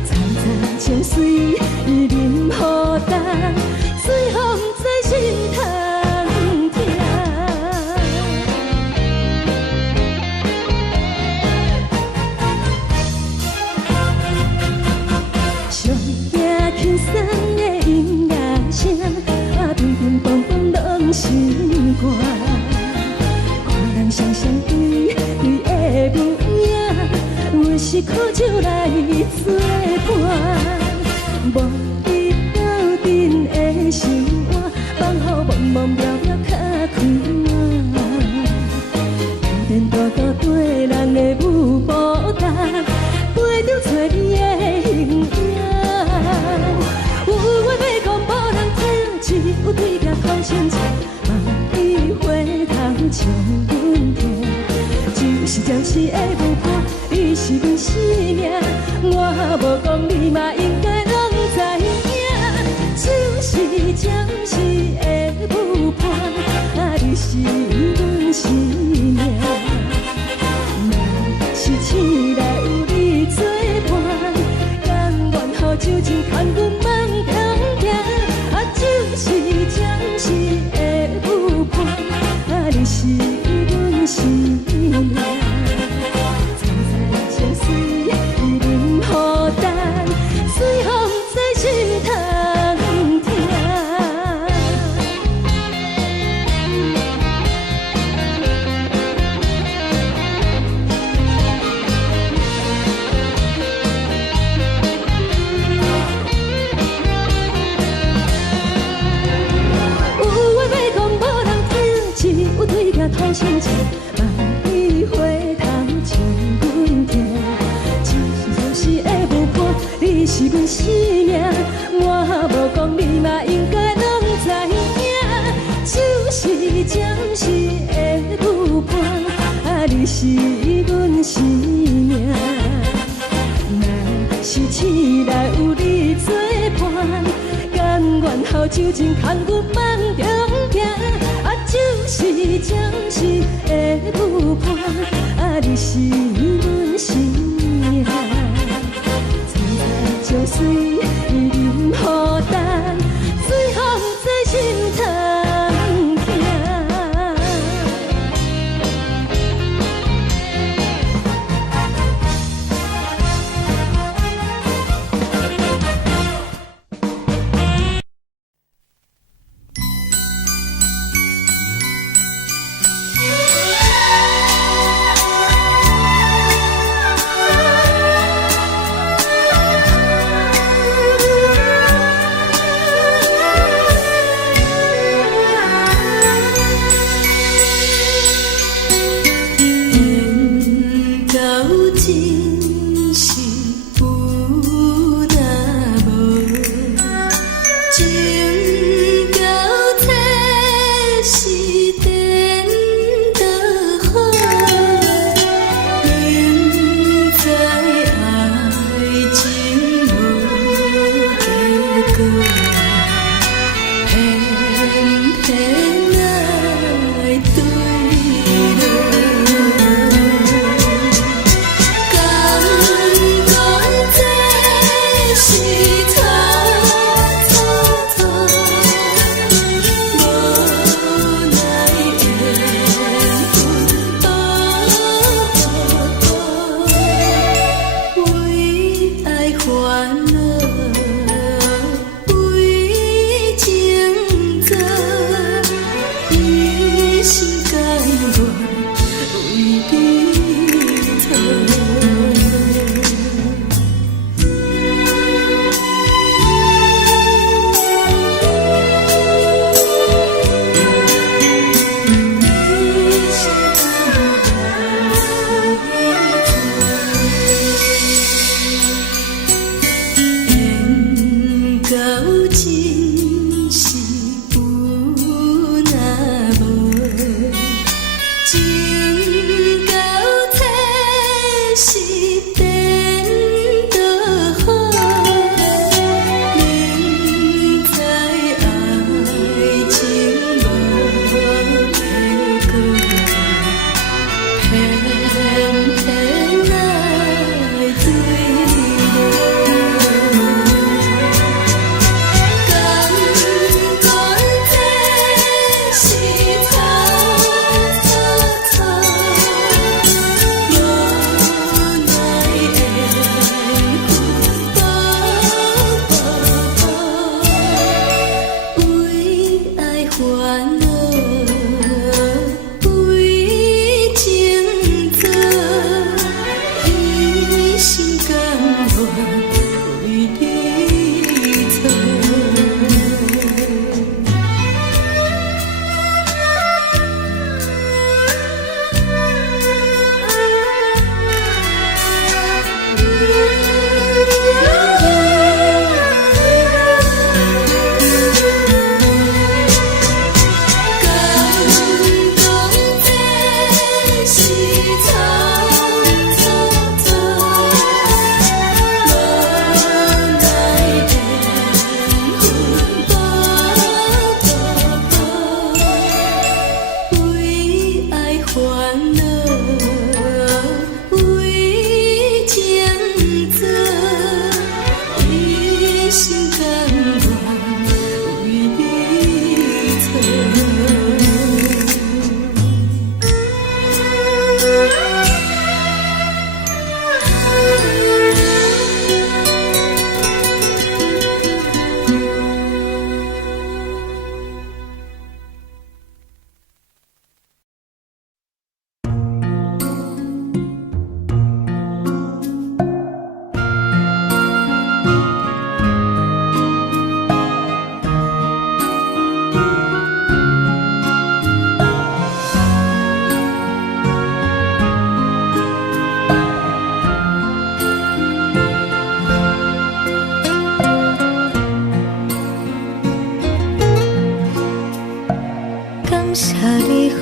层层情水任何等，水风在心通听。上听轻松的音乐声，乒乒乓乓拢心肝。看人双双对的舞影，阮是苦酒来作伴。无你斗阵的心肝，放予茫茫渺渺较开眼。一点多多对人的舞步弹，陪着找你的形影。有话要讲无人听，只有对镜头先唱，万里回头唱阮听。就是暂时的舞伴，你是阮生命，我无讲你嘛应该拢知影。就是暂时的舞伴，你是阮生命。若是醒来有你作伴，甘愿予酒精牵阮放长行。就是暂时的舞伴，你是阮生命。层层情水任何等，随风在心通听。有话要讲无人听，只有对镜头先唱，万里回头唱阮听。就是暂时的舞伴，你是阮生命，我无讲你嘛应该拢知影。就是暂时的舞伴，你是阮生命。若是醒来有你作伴，甘愿予酒精牵阮放长行。就是暂时的舞伴，你是阮生命。层层情水任何等，随风在心通听。一心甘愿为你疼。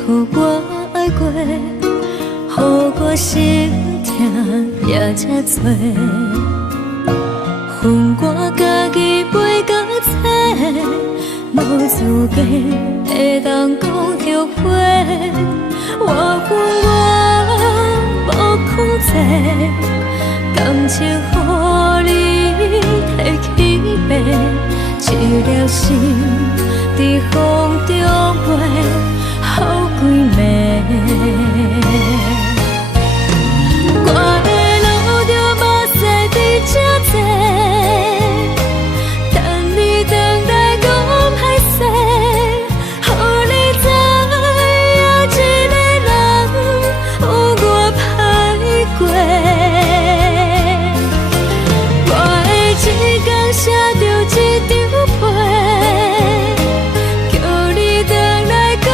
予我爱过，予我心痛也这多，恨我家己袂到切，无资格会当讲后悔。我恨我无控制，感情予你摕去卖，一粒心伫风中飞。好几暝，我的路着目屎伫这多，等你回来讲歹势，予你知影一个人有我歹过。我的一天写着一张被，叫你回来讲。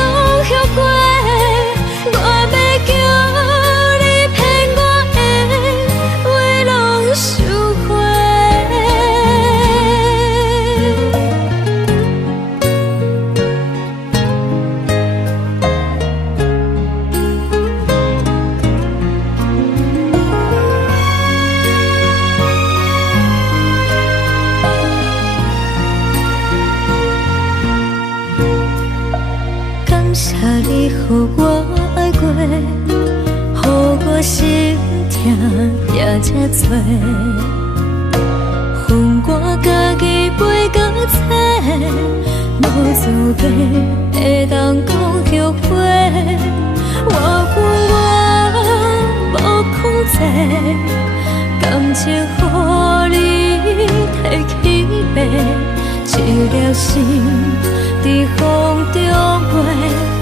你予我爱过，予我心痛也这多，恨我家己袂到切，无资格会当讲后悔。我恨我无控制，感情予你摕去卖，一粒心伫风中飞。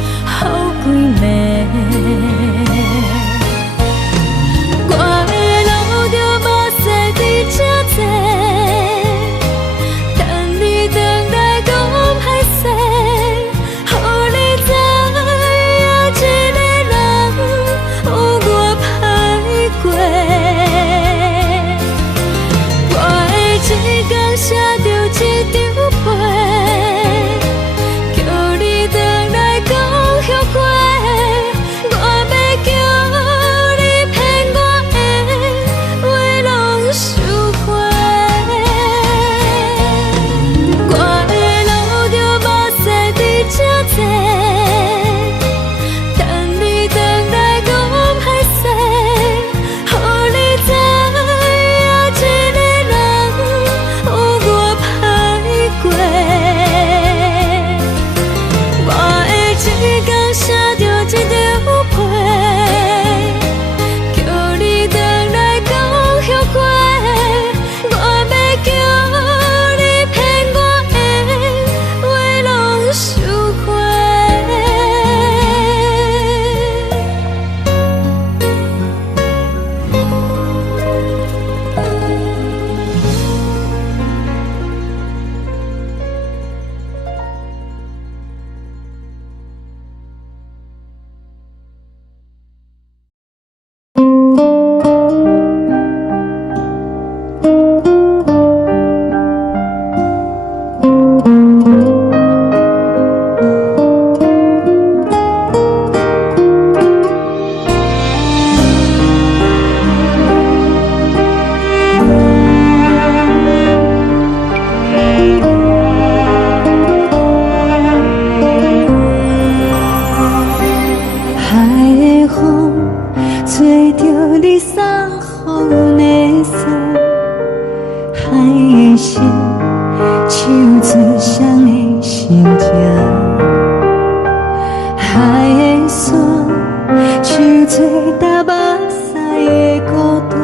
做搭目屎的孤独，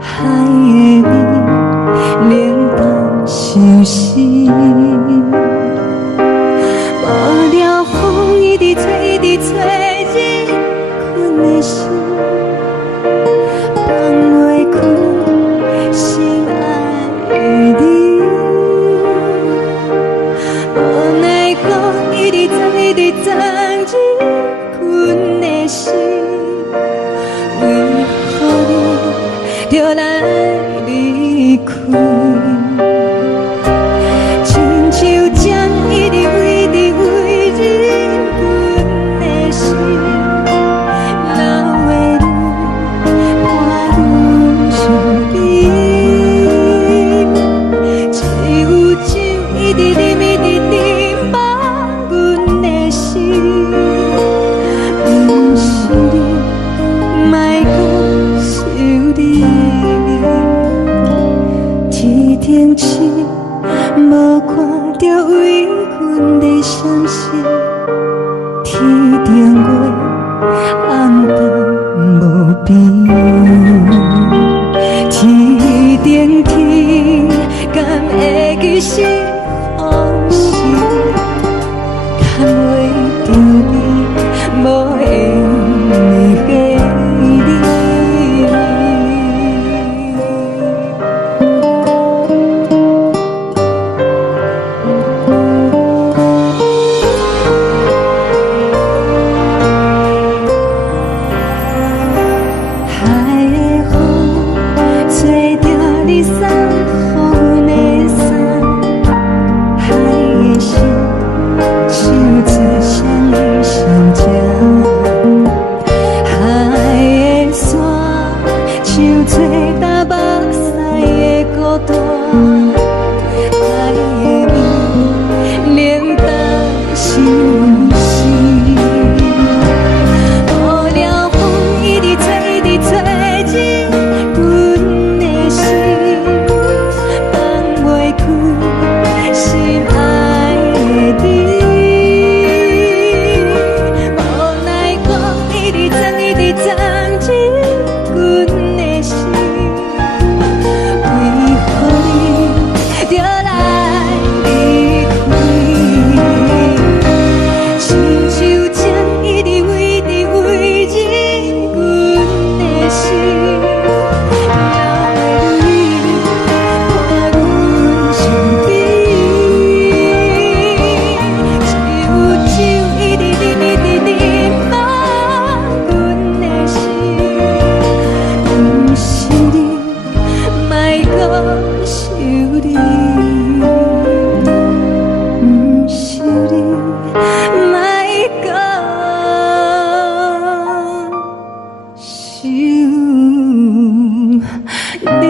海的味冷淡伤心。无聊风一直吹，一直吹，日困的心，放袂开心爱的你。无奈我一直藏，一直藏，日困的心，为何你就来离开？亲像针一直围，一直围，日困的心，流的泪伴阮伤悲，只有酒一直啉，一直啉，放阮的心。不是你，莫讲想你。天顶星无看到为阮的伤心，天顶月暗淡无边，天顶天敢会记是往事，敢袂着你无缘的你。海的风吹着你送予阮的衫，海的心像做双鱼相争，海的山像做搭目屎的孤单，海的味冷淡伤心。无聊风一直吹，一直吹，日阮的心，放袂开心爱的你。无奈我一直藏，一直藏，日阮的心，为何你就来离开？亲像针一直围，一直围，日阮的心，流的泪伴阮伤悲，只有酒一直啉，一直啉，放阮的心。不是你，莫讲想你。不是你，莫讲想你。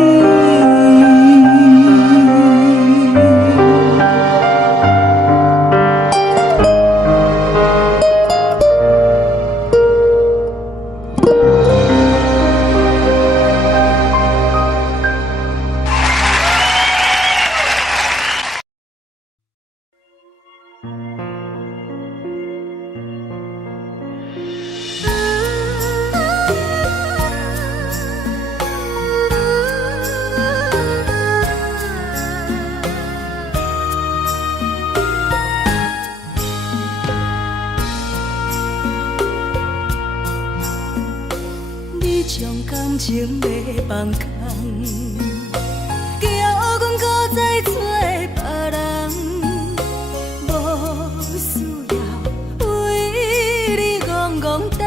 你将感情要放空，叫阮搁再找别人，无需要为你戆戆等，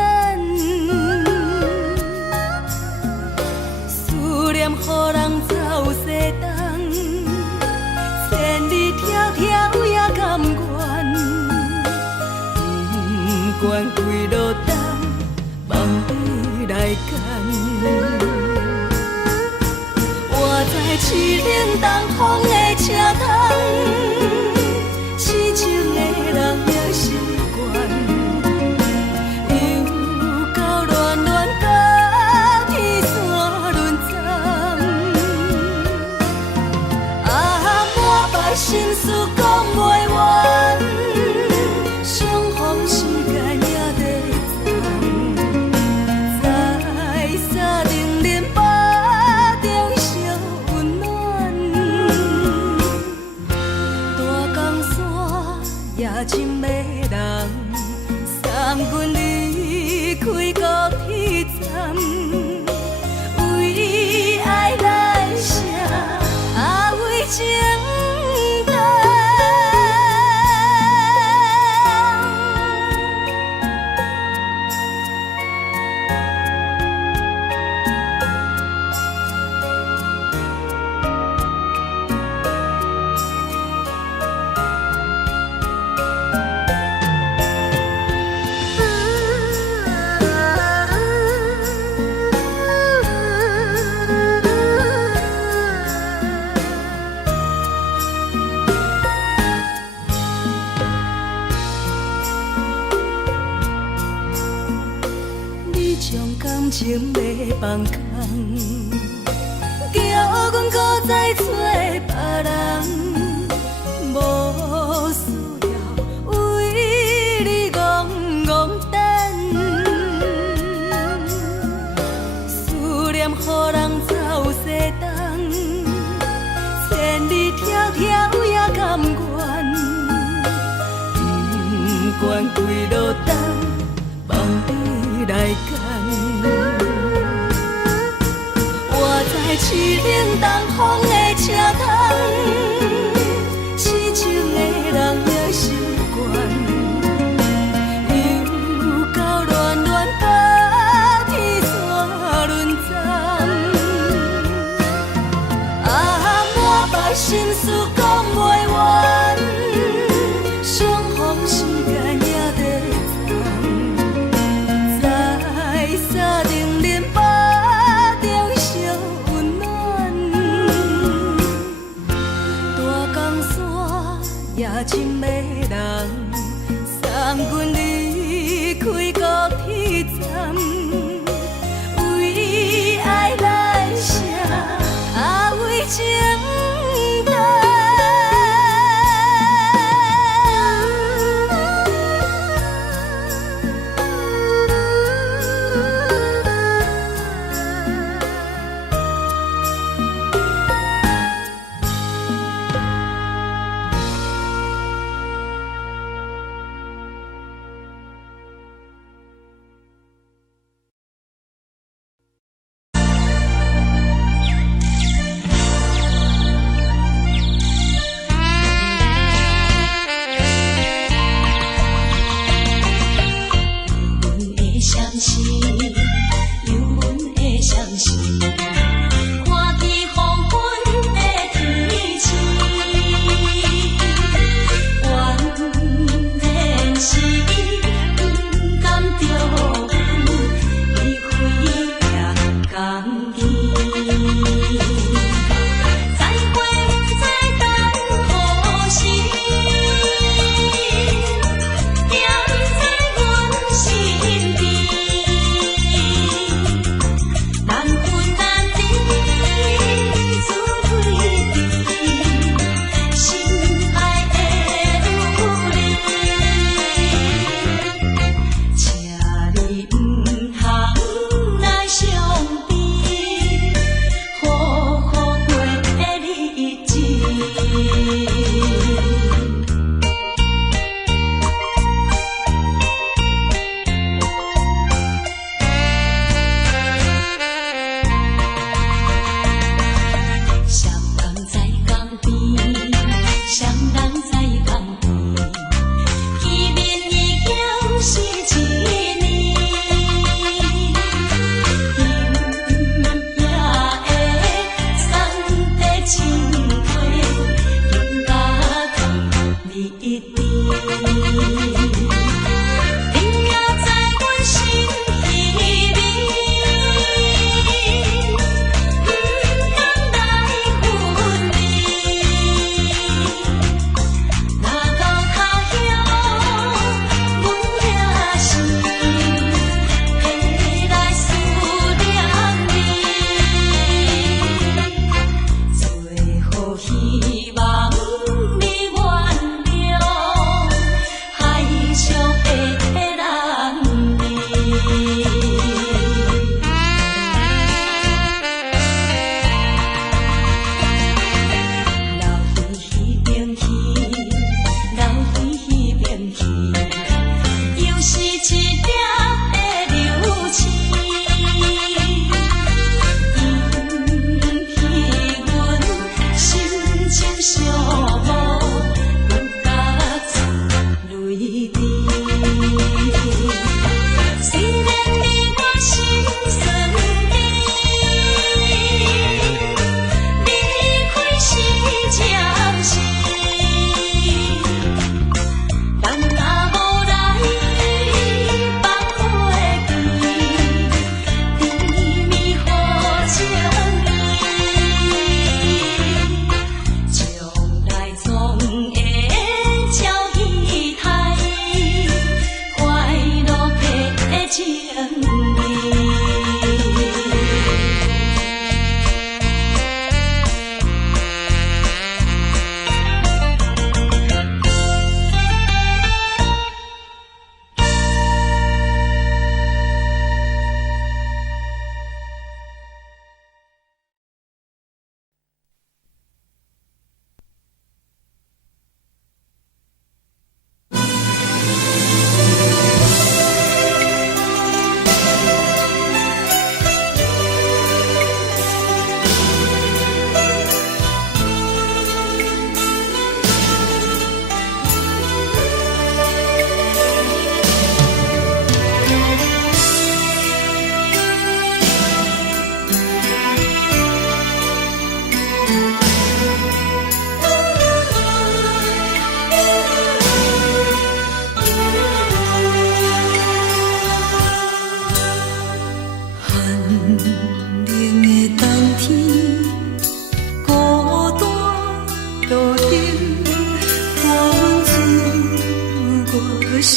思念予人走西东，千里迢迢也甘愿，不管几路东，望你来干。我在凄冷东风的车窗，痴情的人也习惯，又到乱乱甲天线轮站。啊，满腹心事讲袂完，相逢时间也在站。送阮离开高铁站，为爱来生，为情重。你将感情要放空，叫阮搁再找别人，无需要为你戆戆等，思念予人走西东，千里迢迢也甘愿，不管几落冬，望你来干。我在市顶东风的车窗，痴情的人也习惯，又到恋恋把天线轮转，满腹心事讲袂完，相逢时间也在站，在沙定林巴中相温暖，大江山也深的人，送阮离开高铁站，为爱来生，为情。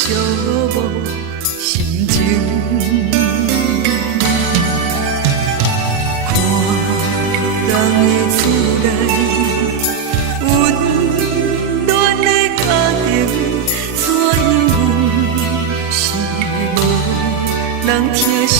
寂寞心情。看人的厝内温暖的家庭，怎因是无人疼惜。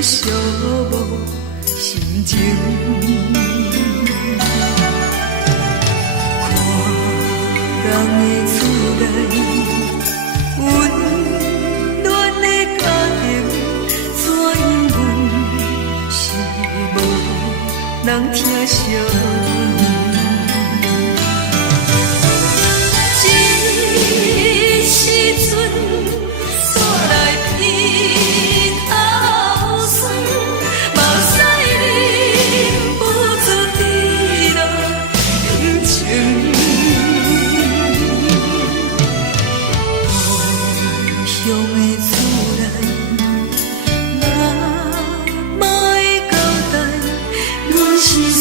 寂寞心情，看人的厝内温暖的家庭，怎因是无人疼惜。这时阵煞来鼻头酸，目屎忍不住滴落眼睛。故乡的厝内，妈妈的交代，阮是思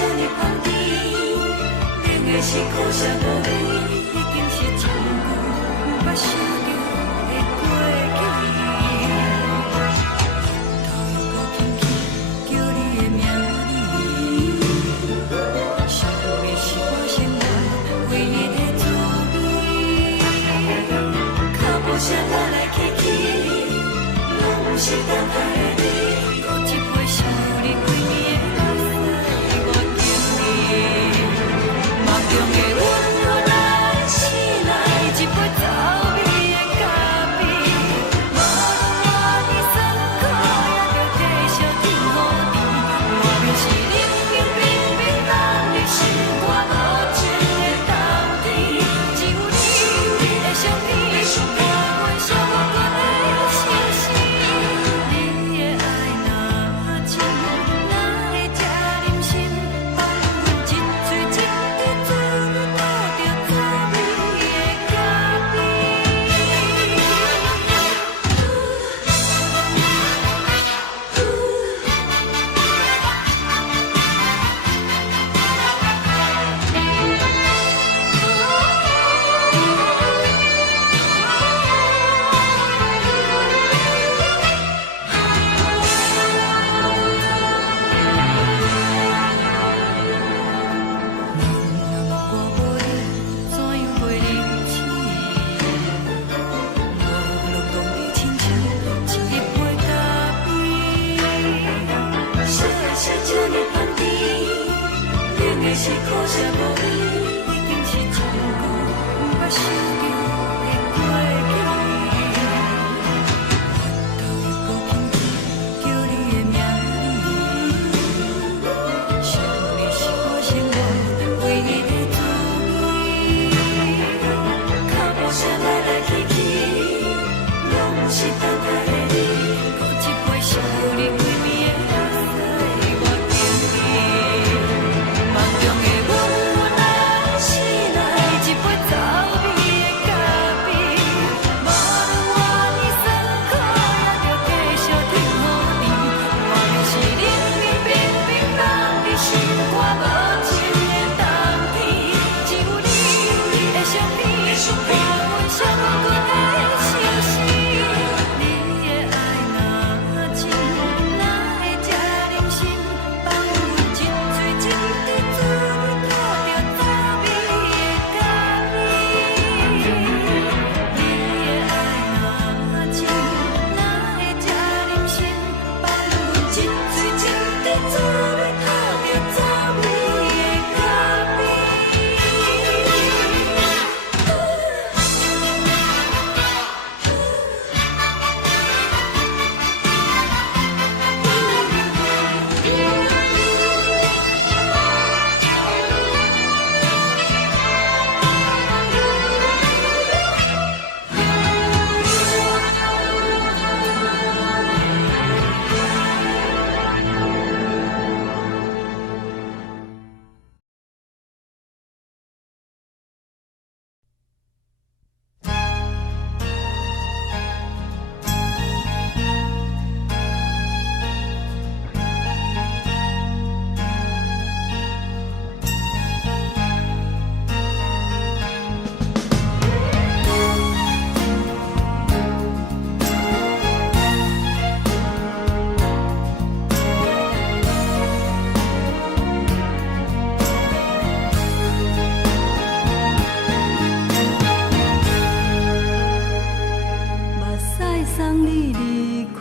这呢香甜，冷的是苦涩无味，已经是真久毋捌想着的过去。头又搁轻轻叫你的名字，想的是我生来唯一的滋味。脚步声来来去去，拢是等待的你，搁一杯想你几年的目屎，我求你。梦中的阮愈来醒来，一杯走味的咖啡，无论我的酸苦，也着继续甜予你。我明是冷冷冰冰放入心肝无情的冬天，只有你的相片，我阮寂寞阮的心事。你的爱若真，哪会这忍心放阮一嘴一滴水，倒着走味的咖啡。我无你，怎样袂忍气？无路当你亲像一杯咖啡，烧的是这呢香甜，冷的是苦涩无味，已经是真久毋捌想着的过去。头又搁轻轻叫你的名字，想你是我生活唯一的滋味。脚步声来来去去，拢是等待的你，搁一杯想你几暝的目屎，我求你。梦中的阮愈来醒来，一杯走味的咖啡，无论我的酸苦，也着继续甜予你。我明是冷冷冰冰放入心肝无情的冬天，只有你的相片，我阮寂寞阮的心事。你的爱若真，哪会这忍心放阮一嘴一滴水，倒着走味的咖啡。你的爱若真，哪会这忍心放阮一嘴一滴水，倒着走味的咖啡。目屎送你离开，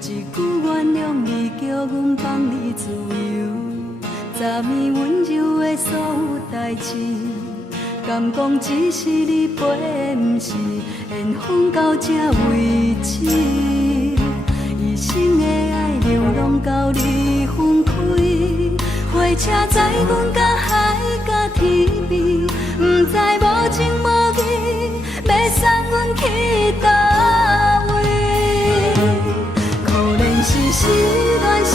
一句原谅你，叫阮放你自由。昨暝温柔的所有代志，敢讲只是你陪，毋是缘分到这为止。一生的爱流浪到你分开，火车载阮甲海甲天边，毋知无情无义，要送阮去倒位？可能是失恋，失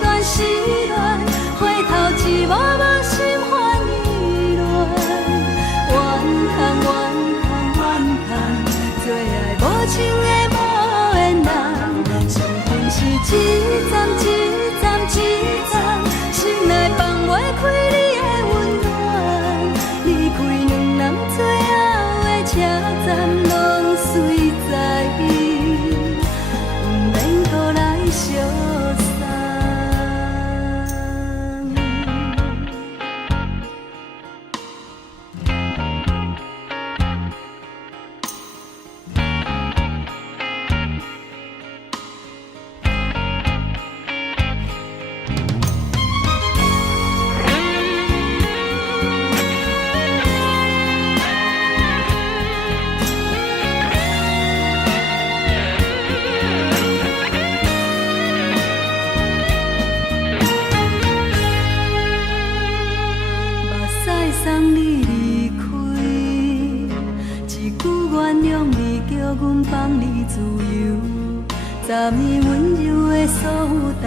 恋，失恋，回头一幕幕心烦意乱，怨叹，怨叹，怨叹，最爱无情的无缘人，伤痕是一站一站一站，是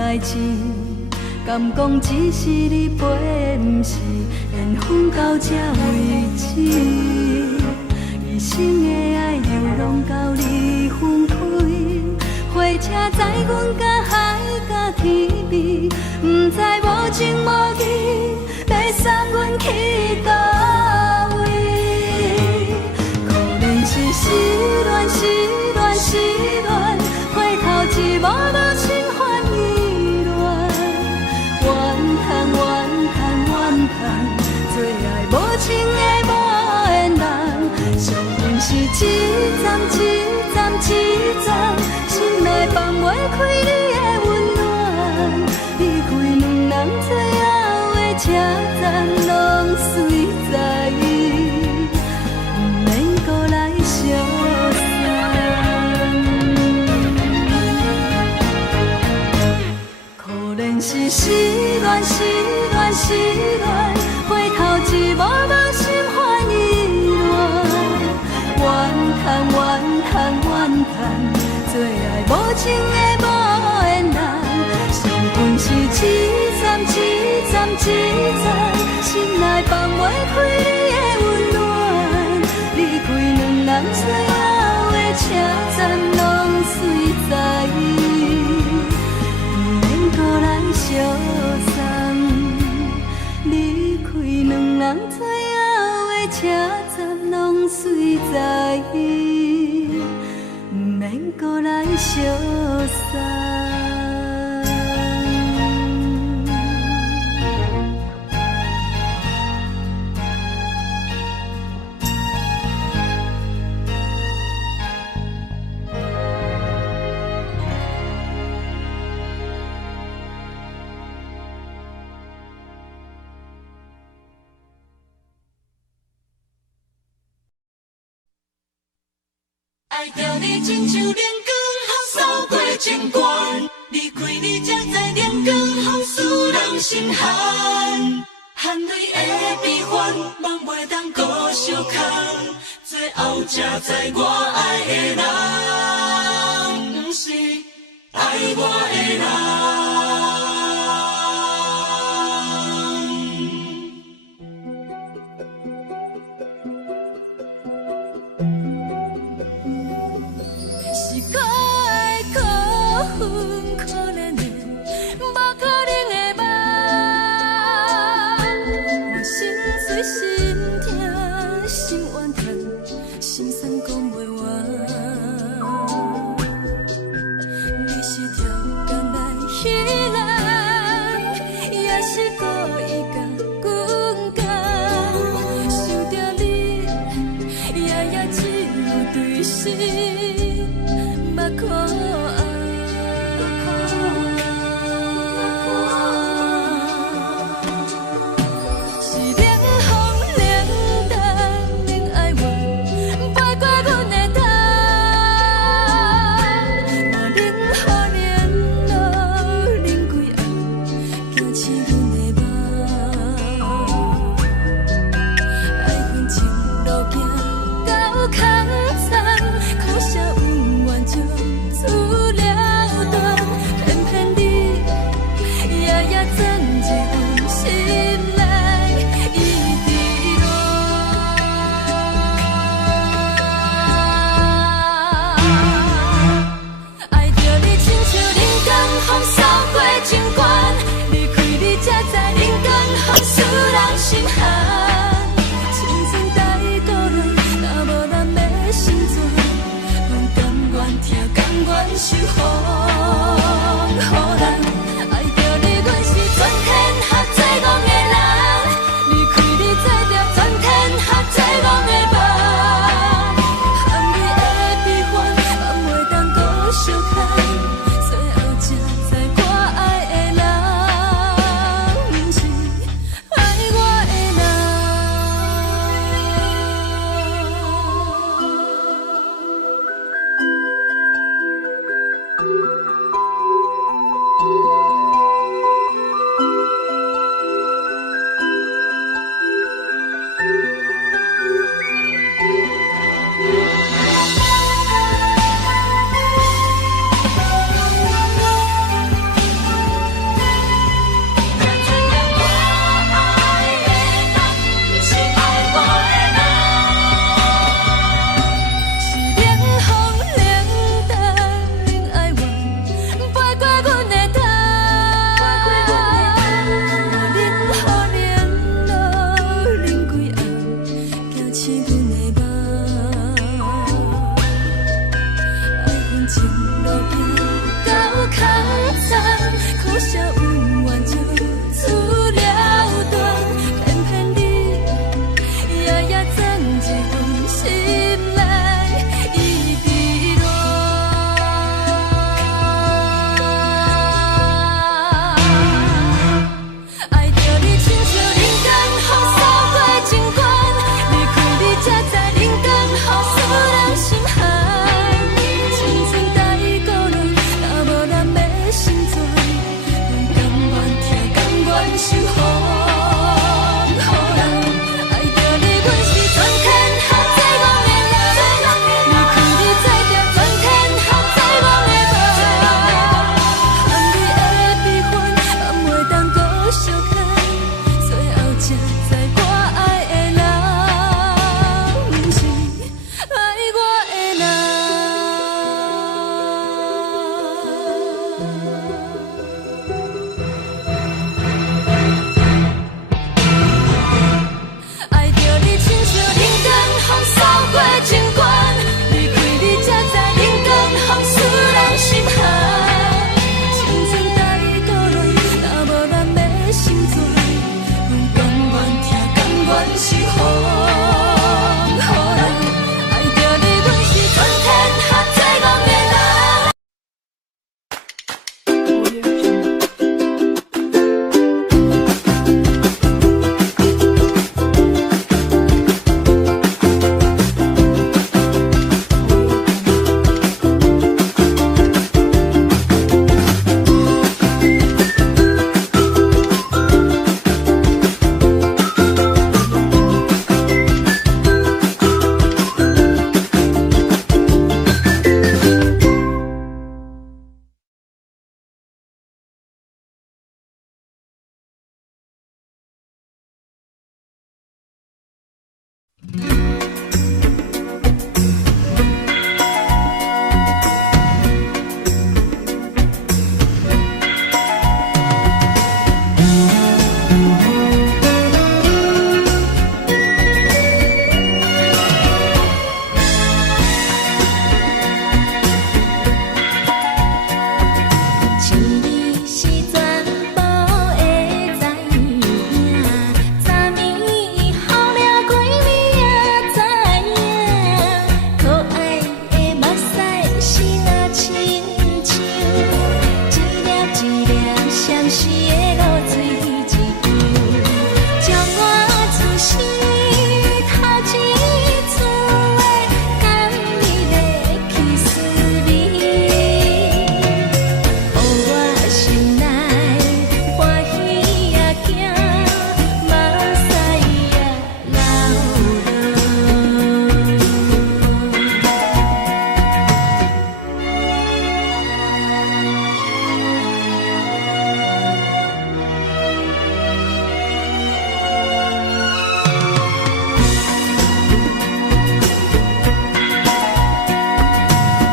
爱情，敢讲只是你陪，不是缘分到这为止。一生的爱又拢到你分开，火车载阮甲海甲天边，不知无情无义，要送阮去倒位？可能是失恋，失恋，失恋，回头一幕幕心烦意乱，怨叹，怨叹，怨叹，最爱无情的无缘人，上恨是一站一站一站，心内放袂开你的温暖，离开两人最后的车站，拢随在意，不免搁来相送。可能是失恋，失恋，失恋，回头一幕幕心烦意乱，怨叹，怨叹，怨叹，最爱无情的无缘人，上恨是一站一站一站，心内放袂开你的温暖，离开两人最后的车站，拢随在意，不免搁来相送。离开两人最后的车站，拢随在意，不免搁来相送。爱着你亲像连光雨扫过情关，离开你才知连光雨使人心寒。含泪的悲欢，望袂当搁相牵，最后才知我爱的人，不是爱我的人。是可爱可恨可怜的，无可能的梦。我心碎心痛心怨叹，心酸讲袂完。你是条工来彼人，也是故意甲阮讲，想着你夜夜只有对视。看爱，是冷风冷淡冷爱我，飞过阮的头，我冷雨冷落冷时的露水一样，将我出世头一次的感你的起思味，予我心内欢喜也惊，目屎也流落。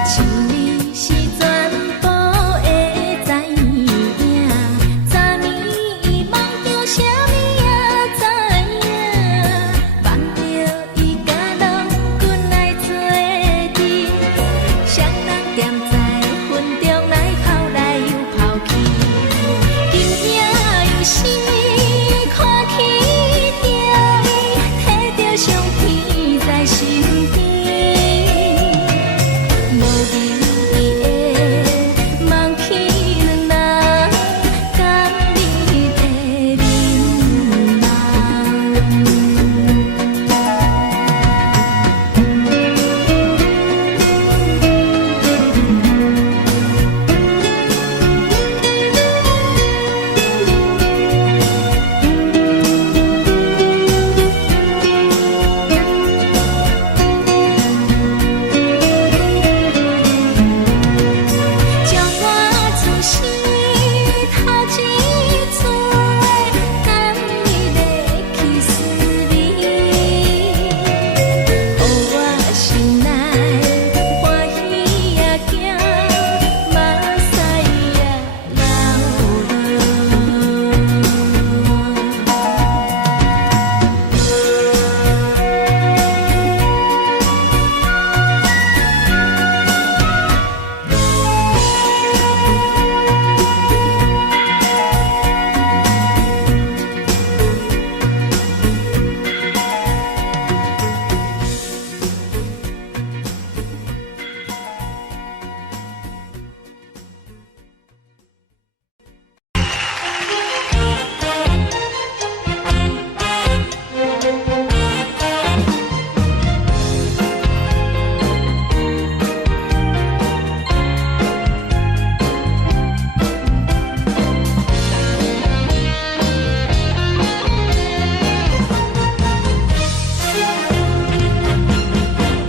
像你是全部的知影，昨暝梦着啥物也知影，梦着伊甲郎君来做阵，双人踮在云中来跑来又跑去，今夜有时看起着伊，摕着上天在身边。无眠伊的梦去两人，甘你的眠将我出世头一次的感你的起思味，予我心内欢喜也惊，目屎也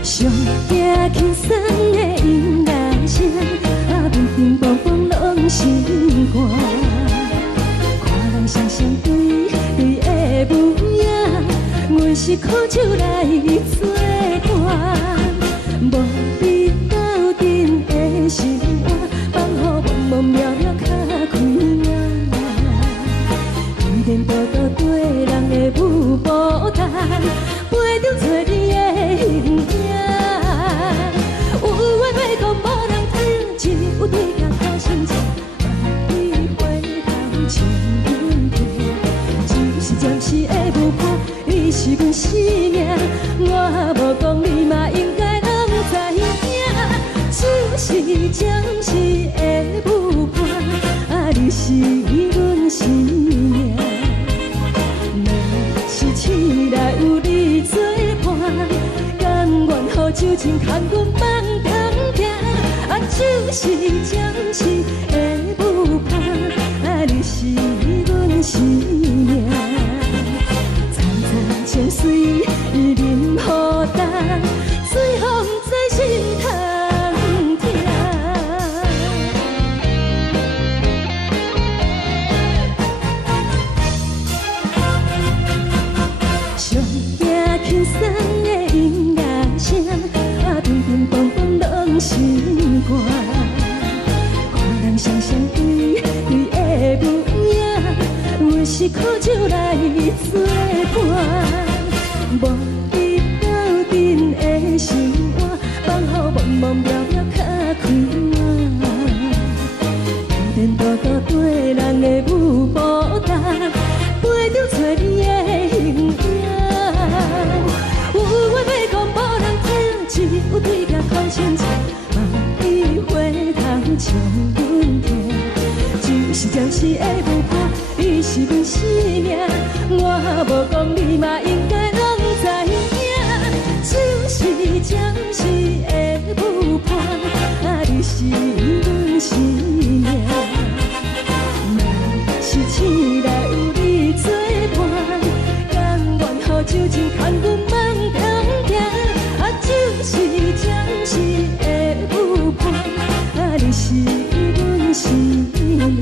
上惊轻松的音乐声，平平梆梆拢心肝。看人双双对对的模样，阮是苦酒来作伴。无你斗阵的心肝，放予茫茫渺渺较开眼。一连倒倒对人的舞步弹，陪着做你的形影。有话要讲无人听，有对甲好心情，万里回头像阮家。就是暂时的舞伴，你是阮生命，我无讲你嘛应该拢知影。就是暂时的舞伴，你是阮生命。若是醒来有你作伴，甘愿予酒精牵阮放长行。就是暂时的舞伴，你是阮生命。层层泉水任雨淡，水风在心通听。上惊轻松的音乐声，平平梆梆拢心肝。看人双双对对的模样，阮是苦酒来作伴。无你斗阵的心肝，放予茫茫渺渺较开眼。一连倒倒对人的舞步弹，陪着做你的形影。有话要讲无人听，只有对甲好心情，万里回头像阮家。是暂时的无伴，你是阮生命。我无讲你嘛应该拢知影，就是暂时的无伴，你是阮生命。若是醒来有你作伴，甘愿予酒精牵阮梦中行，就是暂时的有伴，你是阮生命。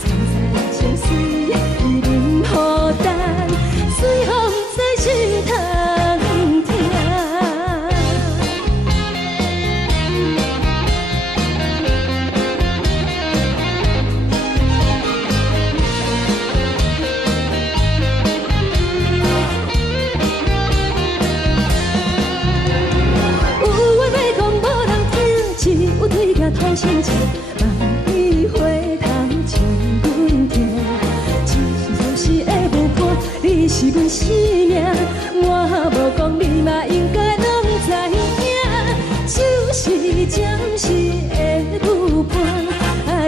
曾在情水伊任孤单，随风在心通听。有对镜讨心情，望你回头将阮听。就是暂时的无伴，你是阮生命。我无讲你嘛应该拢知影，就是暂时的有伴，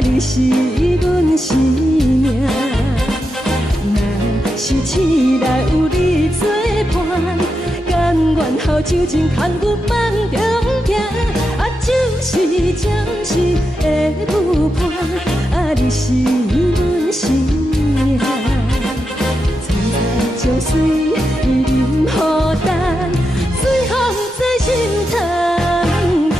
你是阮生命。若是醒来有你作伴，甘愿予酒精牵阮梦中行。就是暂时的有伴，你是阮生命。曾在情水伊任孤单，随风在心通听。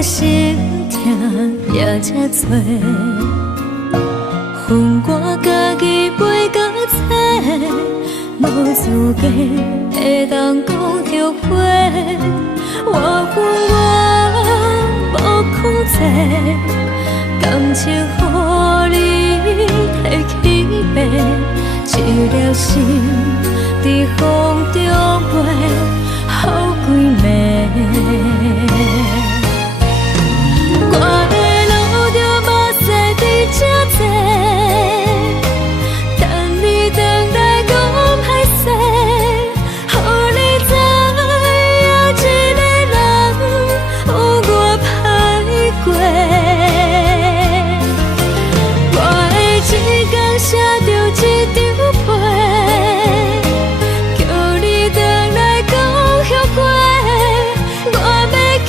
我心痛也这多，恨我家己袂到切，无资格会当讲后悔。我恨我无控制，感情予你提起白，一粒心在风中飞，好几暝。我的路着目屎伫这多，等你回来讲歹势，予你知影一个人有我歹过。我的一天写着一张被，叫你回来讲后悔。我要叫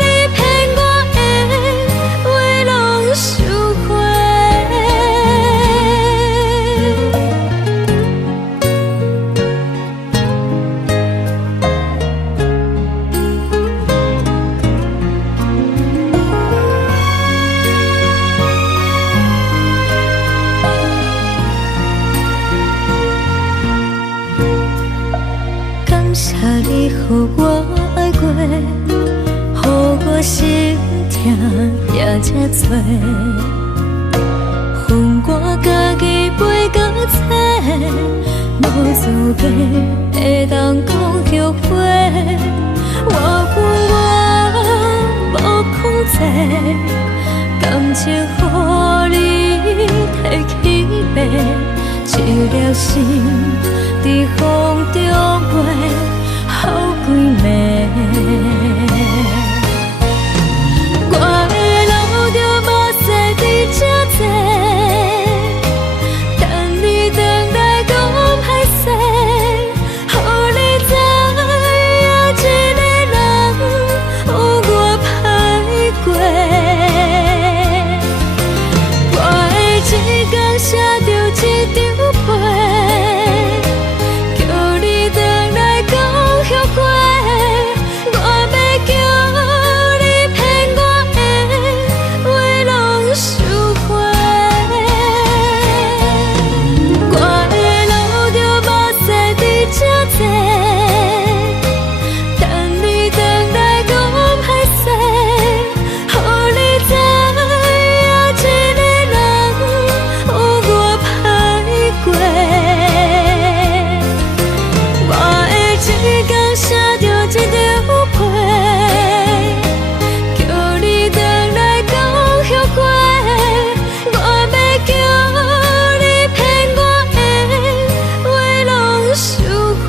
你骗我的话拢收回。感谢你予我爱过，予我心痛也这多，恨我家己袂到切，无资格会当讲后悔。我恨我无控制，感情予你提起白，一粒心在风中飞，好几暝。我的路着目屎伫这多，等你回来讲歹势，予你知影一个人有我歹过。我的一天写着一张被，叫你回来讲后悔。我要叫你骗我的话拢收回。我的路着目屎伫这多，等你回来讲歹势，予你知影一个人有我歹过。我的一天写着一张被，叫你回来讲后悔。我要叫你骗我的话拢收回。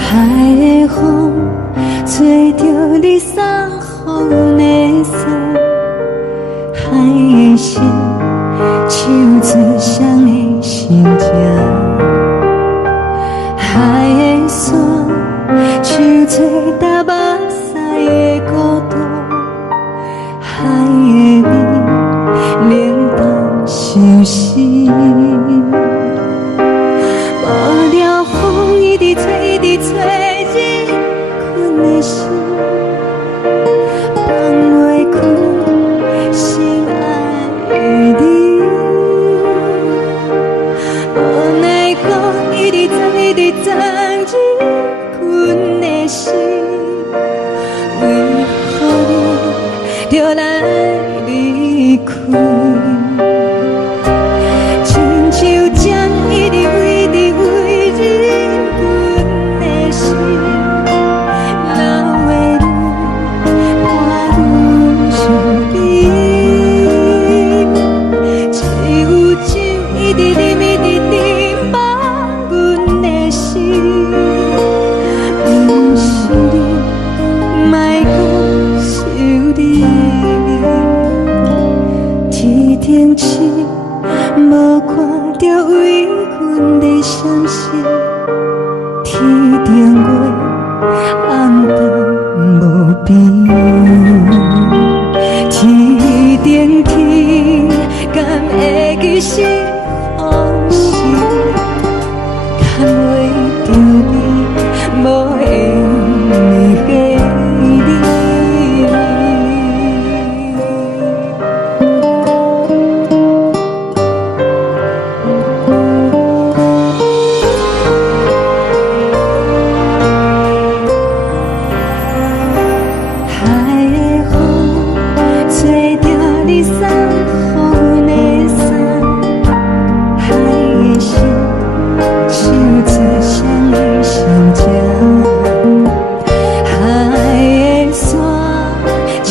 海的风吹着你送风的伞，海的心唱出双的心情，海的山唱出搭目屎的孤独，海的你冷淡伤心。无聊风一直吹，一直吹，日困的心放袂开，心爱的你。无奈我一直走，一直走，日困的心，为何你就来离开？亲像针一直为你为日困的心，流的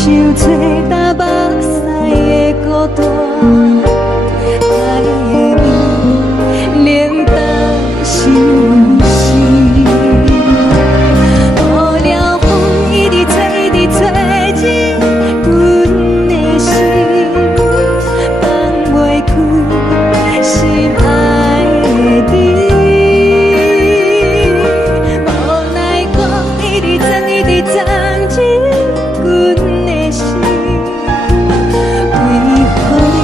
受找打目屎的孤单，爱的你冷淡心事。雨了风一直吹，一直吹进阮的心，放袂开心爱的你。无奈我一直藏，一直藏进阮的心，为何你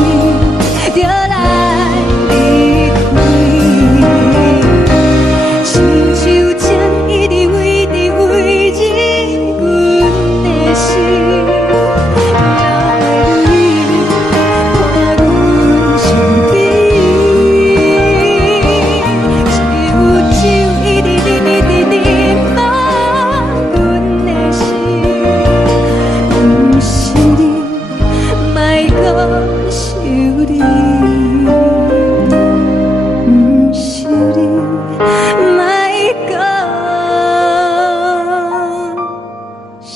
就来离开？亲像针一直围着围入阮的心，了的你看阮身边，只有一直忍，一直忍放阮的心，不是你，莫搁想你，不是你，莫搁想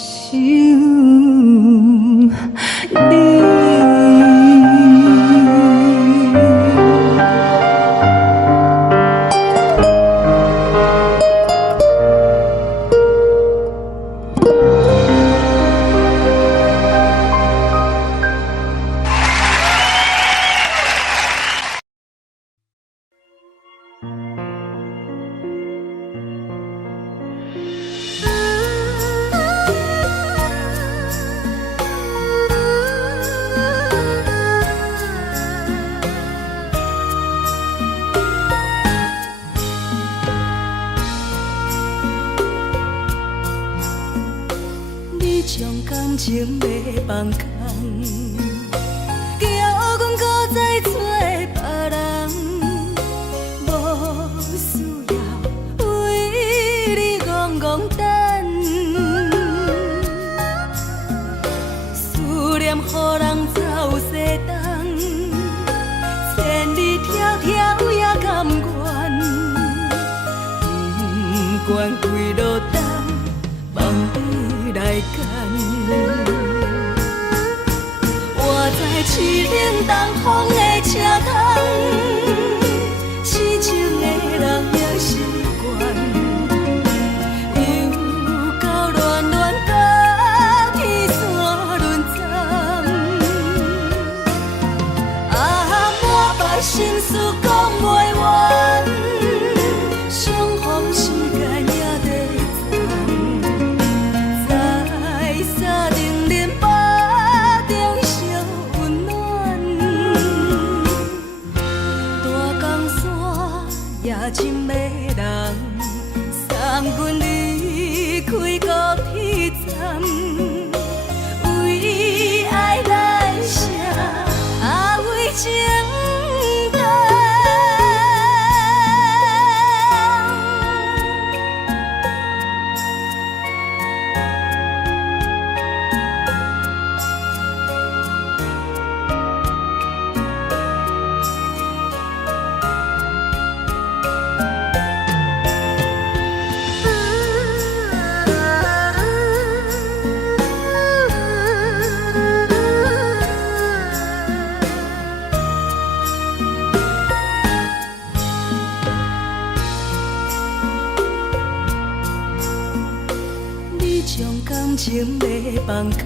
你。你将感情要放空，叫阮搁再找别人，无需要为你戆戆等。思念予人走西东，千里迢迢也甘愿，不管几路灯。梦伊来干，我在凄冷东风的车窗，痴情的人也习惯，又到恋恋甲天山沦陷，满腹心事讲袂完，相逢时间也在深的人送阮离开高铁站，为爱来写为情重。将感情要放空，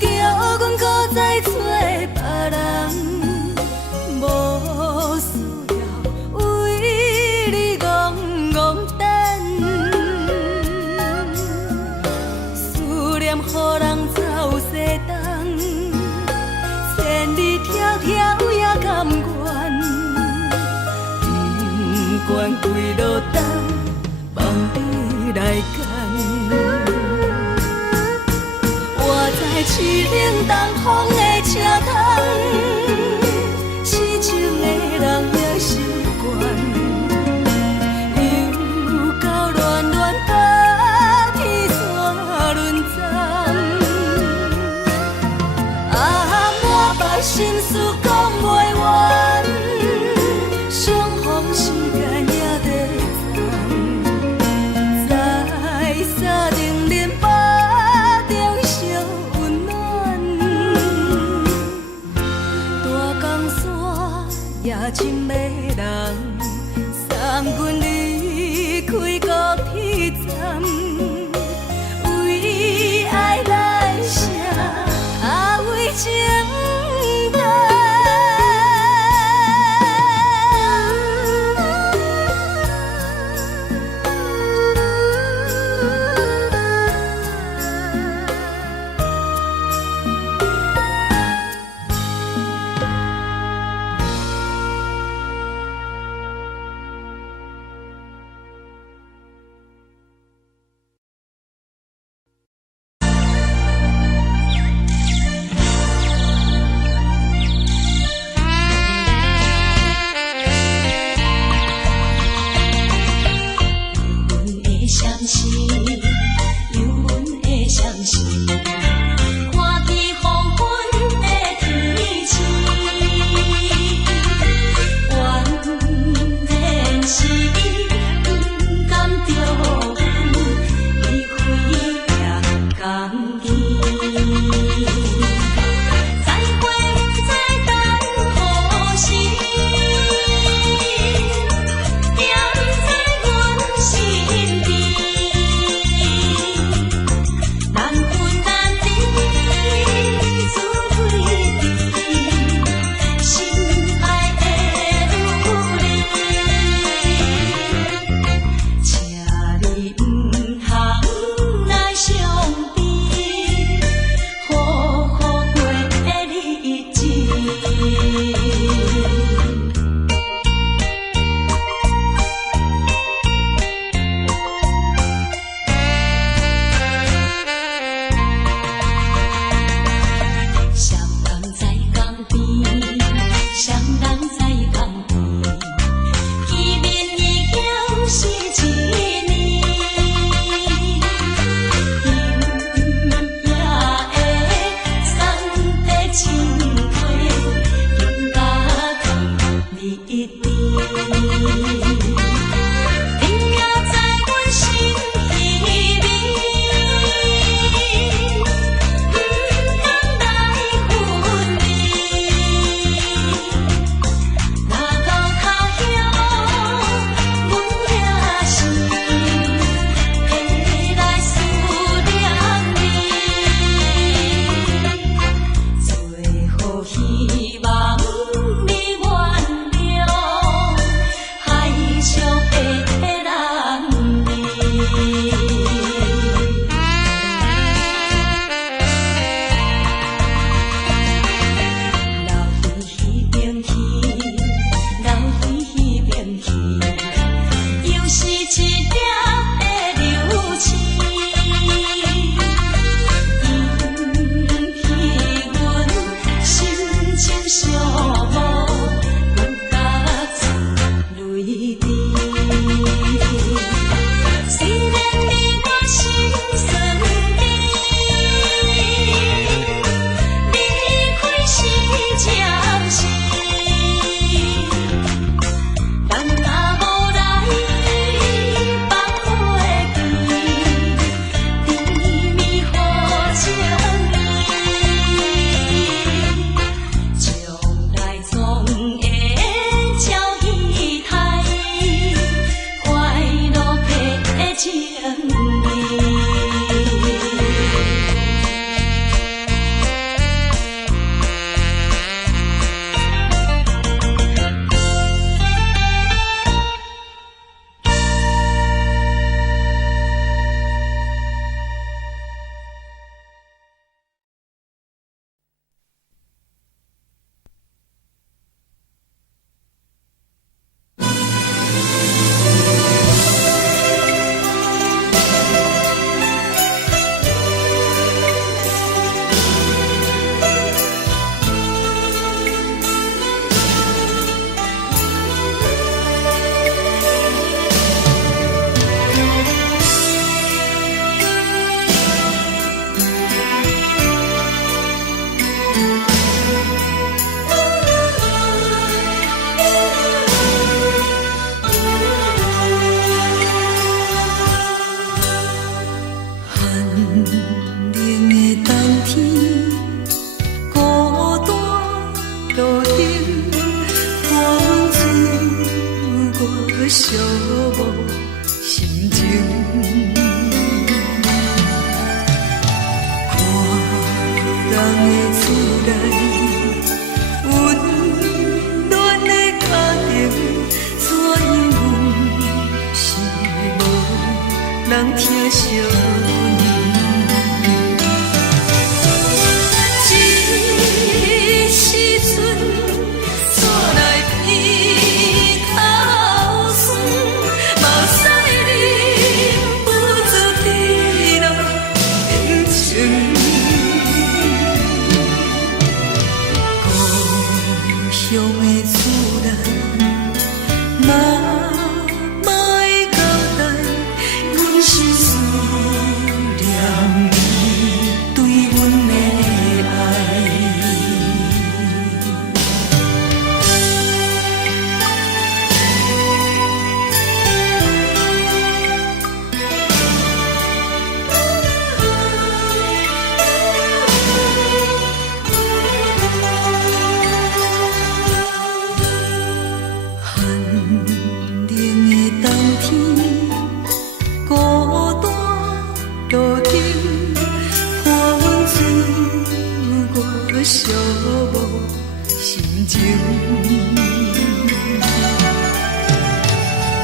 叫阮搁再找别人，无需要为你戆戆等。思念予人走西东，千里迢迢也甘愿，不管几路灯，梦伊来干。我在凄冷东风的车窗，痴情的人也习惯，又到恋恋甲天山沦陷，满腹心事讲袂完，相逢时间也在在沙定林巴中相冷的冬天，孤单路顶，寒风刺我寂寞心情。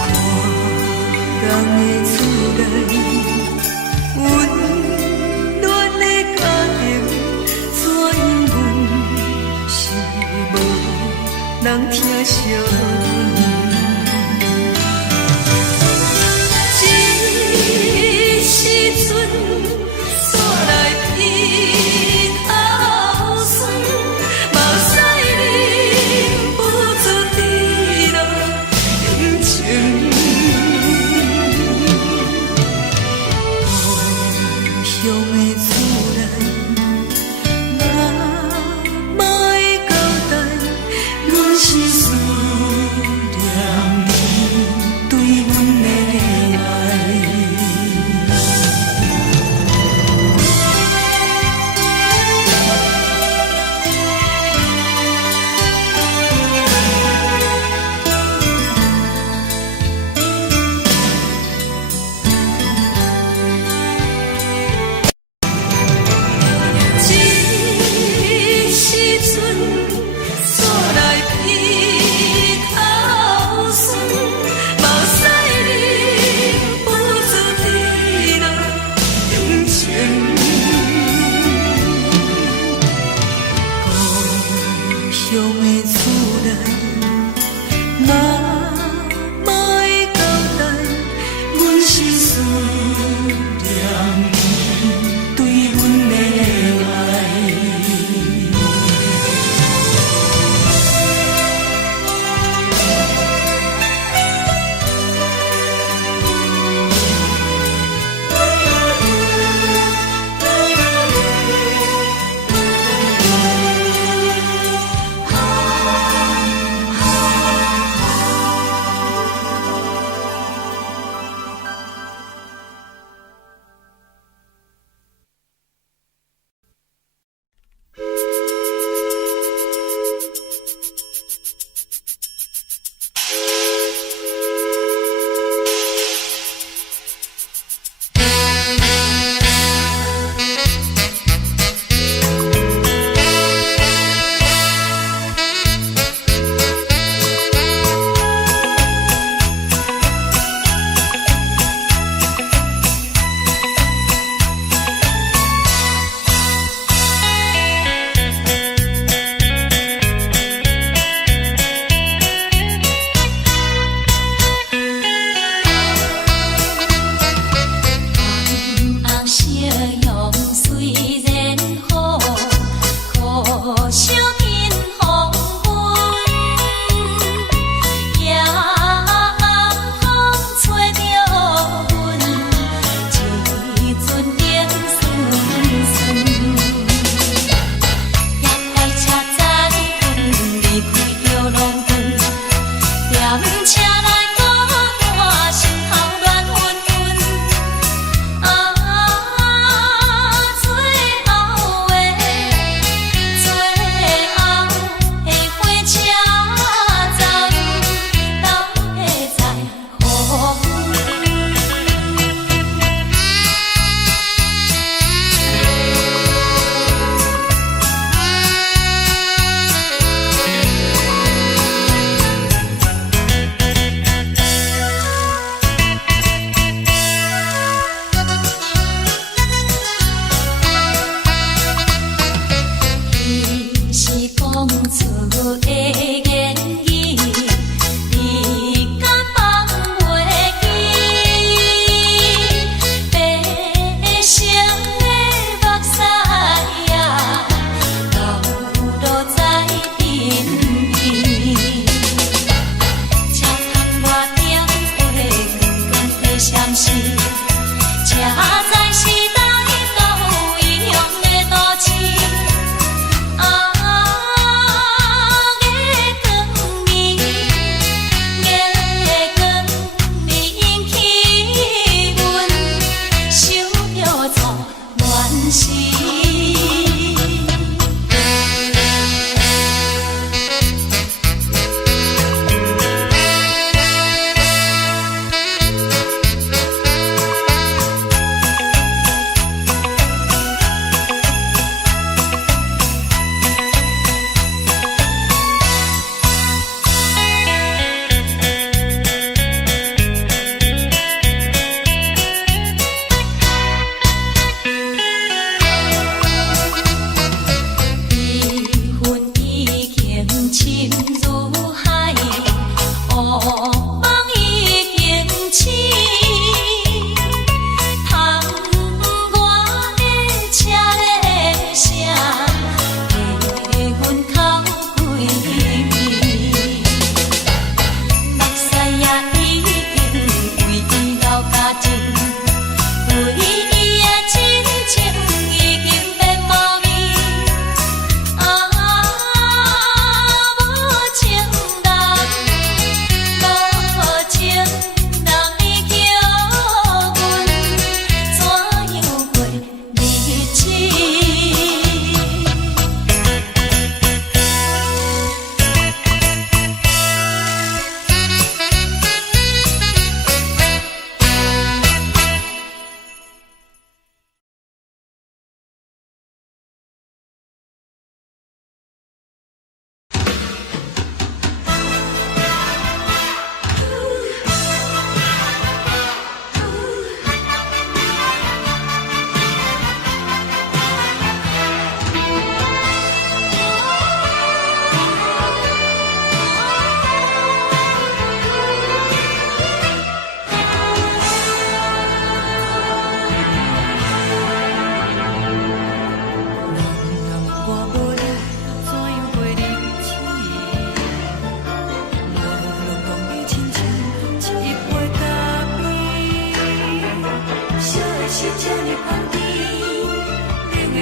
看人的厝内，温暖的家庭，怎因阮是无人疼惜？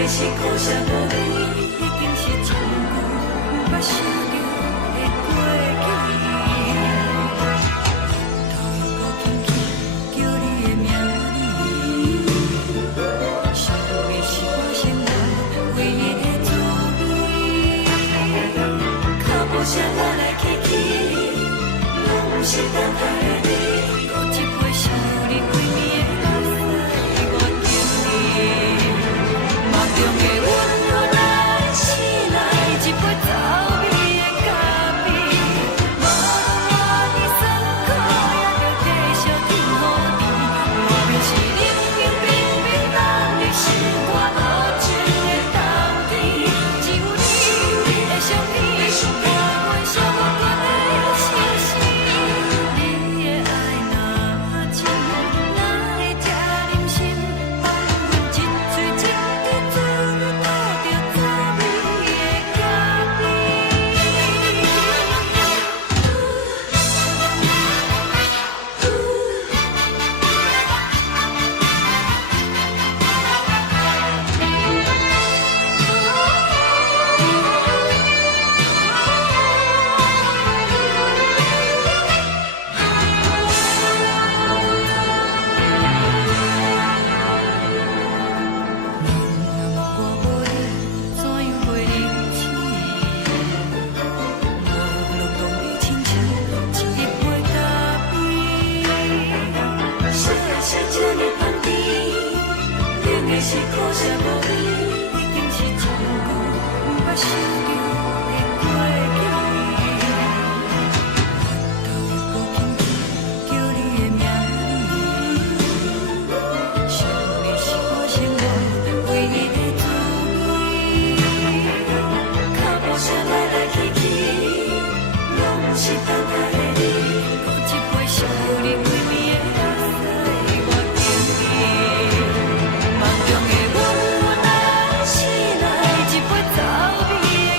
是苦涩无味，已经是从久捌想着的过去。头又搁轻轻叫你的名字，想你是我生活唯一的滋味。脚步声来来去去，拢不是等待的你，搁一回想你几年的垃圾，我等你。梦中的温柔来醒来，一杯走味的咖啡，无论你酸苦，也着继续甜予甜。外面是冷冰冰冰冷的心肝，无情的冬天，只有你的相片，陪阮相过的心事。你的爱若真，哪会这忍心放阮一嘴一滴？是苦涩无味，已经是从久捌想着的过去。头又搁轻轻叫你的名字，想你是我生活唯一的滋味。脚步声来来去去，拢是等待的你，搁一杯想你几暝的垃圾，我等你。梦中的温柔来醒来，一杯走味。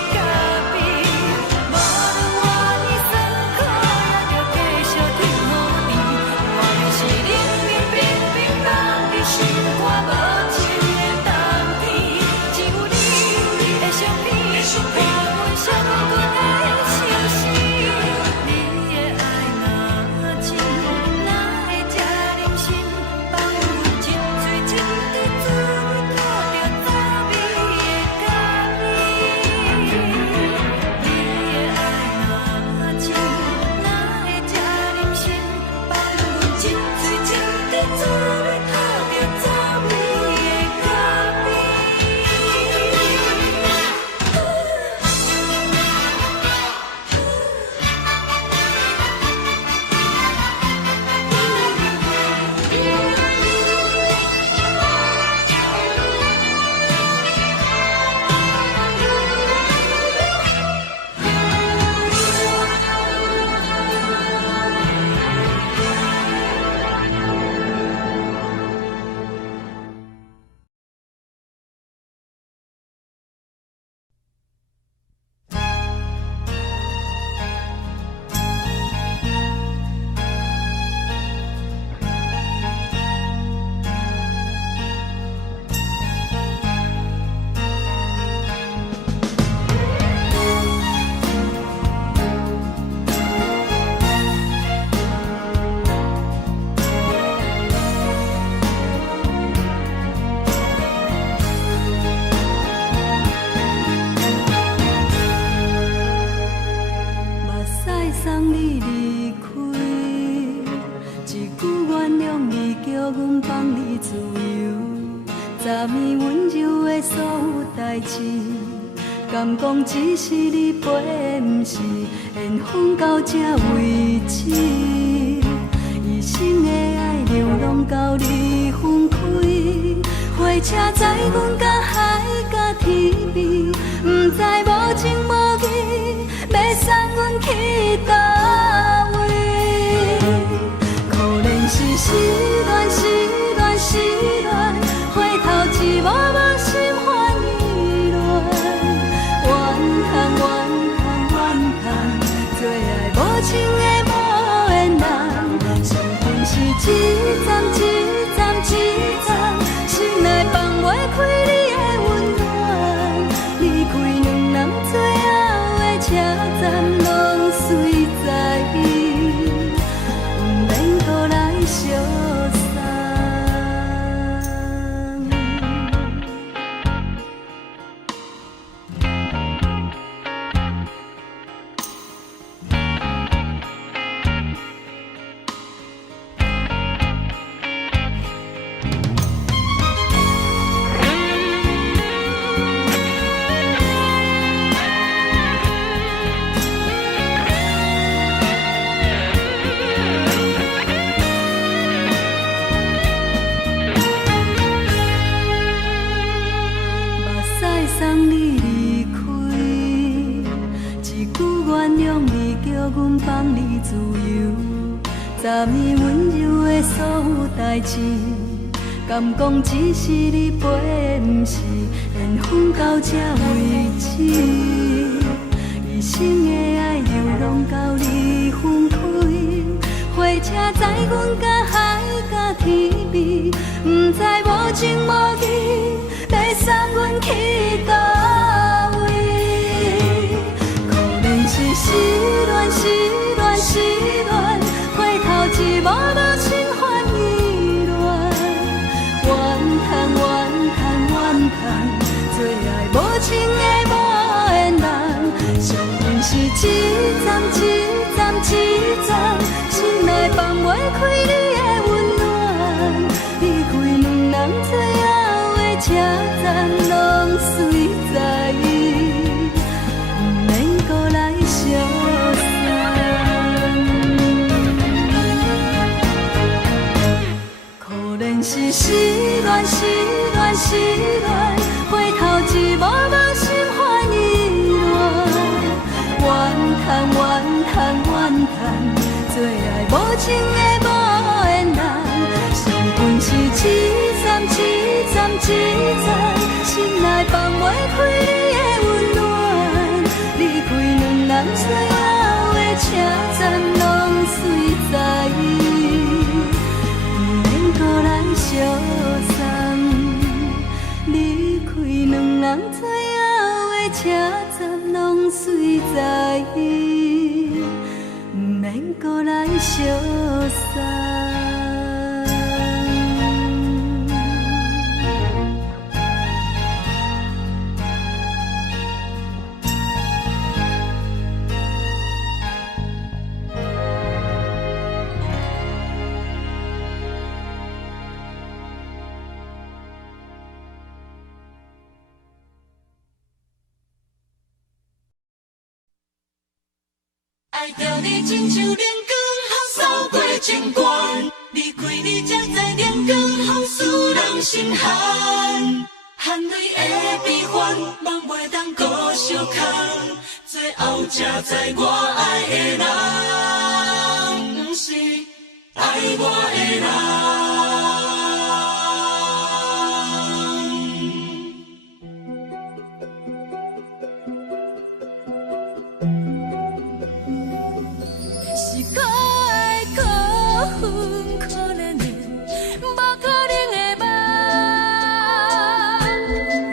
面温柔的所有代志，敢讲只是你陪，不是缘分到这为止。一生的爱流浪到你分开，火车载阮甲海甲天边，不知无情无义，要送阮去倒位？可能是失恋，失恋，失恋，回头一幕幕心烦意乱，怨叹，怨叹，怨叹，最爱无情的无缘人，上恨是一站一站一站，心内放袂开你的温暖，离开两人最后的车站，拢随在意，不免搁来相送。送你离开，一句原谅你，叫阮放你自由。昨暝温柔的所有代志，敢讲只是你陪，不是缘分到这为止。一生的爱流浪到你分开，火车载阮甲海甲天边，不知无情无义，要送阮去倒位？可能是失恋，失恋，失恋，回头一幕幕心烦意乱，怨叹，怨叹，怨叹，最爱无情的无缘人，上恨是一站一站一站，心内放袂开你的温暖，离开两人最后的车站，拢随在意，不免搁来相送。可能是失恋，失恋，失恋，回头一幕幕心烦意乱，怨叹，怨叹，怨叹，最爱无情的无缘人，上恨是一站一站一站，心内放袂开你的温暖，离开两人最后的车站，拢随在意，不免搁来相送。离开两人最后的车站，拢随在意，不免搁来相送。爱着你亲像连光雨扫过情关，离开你才知连光雨使人心寒。含泪的悲欢，望袂当搁相牵，最后才知我爱的人，不是爱我的人。是可爱可恨可怜的，无可能的梦。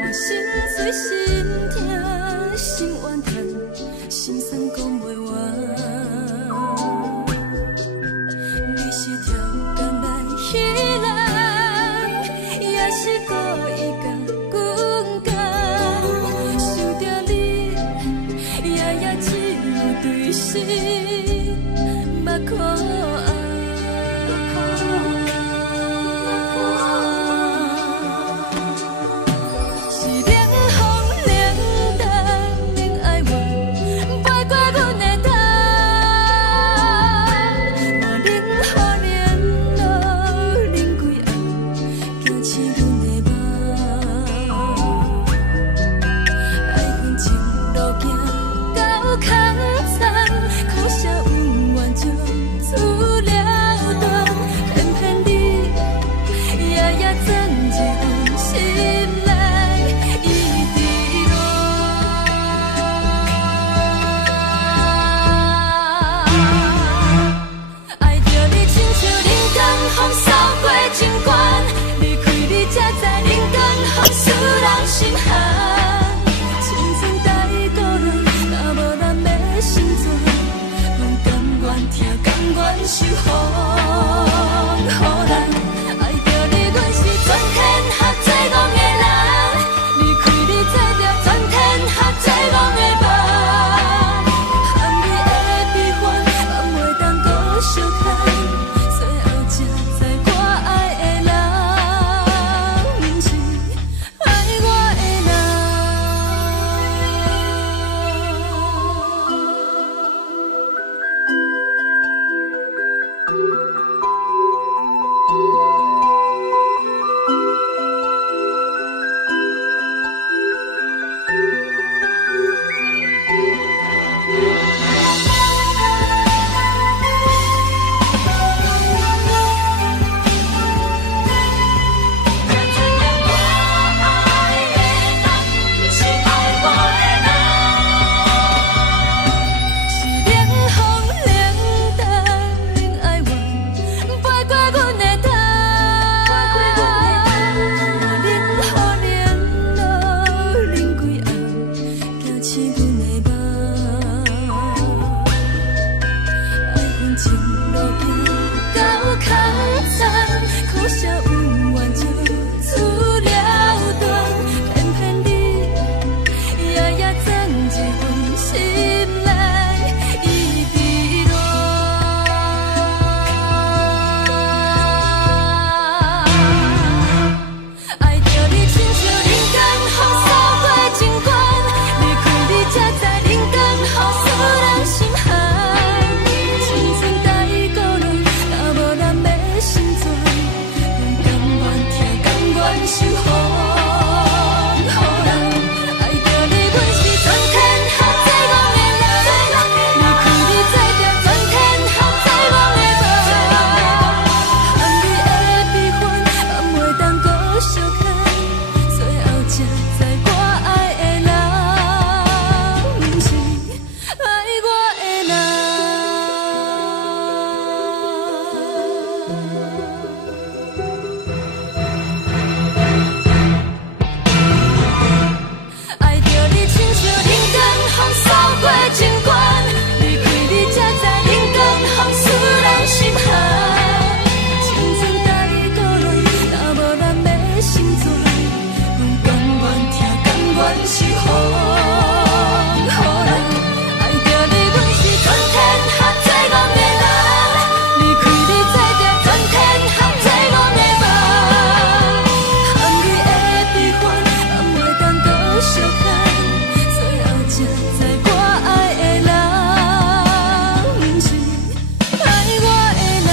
我心碎心痛心怨叹，心酸讲袂完。你是挑工来彼人，也是故意甲阮讲，想着你夜夜只有对视。目眶红，全是风，予人爱着你，阮是全天下最憨的人。离开你做着全天下最憨的梦，含泪的悲欢，人袂当搁相牵，最后才知我爱的人，不是爱我的人。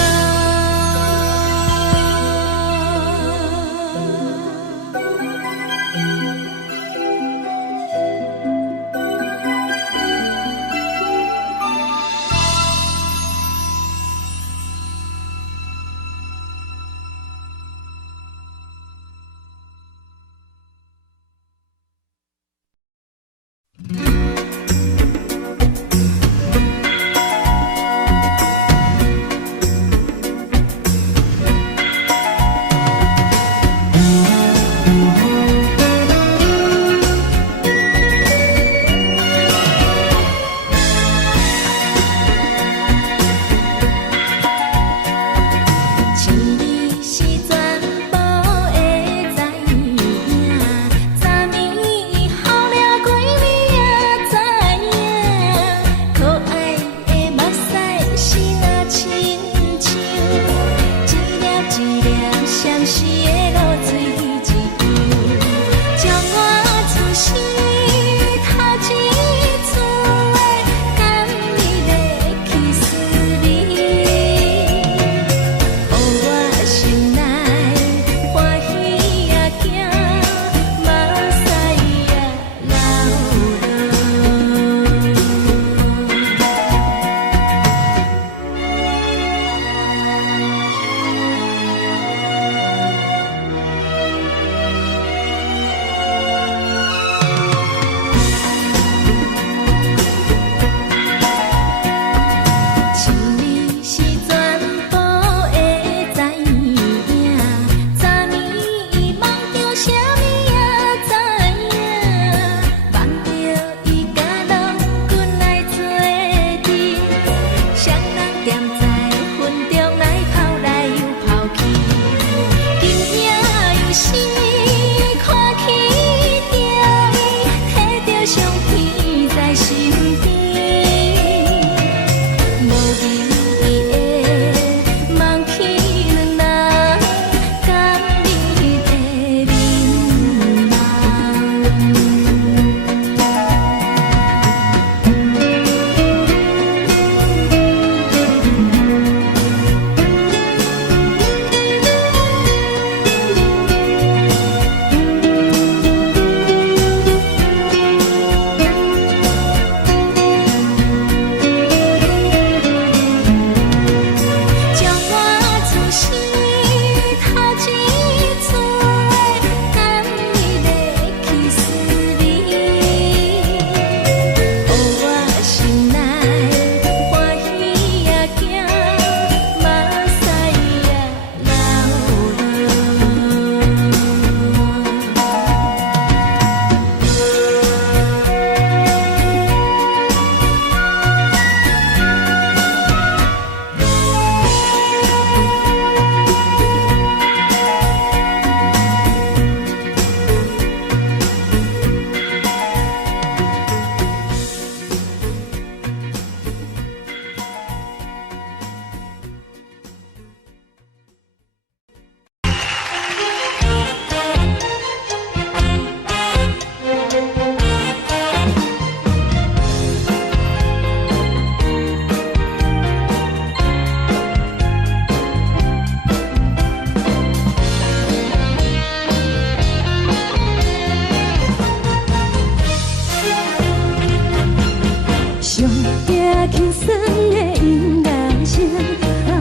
轻松的音乐声，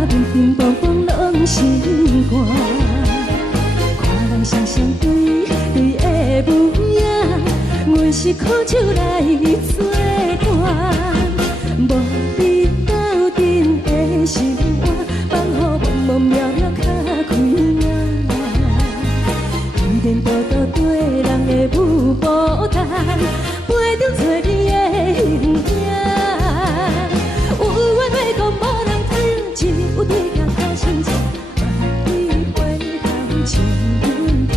平平风风拢心肝。看人双双对对的模样，阮是苦手来做伴。无你斗阵的心肝，放予茫茫渺渺较开眼。颠颠倒倒对人的舞步弹，陪着找你的形影。 有缘会讲无人听，有对镜较心切，万里回头情难平。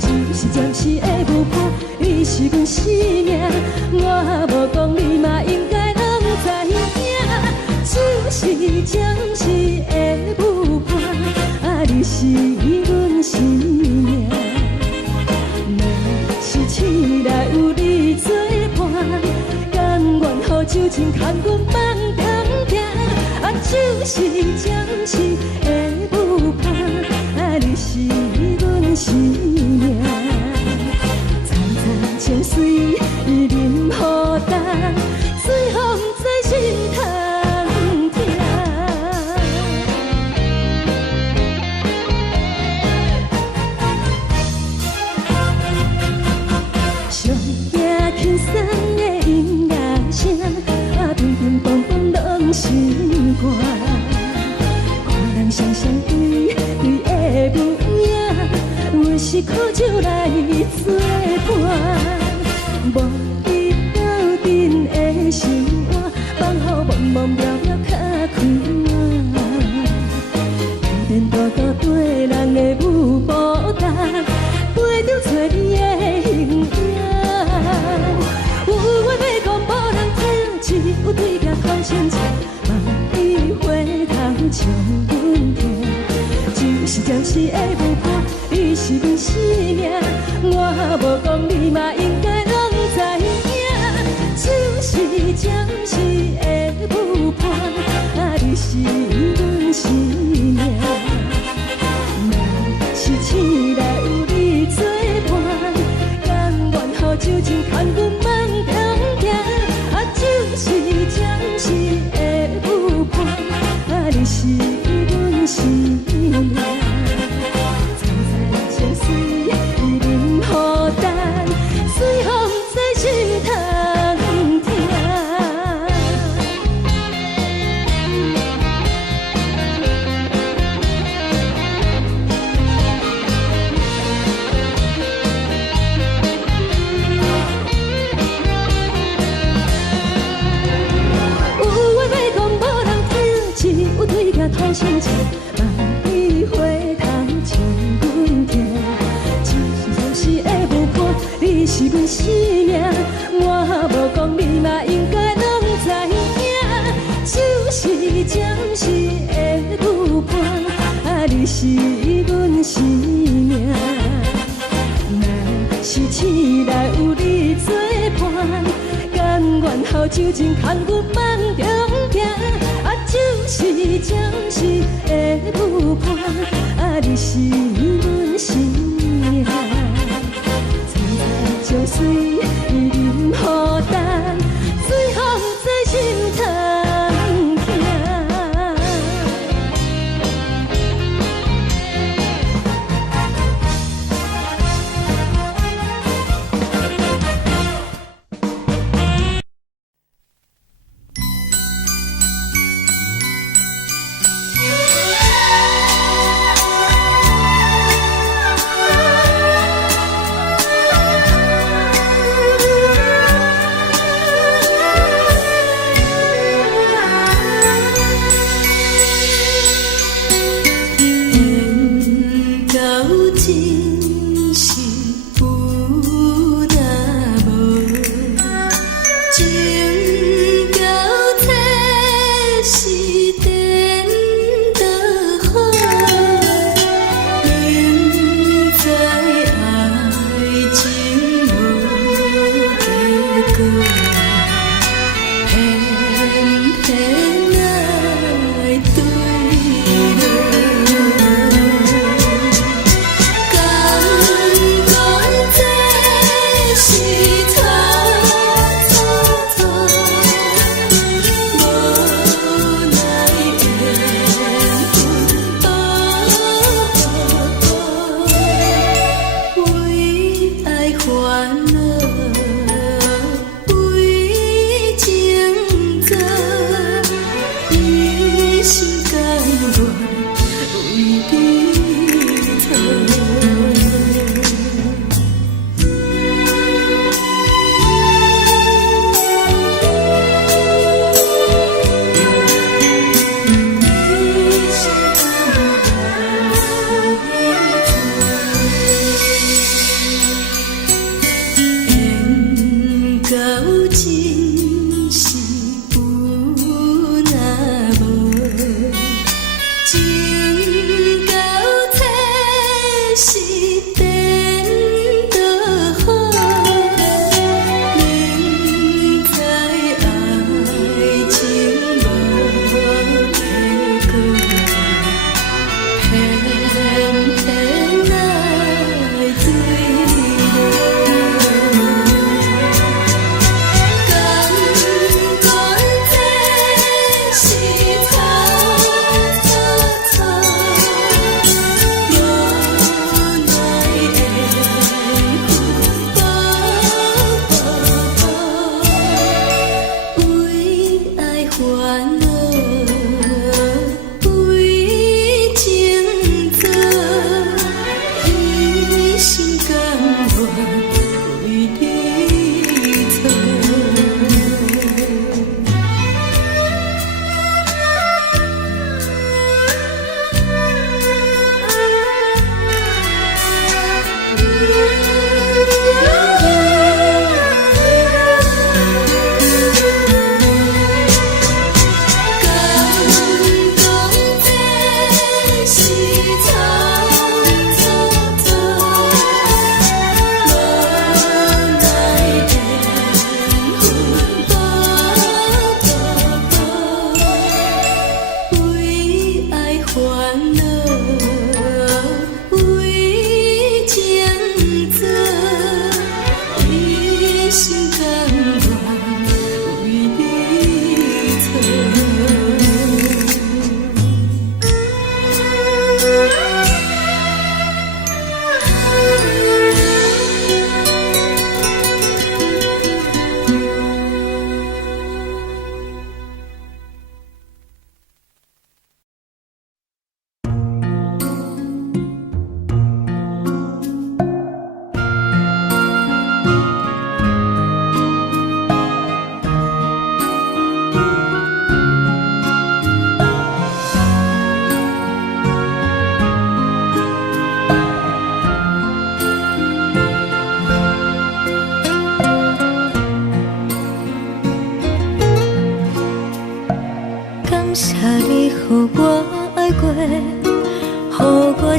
暂时暂时的无伴，你是是阮生命，我无讲你嘛应该拢知影，就是暂时的舞伴，啊，你是阮生命。若是醒来有你作伴，甘愿予酒精牵阮放通行，啊，就是暂时的舞伴，啊，你是阮生命。情水已淋雨淡，水风在心头痛。上听轻松的音乐声，啊，乒乒乓乓拢心肝。看人双双对的无影，我是苦酒来作伴。无你斗阵的生活，放乎茫茫渺渺较快活。连孤孤对人的舞步单，陪着找你的形影。有话要讲无人听，只有对镜头前笑，望你回头将阮听。就是暂时的舞伴，你是阮生命，我无讲你嘛应该。就是暂时的舞伴，啊，你是阮生命。若是醒来有你作伴，甘愿予酒精牵阮放通行，啊，就是暂时的舞伴，啊，你是阮生命。站在情水已淋雨淡，水风在心头。头前笑，望你回头将阮听。就是暂时的舞伴，你是阮生命，我无讲你嘛应该拢知影。就是暂时的舞伴，啊，你是阮生命。若是醒来有你作伴，甘愿予酒精牵阮放中行。就是暂时的舞伴，啊，你是阮生命。站在情水已淋雨淡，水风在心头痛。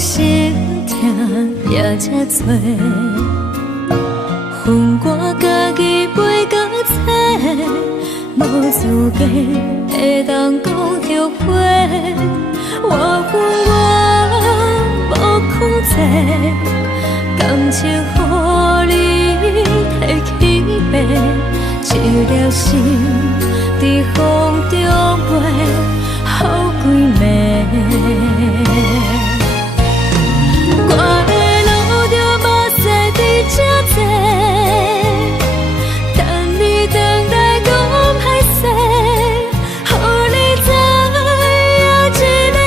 心痛也这多，恨我家己袂到切，无资格会当讲后悔。我恨我无控制，感情予你摕去卖，一条心伫风中飞，好几暝。我的路就无驶伫这多，等你回来讲歹势，予你知影一个人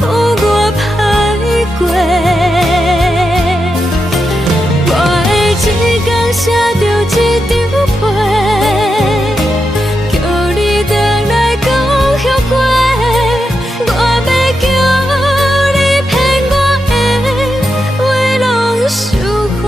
有我歹过。我的一天写着一张被，叫你回来讲后悔。我要叫你骗我的话拢收回。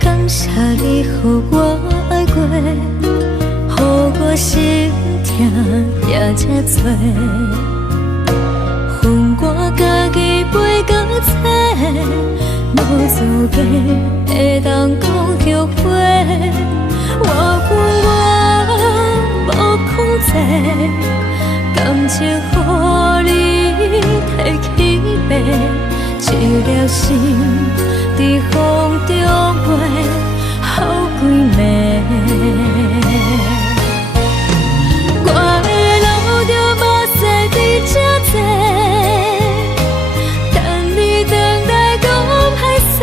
感谢你，予我爱过，予我心痛也这多，恨我家己袂到切，无资格会当讲后悔。我恨我无控制，感情予你摕去卖，一条心伫风中飞，好几暝。我的路就无驶伫这多，等你回来讲歹势，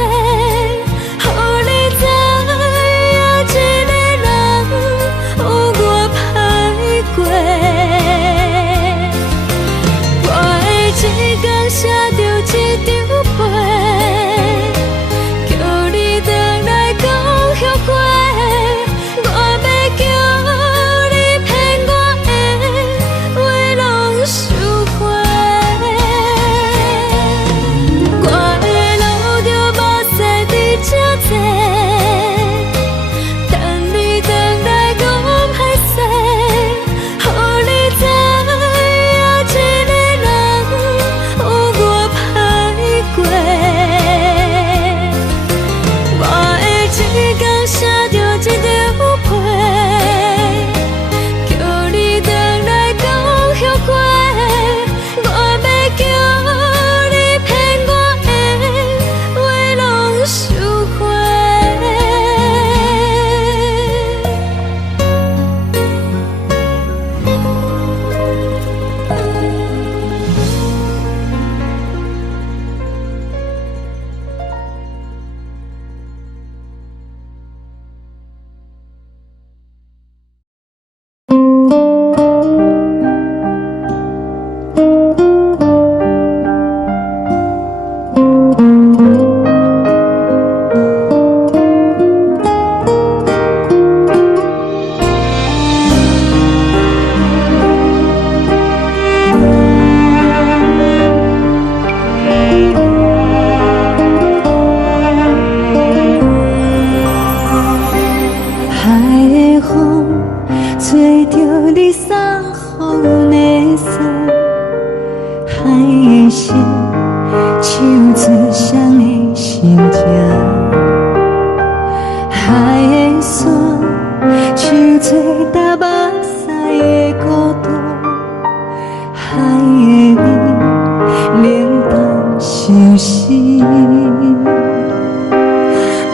予你知影一个人有我歹过。我的一天写着一张被，叫你回来讲后悔。我要叫你骗我的话拢收回。我的路就无驶伫这多，等你回来讲歹势，予你知影一个人有我歹过。我的一天写着一张被，叫你回来讲后悔。我要叫你骗我的话拢收回。海的风吹着你送予的伞，海的心唱出双的心情，海的山唱出搭目屎的孤独，海的美冷淡伤心。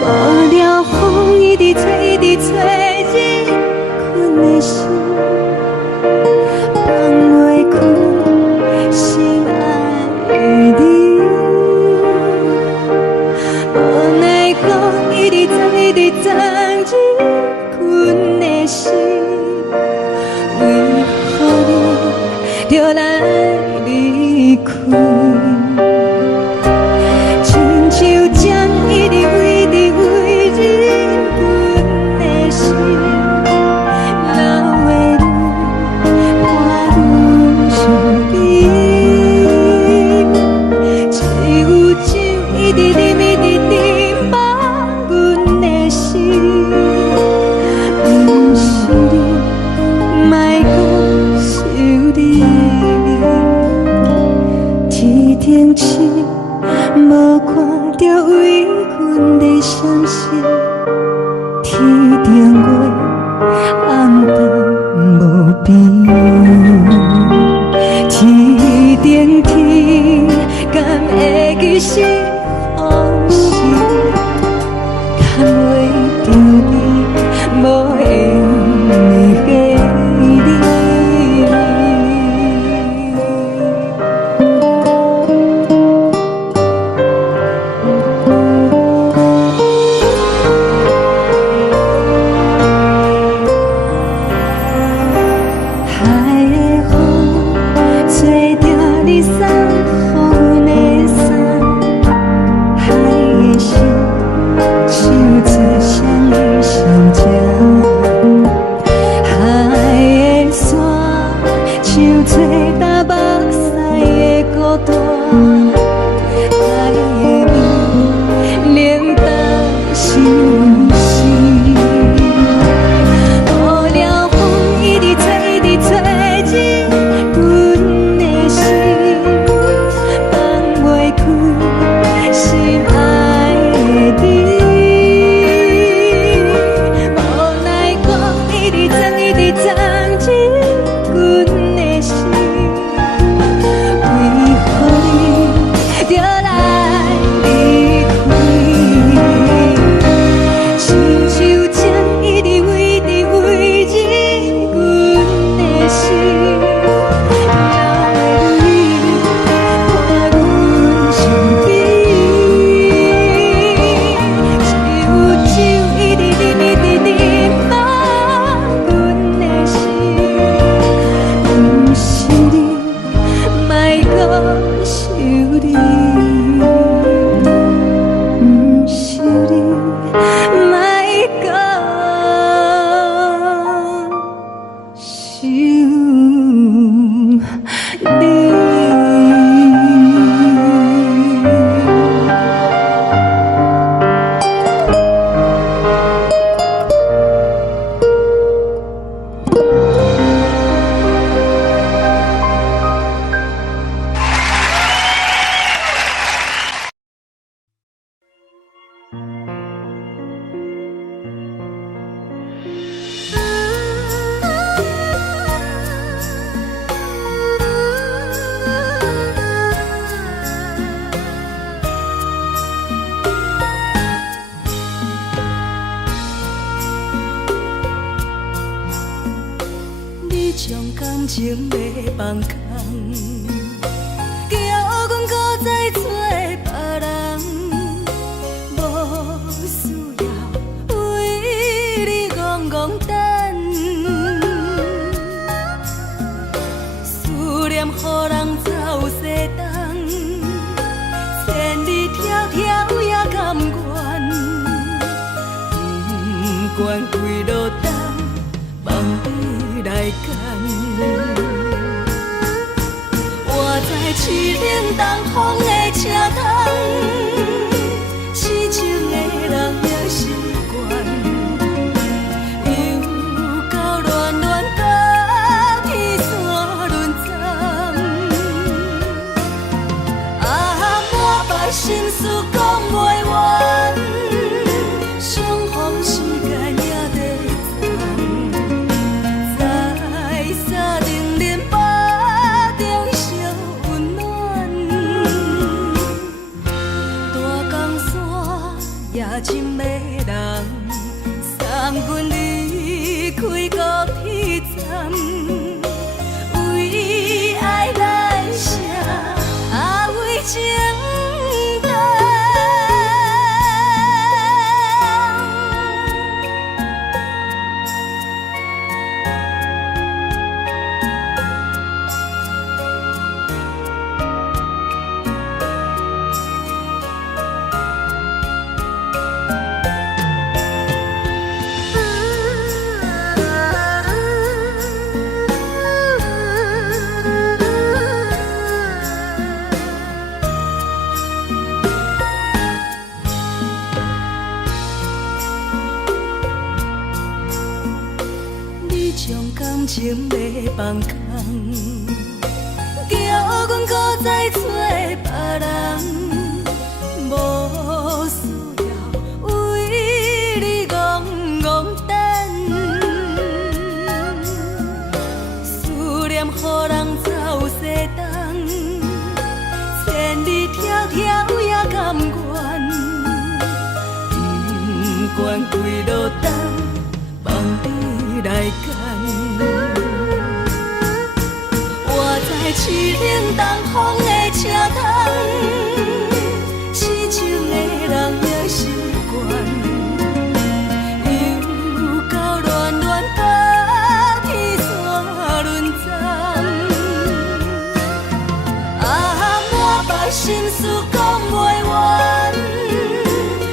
无聊风一直吹，一直吹，日困的心，放袂开心爱的你。无奈何一直藏，一直藏，日困的心，为何你就来离开？亲像针一直飞，一直飞，日困的心，流的停止，无看到为阮的闪烁。天顶月，暗淡无边。天顶天，敢会记是往事？敢袂着你，无缘给你。感情要放空，叫阮搁再找别人，无需要为你戆戆等。思念予人走西东，千里迢迢也甘愿，不管几路东，望你来干。活在痴冷东风的车窗，痴情的人也习惯，又到乱乱甲天线轮站。满腹心事讲袂完，相逢时间也在站，在沙丁林巴中烧温暖。大江山夜深的人，送阮离开高铁站，为爱来写为情。感情要放空，叫阮搁再找别条也甘愿，不管归落单，望你来牵。我在市顶东风的车窗，痴情的人也习惯，又到乱乱甲天线轮转。满腹心事讲袂完，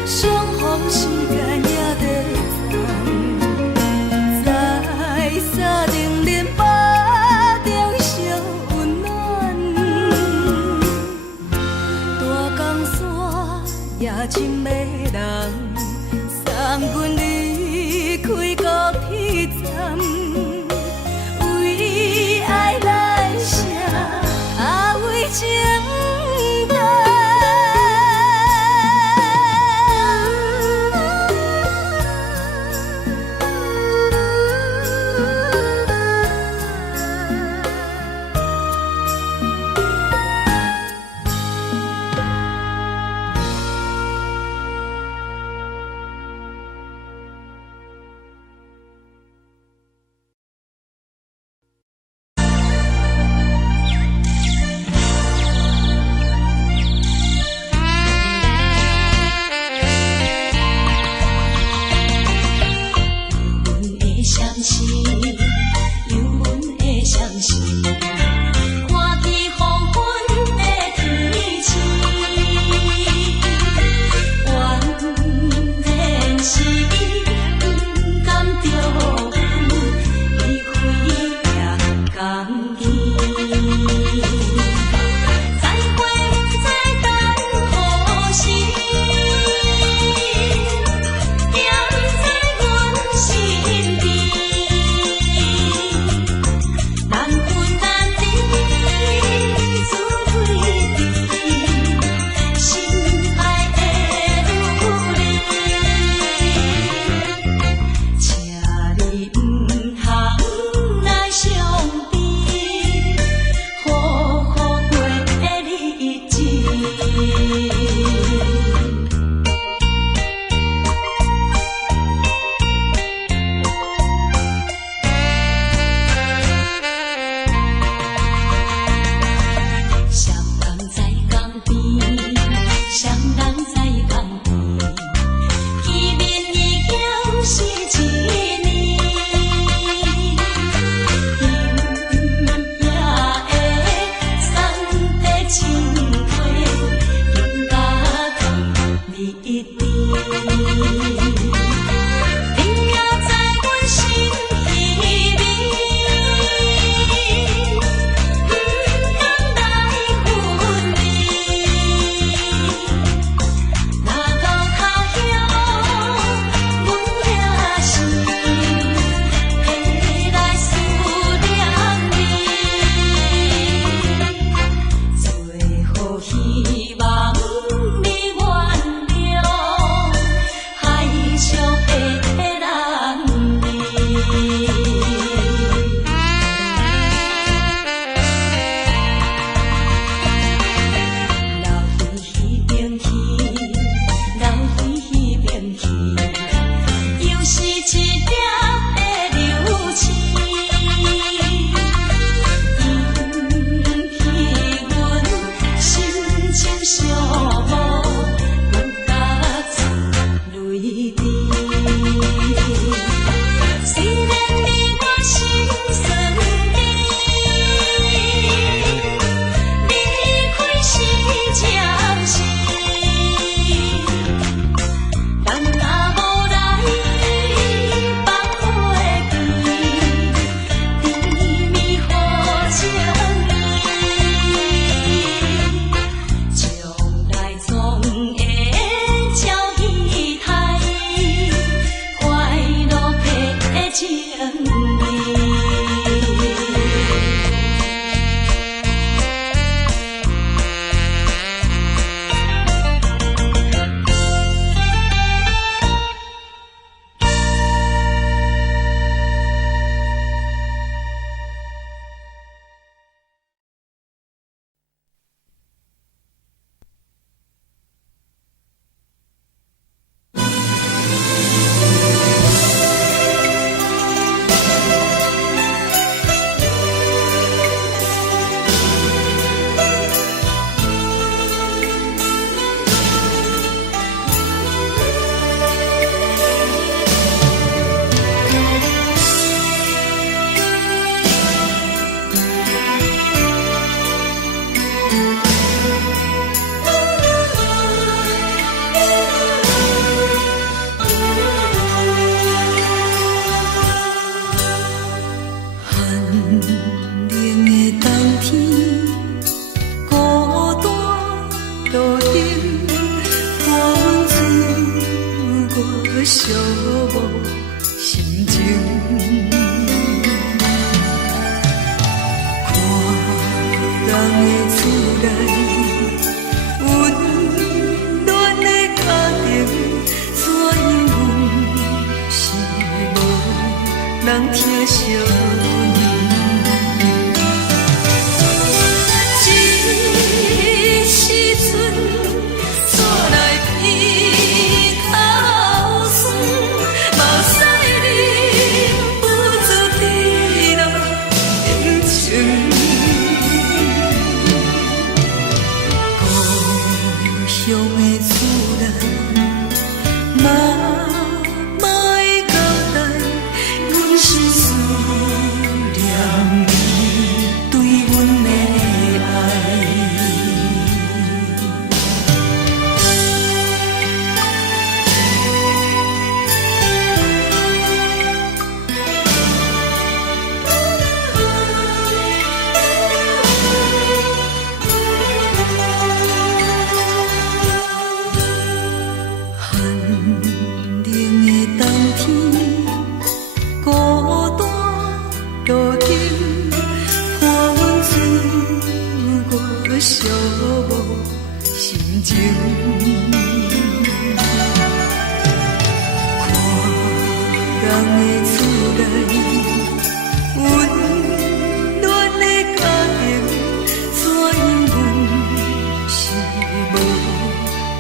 相逢时间也在站，在沙丁林巴中相温暖。大江山也深的人，送阮离开高铁站，为爱来写，为情。惜。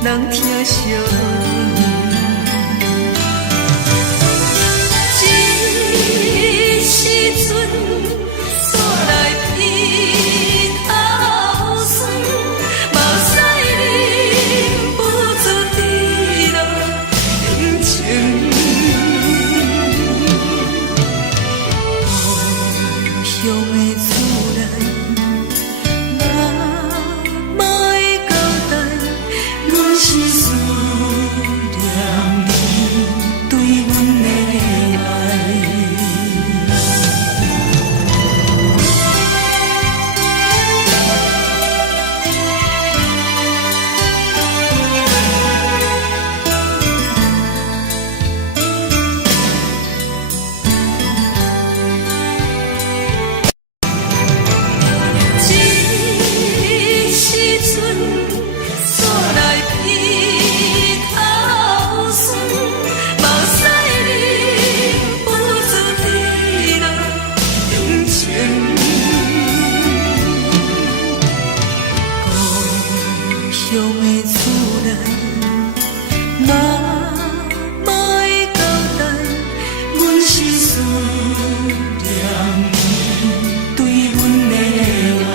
人疼惜，这时阵煞来鼻口酸，目屎忍不住滴落眼睛。故乡的厝内，莫会交代。是思念你对阮的爱。这时阵。乡的厝内，莫会交代，阮是思念你对阮的爱。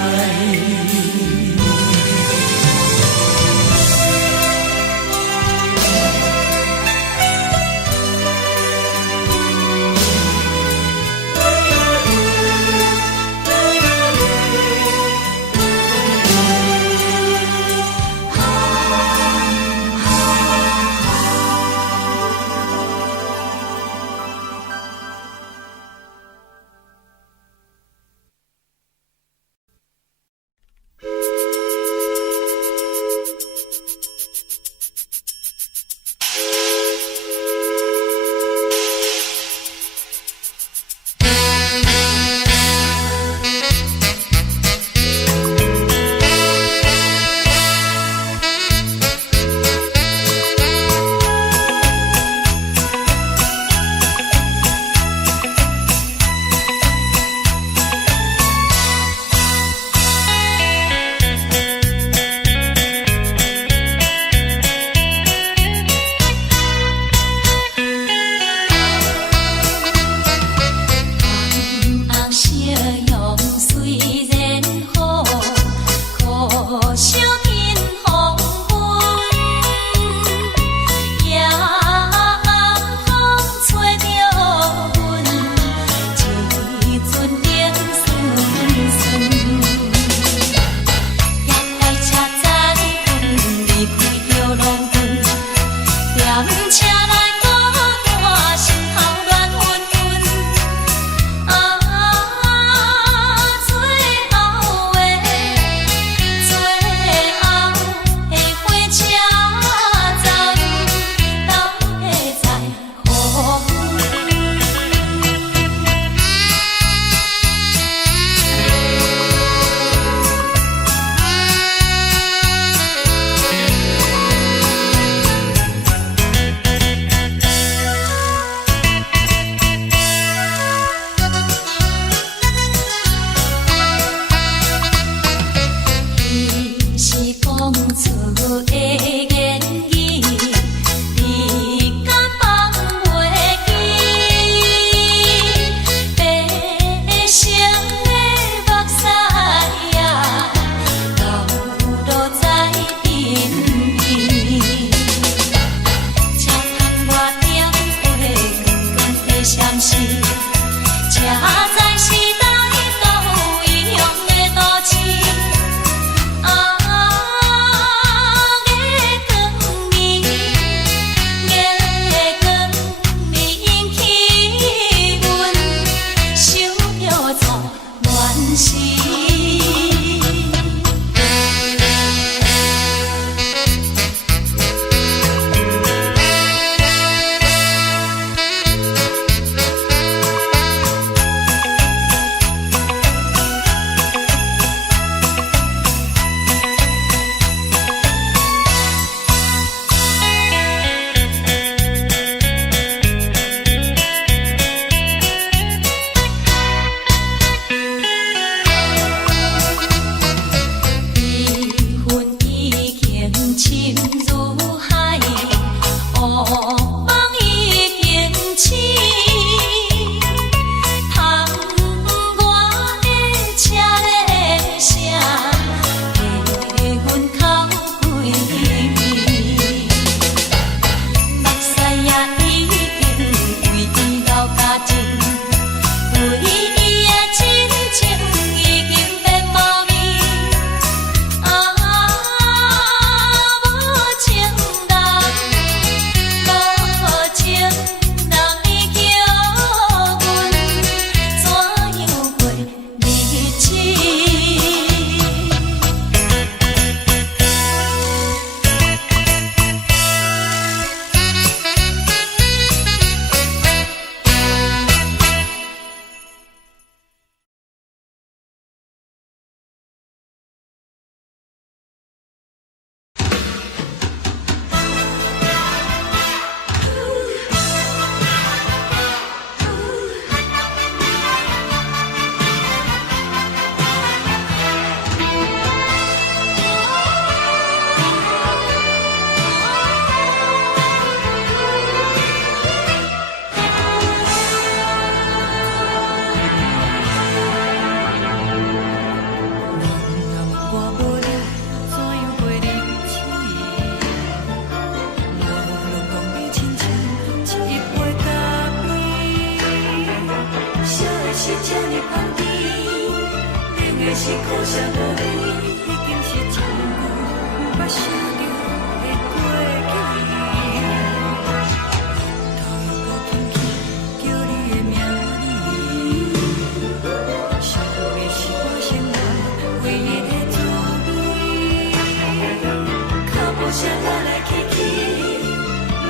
啥来来去去，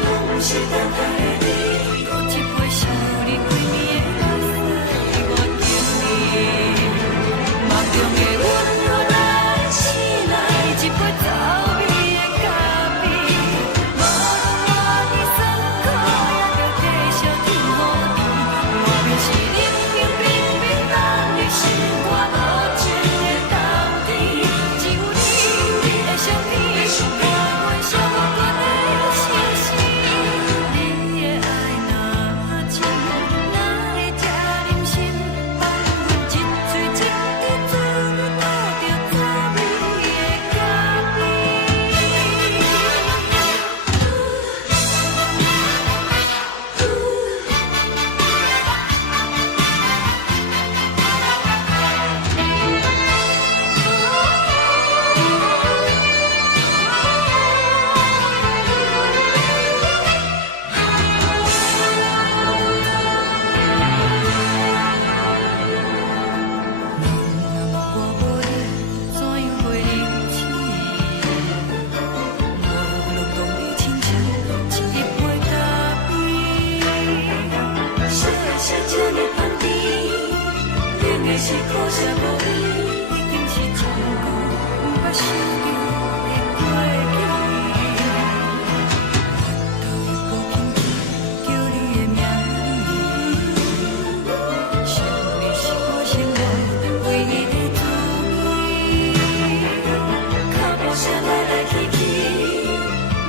拢是等待的你。喝一杯想你几年的目屎，我敬你。梦中的阮落来醒来，一杯走味的咖啡，无论我的酸苦，也着继续甜予你。外面是冷冷冰冰，但你心肝无情的冬天，只有你的相片，伴阮寂寞阮的心事。你的爱若真，哪会这忍心？放阮一嘴一滴水，倒着走味的咖是苦涩无味，已经是从久不捌想着的过去。我头一步轻轻叫你的名字，想你是我生活唯一的滋味。脚步声来来去去，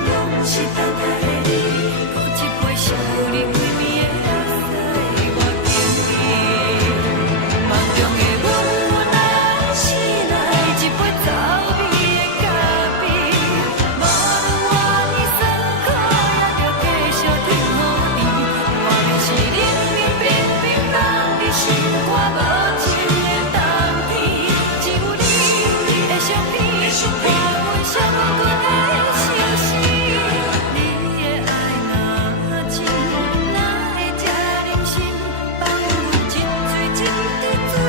拢是等待的你。喝一杯想你几暝的目屎，我敬你。梦中的阮落来醒来，一杯走味的咖啡，无论我的酸苦，也着继续甜予你。外面是冷冷冰冰，放你心肝无情的冬天，只有你的相片，伴阮寂寞阮的心事。你的爱若真，哪会这忍心？放阮一嘴一滴水，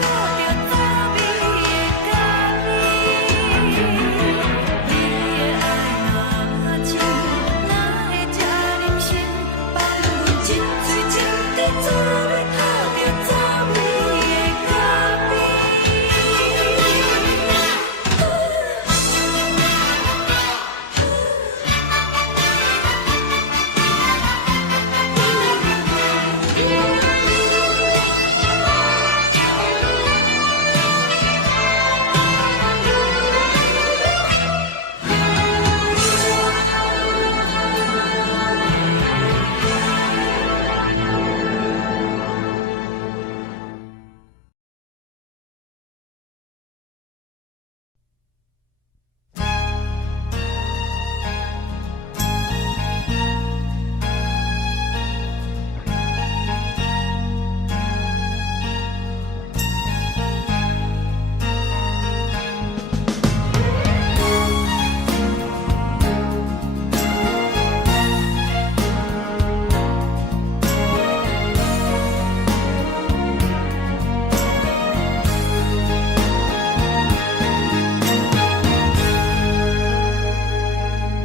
倒着走味的咖啡。你的爱若真，哪会这忍心？放阮一嘴一滴水，倒着走味的咖啡。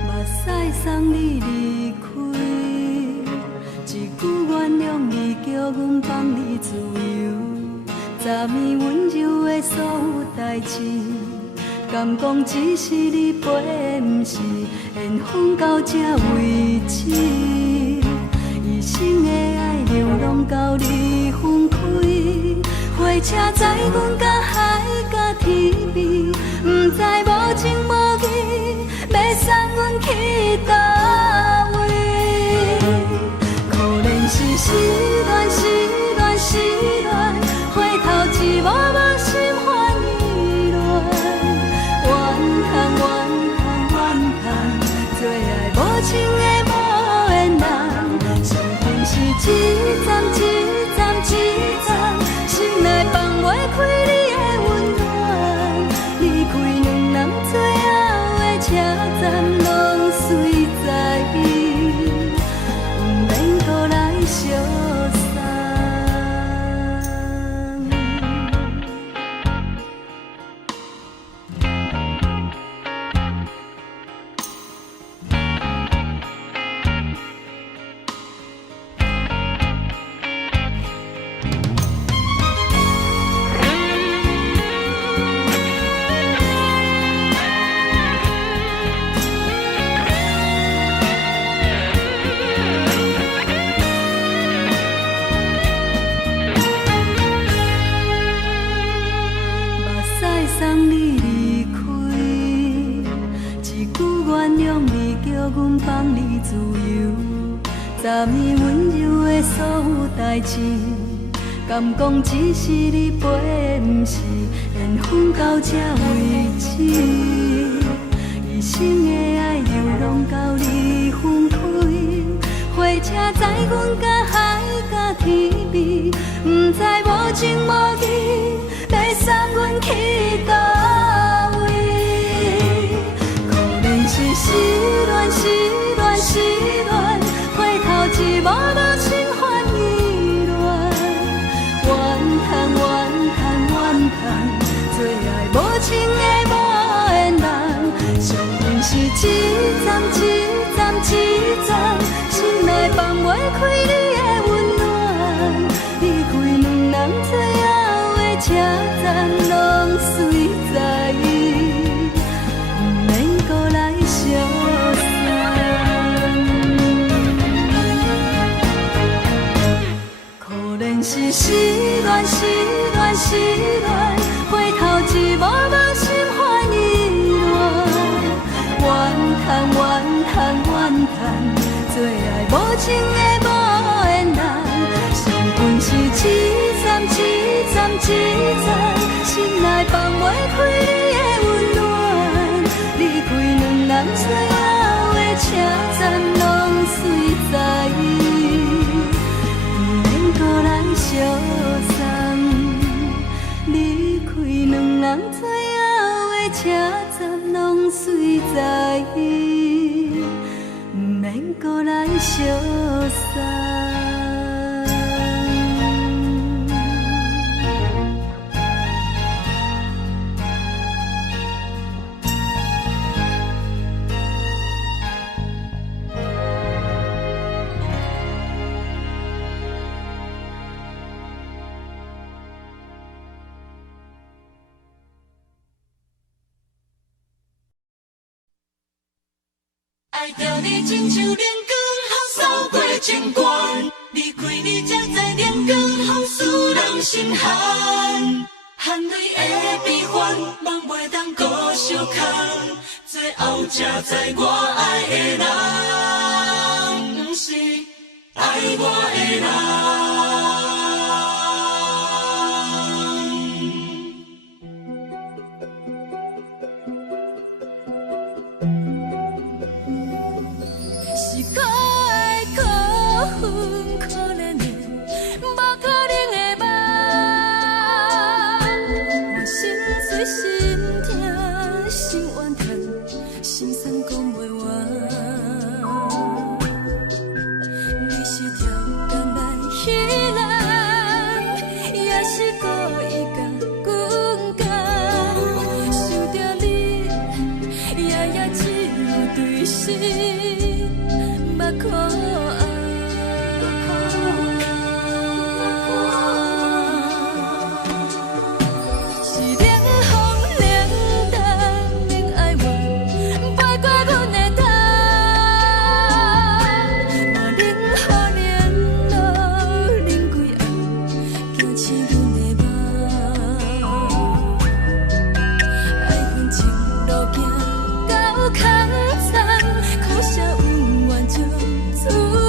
目屎送你离开，一句原谅你，叫阮放你自由。昨暝温柔的所有代志，敢讲只是你陪，不是缘分到这为止。一生的爱流浪到你分开，火车载阮甲海甲天边，不知无情无义，要送阮去倒位？可能是失恋，失恋，失恋，回头一幕幕心烦意乱，怨叹，怨叹，怨叹，最爱无情的无缘人，伤痕是一站一站一站，心内放袂开你的温暖，离开两人最后的车站，拢随在，不免搁来相原谅你，叫阮放你自由。昨暝温柔的所有代志，敢讲只是你陪，不是缘分到这为止。一生的爱流浪到你分开，火车载阮甲海甲天边，不知无情无义，要送阮去倒位？可能是失恋，失恋，失恋，回头一幕无情换意乱，怨叹，怨叹，怨叹，最爱无情的无缘人，上恨是一站一站一站，心内放袂开你的温暖，离开两人最后的车站，拢随在意，不免搁来相送。可能是失恋，失恋，失恋，回头一幕无心换意乱，怨叹，怨叹，怨叹，最爱无情的无缘人，上恨是一站一站一站，心内放袂开你的温暖，离开两人最后的车站，拢随在意，不免搁来相送。离开两人最后的车站，拢随在意，不免搁来相送。爱着你亲像连光雨扫过情关，离开你才知连光雨使人心寒。含泪的悲欢，望袂当搁相牵，最后才知我爱的人，不是爱我的人。可怜的，无可能的梦，我心碎心痛心怨叹，心酸讲袂完。你是条工来彼人，也是故意甲阮讲，想着你，夜夜只有对视，目看。路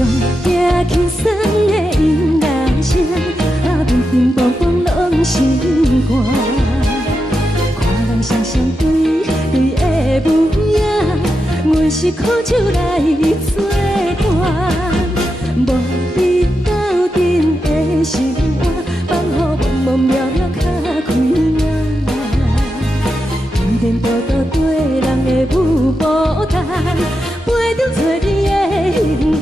上惊轻松的音乐声，乒乒乓乓拢心肝。看人双双对对的舞影，阮是苦酒来作伴。无伫斗阵的心肝，放予茫茫渺渺较开眼。一颠倒倒对人的舞步弹，陪着找你的形影。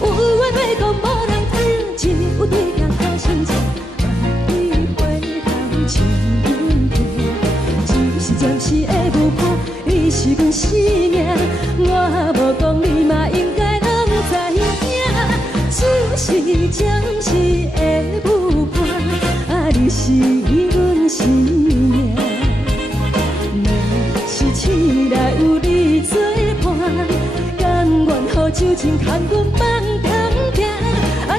有话要讲无人听，只有对角头先唱，万里回头唱阮听。就是暂时的舞伴，你是阮生命，我无讲你嘛应该拢知影。就是暂时的舞伴，你是阮生命。是醒来有你作伴，甘愿予酒精牵阮放通行。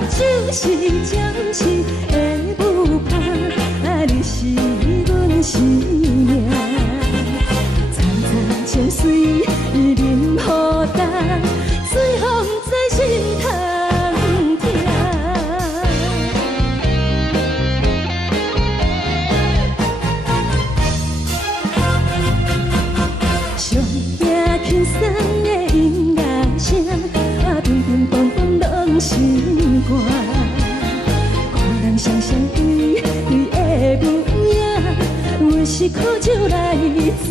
就是暂时的舞伴，你是阮生命。层层情水任予担，水风在心头。轻松的音乐声，乒乒乓乓拢心肝。看人双双对对的舞影，阮是苦酒来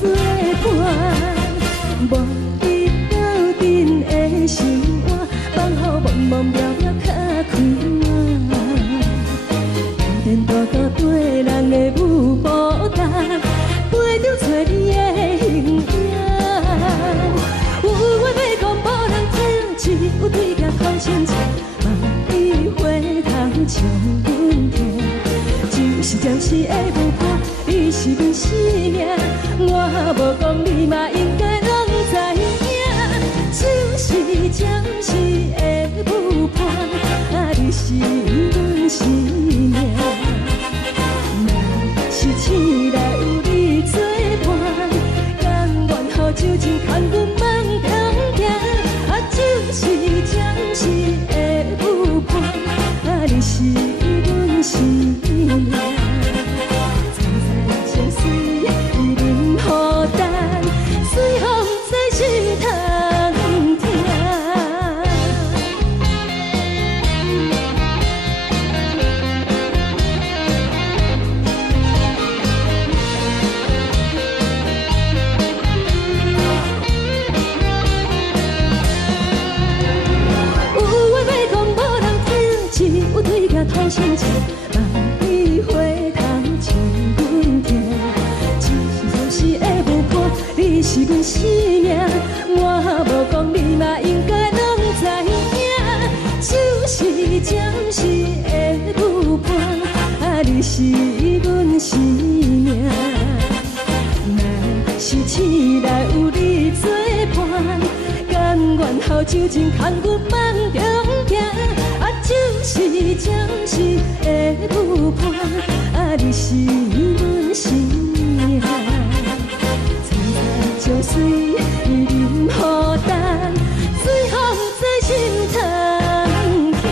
作伴。无伫斗阵的心肝，放予茫茫渺渺较开眼。一颠倒倒对人的舞步弹，陪着找你的形影。有话要讲无人听，只有对角头先唱，万里回头唱阮听。就是暂时的舞伴，你是阮生命，我无讲你嘛应该拢知影。就是暂时的舞伴，你是阮生命。若是醒来有你作伴，甘愿予酒精牵阮放通行。就是暂时的舞伴，你是阮生命。层层情水任予担，水风在心头听。头先唱，万里回头唱阮听。就是暂时的舞伴，你是阮生命，我无讲你嘛应该拢知影。就是暂时的舞伴，你是阮生命。若是醒来有你作伴，甘愿予酒精牵阮放中行。就是暂时的舞伴，你是阮生命。层层情水任予担，水风在心头听。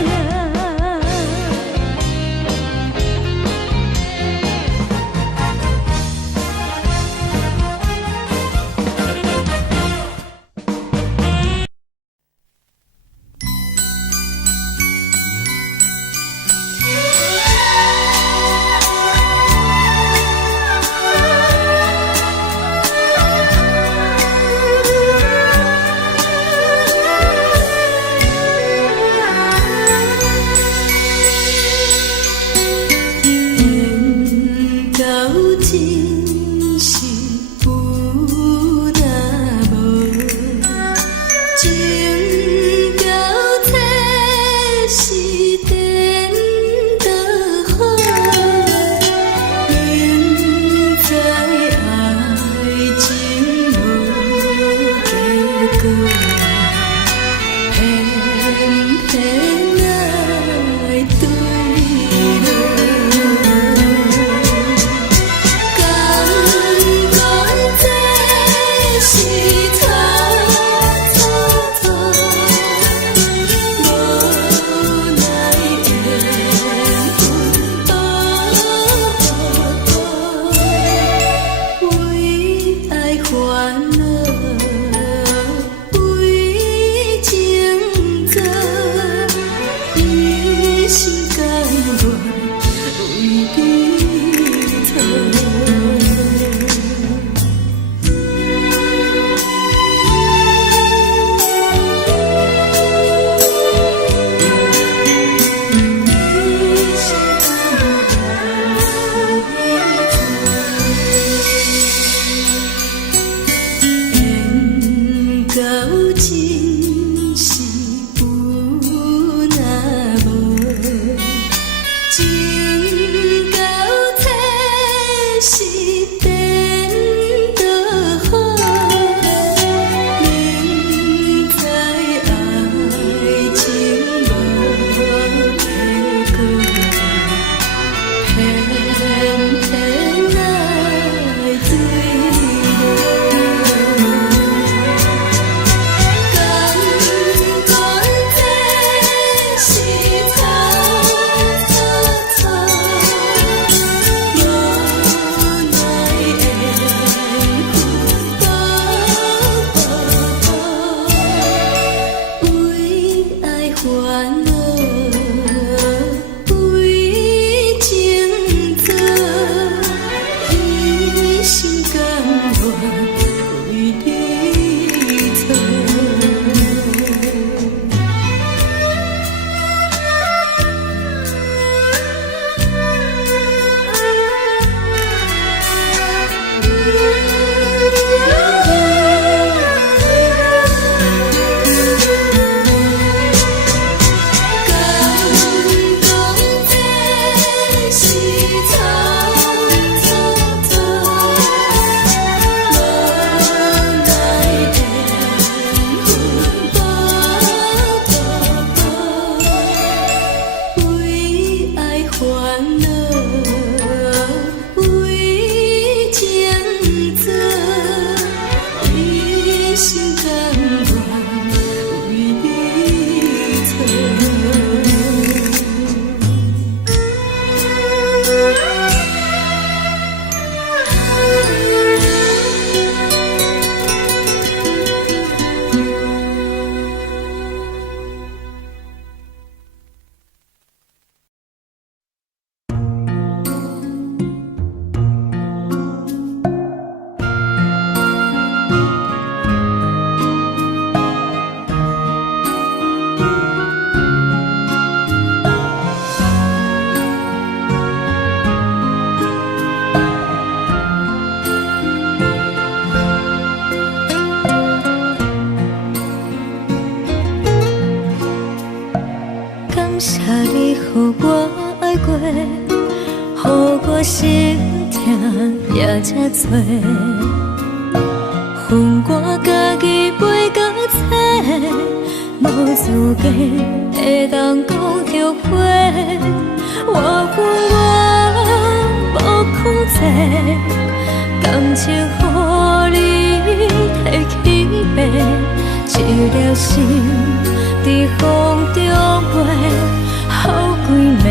烦恼为情做，一心甘愿为你做。感谢你，予我爱过，予我心痛也这多。恨我家己袂到切，无资格会当讲后悔。我恨我无控制，感情予你提起白，一粒心在风中飞，好几暝。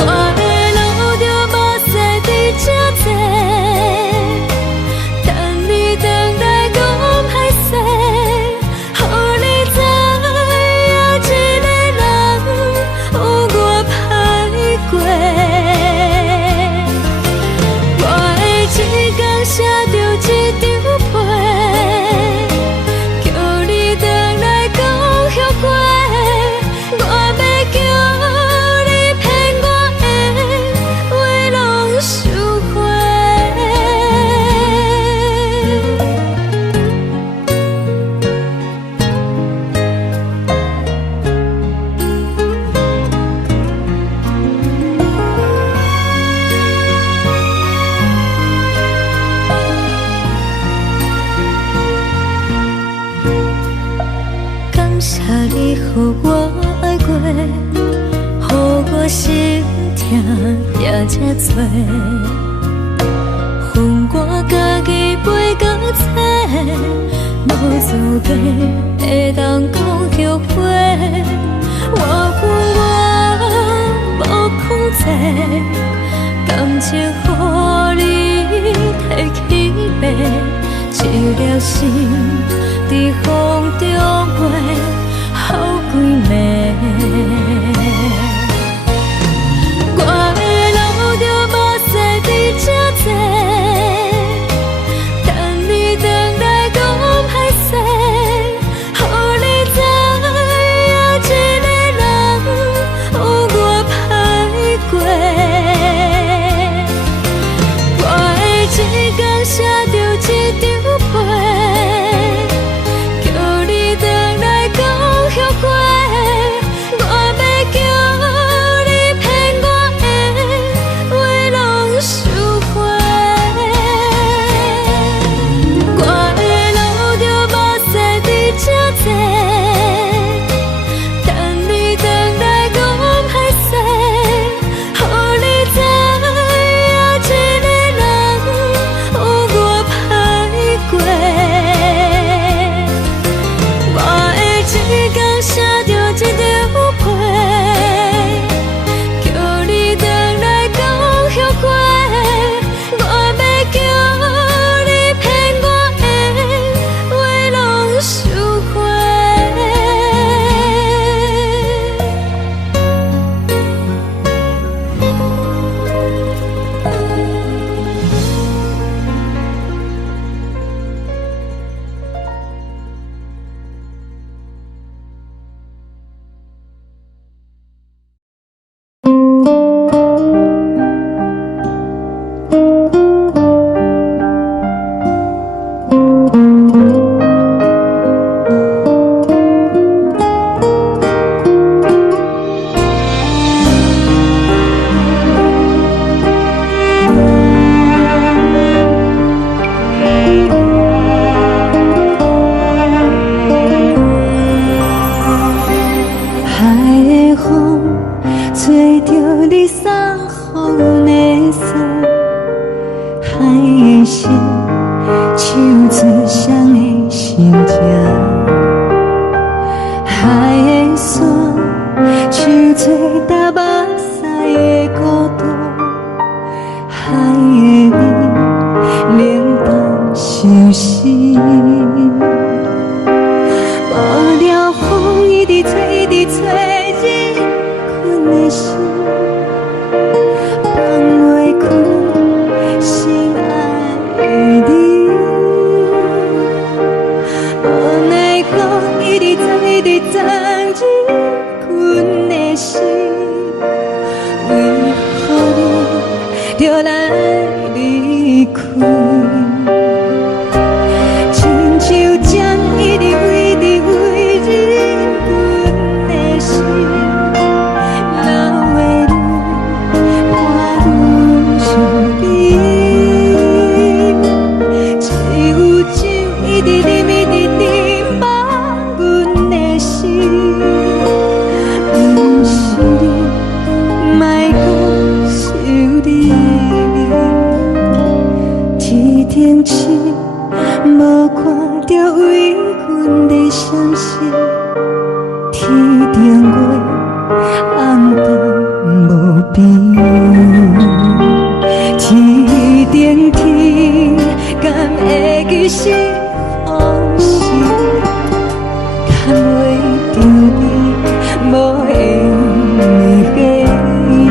我的路着目屎在这多，等你回来讲歹势，予你知影一个人有我歹过。我的一天写着一张被，叫你回来讲后悔。我要叫你骗我的话拢收回。感谢你，予我爱过，予我心痛也这多。恨我家己袂到切，无资格会当讲后悔。我恨我无控制，感情予你提起白，一粒心在风中飞，好几暝。我的路着目屎在这多，等你回来讲歹势，予你知影一个人有我歹过。我的一天写着一张被，叫你回来讲后悔。你昨日阮的心，为何你就来离开？亲像针一直为你为忍阮的心，流的泪伴阮伤悲，只有酒一直啉一直啉饱阮的心，不是你，莫讲想你。天顶星无看到为阮的闪烁，天顶月红淡无边，天顶天敢会记是往事，敢袂着你无缘的你。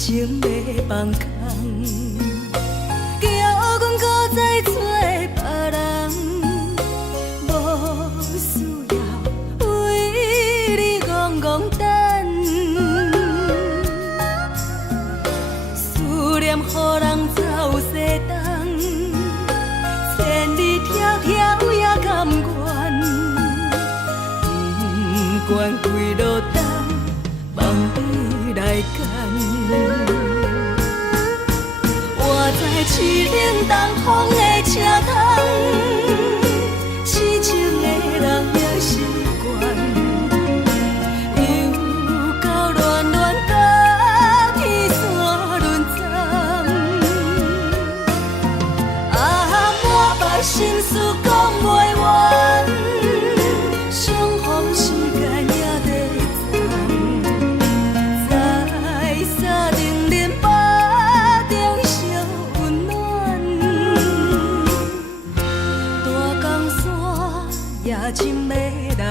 情要放空，叫阮搁再找别人，无需要为你戆戆等。思念予人走西东，千里迢迢也甘愿，不管几路东，梦伊来干。活在凄冷东风的车窗，痴情的人也习惯，又到乱乱甲天山轮站。啊，满腹心事讲袂完，相逢时间也在在沙定林巴中烧温暖，大江山夜深的人，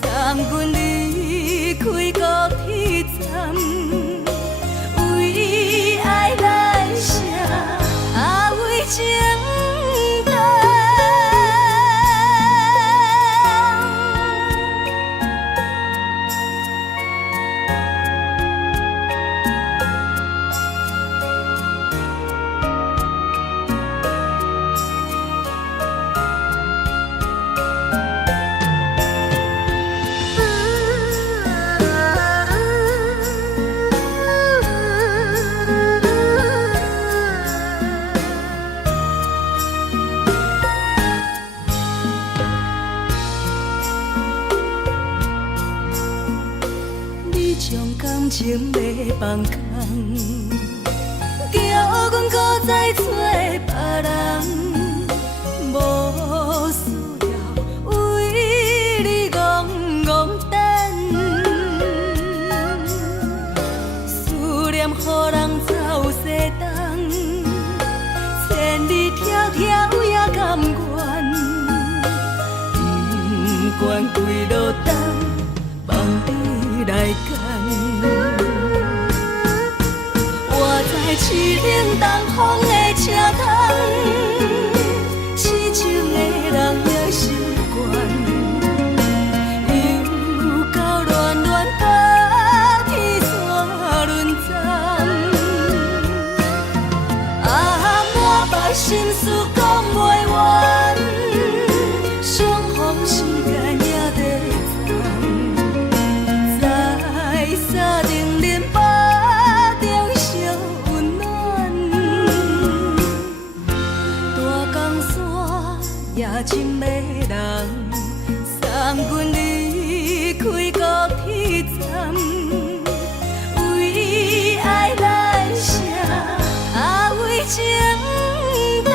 送阮离开高铁站，为爱来写，为情。将感情要放空，叫阮搁再找别人，无需要为你戆戆等，思念予人走西东，千里迢迢也甘愿，不管几落冬，放你来干。我在凄冷东风的车窗，痴情的人也习惯，又到恋恋把天线轮转。啊，满腹心事讲袂完，相逢时间也在站，在沙定林巴中烧温暖。大江山夜深的人，送阮离开高铁站，为爱来声，啊为情重。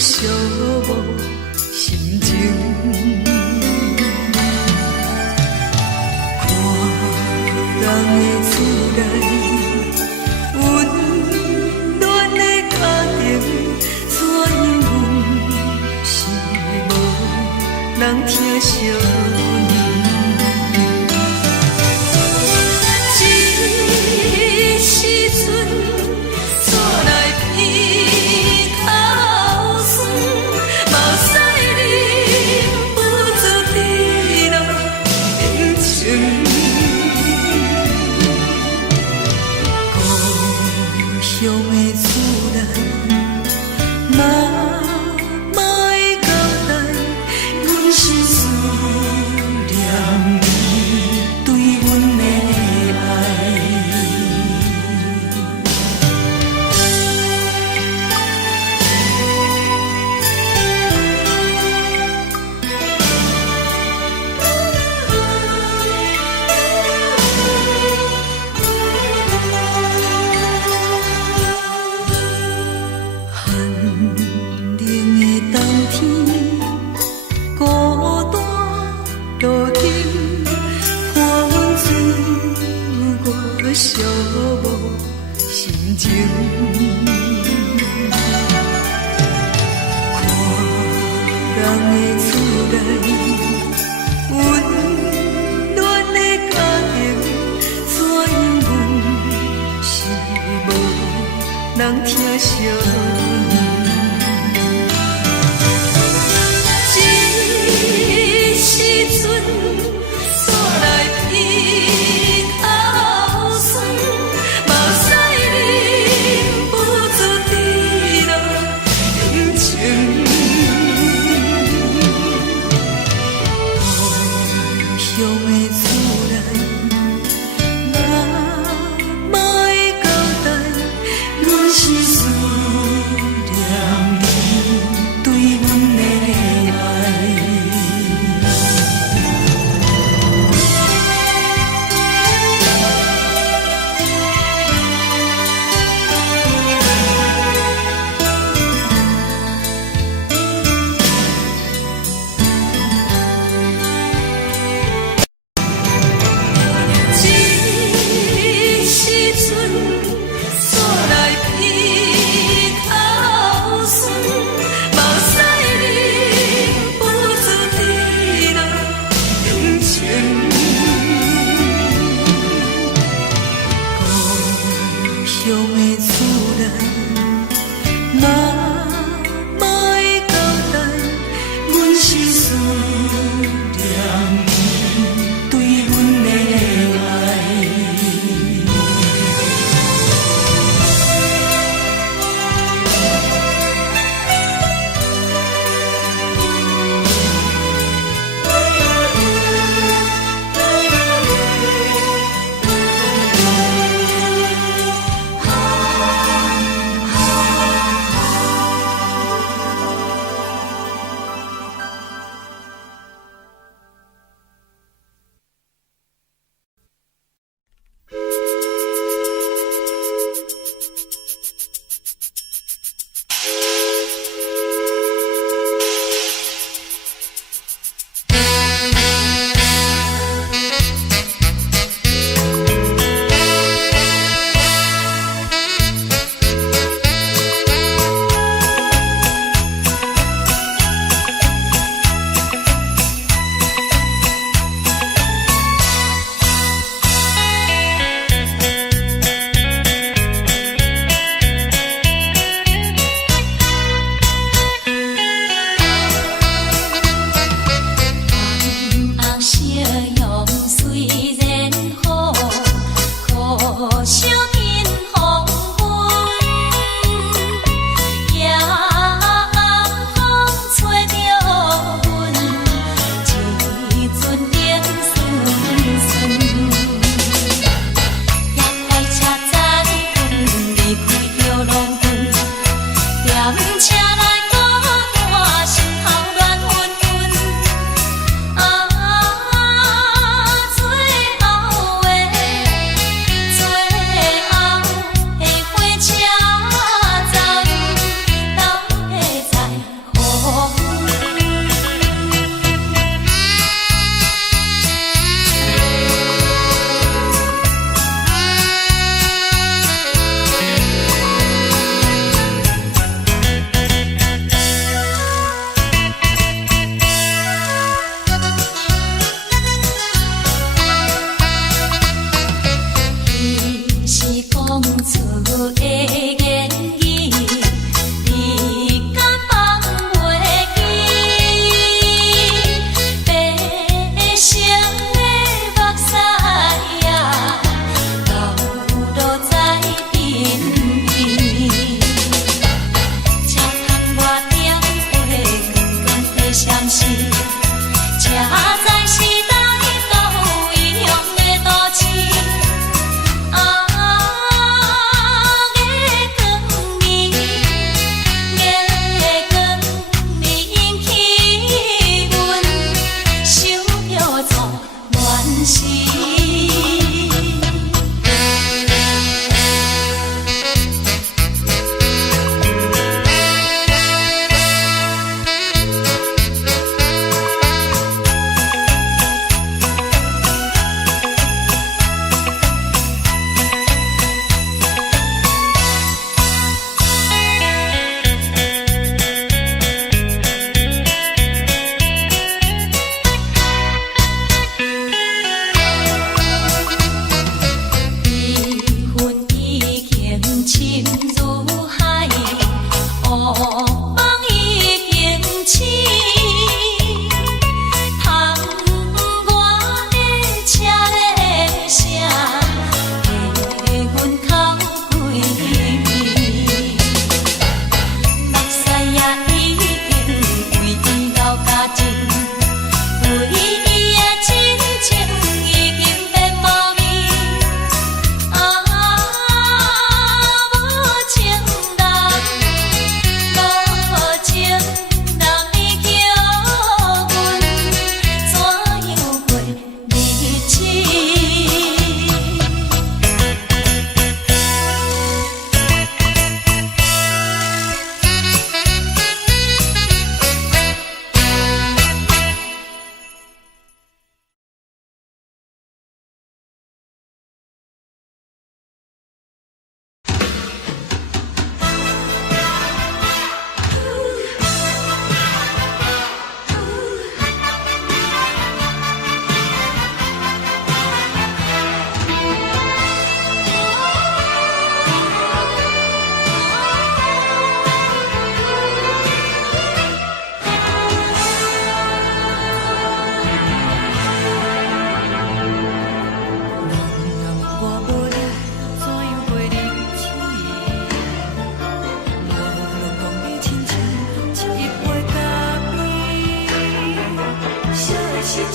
寂寞心情。看人的厝内温暖的家庭，怎样是无人疼惜你？这时阵厝内鼻口酸，嘛使忍不住滴落眼睛。故乡的厝内，妈妈的交代，阮是思念你对阮的爱。寒冷的冬天，孤单路程，看阮自我寂寞心情。看人的厝内温暖的家庭，怎样是无人疼惜你？这时阵厝内鼻口酸，嘛使忍不住滴落眼睛。故乡的厝内，妈妈的交代，阮是思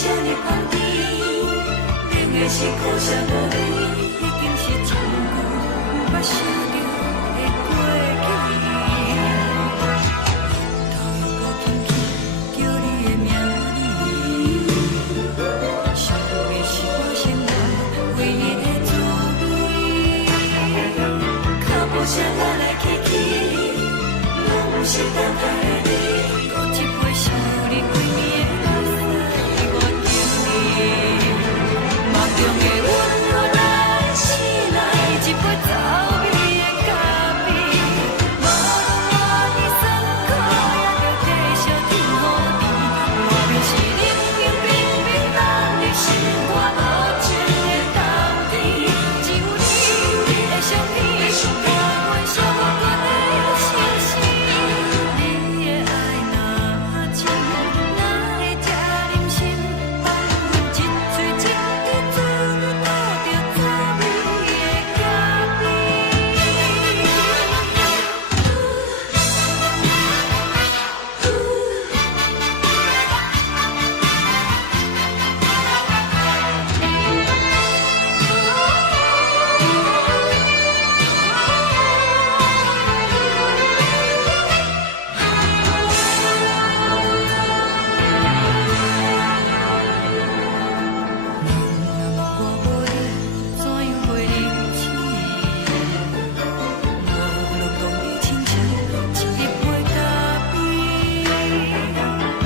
这呢香甜，冷的是苦涩无味，已经是真久捌想着的过去。头又搁轻轻叫你的名字，想的是我生活唯一的滋味。脚步声来来去去，拢不是等待的你，搁一杯想你几暝的目屎，我求你。梦中的阮何来醒来，一杯走味的咖啡，无论我的酸苦，也着继续甜予你。莫名是冷冷冰冰冷的心肝无情的冬天，只有你的相片，让阮寂寞过的心事。你的爱若真，哪会这忍心放阮一嘴一滴珠吐着滋味的咖啡？我无你，怎样过日子？无论讲你亲像一杯咖啡，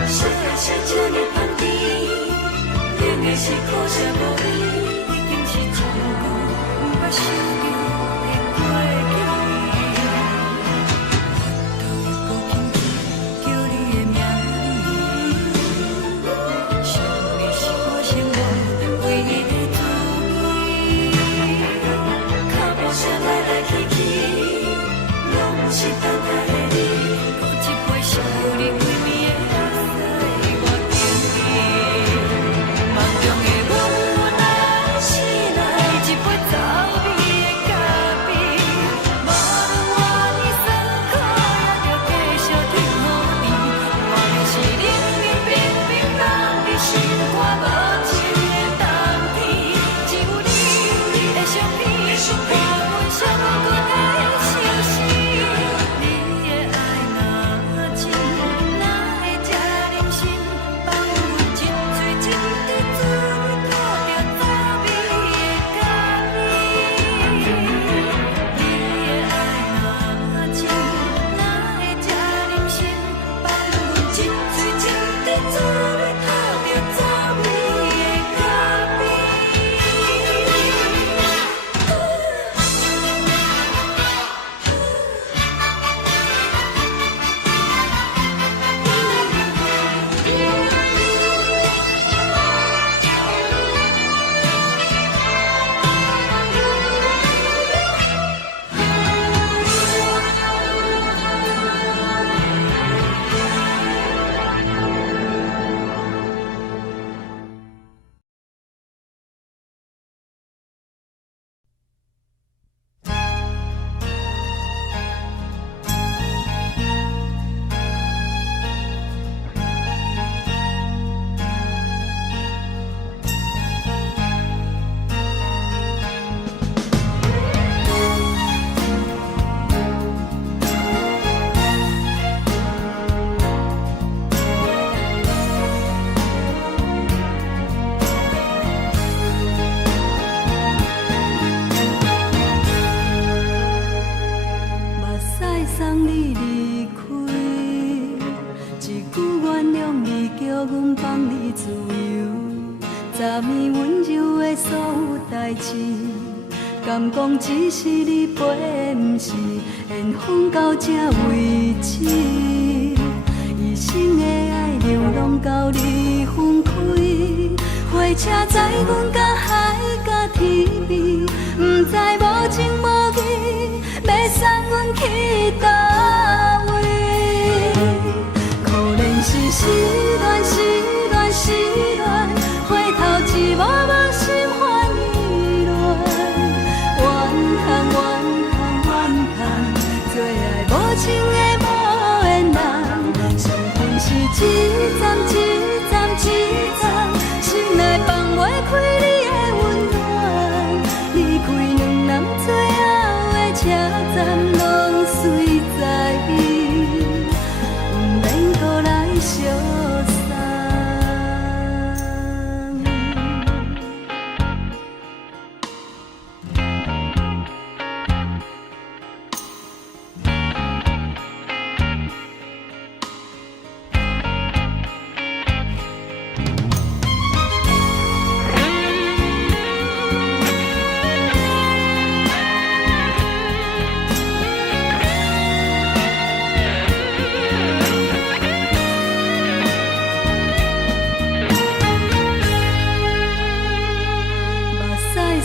小的是这呢香甜，冷的是苦涩无味，已经是真久捌想着的过去。头又搁轻轻叫你的名字，想的是我生活唯一的滋味。脚步声来来去去，拢不是等待的你，搁一杯想你几暝的目屎，我求你。梦中的阮原来醒来，一杯走味的咖啡，无论我的酸苦，也着继续甜予你。莫名是冷冷冰冰冷的心肝无情的冬天，只有你的相片，让阮寂寞过的心事。你的爱若真，哪会这忍心放阮一嘴一滴珠吐着滋味的咖啡？你的爱若真，哪会这忍心放阮一嘴一滴珠吐着滋味的咖啡？目屎送你离开，一句原谅你，叫阮放你自由。昨暝温柔的所有代志，敢讲只是你陪，不是缘分到这为止。一生的爱流浪到你分开，火车载阮甲海甲天边，不知无情无义，要送阮去倒位？可能是失恋，失恋，失恋，回头一幕幕心烦意乱，怨叹，怨叹，怨叹，最爱无情的无缘人，缘分是一站一站一站，是相送。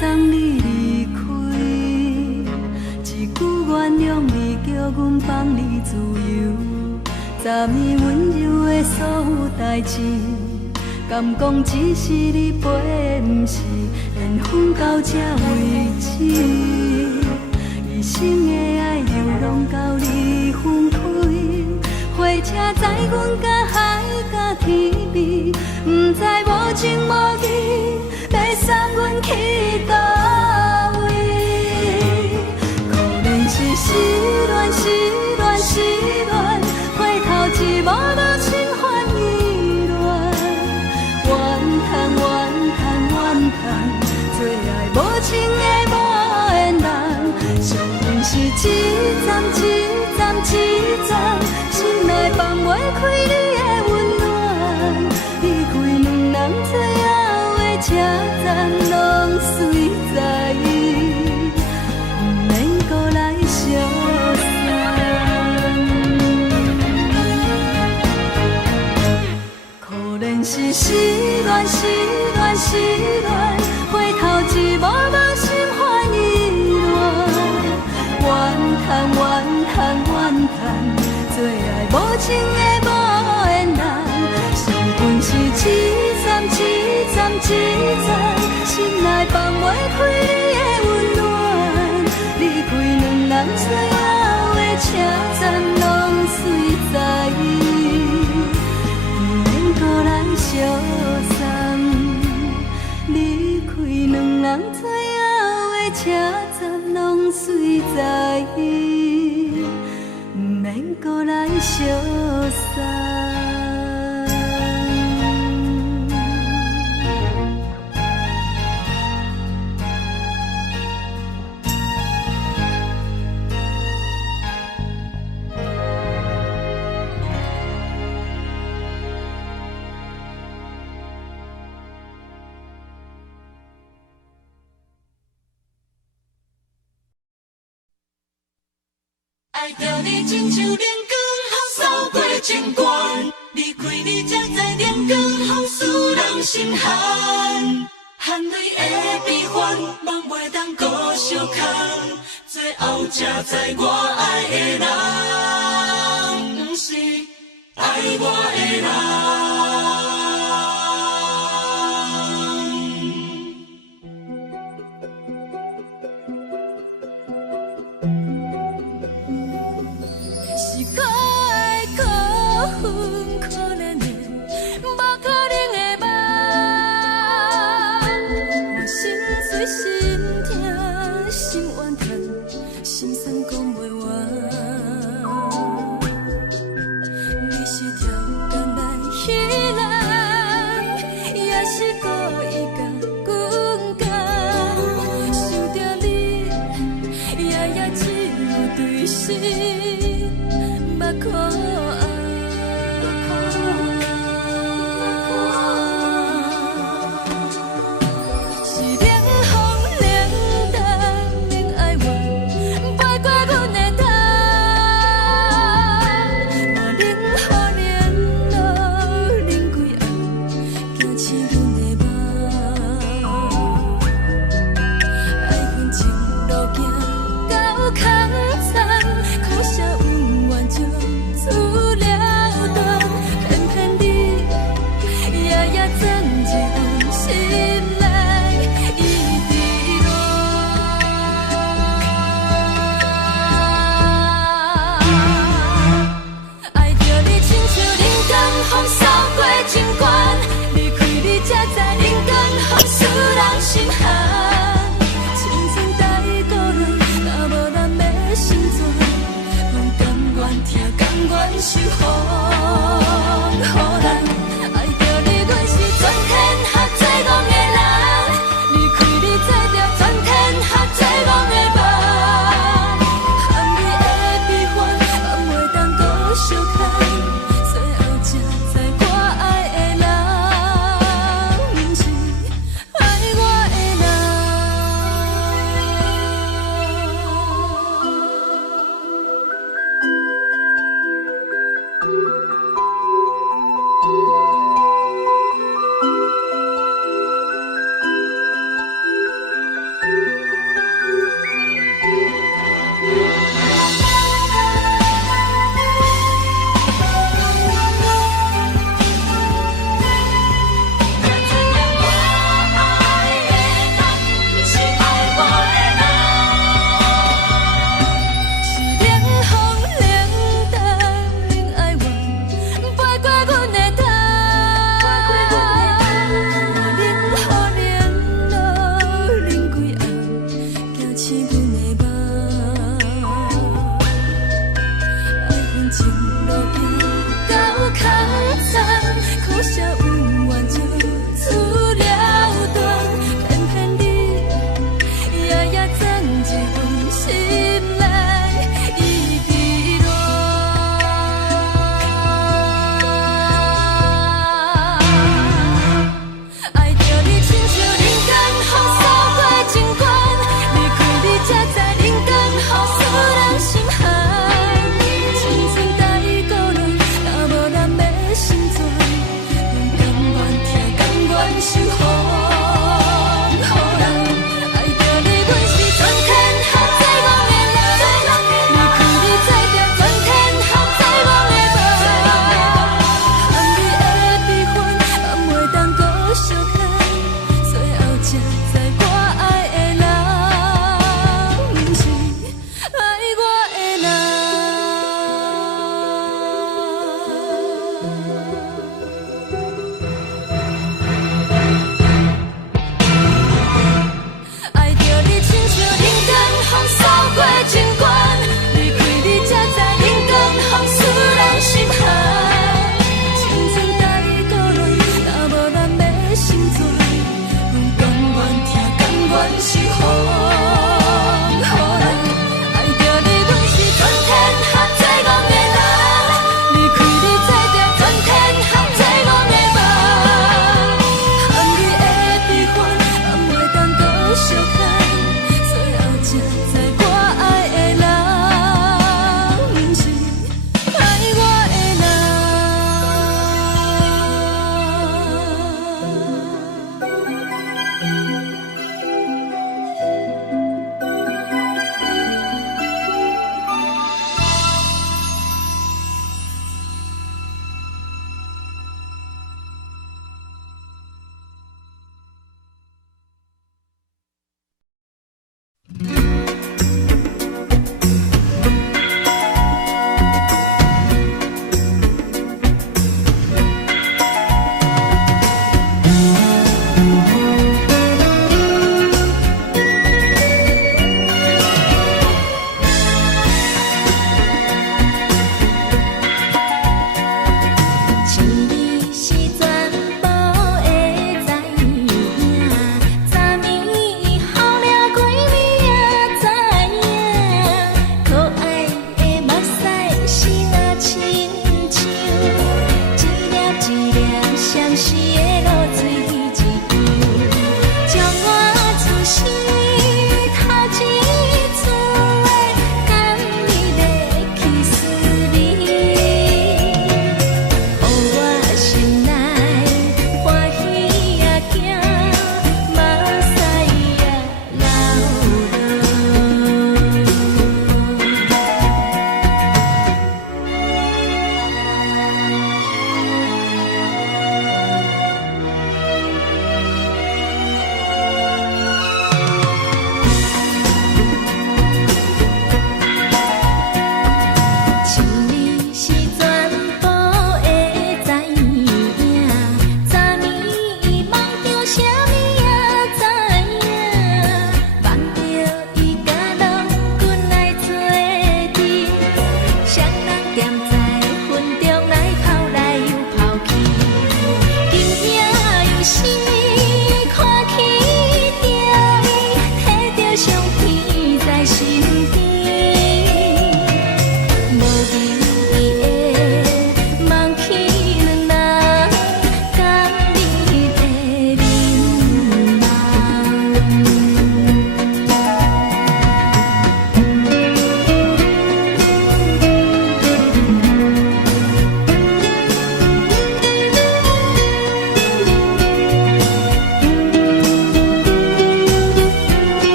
送你离开，一句原谅你，叫阮放你自由。昨暝温柔的所有代志，敢讲只是你陪，不是缘分到这为止。一生的爱又拢到你分开，火车载阮甲海甲天边，不知无情无义，要送阮去倒位？可能是失恋，失恋，失恋，回头一幕都心烦意乱，怨叹，怨叹，怨叹，最爱无情的无缘人，上恨是一站一站一站，心内放袂开你的温暖，离开两人最后的车站，拢随在，不免搁来相送。可能是失恋，失恋，失恋，回头一幕无心烦意乱，怨叹，怨叹，怨叹，最爱无情的无缘人，上恨是一站一站一站，心内放袂开你的温暖，离开两人最后的车站，拢随在，不免搁来相送。离开两人最后的车站，拢随在，不免搁来相送。爱着你亲像连光雨扫过情关，离开你才知连光雨使人心寒。含泪的悲欢，望袂当搁相牵，最后才知我爱的人，不是爱我的人。是可爱可恨可怜的，无可能的梦。我心碎心痛心怨叹，心酸讲袂完。你是挑工来彼人，也是故意甲阮讲，想着你夜夜只有对视。可爱，是冷风冷淡冷爱我，飞过阮的头，嘛冷雨冷落冷几暗，惊醒阮的梦。爱阮情路行到空残，苦涩有怨就。出了断，偏偏你夜夜钻入阮心内，一直乱。爱着你亲像冷光风扫过情关，离开你才知冷光风使人心寒。青春待故人，若无咱要心怎？阮甘愿听，甘愿受风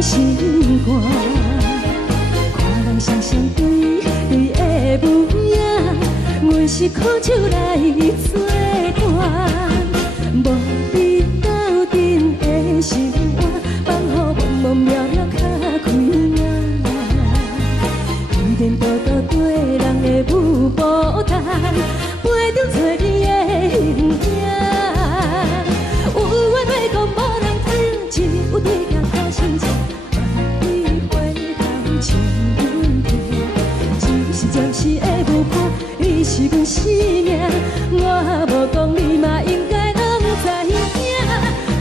拢心肝。看人双双对对的模样，阮是苦酒来作伴。无你斗阵的生活，放予茫茫渺渺较开眼。颠颠倒倒对人的舞步弹，陪着做你的形影。有话要讲无人听，只有对镜头心情。万里回头像阮听，只是暂时的舞伴，你是阮生命。我无讲你嘛应该拢知影，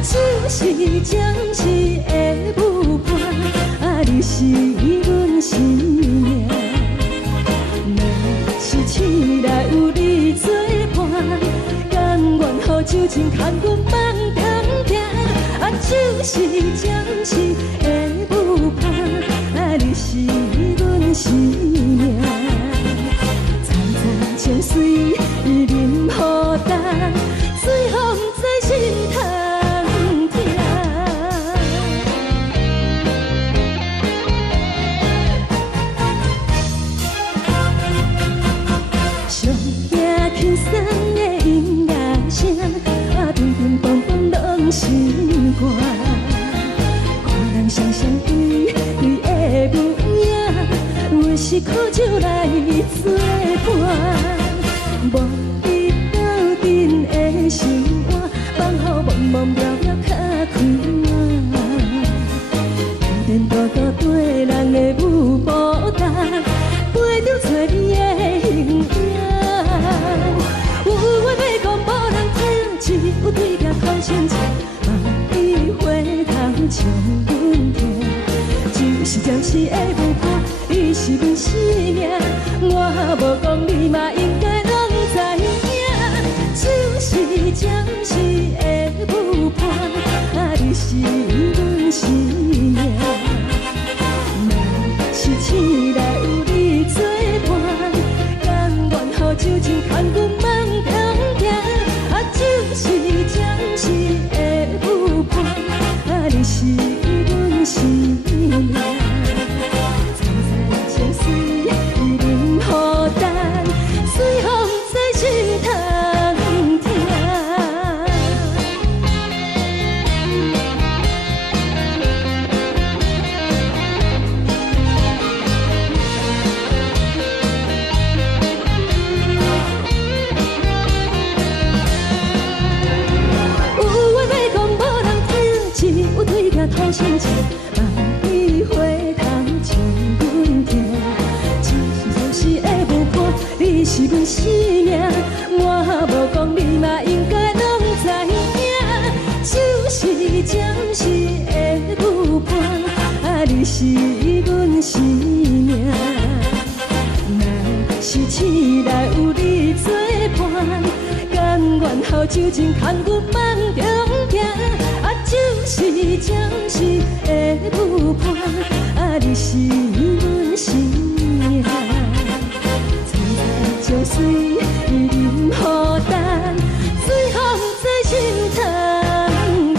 就是暂时的舞伴，啊你是阮生命。若是醒来有你作伴，甘愿予酒精牵阮梦中行，啊就是暂时的舞伴，啊你是阮生命。层层情水任何担，水风在心通听。上听轻松的音乐声，啊乒乒乓乓拢心肝。看人双双对对的模样，阮是苦酒来作伴。无你斗阵的生活，放予茫茫渺渺较开眼。颠颠倒倒对人的舞步弹，陪着做你的形影。有话要讲无人听，只有对镜头心情。万里回头像阮听，就是暂时的舞伴，你是阮生命。我无讲你嘛应该拢知影，就是暂时的舞伴，啊你是阮生命。若是醒来有你作伴，甘愿予酒精牵阮梦中行，啊就是暂时的舞伴，啊你是阮生命。层层情水任何担，随风在心通听。有话要讲无人听，只有对镜头心情。万里回头像阮听，只是暂时的舞伴，你是阮生命。我无讲你嘛应该拢知影，就是暂时的舞伴，啊你是阮生命。若是醒来有你作伴，甘愿予酒精牵阮梦中行，啊就是暂时的舞伴，啊你是阮生命。层层情水任何担，随风在心通听。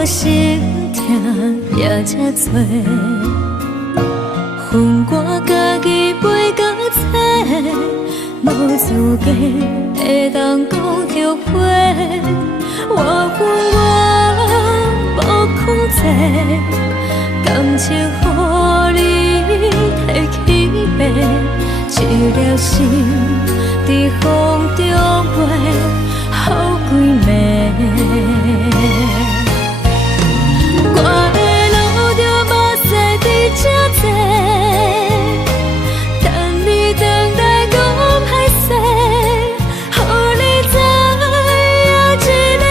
我心痛也这多，恨我家己袂够切，无资格会当讲后悔。我恨我无控制，感情予你摕去卖，一粒心伫风中飞，好几暝。我的路着目屎伫这多，等你回来讲歹势，予你知影一个人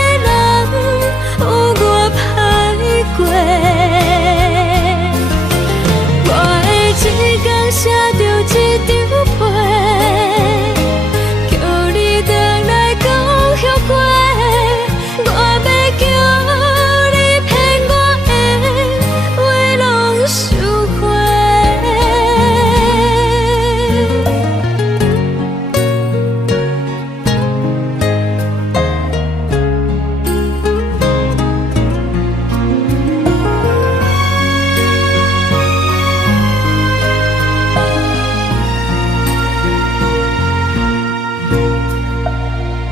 有我歹过。我的一天写着一张被，叫你回来讲后悔。我要叫你骗我的话拢收回。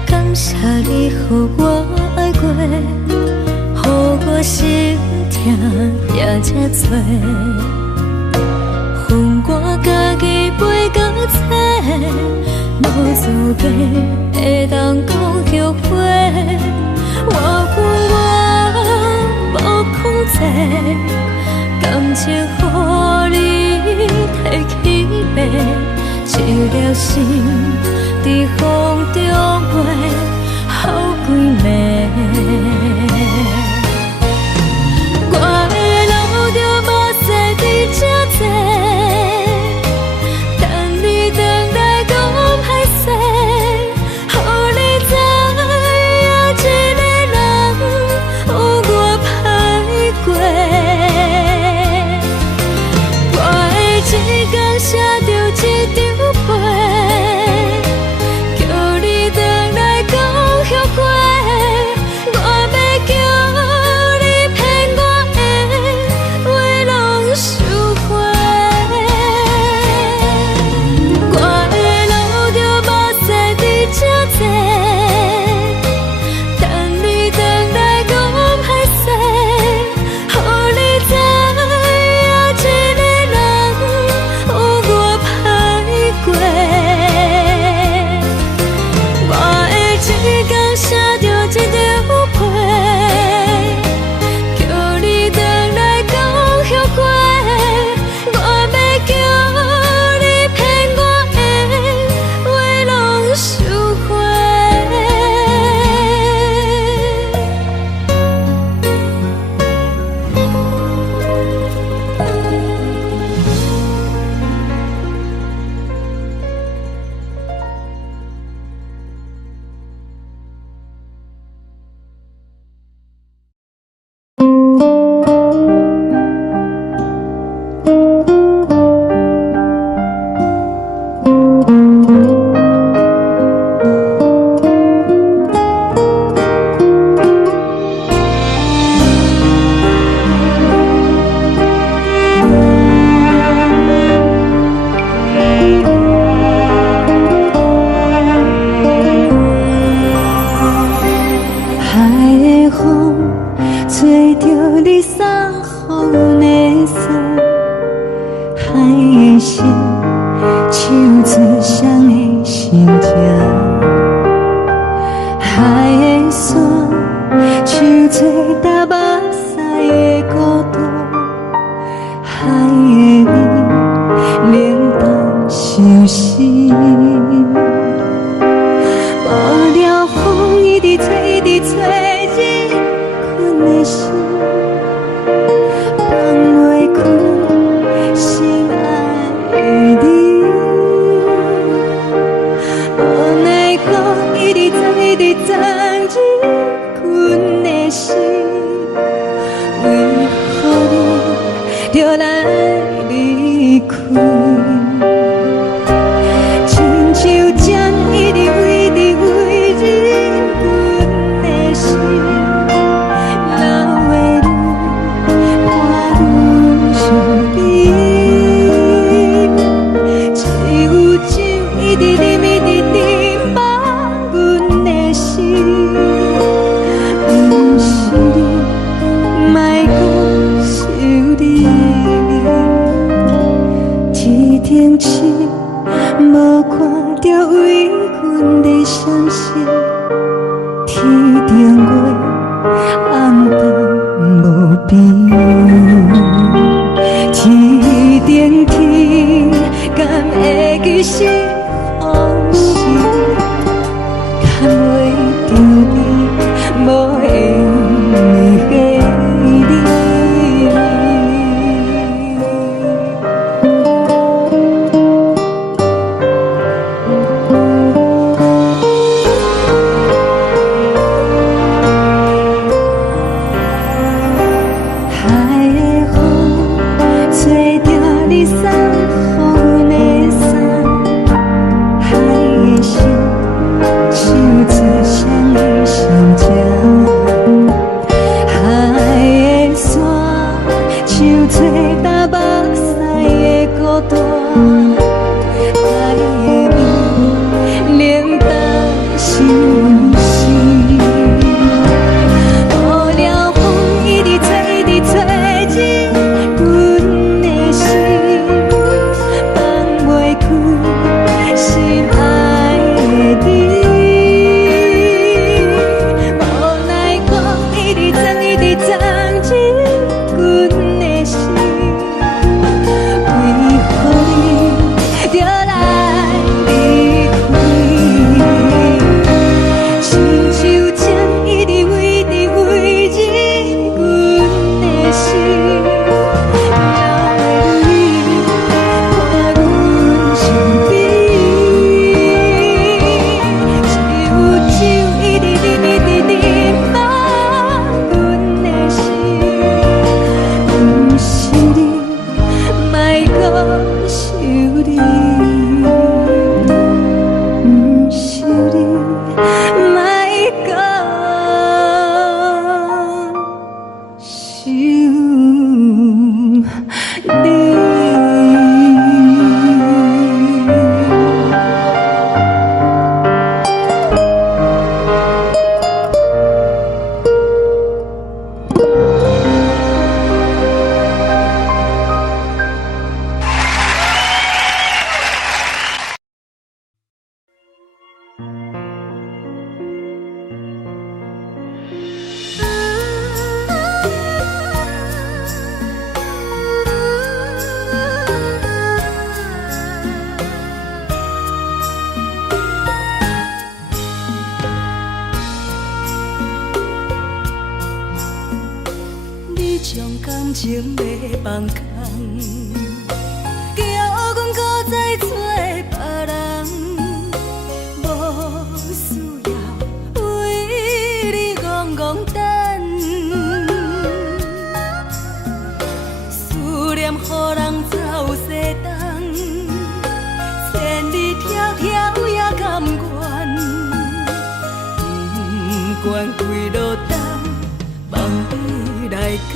感谢你，予我爱过，予我心痛也这多，恨我家己袂够切，无资格会当讲后悔。我恨我无控制，感情予你摕去卖，一粒心伫风中飞，好几暝。我的路着目屎伫这多，等你回来讲歹势，予你知影一个人有我歹过。我的一天写着一张被，叫你回来讲后悔。我要叫你骗我的话拢收回。我的路着目屎伫这多，等你回来讲歹势，予你知影一个人有我歹过。我的一天写着一张被，叫你回来讲后悔。我要叫你骗我的话拢收回。海的风吹着你送予的伞，海的心唱出双的心情，海的山唱出搭目屎的孤独，海的味冷淡伤心。无聊风一直吹，一直吹，日困的心，放袂开心爱的你。无奈何一直走，一直走，日困的心，为何你就来离开？亲像针一直围，一直围，日困的心，流的受做打目屎的孤单，爱的味冷淡心事。雨了风一直吹，一直吹入阮的心，放袂开心爱的你。无奈讲一直藏，一直藏进阮的心，为何你就来离开？亲像针一直围着围入阮的心，了的你看阮身边，一有酒一直啉，一直啉满阮的心。不是你，莫搁想你；不是你，莫搁想你。你将感情要放空，叫阮搁再找别人，无需要为你戆戆等。思念予人走西东，千里迢迢也甘愿，不管几落冬。梦伊来干，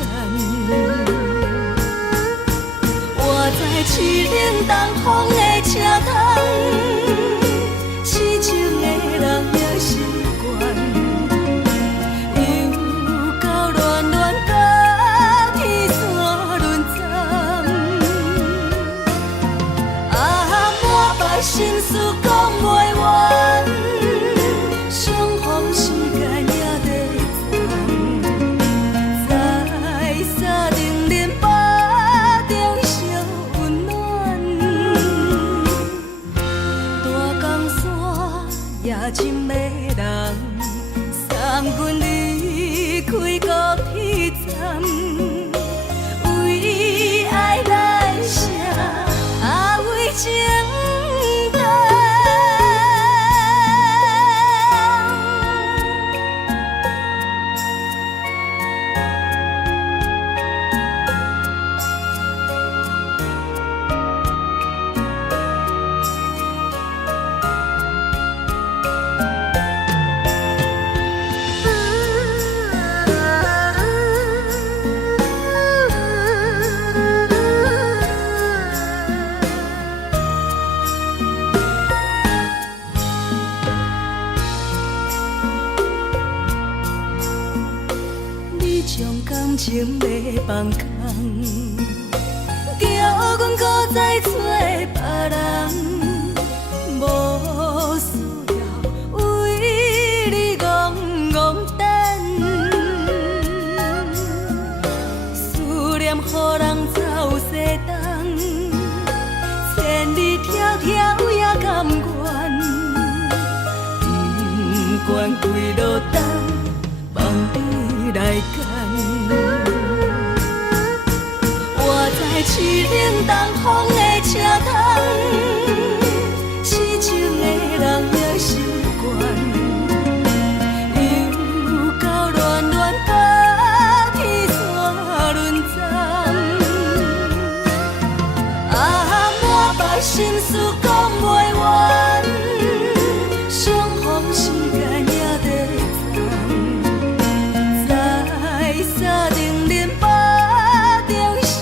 我在凄冷东风的车窗，痴情的人也习惯，又到恋恋甲天山沦陷，满腹心事讲袂完，相逢时间也在真的人送阮离开高铁站，为爱来写为情重。将感情要放空，叫阮搁再找别人，无需要为你戆戆等。思念予人走西东，千里迢迢也甘愿，不管几落冬，梦伊来干。我在凄冷东风的车窗，痴情的人也习惯，又到恋恋甲天山沦陷，满腹心事讲袂完，相逢时间也在在沙定林巴中相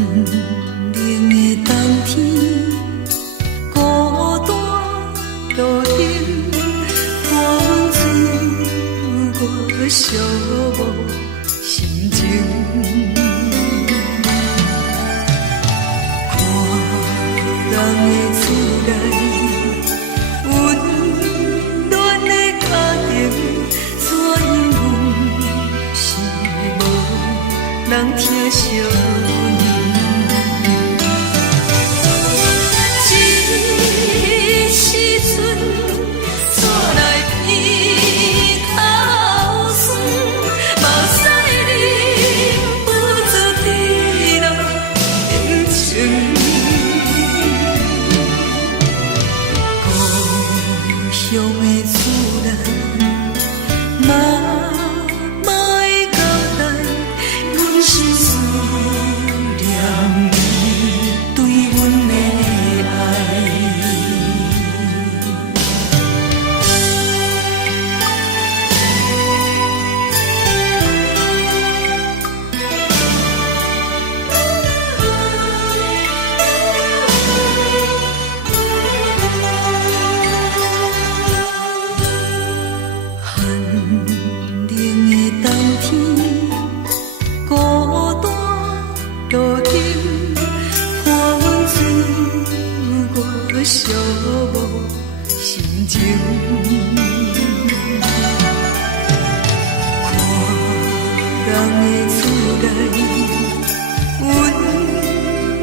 冷的冬天，孤单独行，看出我寂寞心情。看人的厝内温暖的家庭，怎因阮是无人疼惜你？这时阵怎来鼻头酸，目屎忍不住滴落眼睛。故乡的厝内，妈妈的交代，阮是思念你对阮的爱。寒冷的冬天，孤单独行，看出我寂寞心情。看人的厝内温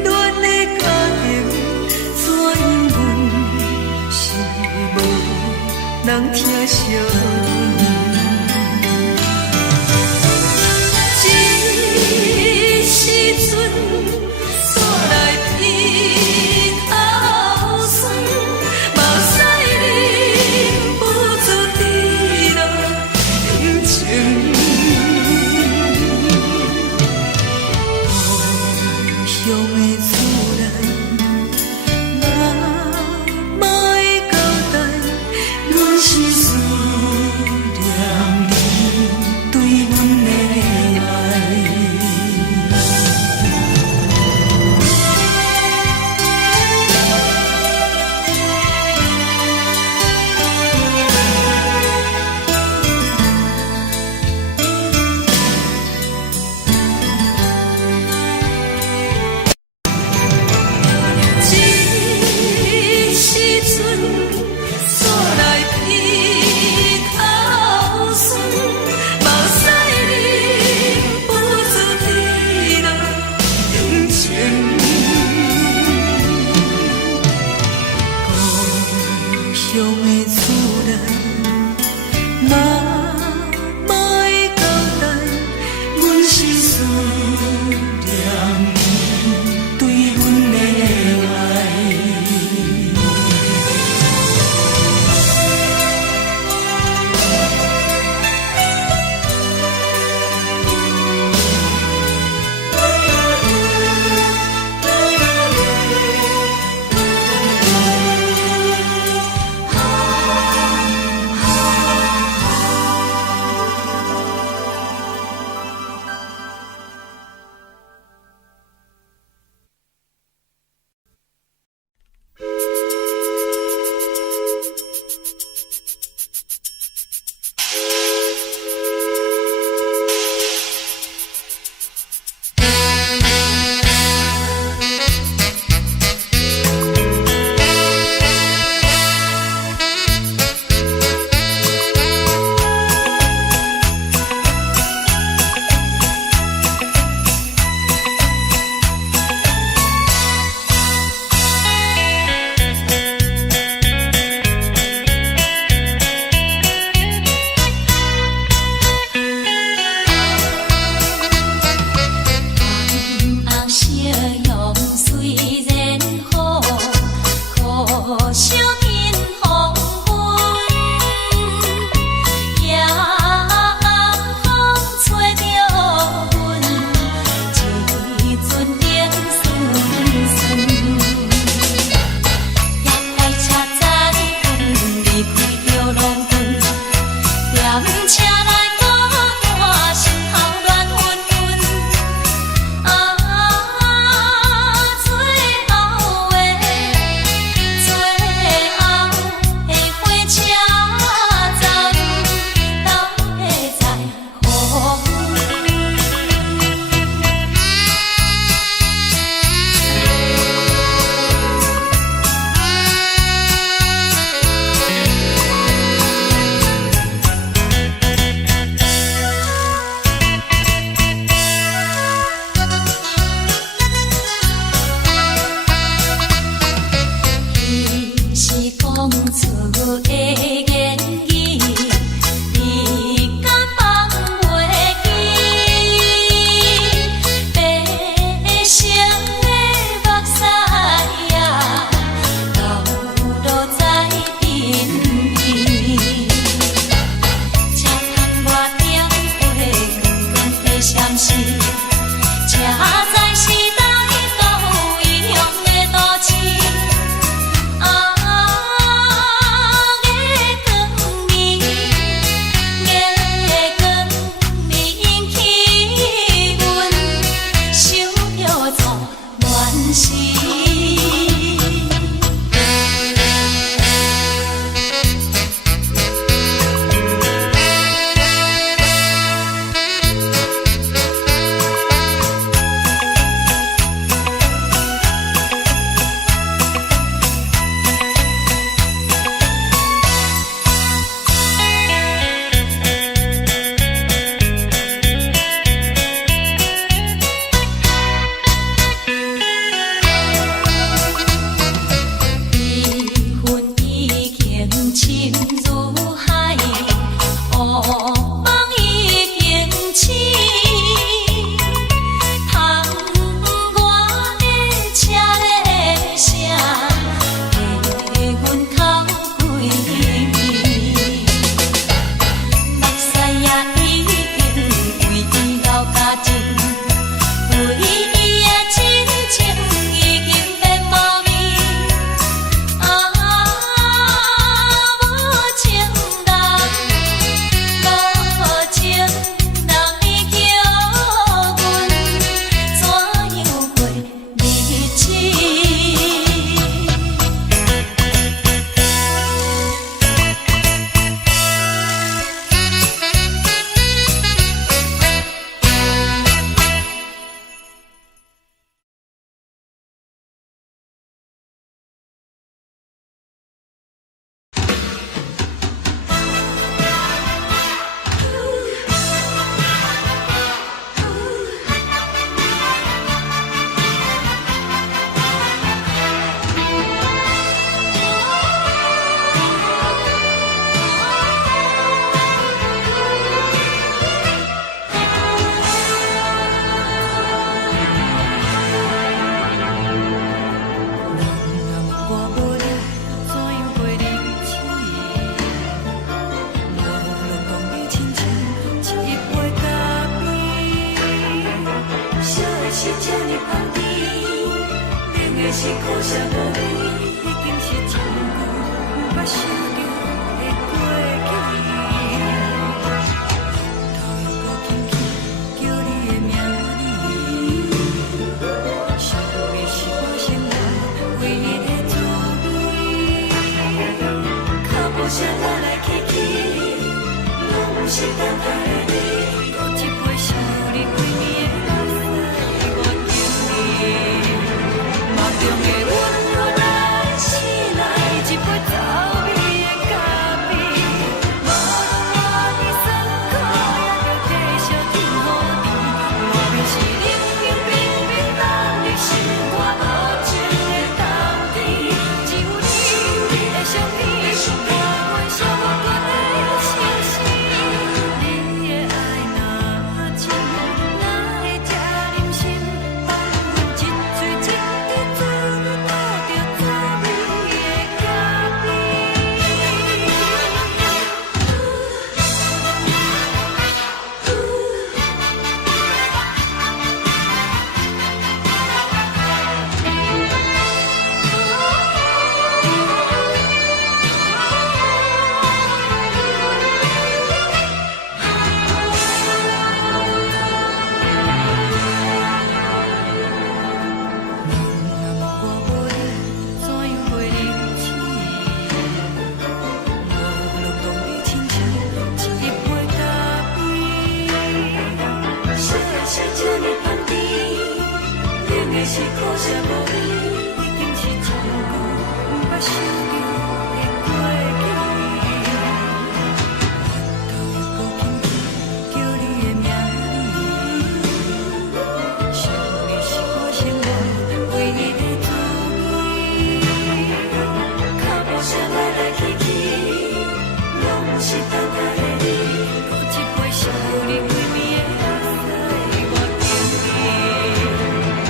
暖的家庭，怎因阮是无人疼惜你？这时阵怎来鼻头酸，目屎忍不住滴落眼睛。故乡的厝内，妈妈的交代，阮是思念你对阮的爱。这时阵怎来鼻头酸，目屎忍不住滴落眼睛。故乡的厝内，妈妈的交代，阮是思念你对阮的爱。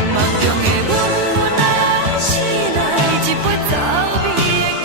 梦中的阮，我若醒来，一杯早味的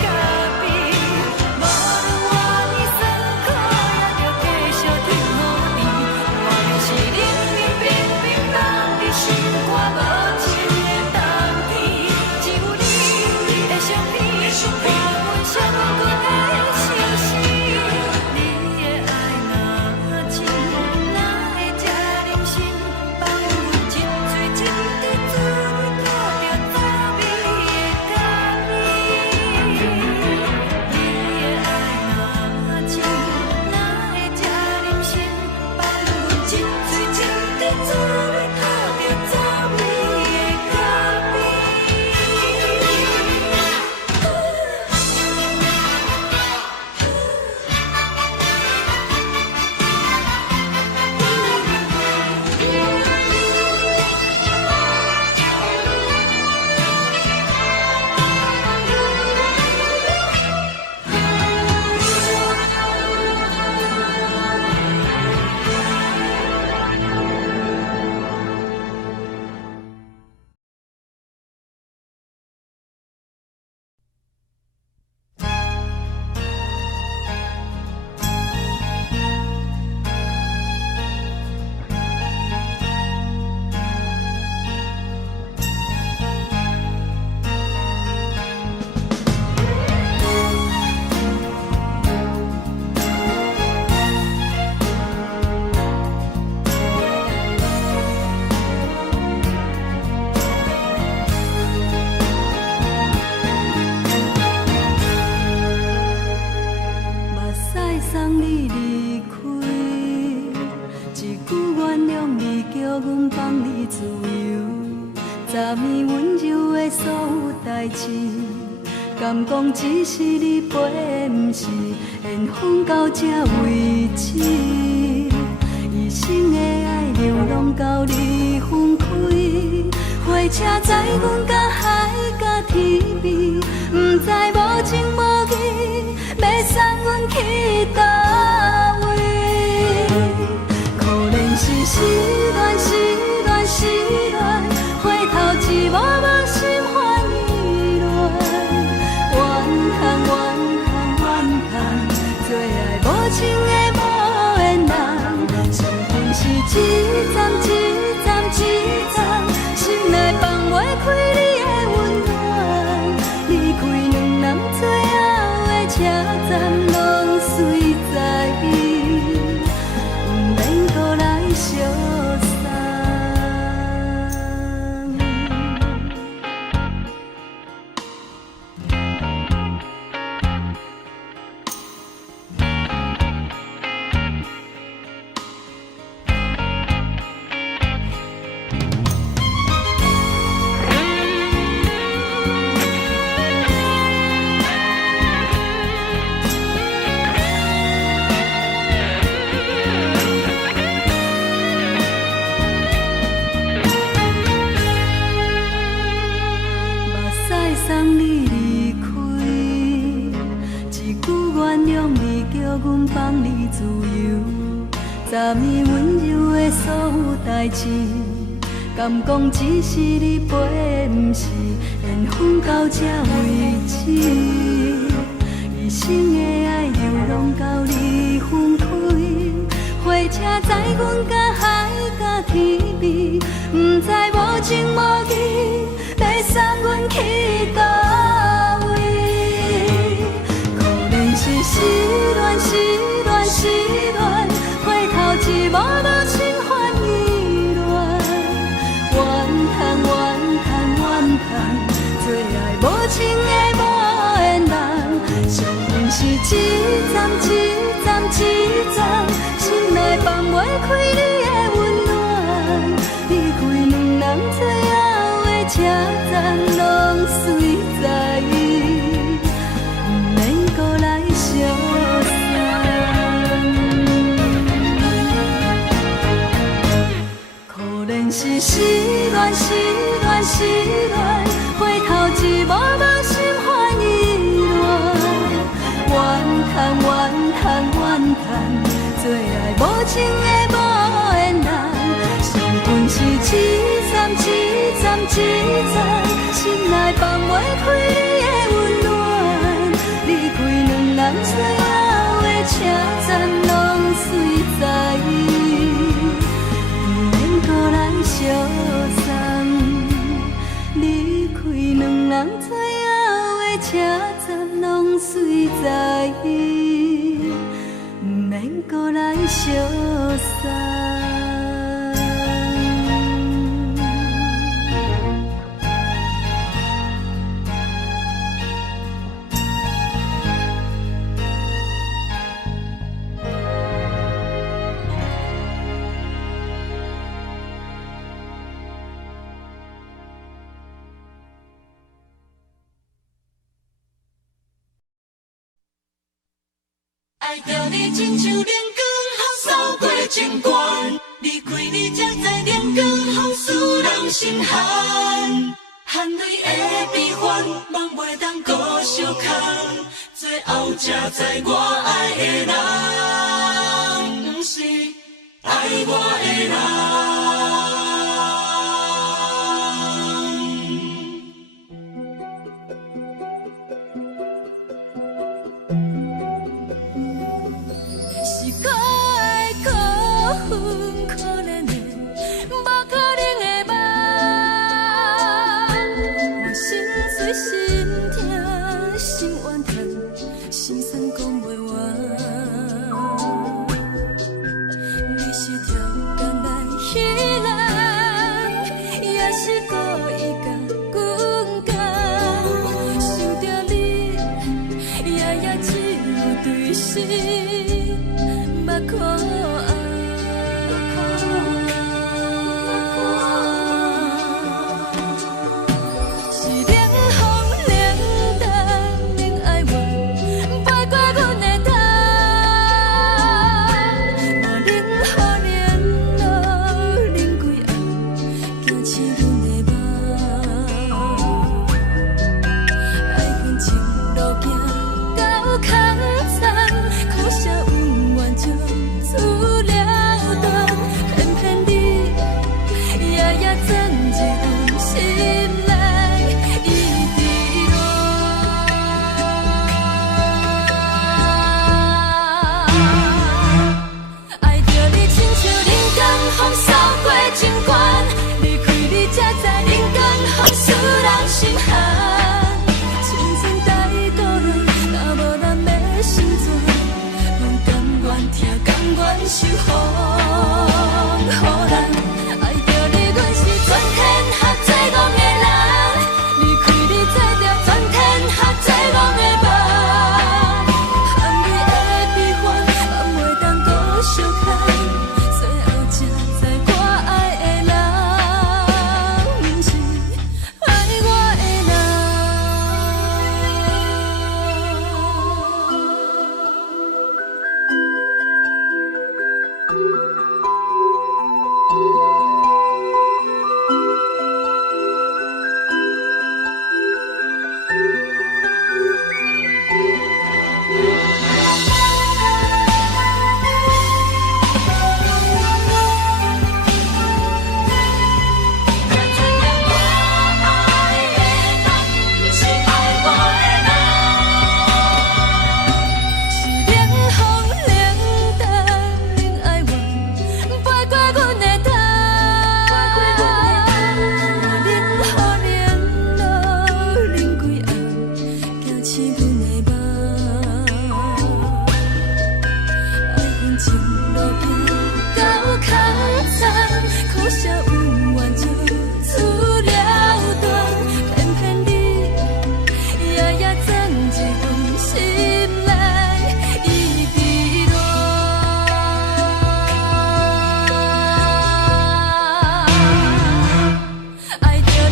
昨暝温柔的所有代志，敢讲只是你陪，不是缘分到这为止。一生的爱流浪到你分开，火车载阮到海角天边，不知无情无义，要送阮去倒位？可怜是失恋，失恋，失恋，回头一幕幕心烦意乱，怨恨，怨恨，怨恨，最爱无情的无缘人，伤痕是一站一站一站，心内放袂开你的温暖，离开两人最后的车站，拢随在伊，不免搁来相送。送你离开，一句原谅你，叫阮放你自由。昨暝温柔的所有代志，敢讲只是你陪，不是缘分到这为止。一生的爱流浪到你分开，火车载阮到海角天边，不知无情无义，要送阮去倒位？可怜是失恋，失恋，失恋，回头一幕幕心烦意乱，怨恨，怨恨，怨恨，最爱无情的无缘人，伤痕是一站一站一站，心内放袂开你的温暖，离开两人最后的车站，拢随在伊，不免搁来相送。可怜是失恋，失恋，失恋，回头一幕幕心烦意乱，怨恨，怨恨，怨恨，最爱无情的无缘人，伤痕是一站一站一站，心内放袂开你的温暖，离开两人最后的车站，拢随在伊，不免搁来相送。离开两人最后的车站，拢随在伊，不免搁来相送。爱着你亲像阳光，扫过情关，离开你才知阳光风使人心寒。含泪的悲欢，望袂当搁相牵，最后才知我爱的人，不是爱我的人。是可爱可恨可怜的，无可能的梦。我心碎心痛心怨叹，心酸讲袂完。你是条工来彼。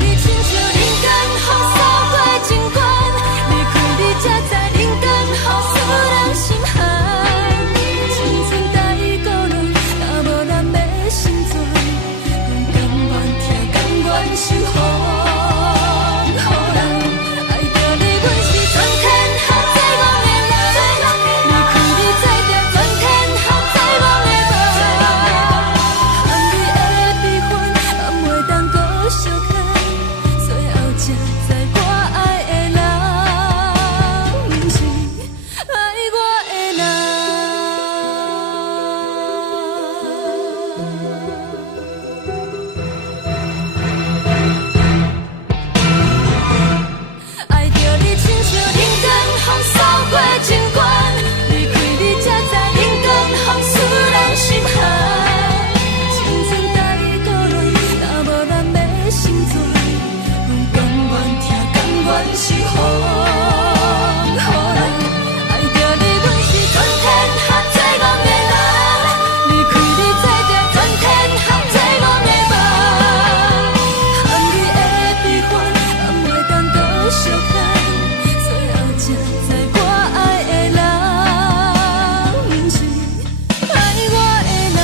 你亲像人间风扫过情关，离开你才知人间好使人心寒。青春待孤单，若无咱要成全，甘愿听甘愿受风雨人。爱着你，阮是全天下最戆的人，离开你才知全天下最戆的梦。含泪的悲欢，敢袂当搁相牵，最后才知我爱的人，不是爱我的人。爱着你，亲像人间风扫过情关，离开你才知人间风使人心寒。青春待孤单，若无咱要成全，甘愿听甘愿受风雨人。爱着你，阮是全天下最戆的人，离开你才知全天下最戆的梦。含泪的悲欢，敢袂当搁相牵，最后才知我爱的人，不是爱我的人。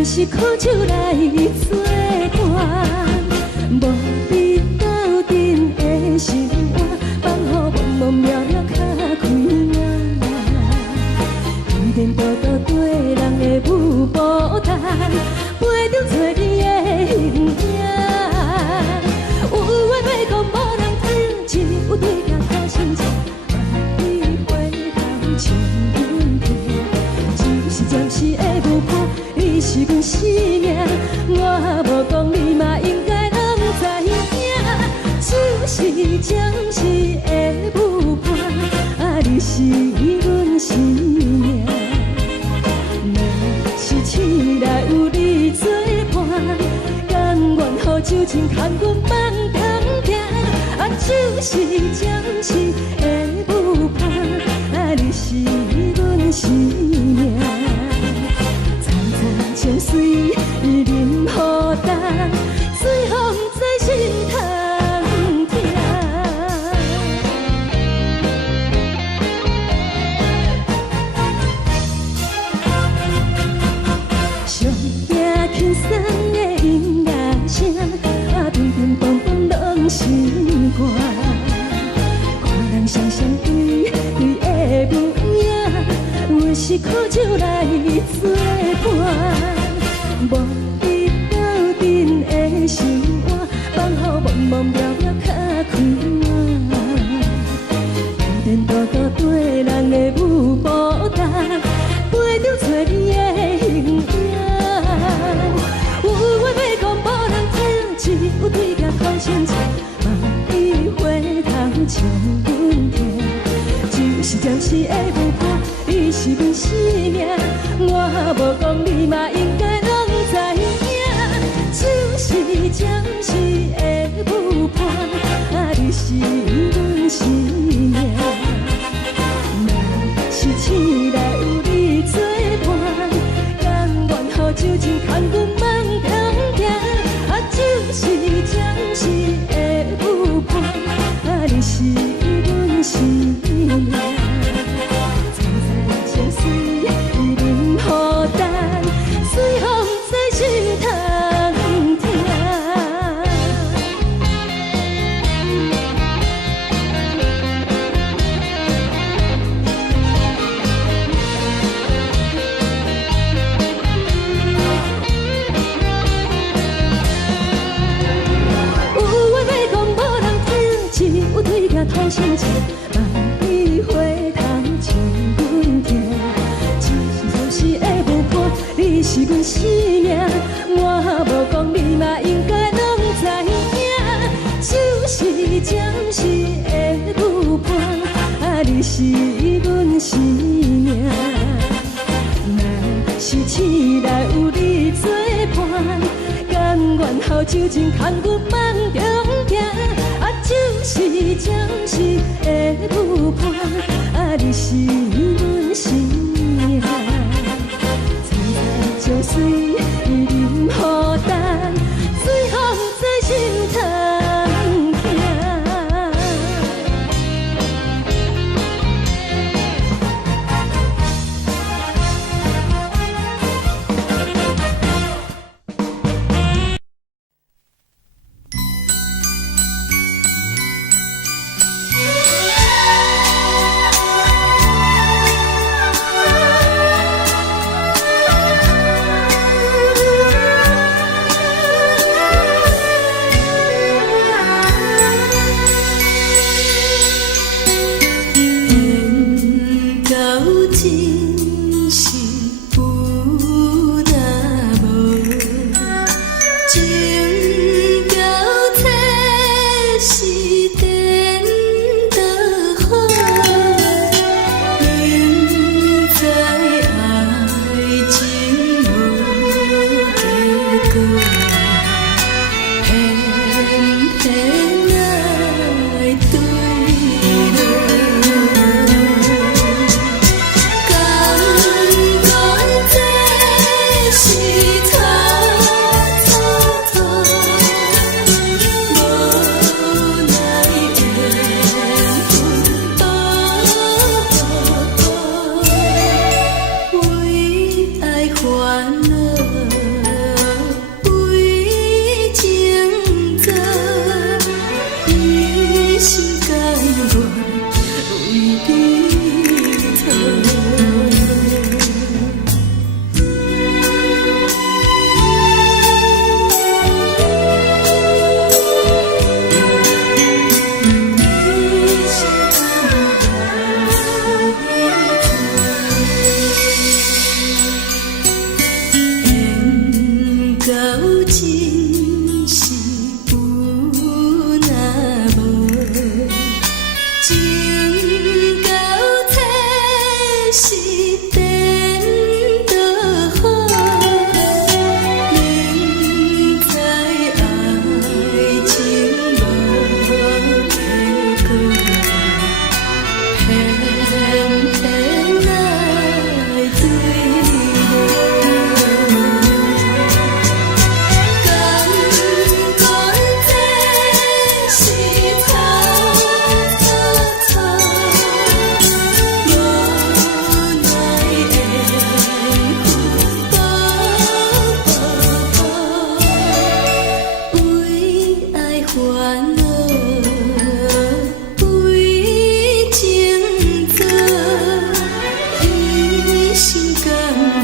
为是苦酒来作伴，无你斗阵的生活，放予茫茫渺渺较快活。颠颠倒倒对人的舞步弹，陪着做你的形影。有话要讲无人听，只有对镜讨心情，万里回头将阮听。就是暂时的舞伴，你是阮生命，我无讲你嘛应该拢知影。就是暂时的舞伴，你是阮生命。若是醒来有你作伴，甘愿予酒精牵阮放通行。就是暂时的舞伴，你是阮生命。层层情水任何等，随风在心通听。上惊轻松的音乐声，乒乒乓乓拢心肝。看人双双对对的无影，为是苦酒来作伴。无你斗阵的生活，放予茫茫渺渺较快活。颠颠倒倒对人的舞步弹，陪着做你的形影。有话要讲无人听，只有对镜讨心情，万里回头将阮听。就是暂时的舞伴，你是阮生命，我无讲你嘛应该拢知影。就是暂时的舞伴，你是阮生命。若是醒来有你作伴，甘愿予酒精牵阮放通行。就是暂时的舞伴，你是阮生命。层层情水任何等，随风在心通听。有话要讲无人听，只有对镜讨心情，万里回头将阮听。就是暂时的舞伴，你是阮生命，我无讲你嘛应该拢知影。就是暂时的舞伴，你是阮生命。若是醒来有你作伴，甘愿予酒精牵阮放中行。就是暂时的舞伴，你是阮生命。层层情水任何等，随风在心通听。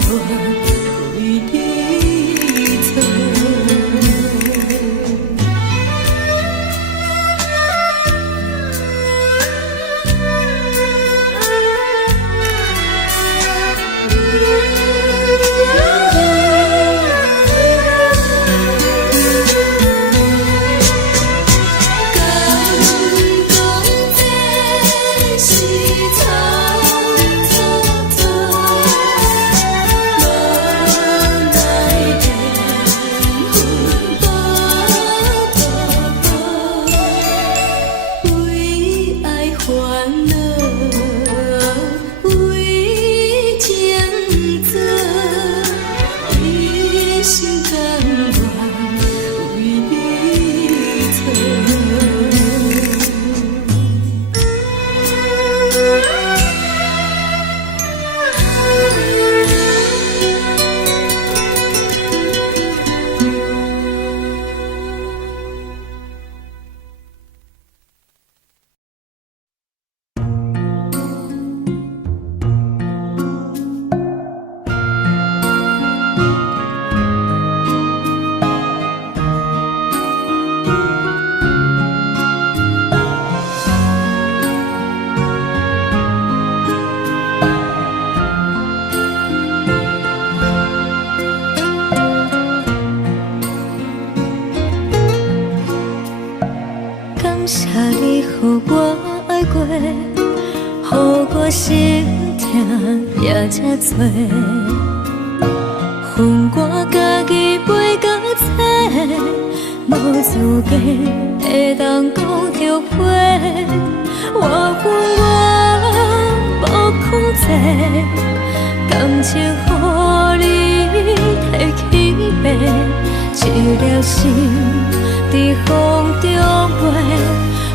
为你做。感谢你，予我爱过，予我心痛也这多，恨我家己袂到切，无资格会当讲后悔。我恨我无控制，感情予你提起白，一粒心在风中飞，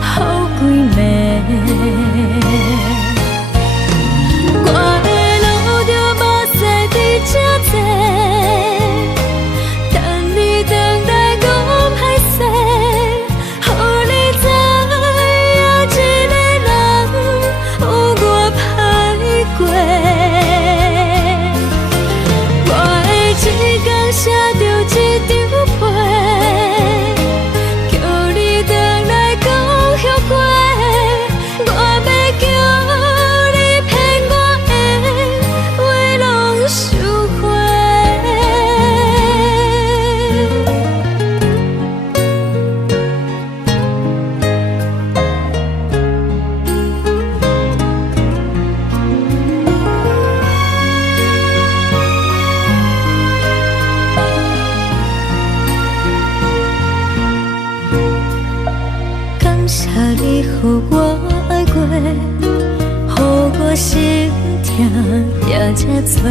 好几暝。我的路着目屎伫这多，等你回来讲歹势，予你知影一个人有我歹过。我的一天写着一张被，叫你回来讲后悔。我要叫你骗我的话拢收回。感谢你，予我爱过，予我心痛也这多，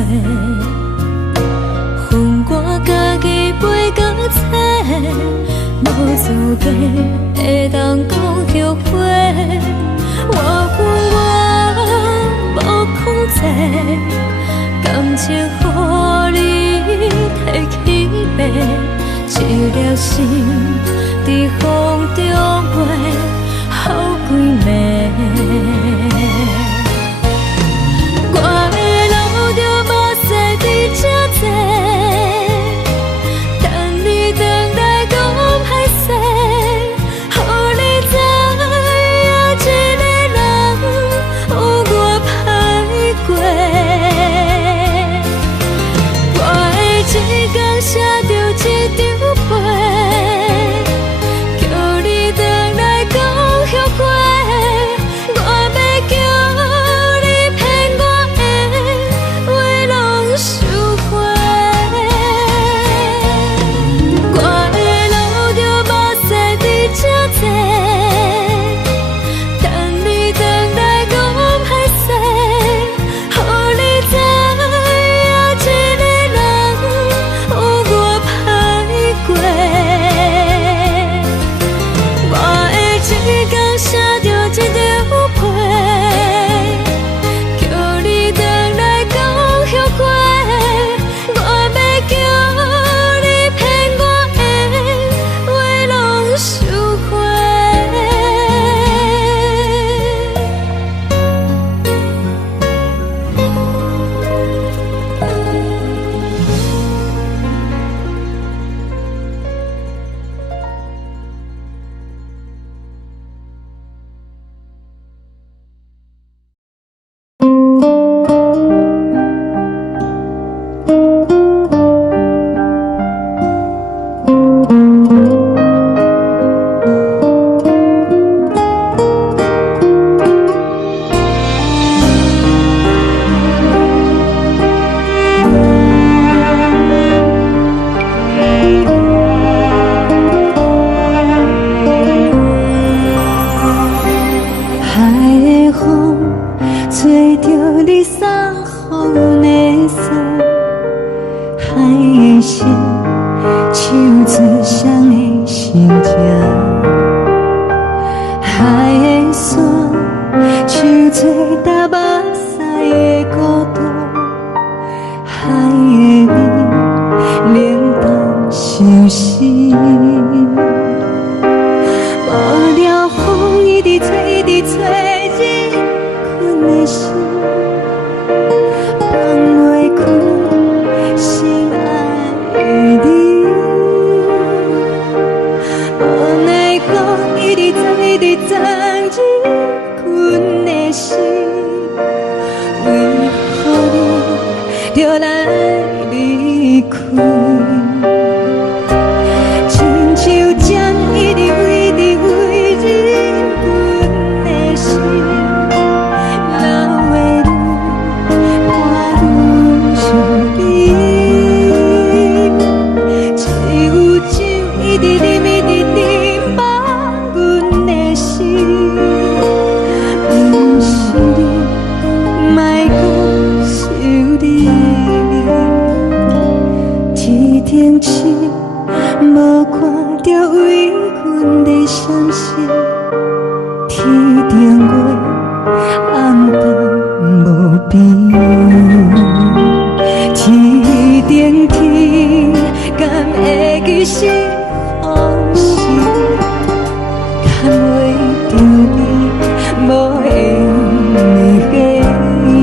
恨我家己袂到切，无资格会当讲后悔。我恨我无控制，感情予你提起白，一粒心在风中飞，好几暝。我的路着目屎伫这多，等你回来讲歹势，予你知影一个人有我歹过。我的一天写着一张被，叫你回来讲海的心，手做双的心情。海的山，手做搭目屎的孤独。海的味，冷淡伤心。无聊风一直吹，一直吹，日困的心。放袂开心爱的你，无奈何一直藏，一直藏日困的心。为何你就来离开？亲像针一直围，一直围日困的心。无看到为阮在伤心，天顶月暗淡无边，天顶天敢会记是往事，牵袂着你，无缘的你。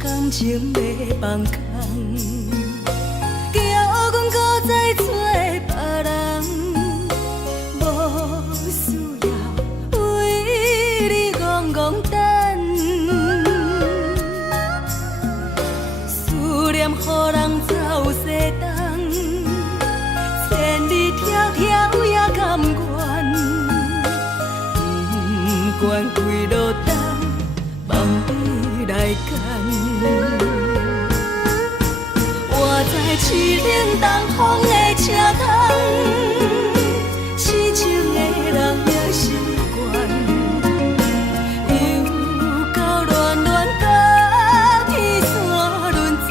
感情要放空，叫阮搁再找别人，无需要为你戆戆等。思念予人走西东，千里迢迢也甘愿，不管几路灯，望你来牵。我在凄冷东风的车窗，痴情的人也习惯，又到暖暖甲天线轮站。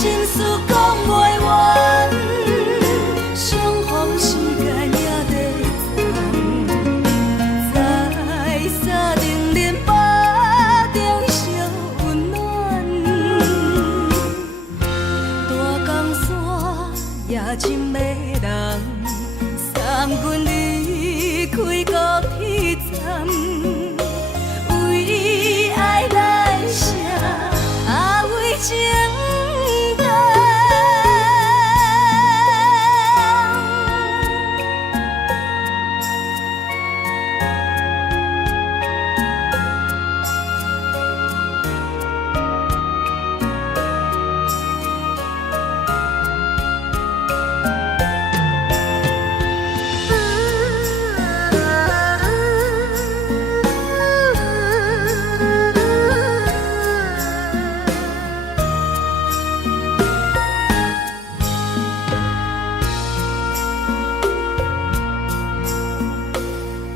心事讲袂完，相逢时间也在藏，在沙丁林巴中相温暖。大江山也真迷人，送阮离开高铁站。为爱来写，为情重。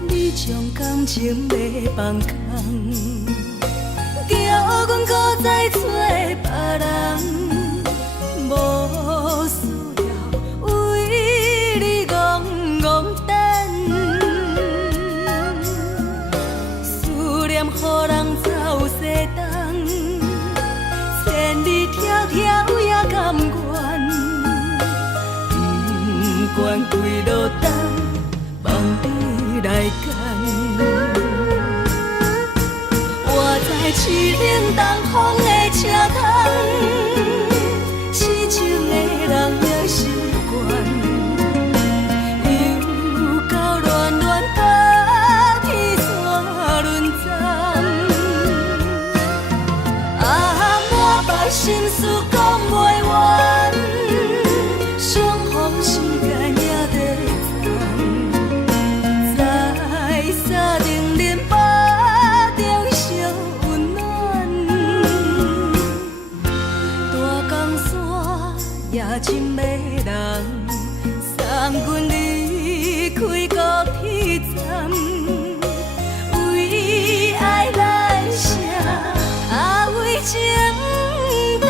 你将感情要放空，叫阮搁再找别人，无需要为你戆戆等。思念予人走西东，千里迢迢也甘愿，不管几路灯，望你来赶。我在痴冷东风的车窗，痴情的人也习惯，又到恋恋把天线轮转。满腹心事讲袂完，相逢时间也在藏，在沙丁林巴中相温暖。大江山也真迷人，送阮离开高铁站。为爱来写，为情重。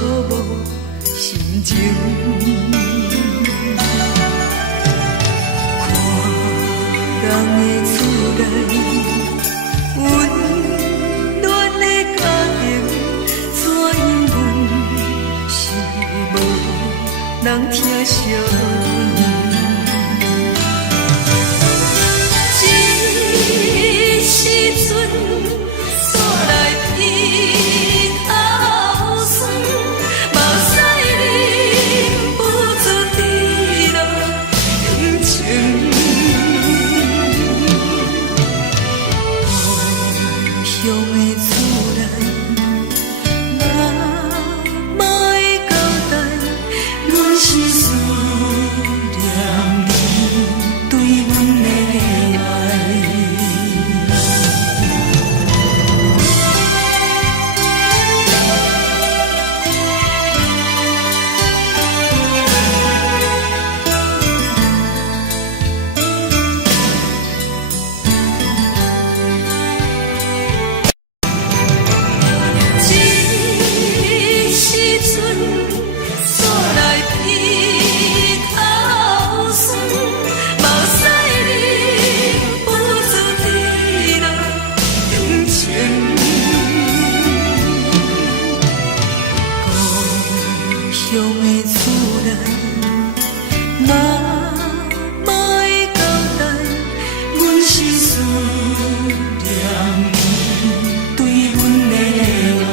无心情。看人的厝内温暖的家庭，怎因阮是无人疼惜？时阵，煞来鼻头酸，目屎忍不住滴落眼睛。故乡的厝内，哪会交代？阮是思念你对阮的爱。乡的厝内，嘛会交代，阮是思念你对阮的爱。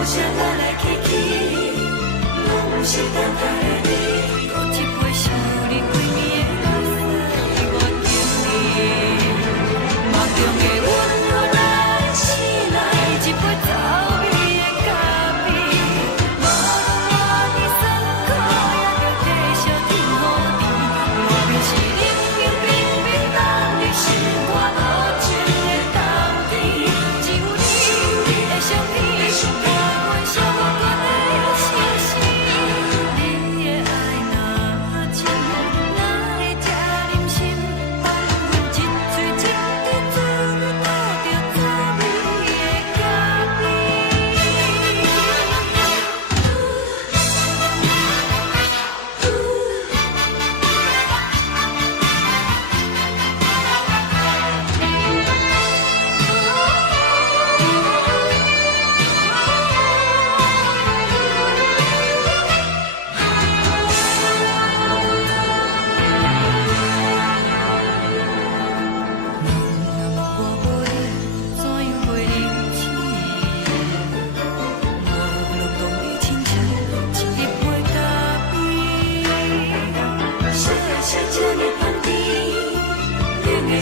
无啥来来去去，拢是等待的你。搁一杯想你几暝的目屎，我敬你。梦中的阮何来醒来，一杯走味的咖啡，无论我的酸苦，也着继续甜予你。外面是冷冷冰冰，当你心肝无情的冬天，只有你的相片，陪阮寂寞过的相思。你的爱若真，哪会这忍心，放阮一嘴一滴珠，倒着走味的咖啡。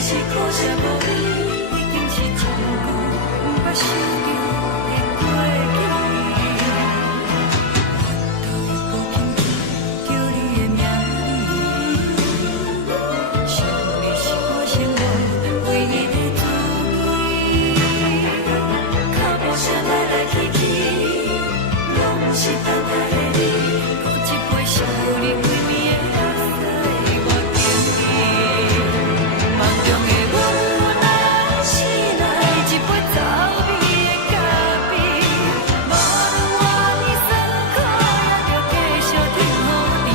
是苦涩无味，已经是一句不捌想着的过去。我头一步轻轻叫你的名字，想你是我生活唯一的滋味。脚步声来来去去，拢是等待的你。搁一杯想你几暝的目屎，我敬你。梦中的阮何来醒来，一杯走味的咖啡，无论我的酸苦，也着继续甜予你。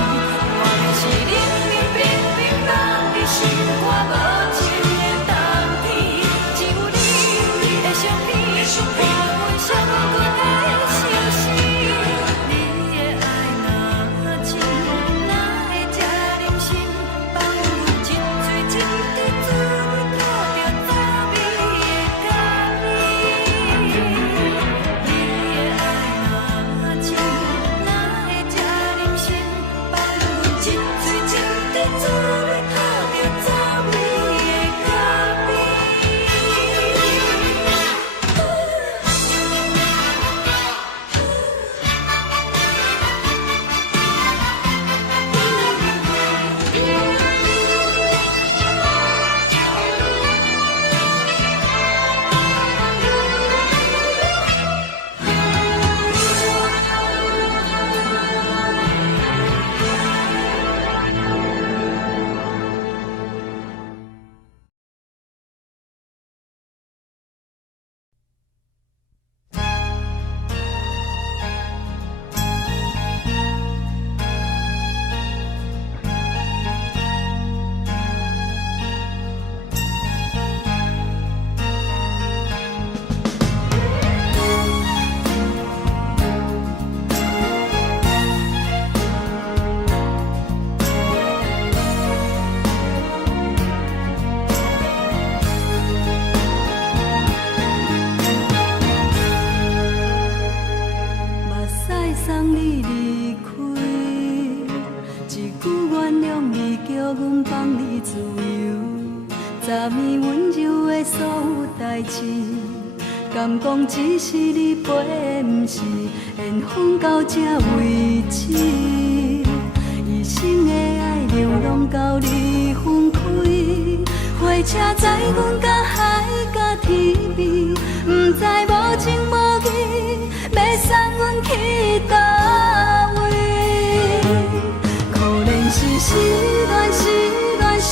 外面是冷冷冰冰，放你心肝无情的冬天，只有你的相片，陪阮寂寞过的相思。你的爱若真，哪会这忍心，放阮一嘴一滴珠，倒着走味的咖啡。你的爱若真，哪会这忍心，放阮一嘴一滴珠，倒着走味的咖啡。目屎送你离开，一句原谅你，叫阮放你自由。昨暝温柔的所有代志，敢讲只是你陪，不是缘分到这为止。一生的爱流浪到你分开，火车载阮到海角天边，不知无情无义，要送阮去倒位？可能是失恋，失恋，失